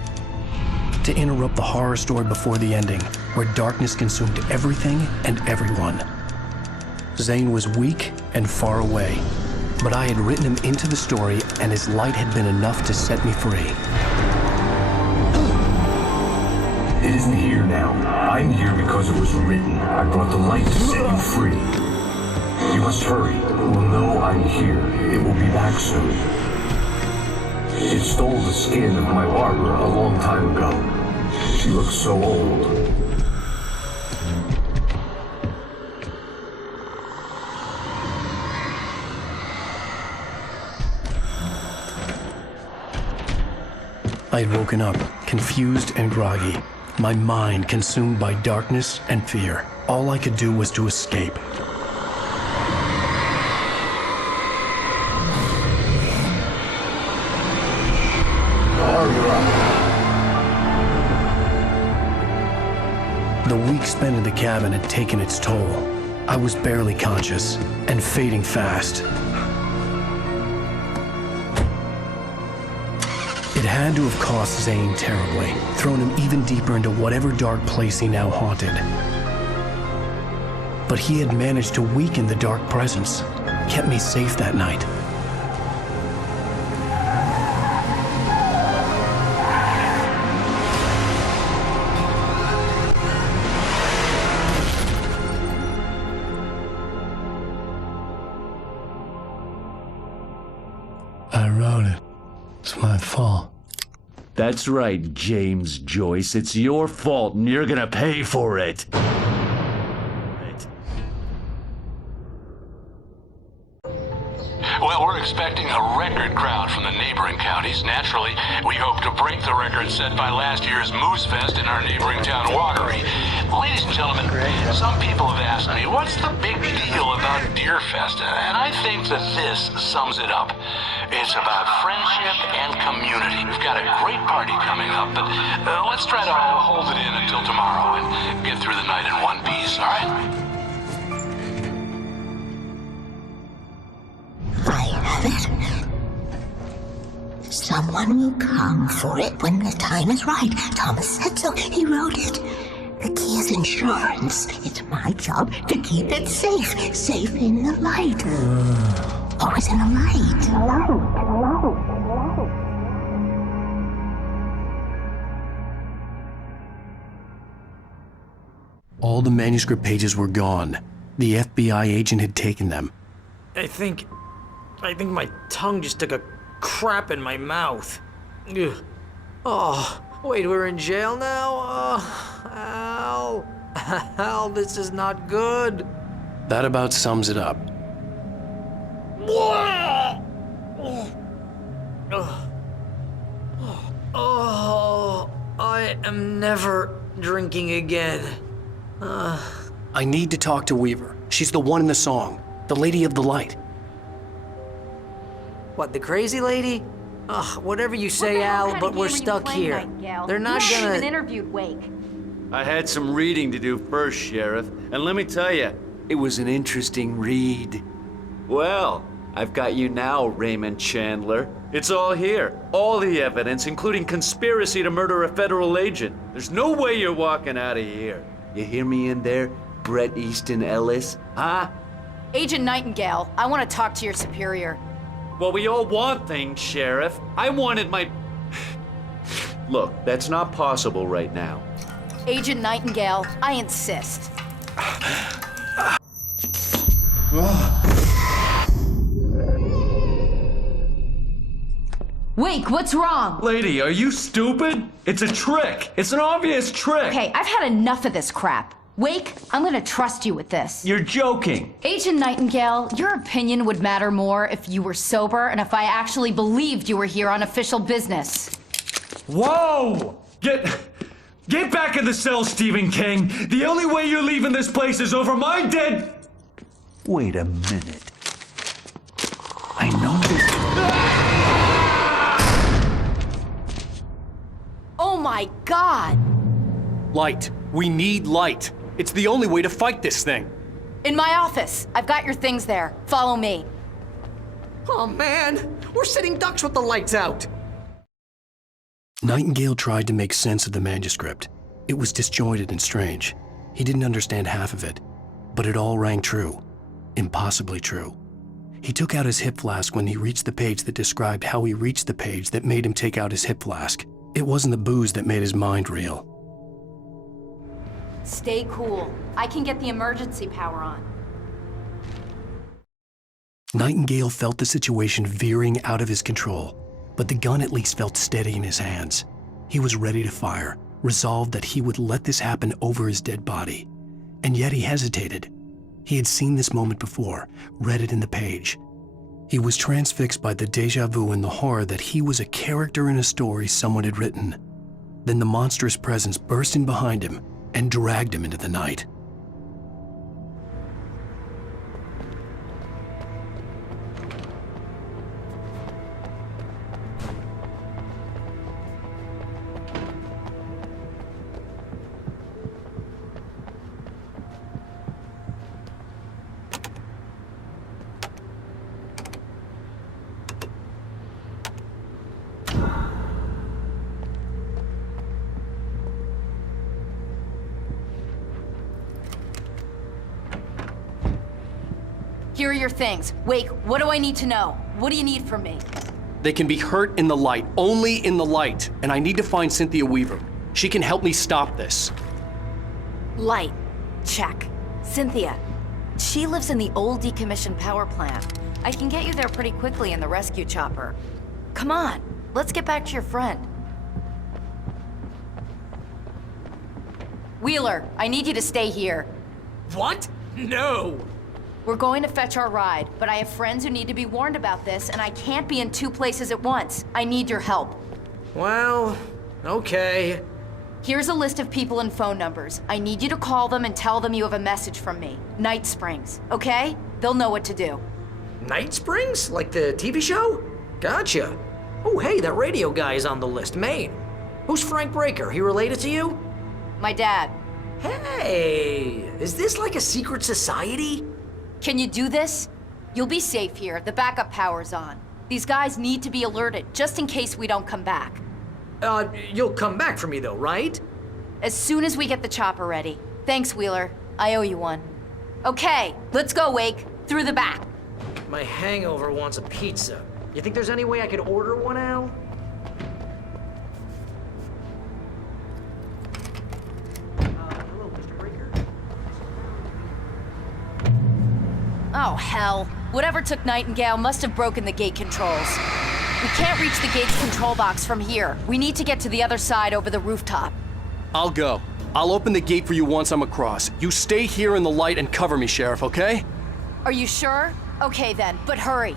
to interrupt the horror story before the ending, where darkness consumed everything and everyone. Zane was weak and far away, but I had written him into the story, and his light had been enough to set me free. It isn't here now. I'm here because it was written. I brought the light to set you free. You must hurry. It will know I'm here. It will be back soon. It stole the skin of my Barbara a long time ago. She looks so old. I had woken up, confused and groggy, my mind consumed by darkness and fear. All I could do was to escape. The week spent in the cabin had taken its toll. I was barely conscious and fading fast. It had to have cost Zane terribly, thrown him even deeper into whatever dark place he now haunted. But he had managed to weaken the dark presence, kept me safe that night. I wrote it. It's my fault. That's right, James Joyce. It's your fault, and you're gonna pay for it. Well, we're expecting a record crowd from the neighboring counties. Naturally, we hope to break the record set by last year's Moose Fest in our neighboring town, Watery. Ladies and gentlemen, some people have asked me, what's the big deal about Deer Fest? And I think that this sums it up. It's about friendship and community. We've got a great party coming up, but let's try to hold it in until tomorrow and get through the night in one piece, all right? I have it. Someone will come for it when the time is right. Thomas said so. He wrote it. The key is insurance. It's my job to keep it safe. Safe in the light. Always in the light. All the manuscript pages were gone. The FBI agent had taken them. I think my tongue just took a crap in my mouth. Ugh. Oh, wait, we're in jail now? Oh, Al. Al, this is not good. That about sums it up. Oh, I am never drinking again. I need to talk to Weaver. She's the one in the song. The Lady of the Light. What, the crazy lady? Ugh, whatever you say, Al, but we're stuck here. They're not gonna... even interviewed Wake. I had some reading to do first, Sheriff, and let me tell you, it was an interesting read. Well, I've got you now, Raymond Chandler. It's all here. All the evidence, including conspiracy to murder a federal agent. There's no way you're walking out of here. You hear me in there, Bret Easton Ellis? Huh? Agent Nightingale, I want to talk to your superior. Well, we all want things, Sheriff. I wanted my... Look, that's not possible right now. Agent Nightingale, I insist. Wake, what's wrong? Lady, are you stupid? It's a trick. It's an obvious trick. Okay, I've had enough of this crap. Wake, I'm gonna trust you with this. You're joking. Agent Nightingale, your opinion would matter more if you were sober and if I actually believed you were here on official business. Whoa! Get back in the cell, Stephen King. The only way you're leaving this place is over my dead... Wait a minute. I know this. Oh my God! Light. We need light. It's the only way to fight this thing. In my office. I've got your things there. Follow me. Oh man, we're sitting ducks with the lights out. Nightingale tried to make sense of the manuscript. It was disjointed and strange. He didn't understand half of it, but it all rang true. Impossibly true. He took out his hip flask when he reached the page that described how he reached the page that made him take out his hip flask. It wasn't the booze that made his mind reel. Stay cool. I can get the emergency power on. Nightingale felt the situation veering out of his control, but the gun at least felt steady in his hands. He was ready to fire, resolved that he would let this happen over his dead body. And yet he hesitated. He had seen this moment before, read it in the page. He was transfixed by the déjà vu and the horror that he was a character in a story someone had written. Then the monstrous presence burst in behind him and dragged him into the night. Here are your things. Wake, what do I need to know? What do you need from me? They can be hurt in the light, only in the light, and I need to find Cynthia Weaver. She can help me stop this. Light. Check. Cynthia. She lives in the old decommissioned power plant. I can get you there pretty quickly in the rescue chopper. Come on, let's get back to your friend. Wheeler, I need you to stay here. What? No! We're going to fetch our ride, but I have friends who need to be warned about this, and I can't be in two places at once. I need your help. Well, okay. Here's a list of people and phone numbers. I need you to call them and tell them you have a message from me. Night Springs, okay? They'll know what to do. Night Springs? Like the TV show? Gotcha. Oh, hey, that radio guy is on the list, Maine. Who's Frank Breaker? He related to you? My dad. Hey, is this like a secret society? Can you do this? You'll be safe here. The backup power's on. These guys need to be alerted, just in case we don't come back. You'll come back for me though, right? As soon as we get the chopper ready. Thanks, Wheeler. I owe you one. Okay, let's go, Wake. Through the back. My hangover wants a pizza. You think there's any way I could order one, Al? Hello, Mr. Breaker. Oh, hell. Whatever took Nightingale must have broken the gate controls. We can't reach the gate's control box from here. We need to get to the other side over the rooftop. I'll go. I'll open the gate for you once I'm across. You stay here in the light and cover me, Sheriff, okay? Are you sure? Okay then, but hurry.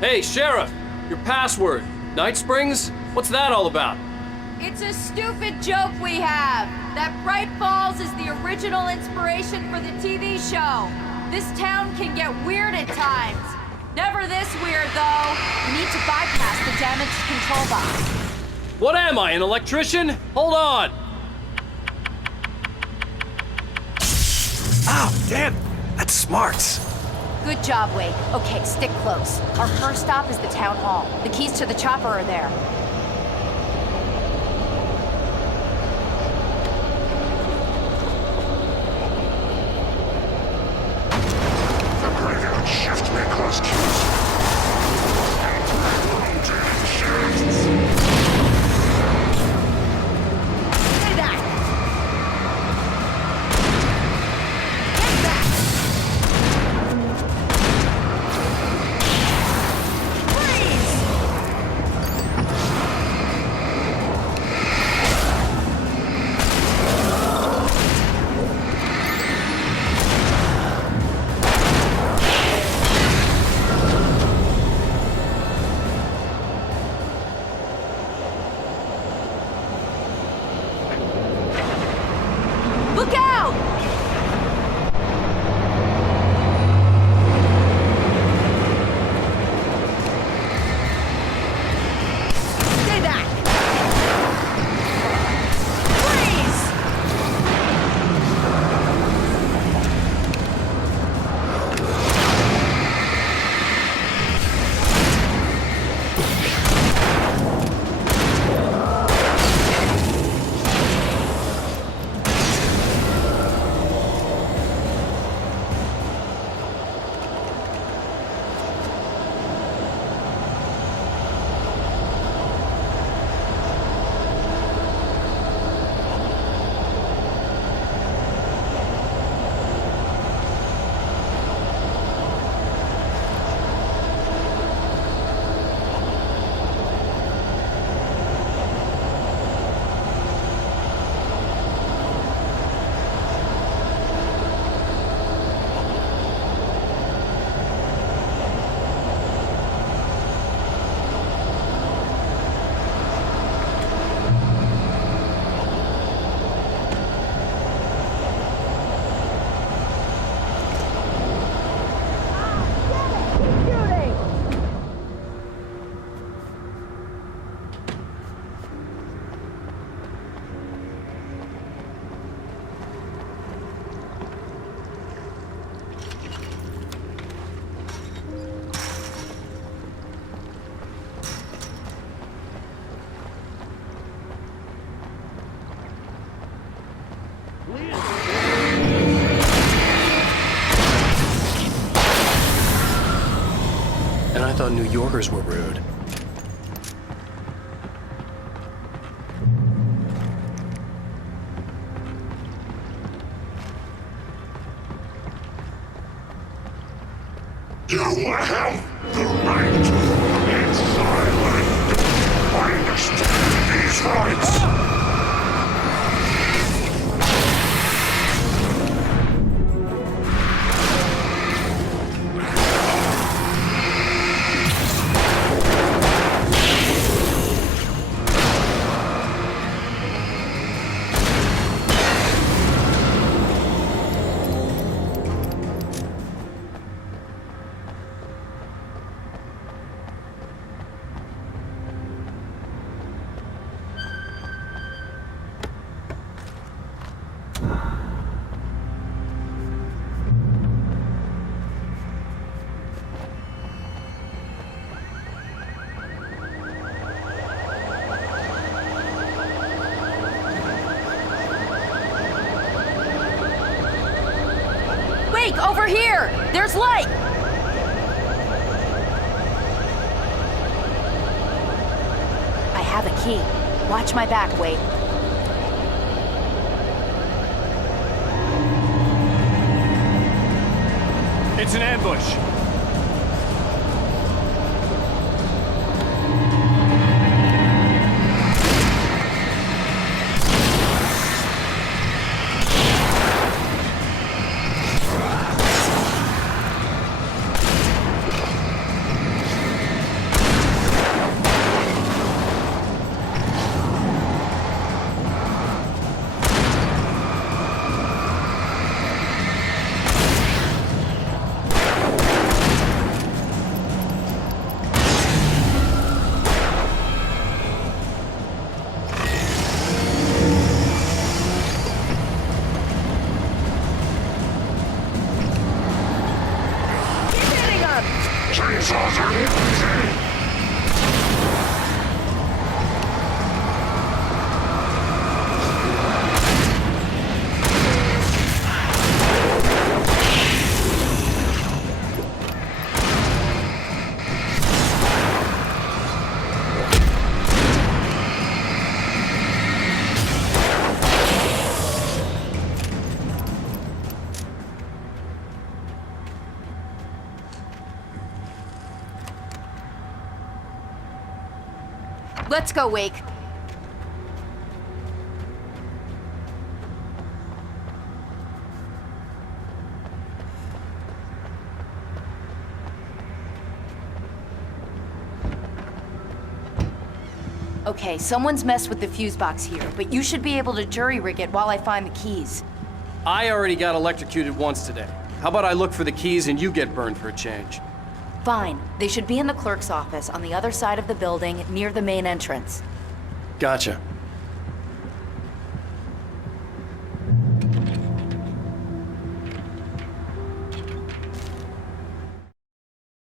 Hey, Sheriff! Your password. Night Springs? What's that all about? It's a stupid joke we have. That Bright Falls is the original inspiration for the TV show. This town can get weird at times. Never this weird, though. We need to bypass the damaged control box. What am I, an electrician? Hold on! Ow, damn! That's smarts. Good job, Wade. Okay, stick close. Our first stop is the town hall. The keys to the chopper are there. The graveyard shift may cause queues. Say that! Look out! Say that! Freeze! And I thought New Yorkers were rude. You have the right to remain silent. I understand these rights. Over here! There's light! I have a key. Watch my back, Wade. It's an ambush. Let's go, Wake. Okay, someone's messed with the fuse box here, but you should be able to jury-rig it while I find the keys. I already got electrocuted once today. How about I look for the keys and you get burned for a change? Fine. They should be in the clerk's office on the other side of the building, near the main entrance. Gotcha.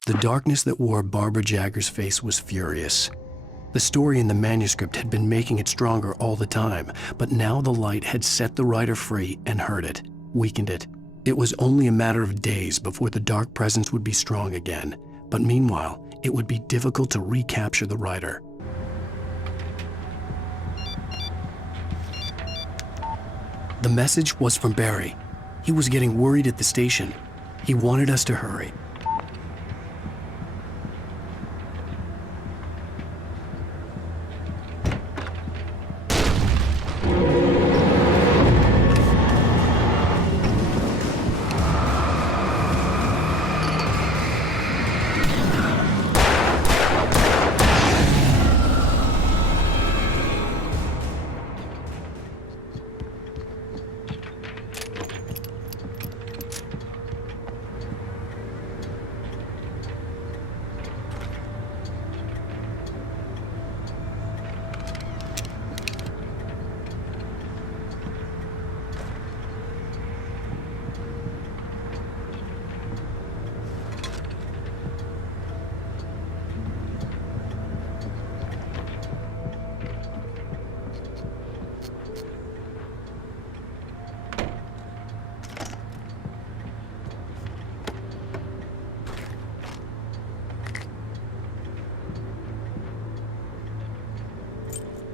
The darkness that wore Barbara Jagger's face was furious. The story in the manuscript had been making it stronger all the time, but now the light had set the writer free and hurt it, weakened it. It was only a matter of days before the dark presence would be strong again, but meanwhile, it would be difficult to recapture the writer. The message was from Barry. He was getting worried at the station. He wanted us to hurry.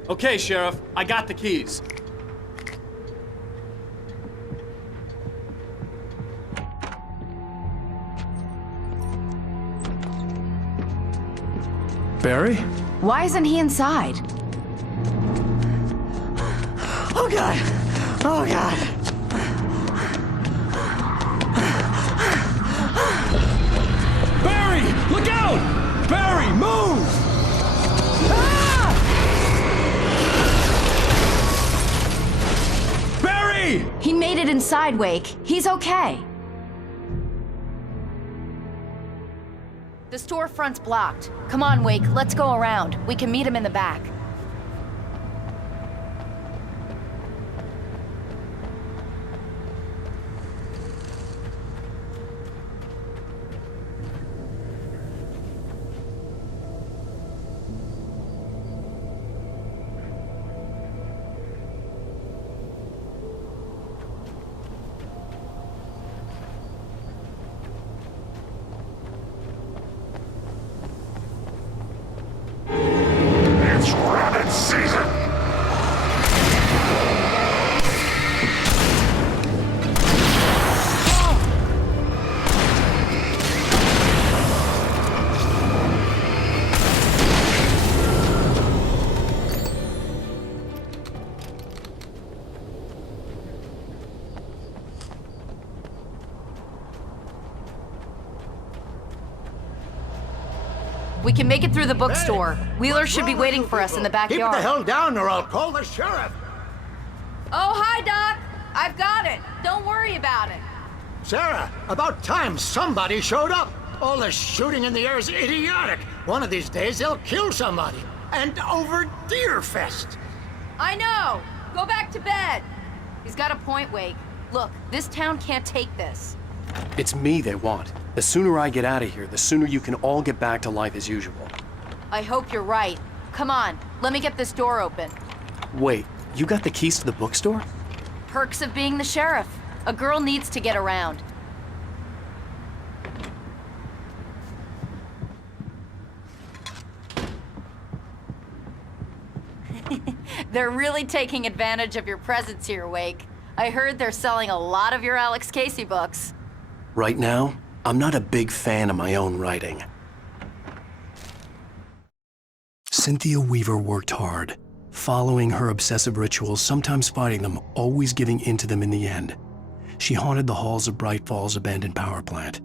Okay, Sheriff, I got the keys. Barry? Why isn't he inside? Oh, God! Oh, God! Barry! Look out! Barry, move! Barry! He made it inside, Wake. He's okay. The storefront's blocked. Come on, Wake, let's go around. We can meet him in the back. It's rabbit season! We can make it through the bookstore. Wheeler should be waiting for us in the backyard. Keep the hell down or I'll call the sheriff! Oh, hi, Doc! I've got it. Don't worry about it. Sarah, about time somebody showed up. All this shooting in the air is idiotic. One of these days they'll kill somebody. And over Deerfest. I know! Go back to bed! He's got a point, Wake. Look, this town can't take this. It's me they want. The sooner I get out of here, the sooner you can all get back to life as usual. I hope you're right. Come on, let me get this door open. Wait, you got the keys to the bookstore? Perks of being the sheriff. A girl needs to get around. They're really taking advantage of your presence here, Wake. I heard they're selling a lot of your Alex Casey books. Right now, I'm not a big fan of my own writing. Cynthia Weaver worked hard, following her obsessive rituals, sometimes fighting them, always giving in to them in the end. She haunted the halls of Bright Falls' abandoned power plant.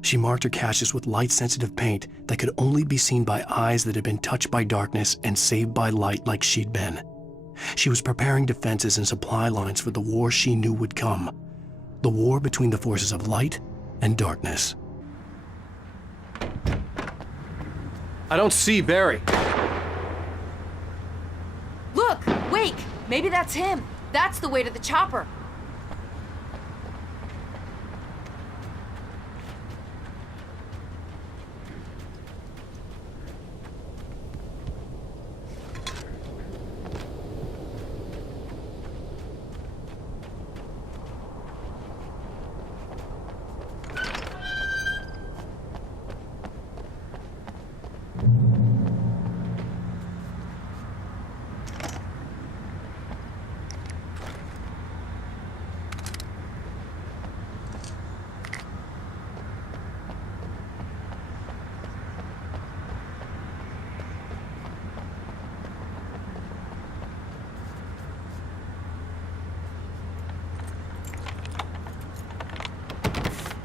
She marked her caches with light-sensitive paint that could only be seen by eyes that had been touched by darkness and saved by light like she'd been. She was preparing defenses and supply lines for the war she knew would come. The war between the forces of light and darkness. I don't see Barry. Look, Wake! Maybe that's him. That's the way to the chopper.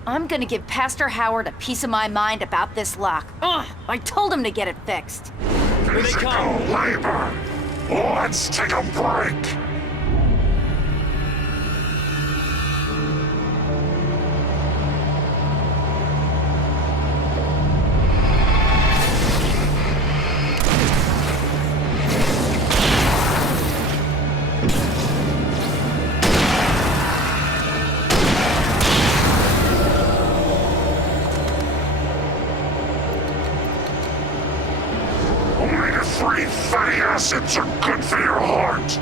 I'm gonna give Pastor Howard a piece of my mind about this lock. Ugh! I told him to get it fixed. Here they come! Labor! Let's take a break! Omega-3 fatty acids are good for your heart.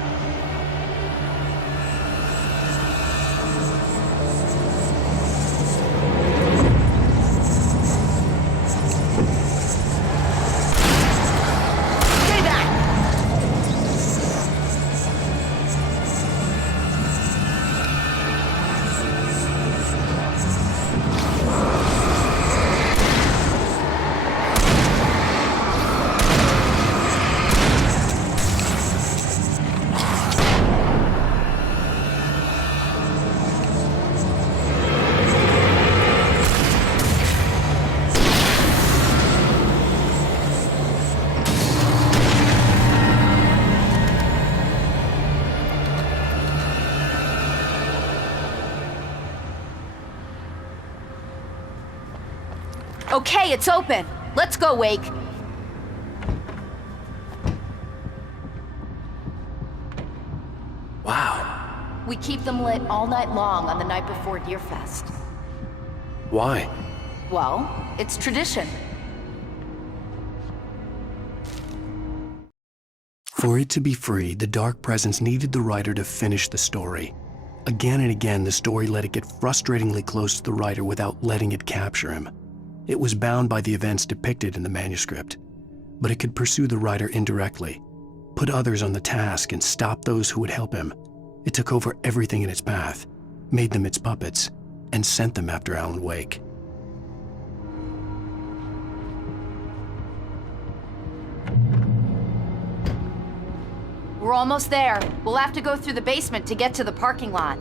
Okay, it's open. Let's go, Wake. Wow. We keep them lit all night long on the night before Deerfest. Why? Well, it's tradition. For it to be free, the Dark Presence needed the writer to finish the story. Again and again, the story let it get frustratingly close to the writer without letting it capture him. It was bound by the events depicted in the manuscript, but it could pursue the writer indirectly, put others on the task and stop those who would help him. It took over everything in its path, made them its puppets, and sent them after Alan Wake. We're almost there. We'll have to go through the basement to get to the parking lot.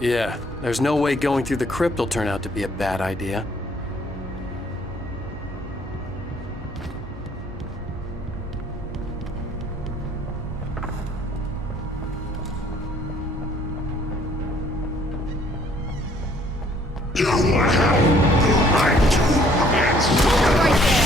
Yeah, there's no way going through the crypt will turn out to be a bad idea. You will have the right to answer. Right there!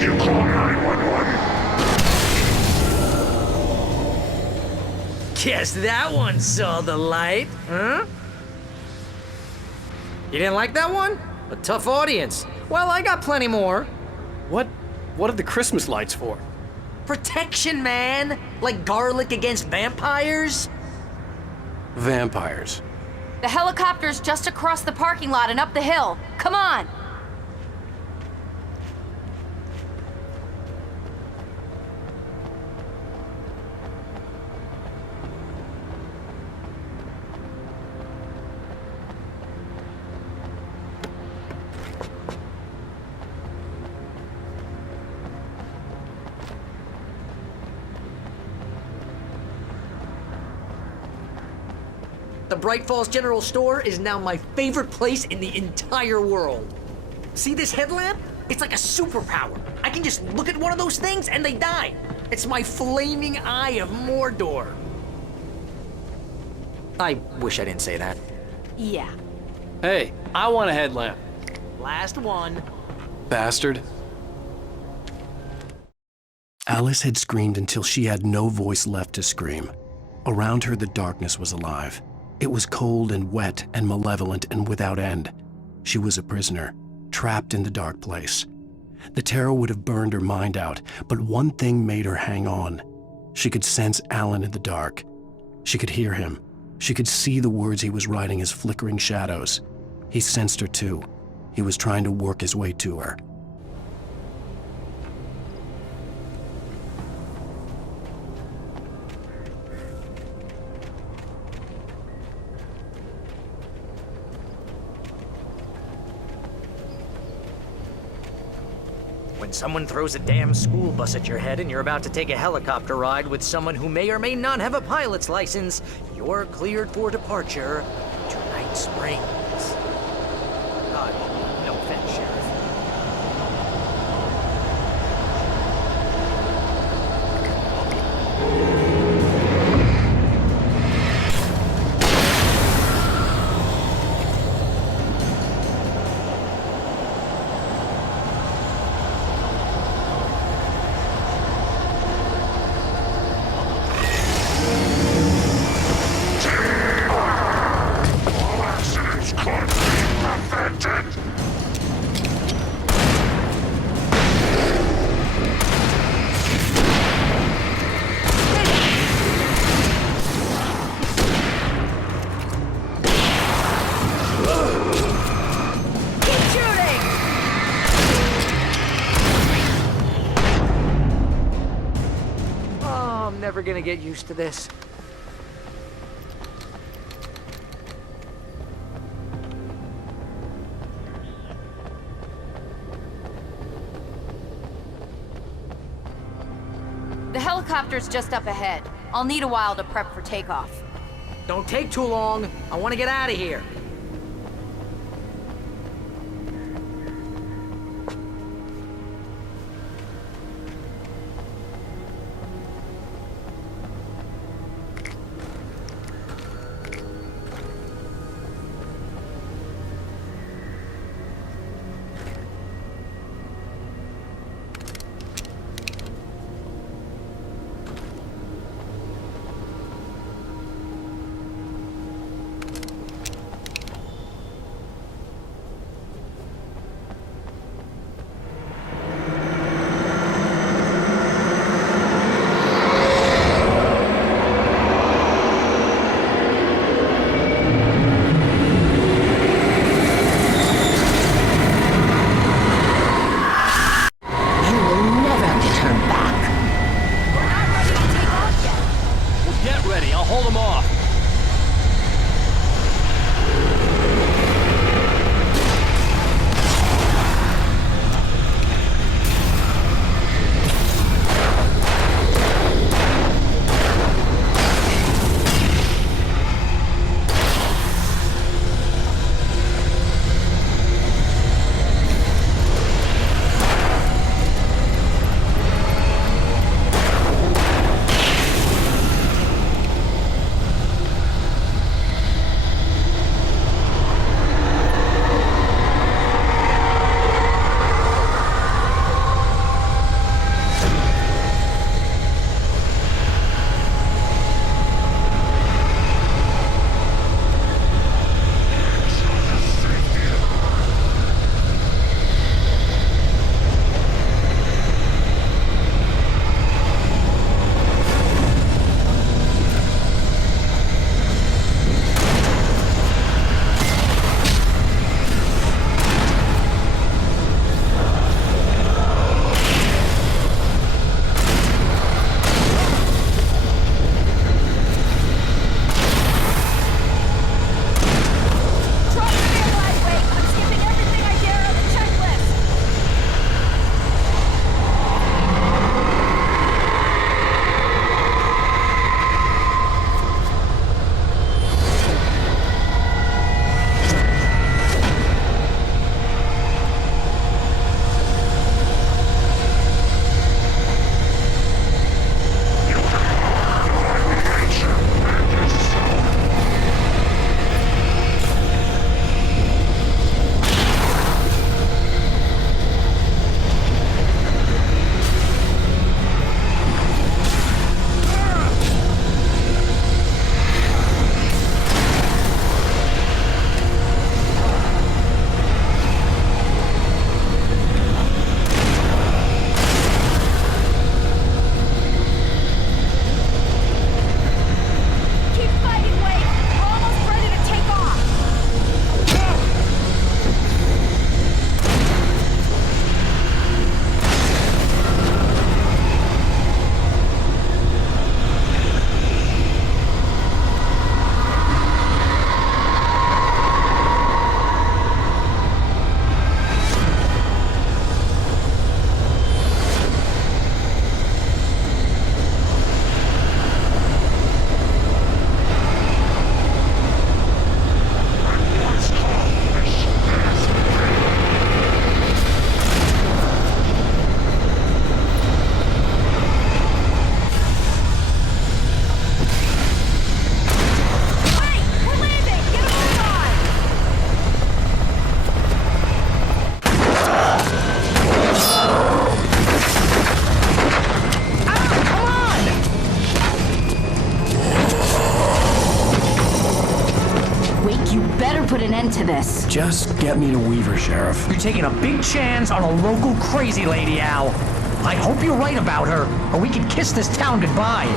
Did you call 911? Guess that one saw the light, huh? You didn't like that one? A tough audience. Well, I got plenty more. What are the Christmas lights for? Protection, man! Like garlic against vampires? Vampires. The helicopter's just across the parking lot and up the hill. Come on! The Bright Falls General Store is now my favorite place in the entire world. See this headlamp? It's like a superpower. I can just look at one of those things and they die. It's my flaming eye of Mordor. I wish I didn't say that. Yeah. Hey, I want a headlamp. Last one. Bastard. Alice had screamed until she had no voice left to scream. Around her, the darkness was alive. It was cold and wet and malevolent and without end. She was a prisoner, trapped in the dark place. The terror would have burned her mind out, but one thing made her hang on. She could sense Alan in the dark. She could hear him. She could see the words he was writing as flickering shadows. He sensed her too. He was trying to work his way to her. When someone throws a damn school bus at your head and you're about to take a helicopter ride with someone who may or may not have a pilot's license, you're cleared for departure to Night Springs. No offense, Sheriff. Never gonna get used to this. The helicopter's just up ahead. I'll need a while to prep for takeoff. Don't take too long. I want to get out of here. Just get me to Weaver, Sheriff. You're taking a big chance on a local crazy lady, Al. I hope you're right about her, or we can kiss this town goodbye.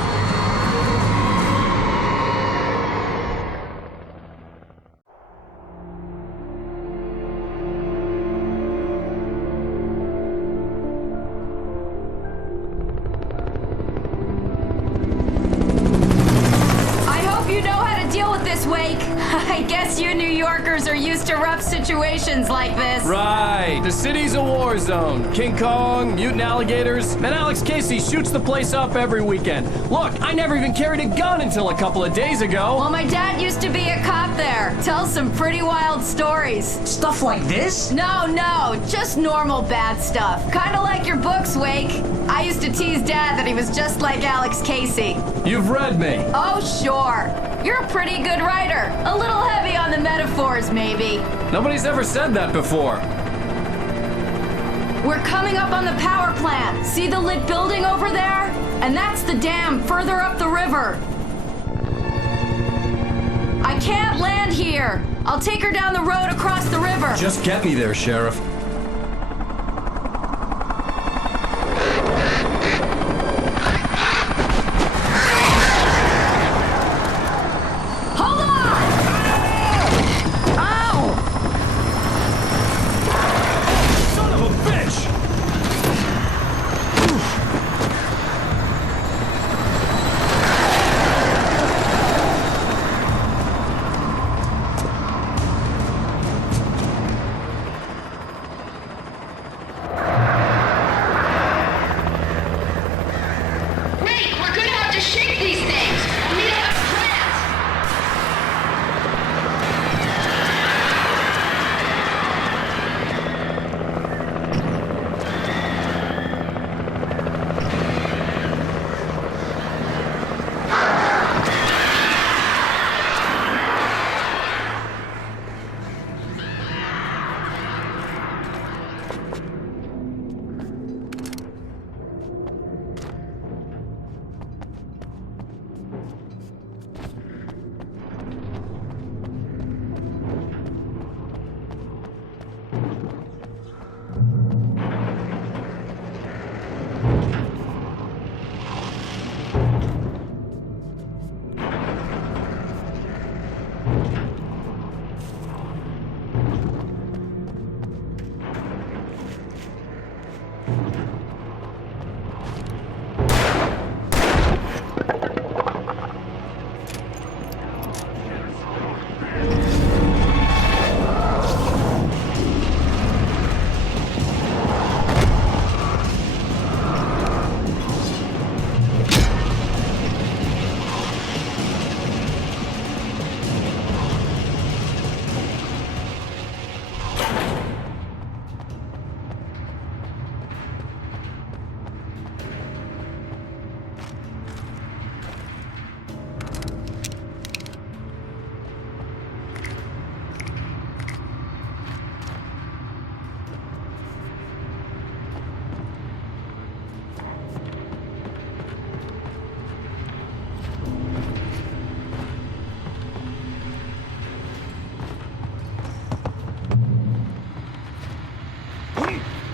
I guess you New Yorkers are used to rough situations like this. Right. The city's a war zone. King Kong, mutant alligators, and Alex Casey shoots the place up every weekend. Look, I never even carried a gun until a couple of days ago. Well, my dad used to be a cop there. Tells some pretty wild stories. Stuff like this? No, just normal bad stuff. Kinda like your books, Wake. I used to tease Dad that he was just like Alex Casey. You've read me. Oh, sure. You're a pretty good writer. A little heavy on the metaphors, maybe. Nobody's ever said that before. We're coming up on the power plant. See the lit building over there? And that's the dam further up the river. I can't land here. I'll take her down the road across the river. Just get me there, Sheriff.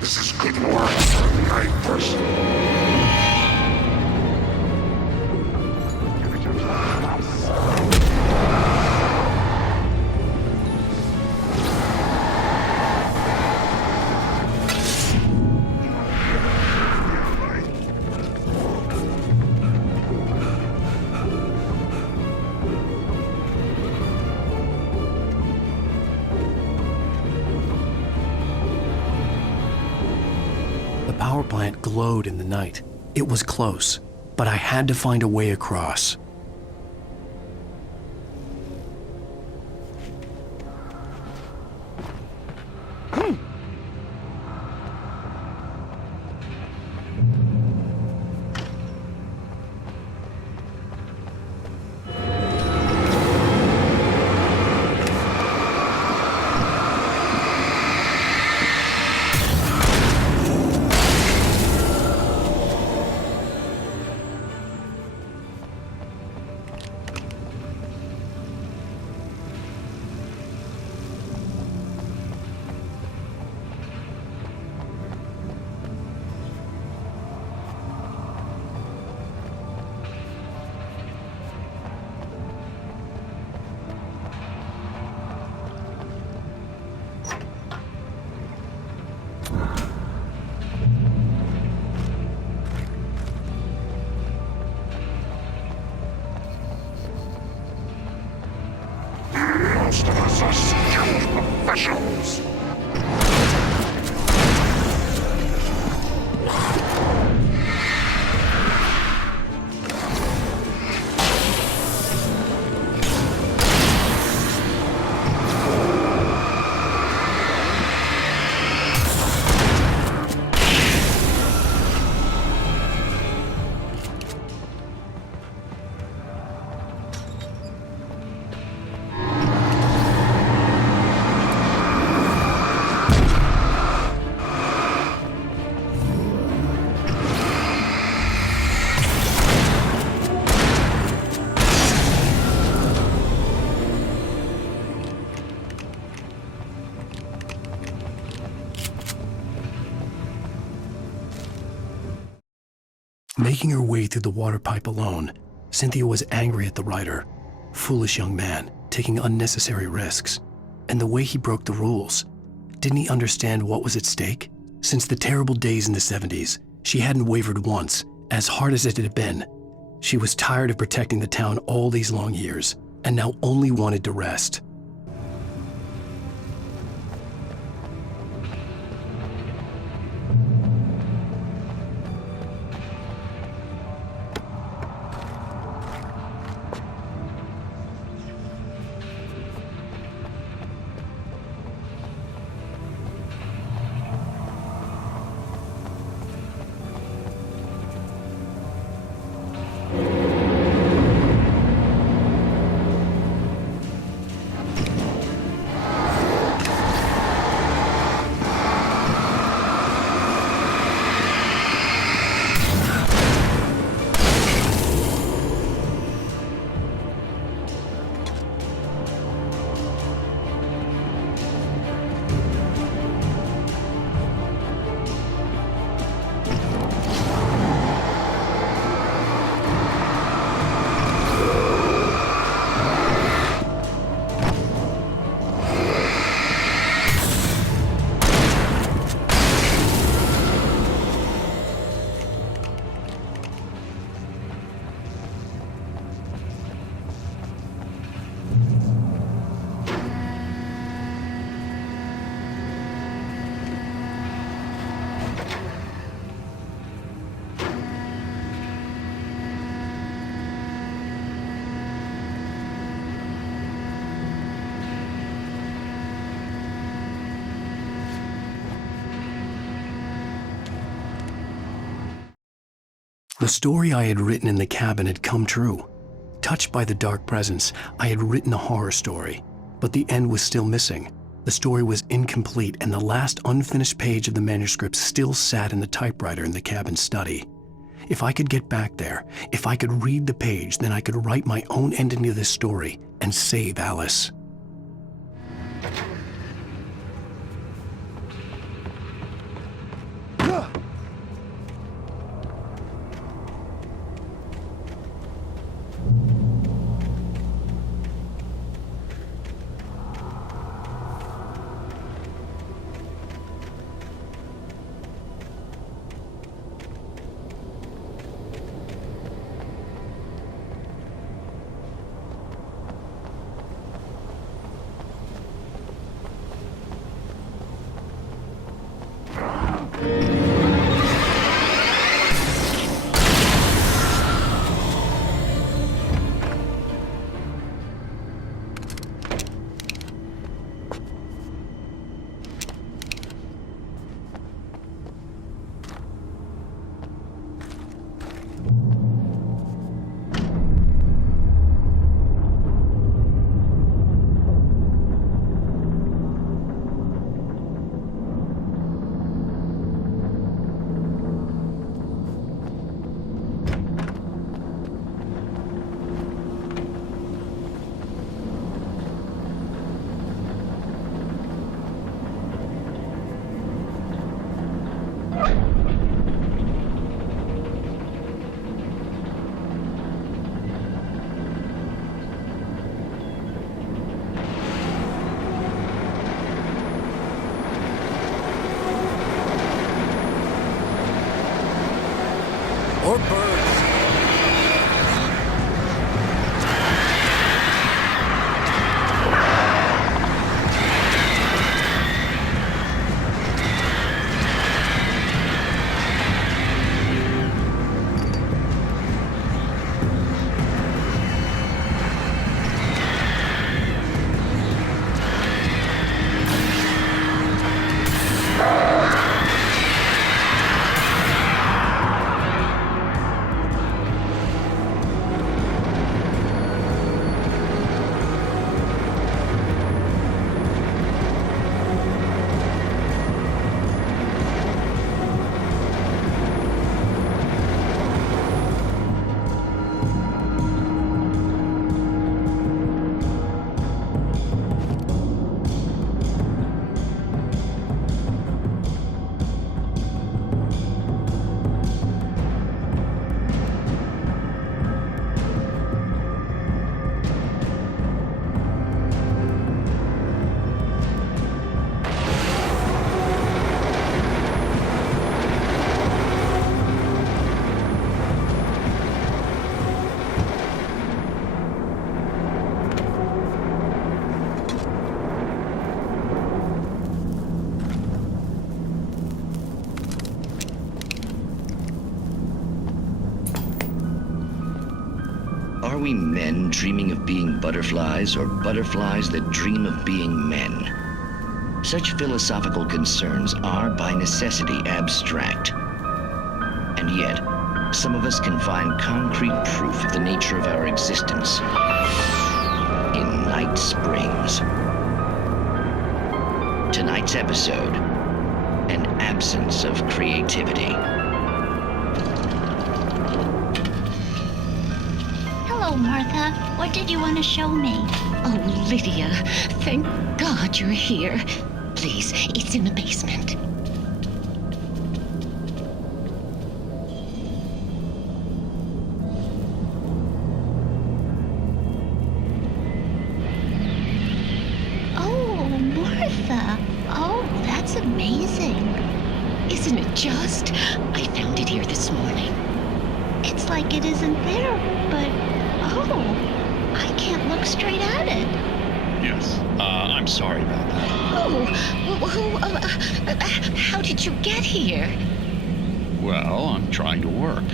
This is good work for the night person. The power plant glowed in the night. It was close, but I had to find a way across. Making her way through the water pipe alone, Cynthia was angry at the writer. Foolish young man, taking unnecessary risks. And the way he broke the rules. Didn't he understand what was at stake? Since the terrible days in the 70s, she hadn't wavered once, as hard as it had been. She was tired of protecting the town all these long years, and now only wanted to rest. The story I had written in the cabin had come true. Touched by the dark presence, I had written a horror story, but the end was still missing. The story was incomplete, and the last unfinished page of the manuscript still sat in the typewriter in the cabin study. If I could get back there, if I could read the page, then I could write my own ending to this story and save Alice. Or birds. Are we men dreaming of being butterflies, or butterflies that dream of being men? Such philosophical concerns are by necessity abstract. And yet, some of us can find concrete proof of the nature of our existence in Night Springs. Tonight's episode, an absence of creativity. Hello, Martha. What did you want to show me? Oh, Lydia, thank God you're here. Please, it's in the basement. Oh, Martha. Oh, that's amazing. Isn't it just? I found it here this morning. It's like it isn't there, but oh, I can't look straight at it. Yes, I'm sorry about that. How did you get here? Well, I'm trying to work.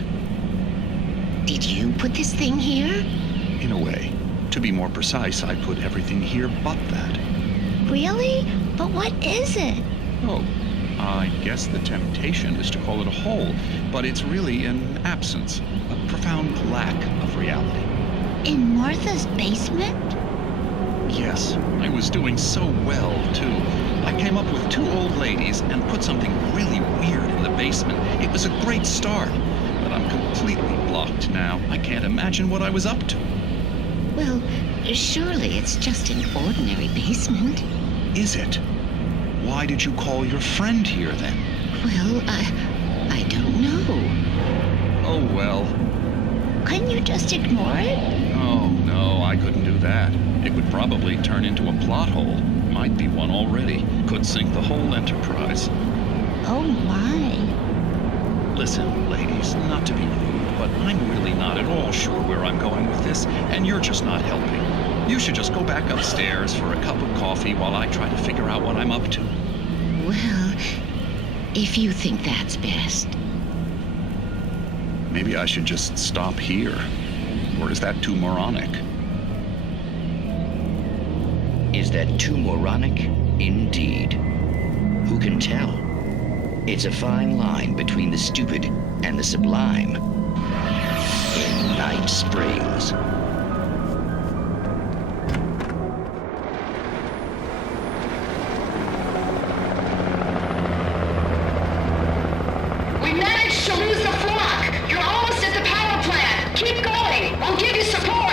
Did you put this thing here? In a way. To be more precise, I put everything here but that. Really? But what is it? Oh, I guess the temptation is to call it a hole, but it's really an absence, a profound lack of reality. In Martha's basement? Yes, I was doing so well, too. I came up with 2 old ladies and put something really weird in the basement. It was a great start, but I'm completely blocked now. I can't imagine what I was up to. Well, surely it's just an ordinary basement. Is it? Why did you call your friend here, then? Well, I don't know. Oh, well. Couldn't you just ignore it? Oh, no, I couldn't do that. It would probably turn into a plot hole. Might be one already. Could sink the whole enterprise. Oh, my. Listen, ladies, not to be rude, but I'm really not at all sure where I'm going with this, and you're just not helping. You should just go back upstairs for a cup of coffee while I try to figure out what I'm up to. Well, if you think that's best. Maybe I should just stop here. Or is that too moronic? Is that too moronic? Indeed. Who can tell? It's a fine line between the stupid and the sublime. In Night Springs. We managed to lose the flock! You're almost at the power plant! Keep going! I'll give you support!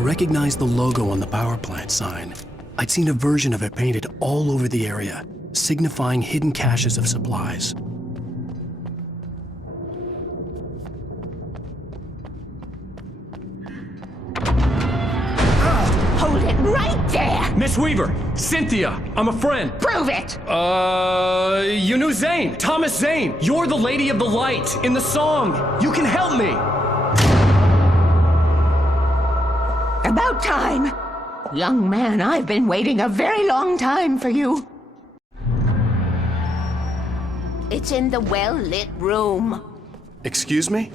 recognized the logo on the power plant sign. I'd seen a version of it painted all over the area, signifying hidden caches of supplies. Hold it right there! Miss Weaver! Cynthia! I'm a friend! Prove it! You knew Zane! Thomas Zane! You're the Lady of the Light in the song! You can help me! About time! Young man, I've been waiting a very long time for you. It's in the well-lit room. Excuse me?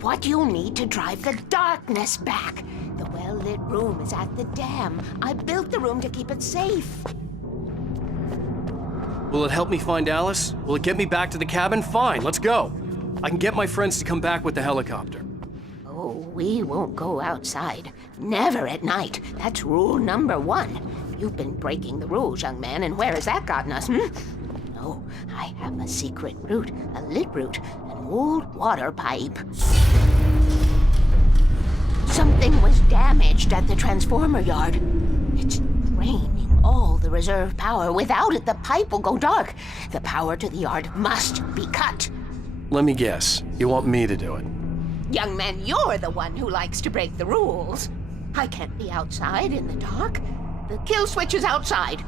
What you need to drive the darkness back. The well-lit room is at the dam. I built the room to keep it safe. Will it help me find Alice? Will it get me back to the cabin? Fine, let's go. I can get my friends to come back with the helicopter. Oh, we won't go outside. Never at night. That's rule number 1. You've been breaking the rules, young man, and where has that gotten us, No, I have a secret route, a lit route, an old water pipe. Something was damaged at the transformer yard. It's draining all the reserve power. Without it, the pipe will go dark. The power to the yard must be cut. Let me guess. You want me to do it? Young man, you're the one who likes to break the rules. I can't be outside in the dark. The kill switch is outside.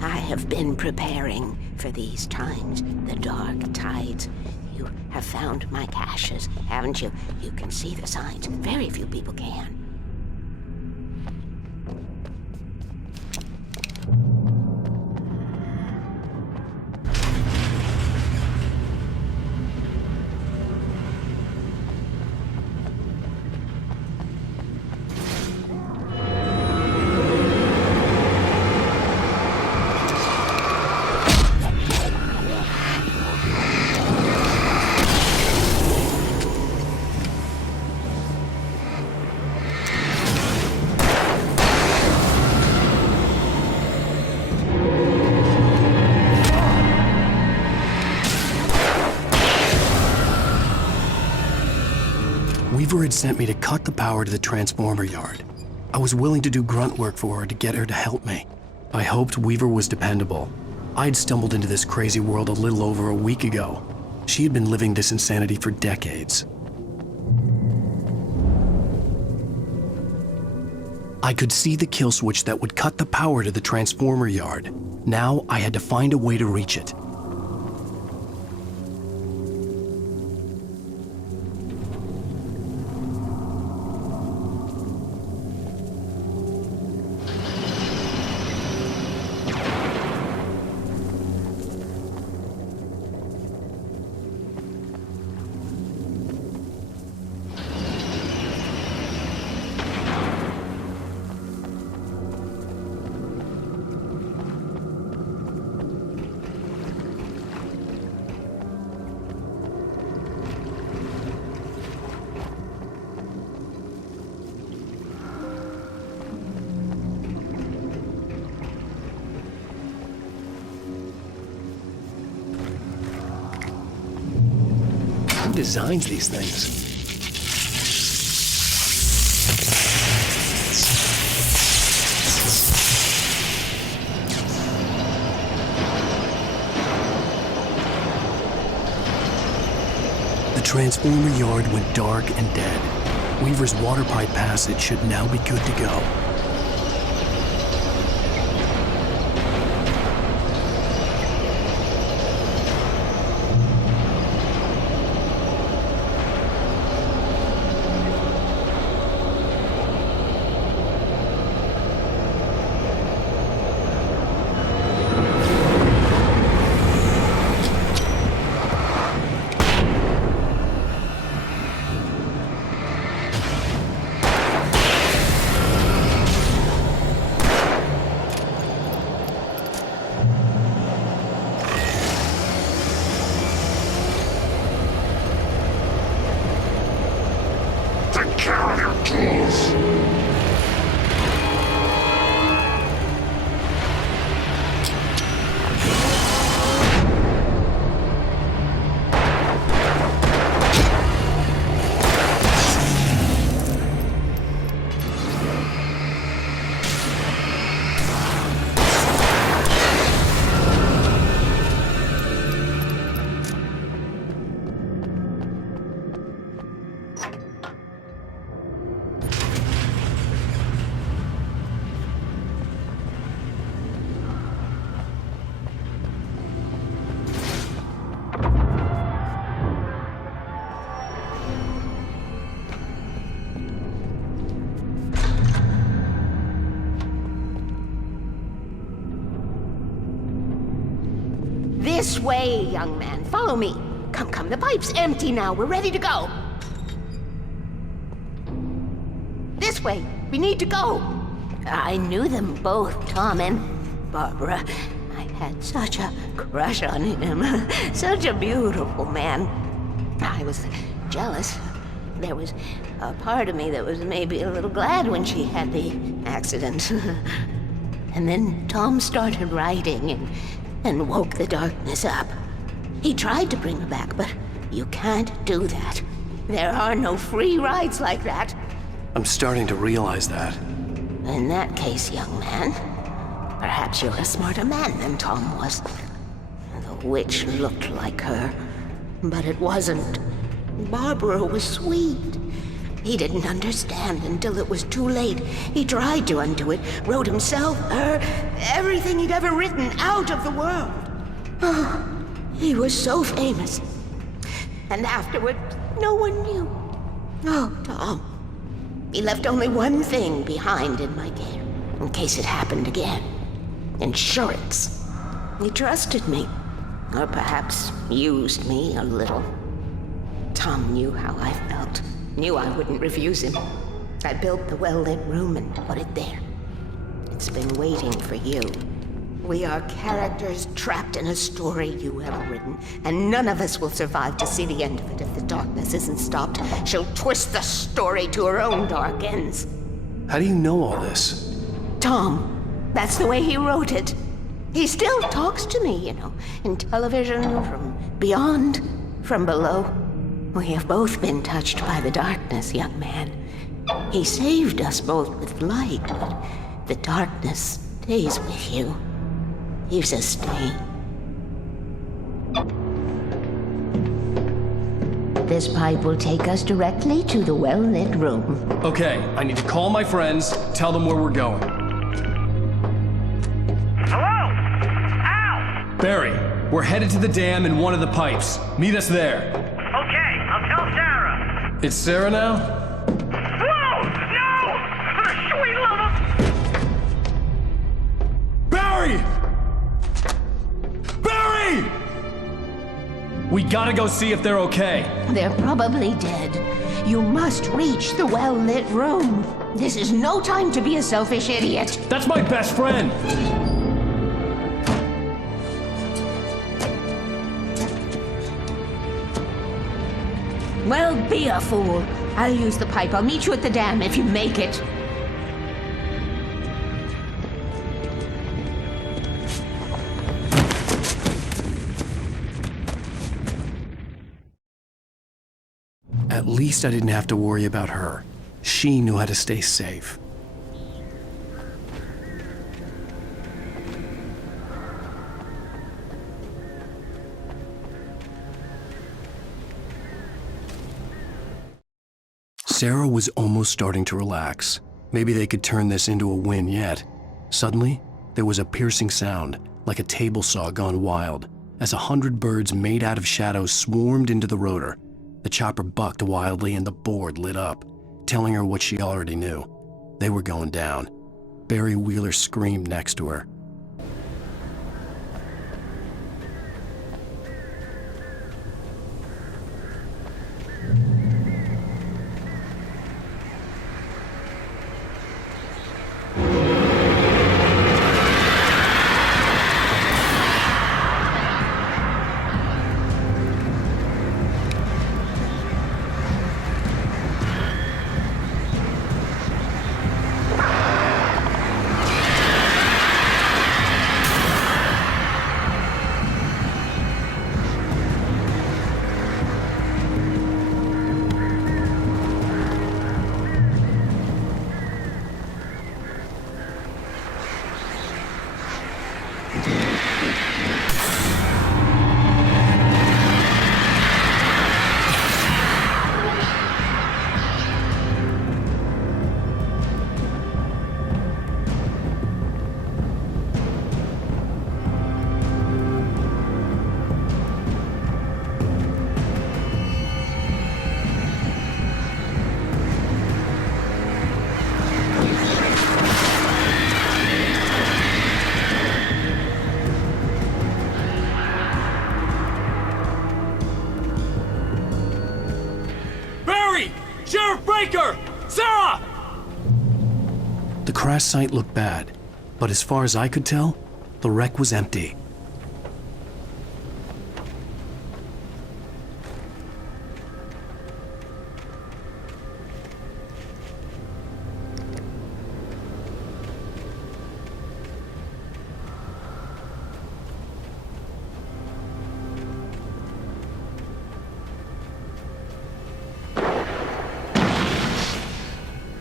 I have been preparing for these times, the dark tides. You have found my caches, haven't you? You can see the signs. Very few people can. Weaver had sent me to cut the power to the transformer yard. I was willing to do grunt work for her to get her to help me. I hoped Weaver was dependable. I'd stumbled into this crazy world a little over a week ago. She had been living this insanity for decades. I could see the kill switch that would cut the power to the transformer yard. Now I had to find a way to reach it. Who designs these things? The transformer yard went dark and dead. Weaver's water pipe passage should now be good to go. This way, young man. Follow me. Come, the pipe's empty now. We're ready to go. This way. We need to go. I knew them both, Tom and Barbara. I had such a crush on him. Such a beautiful man. I was jealous. There was a part of me that was maybe a little glad when she had the accident. And then Tom started writing and woke the darkness up. He tried to bring her back, but you can't do that. There are no free rides like that. I'm starting to realize that. In that case, young man, perhaps you're a smarter man than Tom was. The witch looked like her, but it wasn't. Barbara was sweet. He didn't understand until it was too late. He tried to undo it, wrote himself, her, everything he'd ever written out of the world. Oh, he was so famous. And afterward, no one knew. Oh, Tom. He left only one thing behind in my care, in case it happened again. Insurance. He trusted me, or perhaps used me a little. Tom knew how I felt, knew I wouldn't refuse him. I built the well-lit room and put it there. It's been waiting for you. We are characters trapped in a story you have written, and none of us will survive to see the end of it if the darkness isn't stopped. She'll twist the story to her own dark ends. How do you know all this? Tom, that's the way he wrote it. He still talks to me, you know, in television, from beyond, from below. We have both been touched by the darkness, young man. He saved us both with light, but the darkness stays with you. Leaves a stain. This pipe will take us directly to the well-lit room. Okay, I need to call my friends, tell them where we're going. Hello? Al! Barry, we're headed to the dam in one of the pipes. Meet us there. Okay, I'll tell Sarah. It's Sarah now? Whoa! No! For the sweet love of... Barry! Barry! We gotta go see if they're okay. They're probably dead. You must reach the well-lit room. This is no time to be a selfish idiot. That's my best friend. Well, be a fool. I'll use the pipe. I'll meet you at the dam if you make it. At least I didn't have to worry about her. She knew how to stay safe. Sarah was almost starting to relax. Maybe they could turn this into a win yet. Suddenly, there was a piercing sound, like a table saw gone wild, as 100 birds made out of shadows swarmed into the rotor. The chopper bucked wildly and the board lit up, telling her what she already knew. They were going down. Barry Wheeler screamed next to her. Sheriff Breaker! Sarah! The crash site looked bad, but as far as I could tell, the wreck was empty.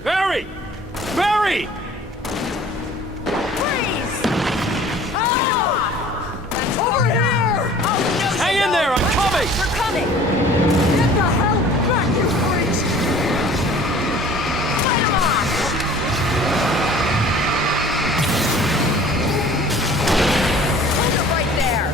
Barry! Barry! Freeze! Ah! Over here! Oh, no, Hang in there, I'm coming! We're coming! Get the hell back, you freaks! Fight him off! Hold it right there!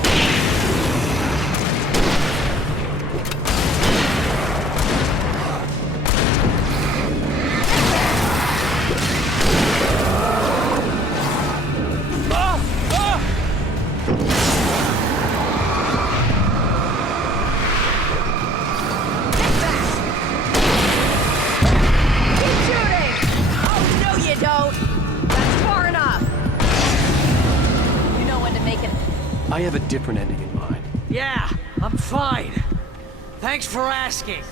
Keep shooting! Oh, no you don't! That's far enough! You know when to make it. I have a different ending in mind. Yeah, I'm fine. Thanks for asking.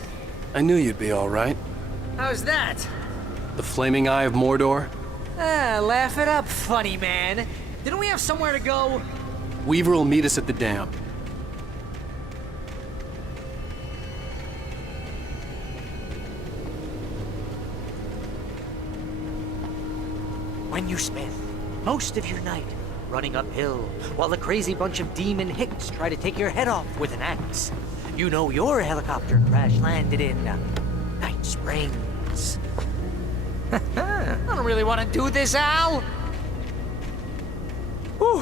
I knew you'd be all right. How's that? The flaming eye of Mordor? Laugh it up, funny man. Didn't we have somewhere to go? Weaver will meet us at the dam. When you spend most of your night running uphill while the crazy bunch of demon hicks try to take your head off with an axe, you know your helicopter crash landed in Night Springs. I don't really want to do this, Al. Ooh,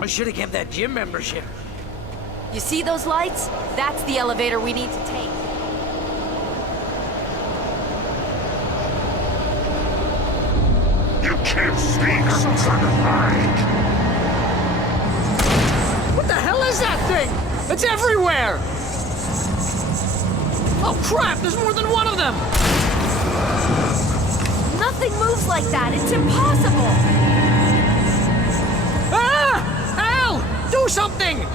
I should have kept that gym membership. You see those lights? That's the elevator we need to take. You can't sneak something behind! What the hell is that thing? It's everywhere! Oh crap, there's more than one of them! Nothing moves like that. It's impossible. Ah! Al! Do something!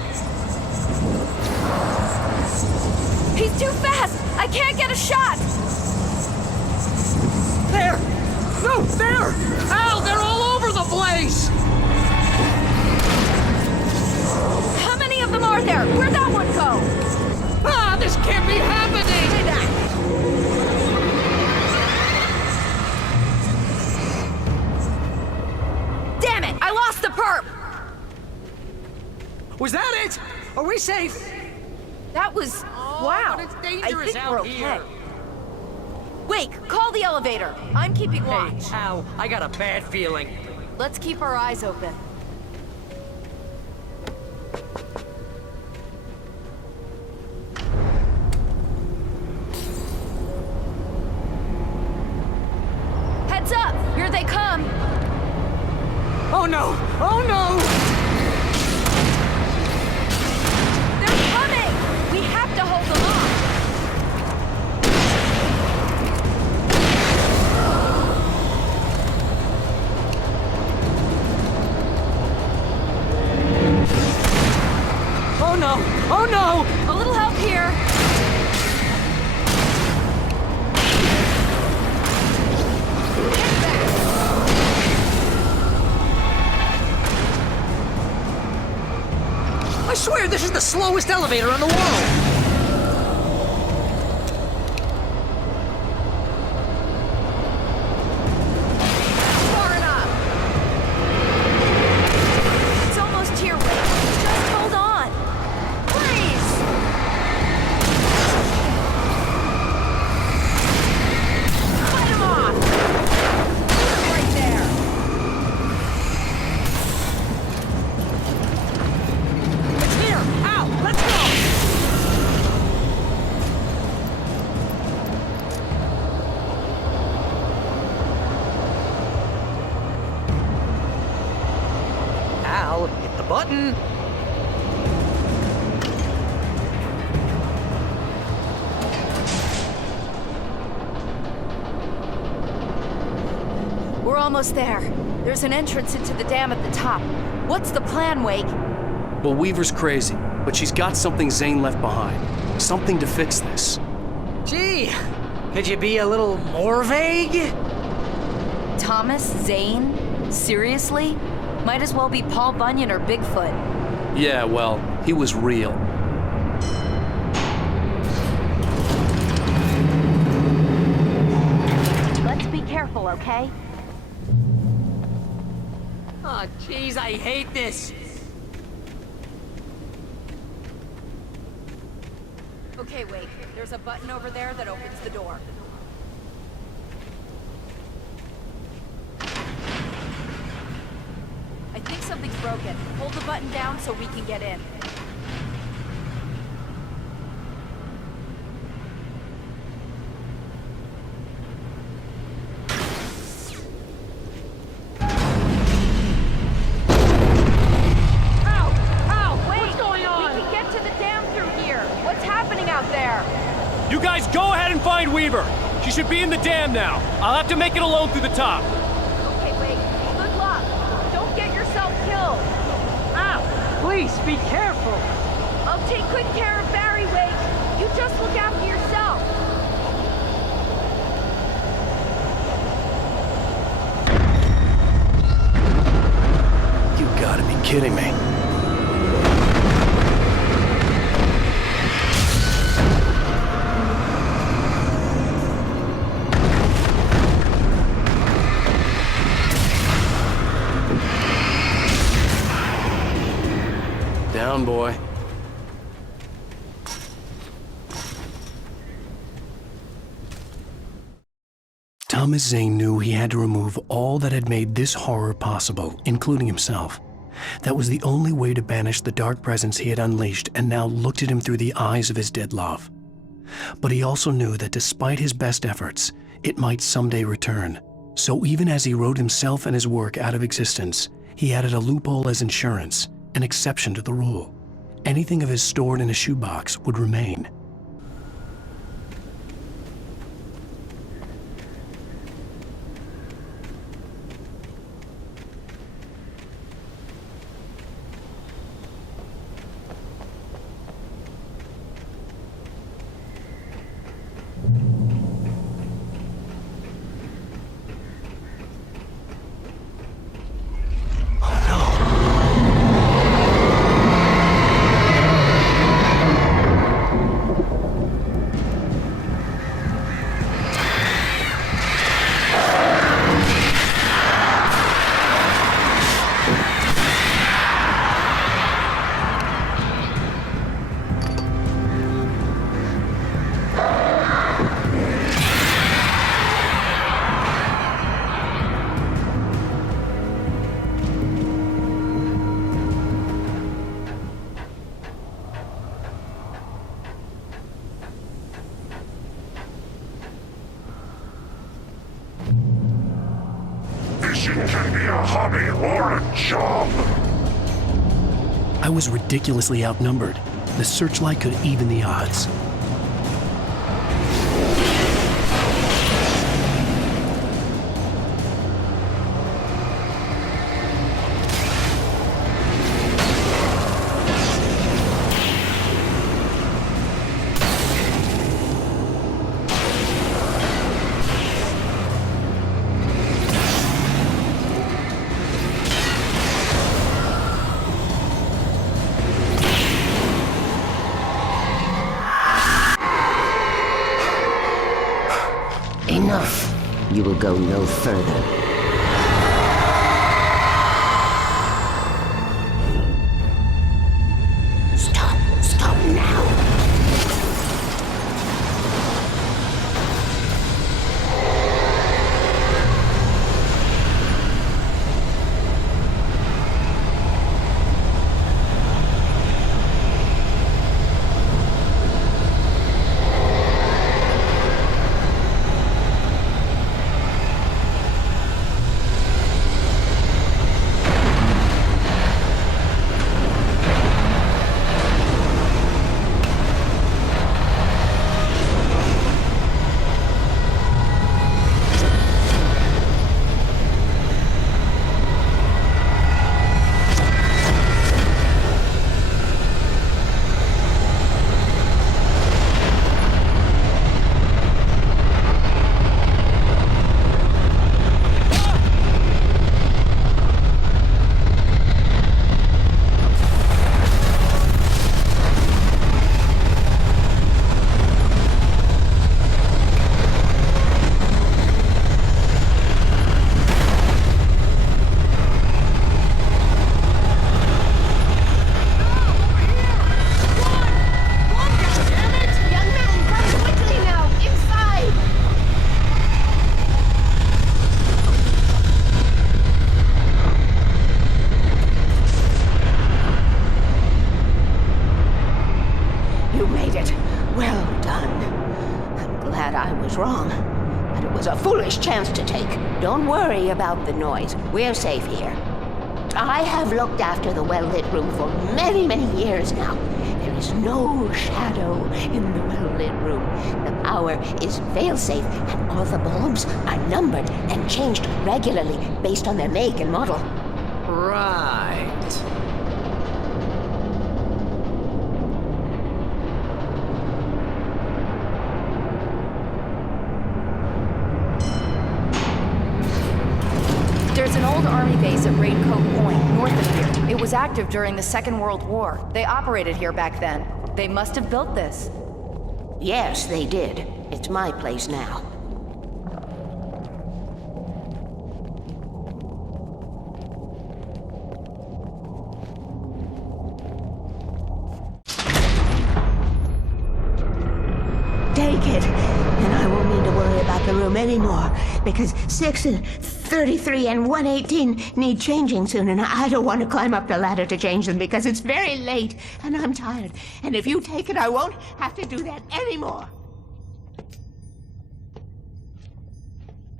He's too fast. I can't get a shot. There! No, there! Al, they're all over the place! How many of them are there? Where'd that one go? Ah, this can't be happening! Say that. Damn it! I lost the perp! Was that it? Are we safe? That was... wow. But it's I dangerous think we're out okay. here. Wake, call the elevator. I'm keeping watch. Hey, Al, I got a bad feeling. Let's keep our eyes open. Heads up! Here they come! Oh no! Oh no! They're coming! We have to hold them off! Oh no! Oh no! A little help here! I swear this is the slowest elevator in the world! Far enough! It's almost here, Wake. Just hold on! Freeze! Fight him off! Put him right there! It's here! Al, let's go! Al, hit the button! We're almost there. There's an entrance into the dam at the top. What's the plan, Wake? Well, Weaver's crazy, but she's got something Zane left behind. Something to fix this. Gee, could you be a little more vague? Thomas Zane? Seriously? Might as well be Paul Bunyan or Bigfoot. Yeah, well, he was real. Let's be careful, okay? Oh, jeez, I hate this. Okay, Wake. There's a button over there that opens the door. I think something's broken. Hold the button down so we can get in. You guys go ahead and find Weaver. She should be in the dam now. I'll have to make it alone through the top. Okay, Wake. Good luck. Don't get yourself killed. Ow! Please, be careful. I'll take good care of Barry, Wake. You just look after yourself. You gotta be kidding me. Down, boy. Thomas Zane knew he had to remove all that had made this horror possible, including himself. That was the only way to banish the dark presence he had unleashed and now looked at him through the eyes of his dead love. But he also knew that despite his best efforts, it might someday return. So even as he wrote himself and his work out of existence, he added a loophole as insurance, an exception to the rule. Anything of his stored in a shoebox would remain. Can be a hobby or a job. I was ridiculously outnumbered. The searchlight could even the odds. Enough. You will go no further. Stop now. wrong. But it was a foolish chance to take. Don't worry about the noise. We're safe here. I have looked after the well-lit room for many, many years now. There is no shadow in the well-lit room. The power is fail-safe, and all the bulbs are numbered and changed regularly based on their make and model. Right. There's an old army base at Raincoat Point, north of here. It was active during the Second World War. They operated here back then. They must have built this. Yes, they did. It's my place now. Take it, and I won't need to worry about the room anymore, because 6 and 33 and 118 need changing soon, and I don't want to climb up the ladder to change them because it's very late, and I'm tired. And if you take it, I won't have to do that anymore.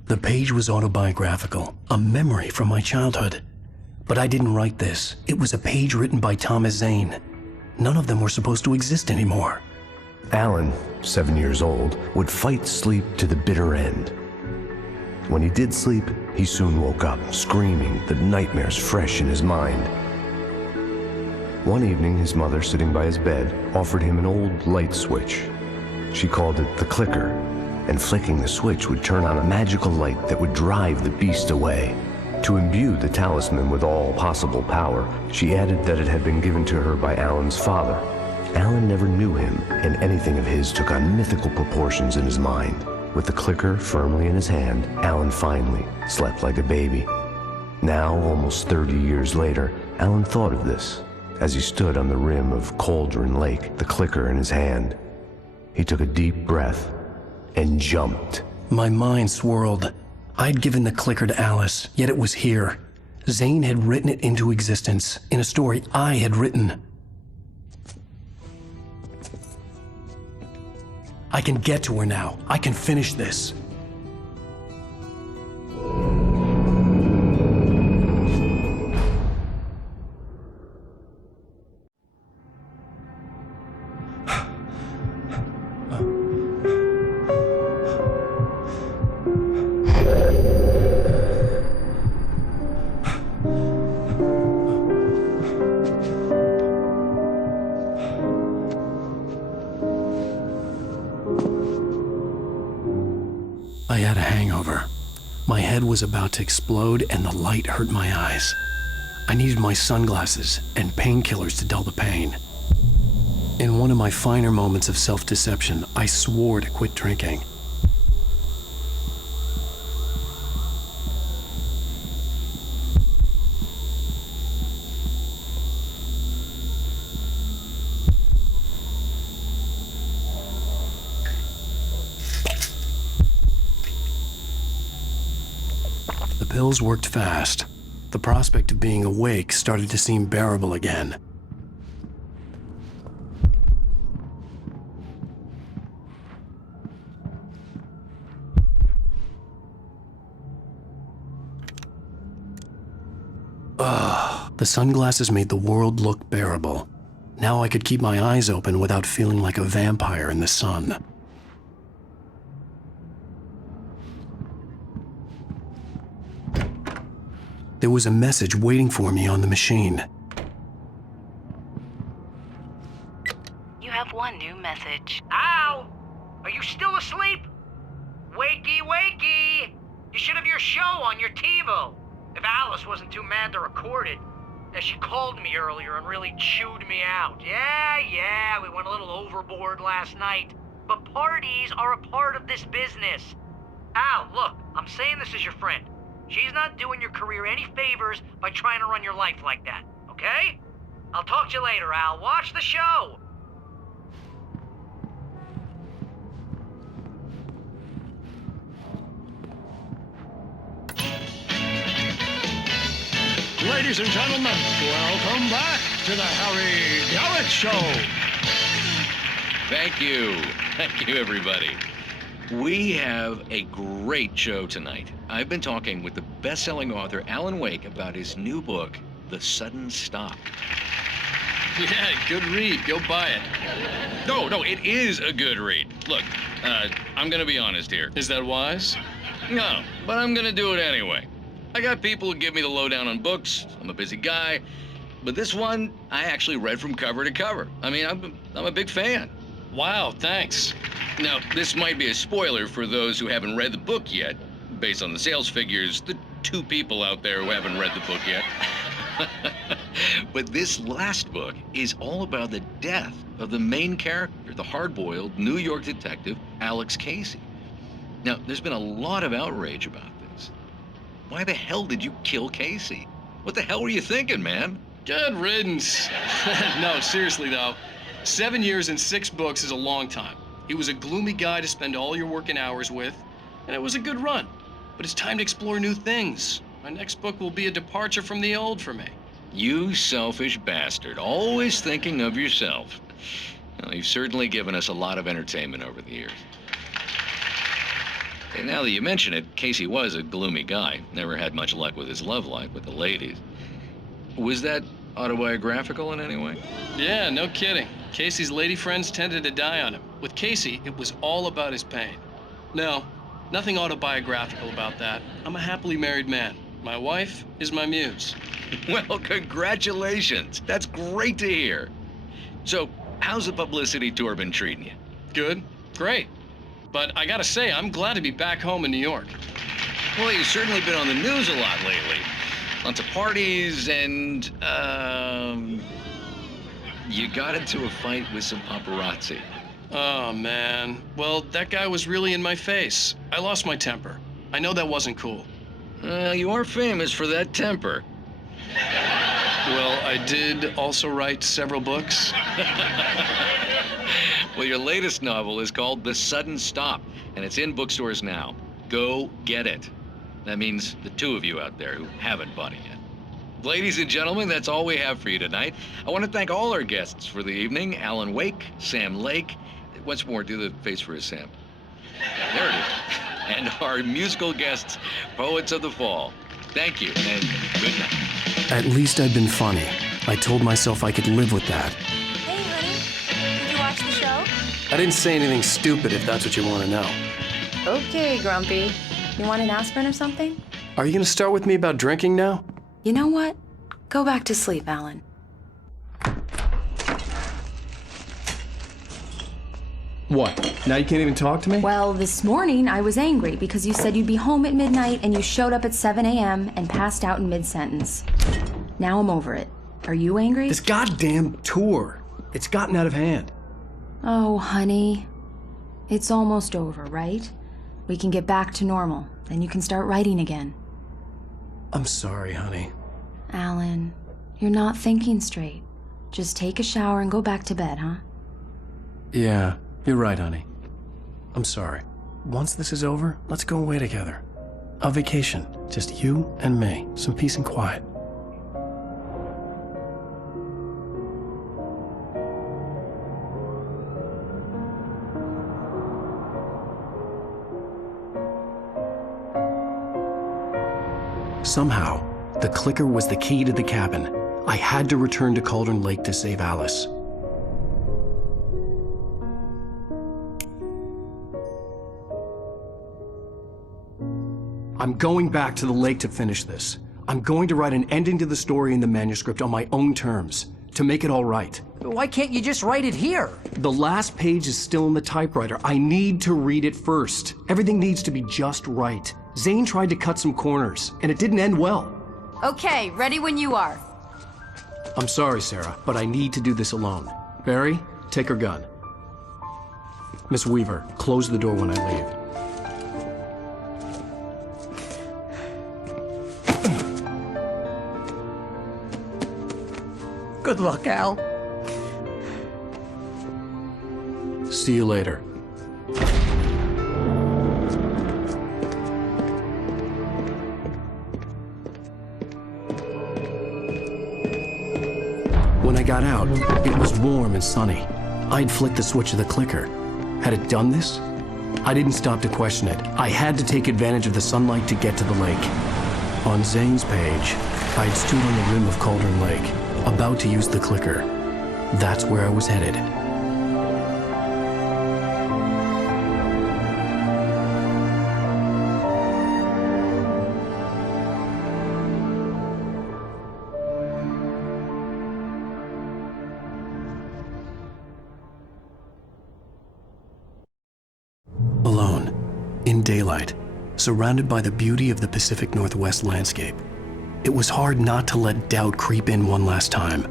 The page was autobiographical, a memory from my childhood. But I didn't write this. It was a page written by Thomas Zane. None of them were supposed to exist anymore. Alan, 7 years old, would fight sleep to the bitter end. When he did sleep, he soon woke up, screaming, the nightmares fresh in his mind. One evening, his mother, sitting by his bed, offered him an old light switch. She called it the clicker, and flicking the switch would turn on a magical light that would drive the beast away. To imbue the talisman with all possible power, she added that it had been given to her by Alan's father. Alan never knew him, and anything of his took on mythical proportions in his mind. With the clicker firmly in his hand, Alan finally slept like a baby. Now, almost 30 years later, Alan thought of this as he stood on the rim of Cauldron Lake, the clicker in his hand. He took a deep breath and jumped. My mind swirled. I'd given the clicker to Alice, yet it was here. Zane had written it into existence in a story I had written. I can get to her now. I can finish this. I had a hangover. My head was about to explode and the light hurt my eyes. I needed my sunglasses and painkillers to dull the pain. In one of my finer moments of self-deception, I swore to quit drinking. The pills worked fast. The prospect of being awake started to seem bearable again. The sunglasses made the world look bearable. Now I could keep my eyes open without feeling like a vampire in the sun. There was a message waiting for me on the machine. You have one new message. Al! Are you still asleep? Wakey, wakey! You should have your show on your TiVo. If Alice wasn't too mad to record it. She called me earlier and really chewed me out. Yeah, we went a little overboard last night. But parties are a part of this business. Al, look, I'm saying this as your friend. She's not doing your career any favors by trying to run your life like that, okay? I'll talk to you later, Al. Watch the show! Ladies and gentlemen, welcome back to the Harry Garrett Show. Thank you. Thank you, everybody. We have a great show tonight. I've been talking with the best-selling author Alan Wake about his new book, The Sudden Stop. Yeah, good read. Go buy it. No, it is a good read. Look, I'm gonna be honest here. Is that wise? No, but I'm gonna do it anyway. I got people who give me the lowdown on books. I'm a busy guy. But this one, I actually read from cover to cover. I mean, I'm a big fan. Wow, thanks. Now, this might be a spoiler for those who haven't read the book yet. Based on the sales figures, the 2 people out there who haven't read the book yet. But this last book is all about the death of the main character, the hard-boiled New York detective, Alex Casey. Now, there's been a lot of outrage about this. Why the hell did you kill Casey? What the hell were you thinking, man? Good riddance. No, seriously though, 7 years and 6 books is a long time. He was a gloomy guy to spend all your working hours with, and it was a good run. But it's time to explore new things. My next book will be a departure from the old for me. You selfish bastard, always thinking of yourself. Well, you've certainly given us a lot of entertainment over the years. And now that you mention it, Casey was a gloomy guy. Never had much luck with his love life with the ladies. Was that autobiographical in any way? Yeah, no kidding. Casey's lady friends tended to die on him. With Casey, it was all about his pain. No, nothing autobiographical about that. I'm a happily married man. My wife is my muse. Well, congratulations. That's great to hear. So, how's the publicity tour been treating you? Good. Great. But I gotta say, I'm glad to be back home in New York. Well, you've certainly been on the news a lot lately. Lots of parties and, you got into a fight with some paparazzi. Oh, man. Well, that guy was really in my face. I lost my temper. I know that wasn't cool. You are famous for that temper. Well, I did also write several books. Well, your latest novel is called The Sudden Stop, and it's in bookstores now. Go get it. That means the 2 of you out there who haven't bought it yet. Ladies and gentlemen, that's all we have for you tonight. I want to thank all our guests for the evening. Alan Wake, Sam Lake. Once more, do the face for a Sam. There it is. And our musical guests, Poets of the Fall. Thank you, and good night. At least I've been funny. I told myself I could live with that. Hey, honey. Did you watch the show? I didn't say anything stupid if that's what you want to know. Okay, Grumpy. You want an aspirin or something? Are you going to start with me about drinking now? You know what? Go back to sleep, Alan. What? Now you can't even talk to me? Well, this morning I was angry because you said you'd be home at midnight and you showed up at 7 a.m. and passed out in mid-sentence. Now I'm over it. Are you angry? This goddamn tour. It's gotten out of hand. Oh, honey. It's almost over, right? We can get back to normal. Then you can start writing again. I'm sorry, honey. Alan, you're not thinking straight. Just take a shower and go back to bed, huh? Yeah, you're right, honey. I'm sorry. Once this is over, let's go away together. A vacation. Just you and me. Some peace and quiet. Somehow, the clicker was the key to the cabin. I had to return to Cauldron Lake to save Alice. I'm going back to the lake to finish this. I'm going to write an ending to the story in the manuscript on my own terms, to make it all right. Why can't you just write it here? The last page is still in the typewriter. I need to read it first. Everything needs to be just right. Zane tried to cut some corners, and it didn't end well. Okay, ready when you are. I'm sorry, Sarah, but I need to do this alone. Barry, take her gun. Miss Weaver, close the door when I leave. Good luck, Al. See you later. When I got out, it was warm and sunny. I'd flicked the switch of the clicker. Had it done this? I didn't stop to question it. I had to take advantage of the sunlight to get to the lake. On Zane's page, I'd stood on the rim of Cauldron Lake, about to use the clicker. That's where I was headed. Alone, in daylight, surrounded by the beauty of the Pacific Northwest landscape, it was hard not to let doubt creep in one last time.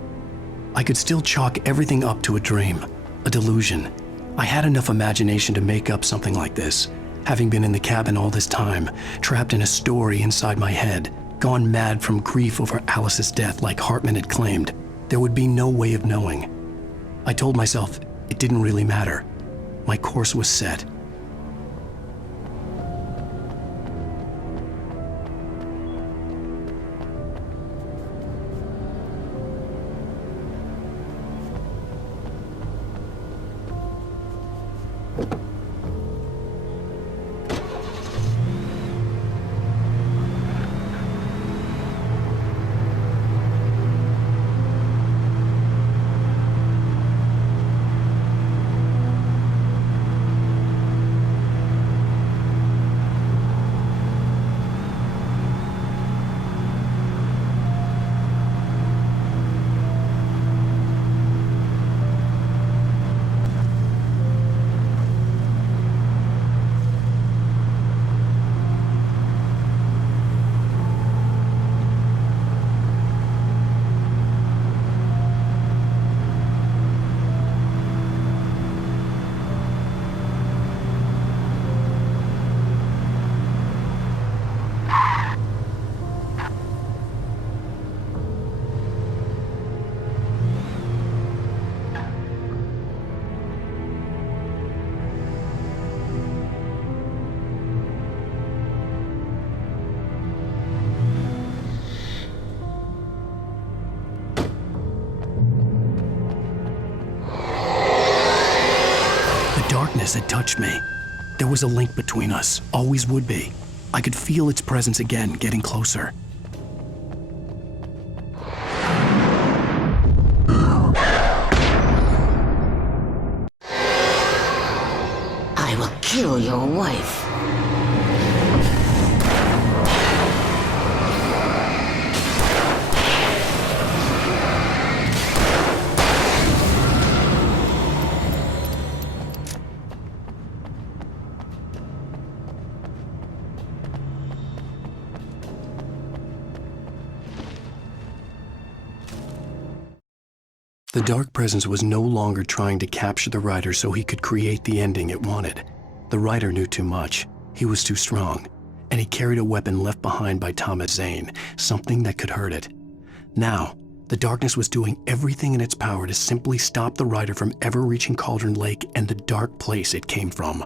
I could still chalk everything up to a dream, a delusion. I had enough imagination to make up something like this, having been in the cabin all this time, trapped in a story inside my head, gone mad from grief over Alice's death like Hartman had claimed. There would be no way of knowing. I told myself it didn't really matter. My course was set. Darkness had touched me. There was a link between us, always would be. I could feel its presence again, getting closer. I will kill your wife. The Dark Presence was no longer trying to capture the writer so he could create the ending it wanted. The writer knew too much. He was too strong. And he carried a weapon left behind by Thomas Zane, something that could hurt it. Now, the darkness was doing everything in its power to simply stop the writer from ever reaching Cauldron Lake and the dark place it came from.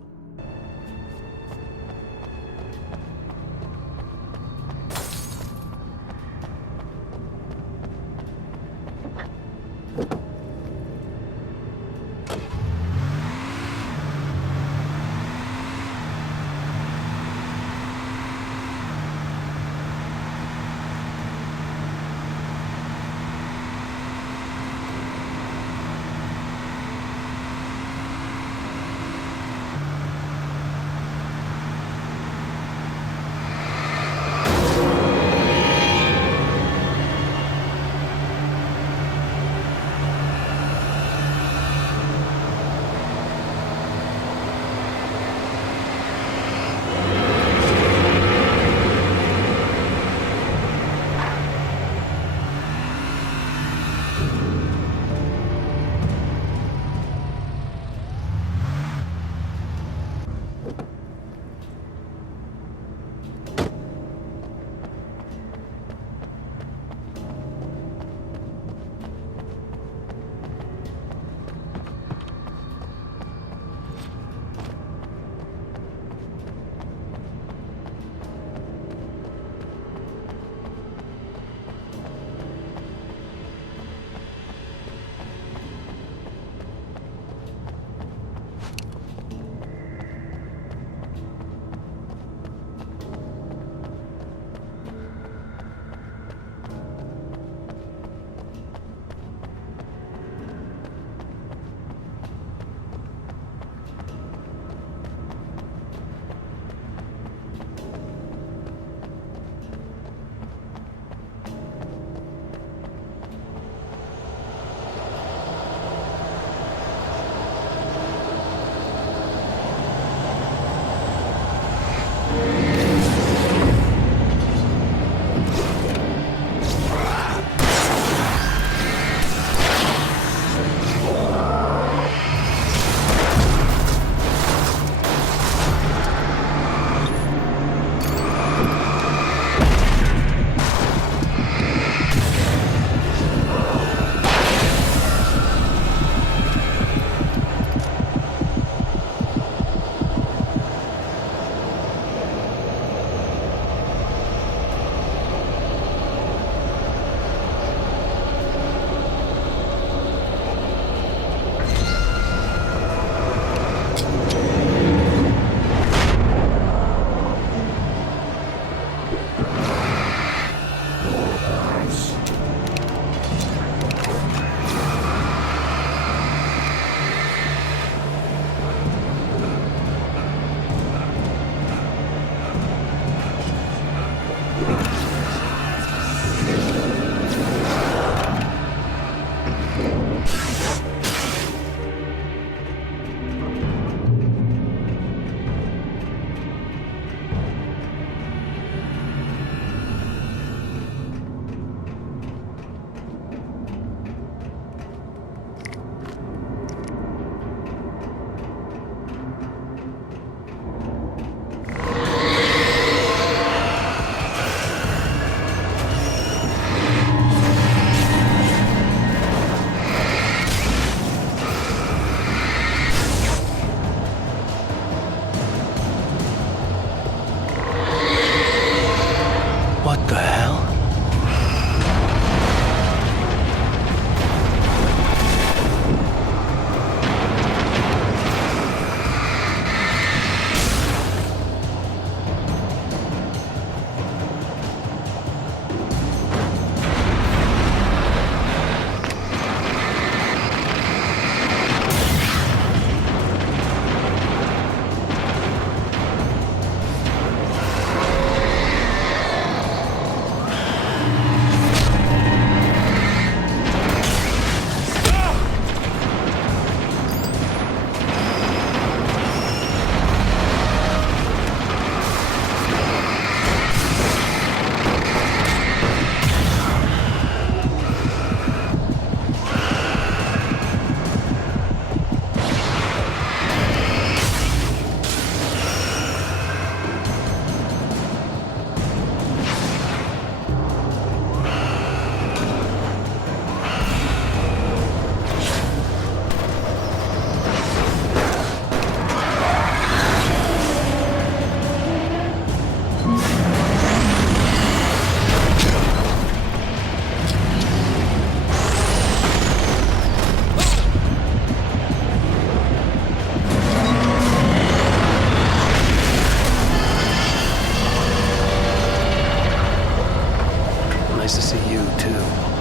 Nice to see you, too.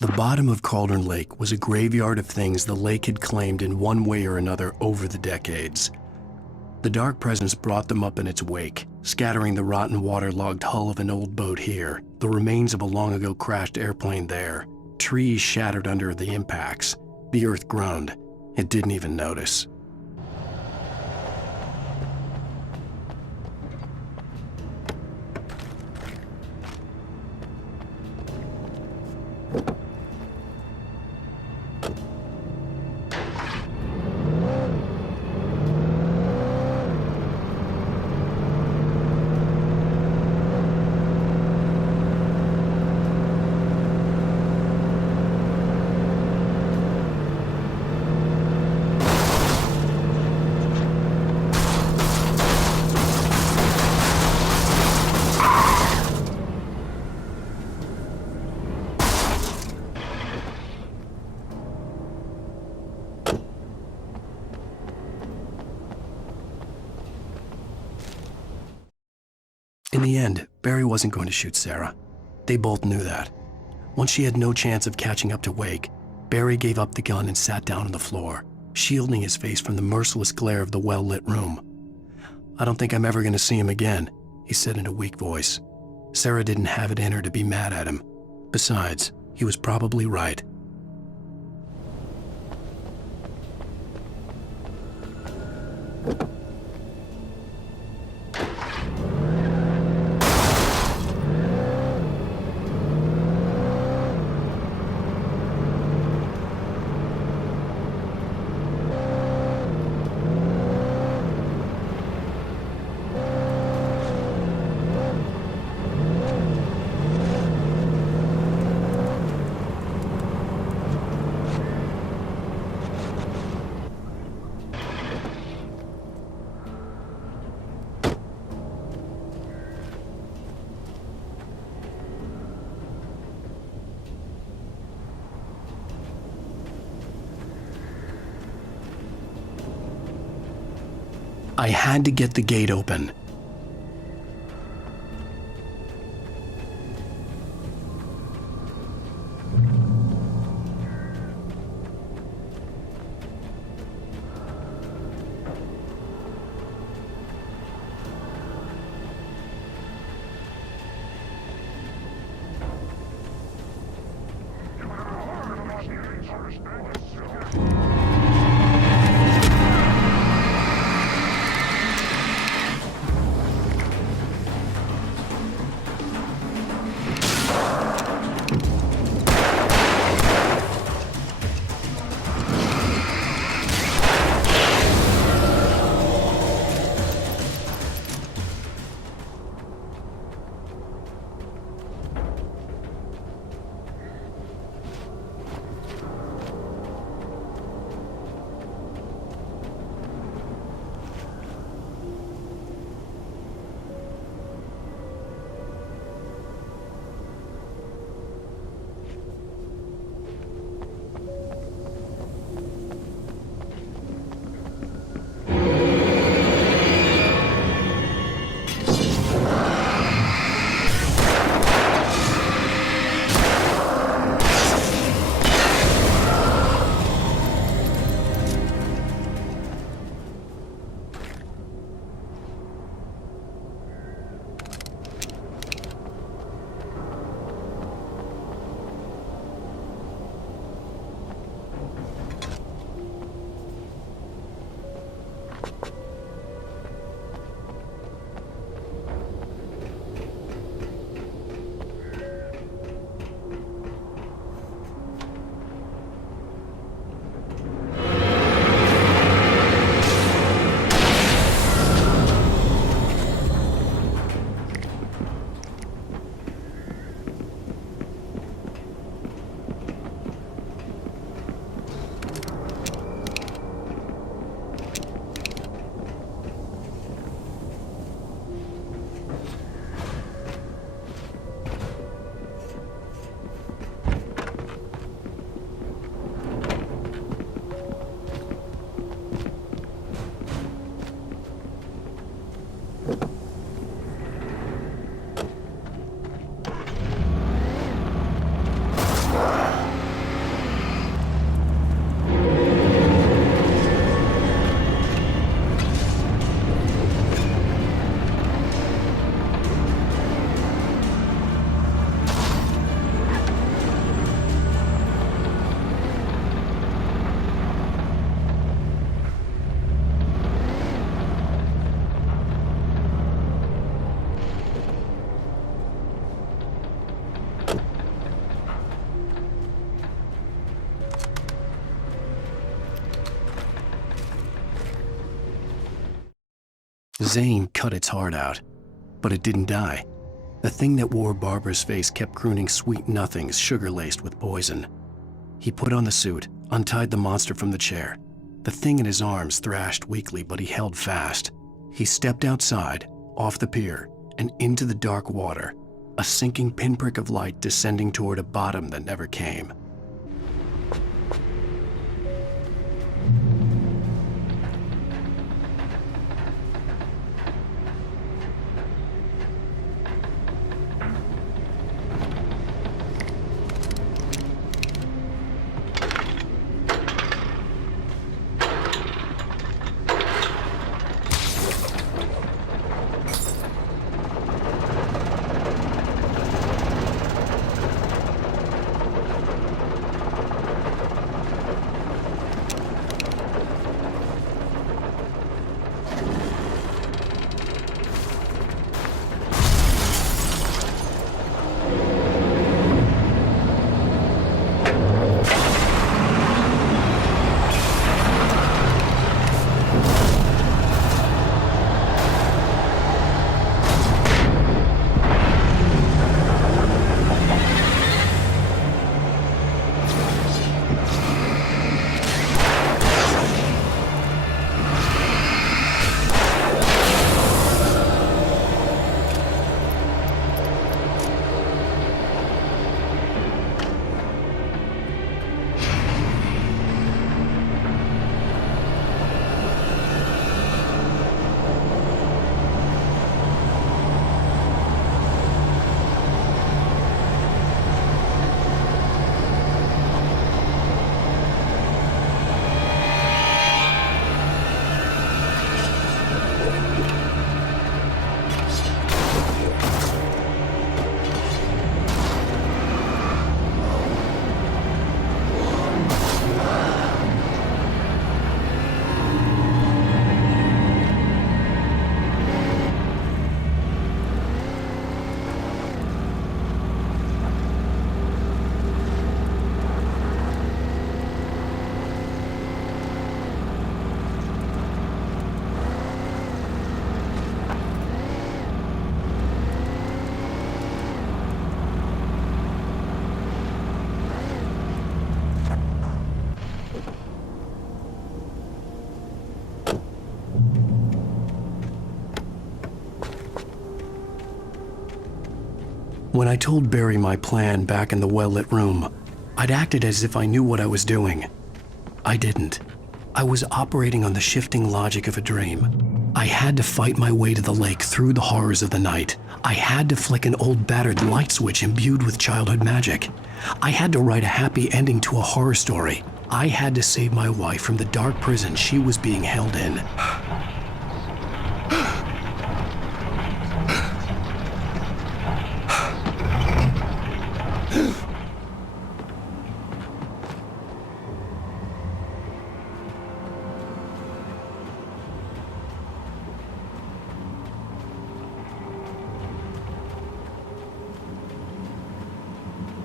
The bottom of Cauldron Lake was a graveyard of things the lake had claimed in one way or another over the decades. The dark presence brought them up in its wake, scattering the rotten waterlogged hull of an old boat here, the remains of a long-ago crashed airplane there, trees shattered under the impacts. The earth groaned. It didn't even notice. In the end, Barry wasn't going to shoot Sarah. They both knew that. Once she had no chance of catching up to Wake, Barry gave up the gun and sat down on the floor, shielding his face from the merciless glare of the well-lit room. "I don't think I'm ever going to see him again," he said in a weak voice. Sarah didn't have it in her to be mad at him. Besides, he was probably right. I had to get the gate open. Zane cut its heart out, but it didn't die. The thing that wore Barbara's face kept crooning sweet nothings sugar-laced with poison. He put on the suit, untied the monster from the chair. The thing in his arms thrashed weakly, but he held fast. He stepped outside, off the pier, and into the dark water, a sinking pinprick of light descending toward a bottom that never came. When I told Barry my plan back in the well-lit room, I'd acted as if I knew what I was doing. I didn't. I was operating on the shifting logic of a dream. I had to fight my way to the lake through the horrors of the night. I had to flick an old battered light switch imbued with childhood magic. I had to write a happy ending to a horror story. I had to save my wife from the dark prison she was being held in.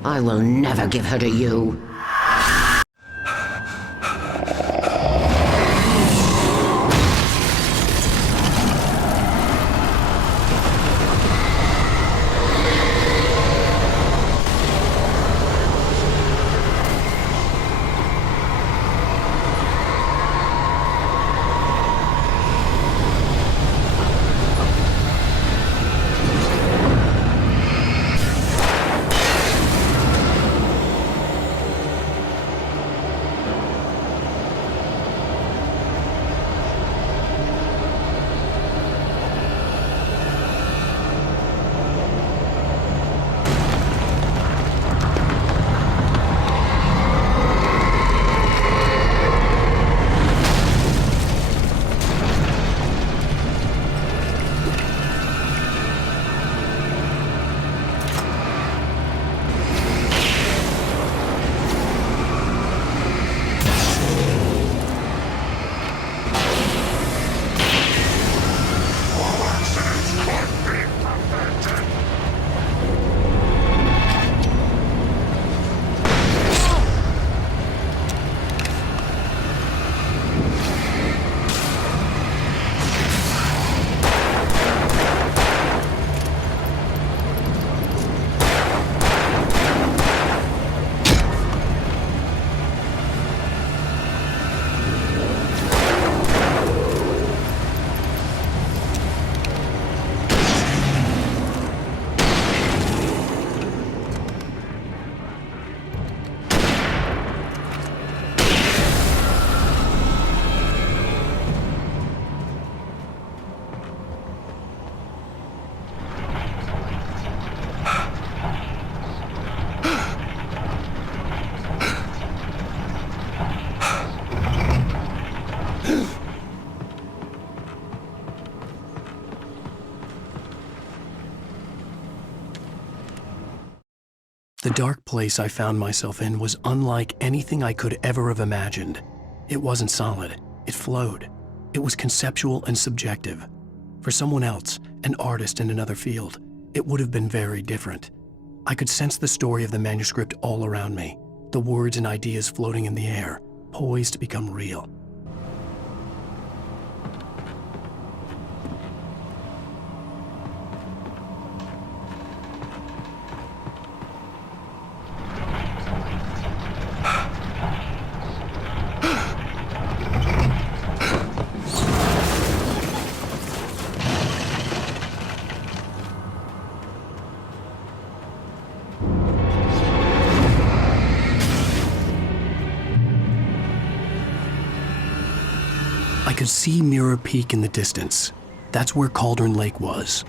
I will never give her to you. The dark place I found myself in was unlike anything I could ever have imagined. It wasn't solid, it flowed. It was conceptual and subjective. For someone else, an artist in another field, it would have been very different. I could sense the story of the manuscript all around me, the words and ideas floating in the air, poised to become real. I could see Mirror Peak in the distance. That's where Cauldron Lake was.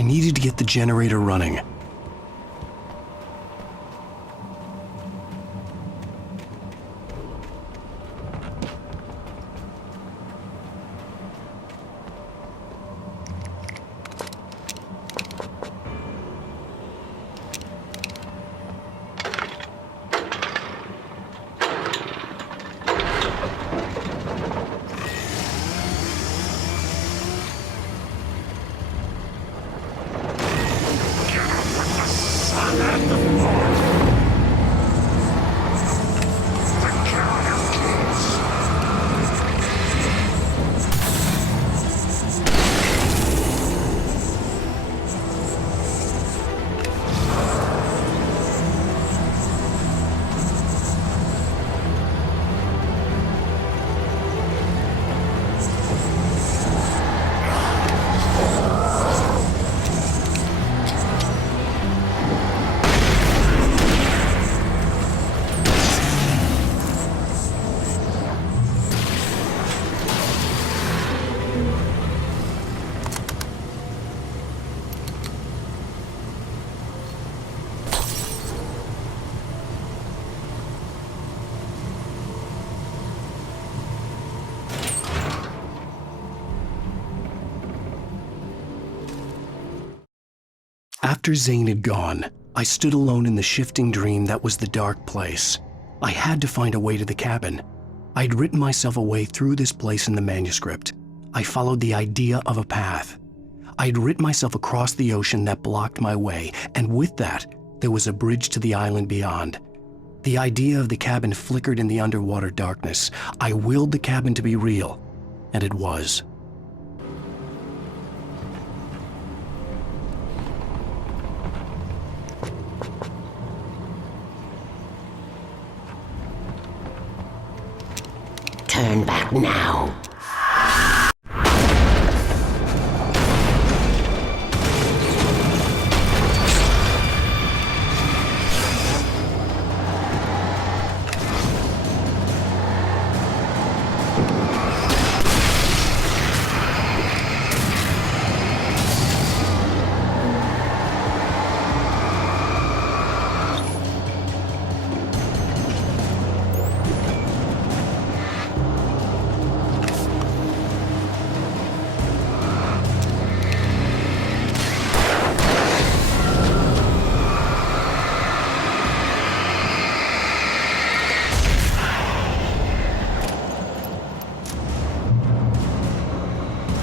I needed to get the generator running. After Zane had gone, I stood alone in the shifting dream that was the dark place. I had to find a way to the cabin. I'd written myself a way through this place in the manuscript. I followed the idea of a path. I'd written myself across the ocean that blocked my way, and with that, there was a bridge to the island beyond. The idea of the cabin flickered in the underwater darkness. I willed the cabin to be real, and it was. Turn back now.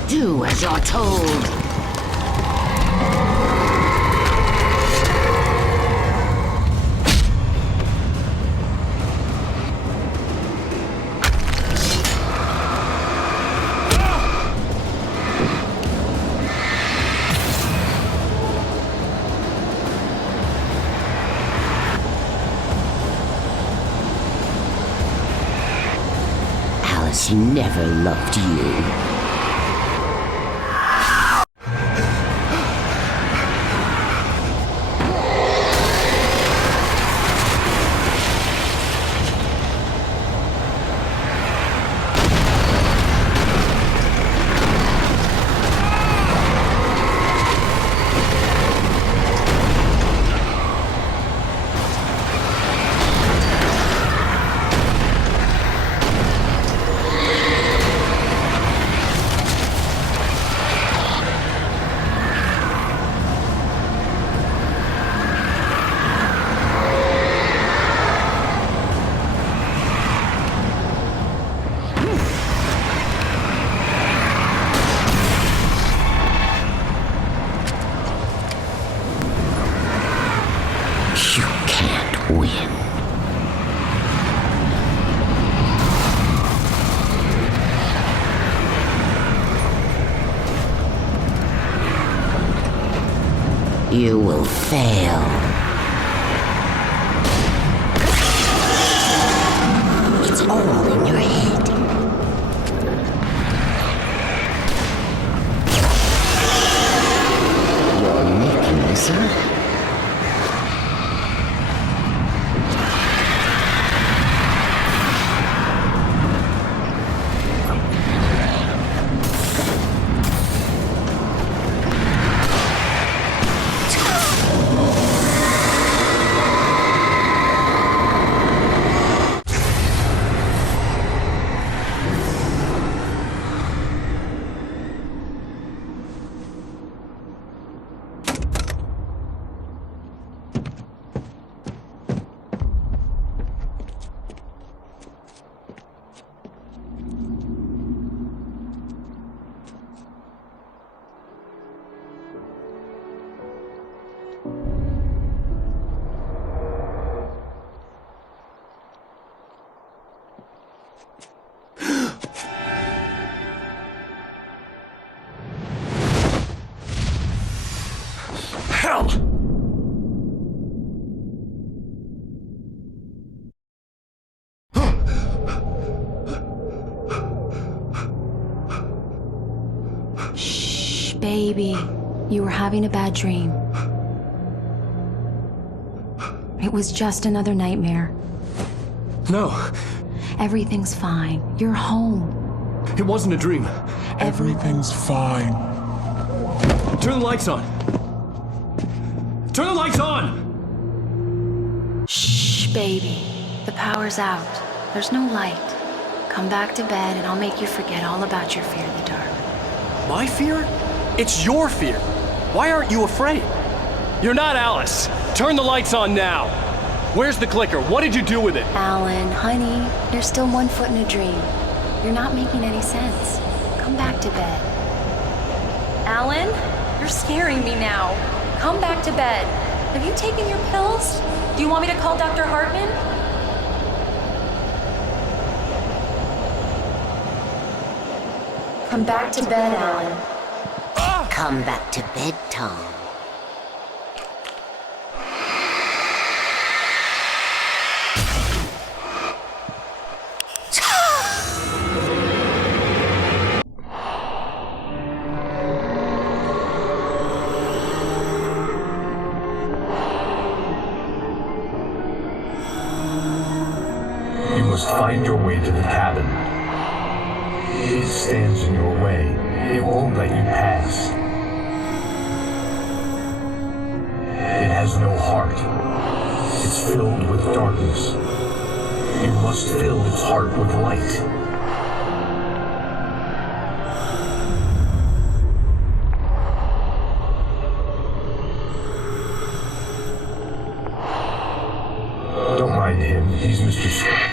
Do as you're told. Alice never loved you. You will fail. It's all in your head. Your mechanism? Baby, you were having a bad dream. It was just another nightmare. No, Everything's fine. You're home. it wasn't a dream. Everything's fine. Turn the lights on. Turn the lights on! Shh, baby. The power's out. There's no light. Come back to bed and I'll make you forget all about your fear of the dark. My fear? It's your fear. Why aren't you afraid? You're not Alice. Turn the lights on now. Where's the clicker? What did you do with it? Alan, honey, you're still 1 foot in a dream. You're not making any sense. Come back to bed. Alan, you're scaring me now. Come back to bed. Have you taken your pills? Do you want me to call Dr. Hartman? Come back to bed, Alan. Come back to bed, Tom. You must find your way to the cabin. It stands in your way. It won't let you pass. It has no heart. It's filled with darkness. You must fill its heart with light. Don't mind him. He's Mr. Scott.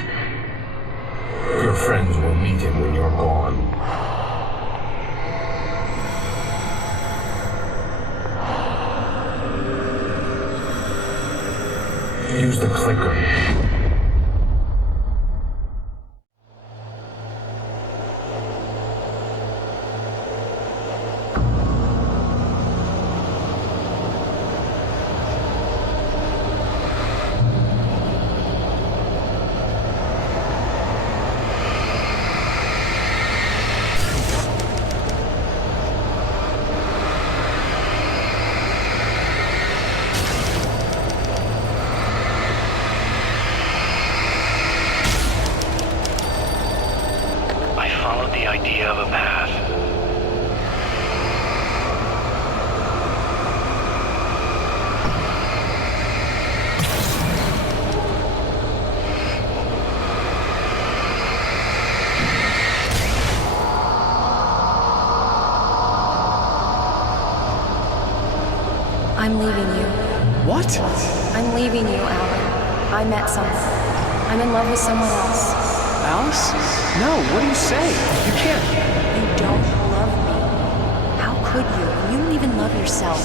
Your friends will meet him when you're gone. Use the clicker. I followed the idea of a path. I'm leaving you. What? I'm leaving you, Alan. I met someone. I'm in love with someone else. Alice? No, what do you say? You can't. You don't love me. How could you? You don't even love yourself.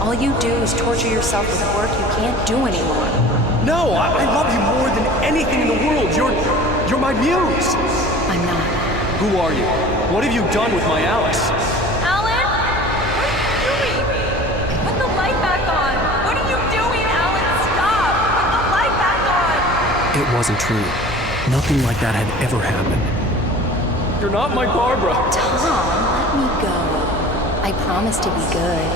All you do is torture yourself with work you can't do anymore. No, I love you more than anything in the world. You're my muse. I'm not. Who are you? What have you done with my Alice? Alan? What are you doing? Put the light back on! What are you doing, Alan? Stop! Put the light back on! It wasn't true. Nothing like that had ever happened. You're not my Barbara. Tom, let me go. I promise to be good.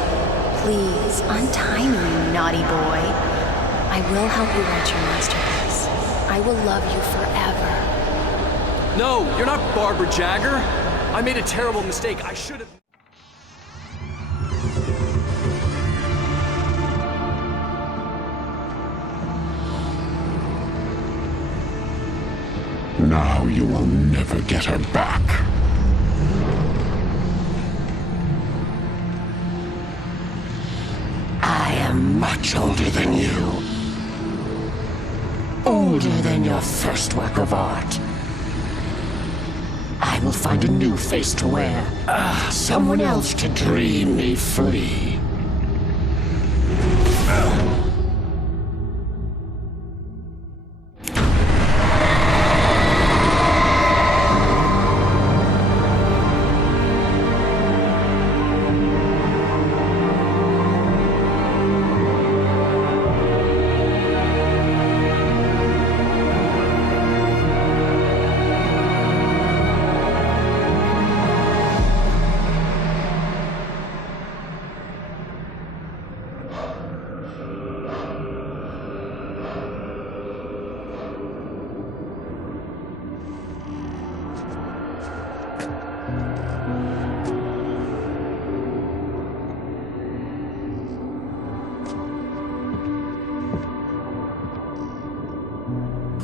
Please, untie me, you naughty boy. I will help you write your masterpiece. I will love you forever. No, you're not Barbara Jagger. I made a terrible mistake. I should have... Now you will never get her back. I am much older than you. Older than your first work of art. I will find a new face to wear. Someone else to dream me free.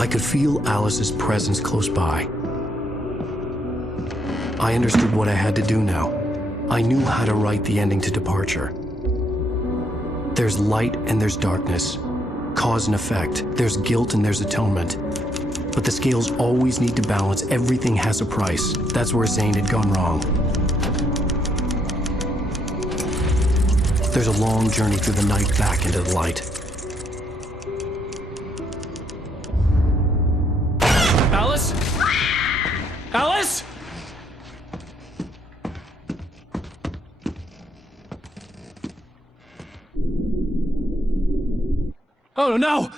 I could feel Alice's presence close by. I understood what I had to do now. I knew how to write the ending to Departure. There's light and there's darkness. Cause and effect. There's guilt and there's atonement. But the scales always need to balance. Everything has a price. That's where Zane had gone wrong. There's a long journey through the night back into the light. Alice? Alice? Oh no!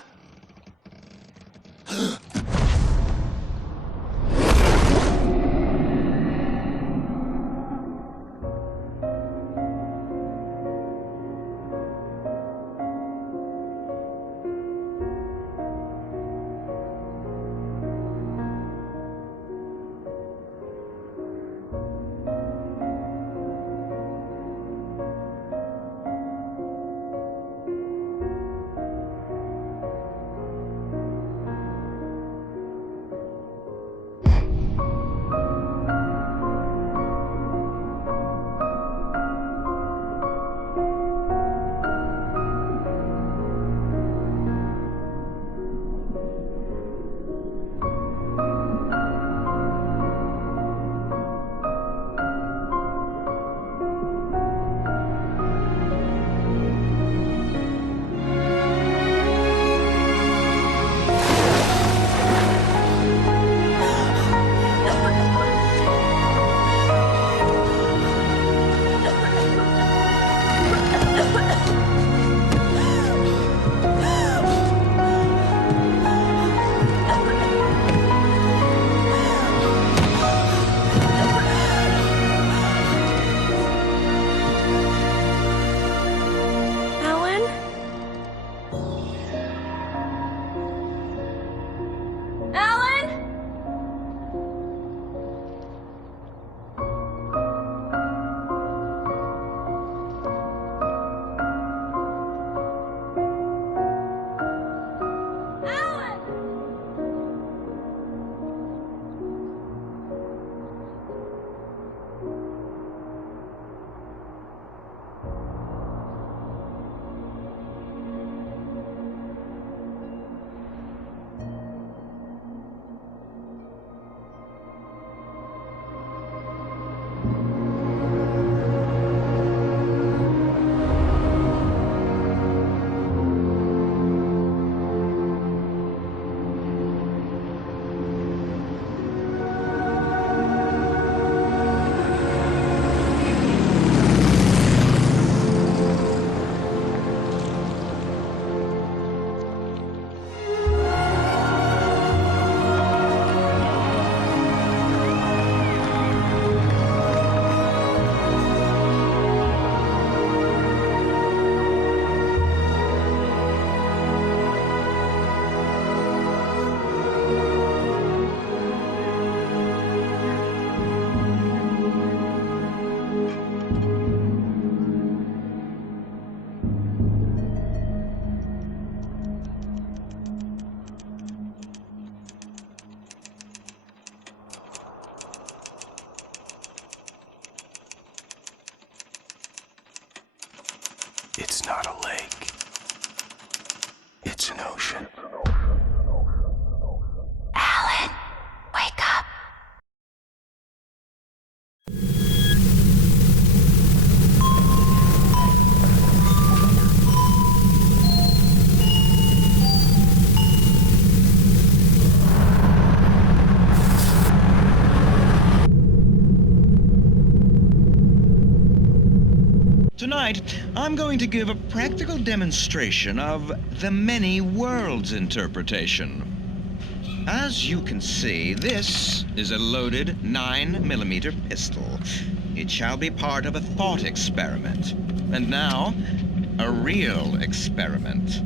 It's not a lake. It's an ocean. Alan, wake up. Tonight, I'm going to give a practical demonstration of the many worlds interpretation. As you can see, this is a loaded 9mm pistol. It shall be part of a thought experiment. And now, a real experiment.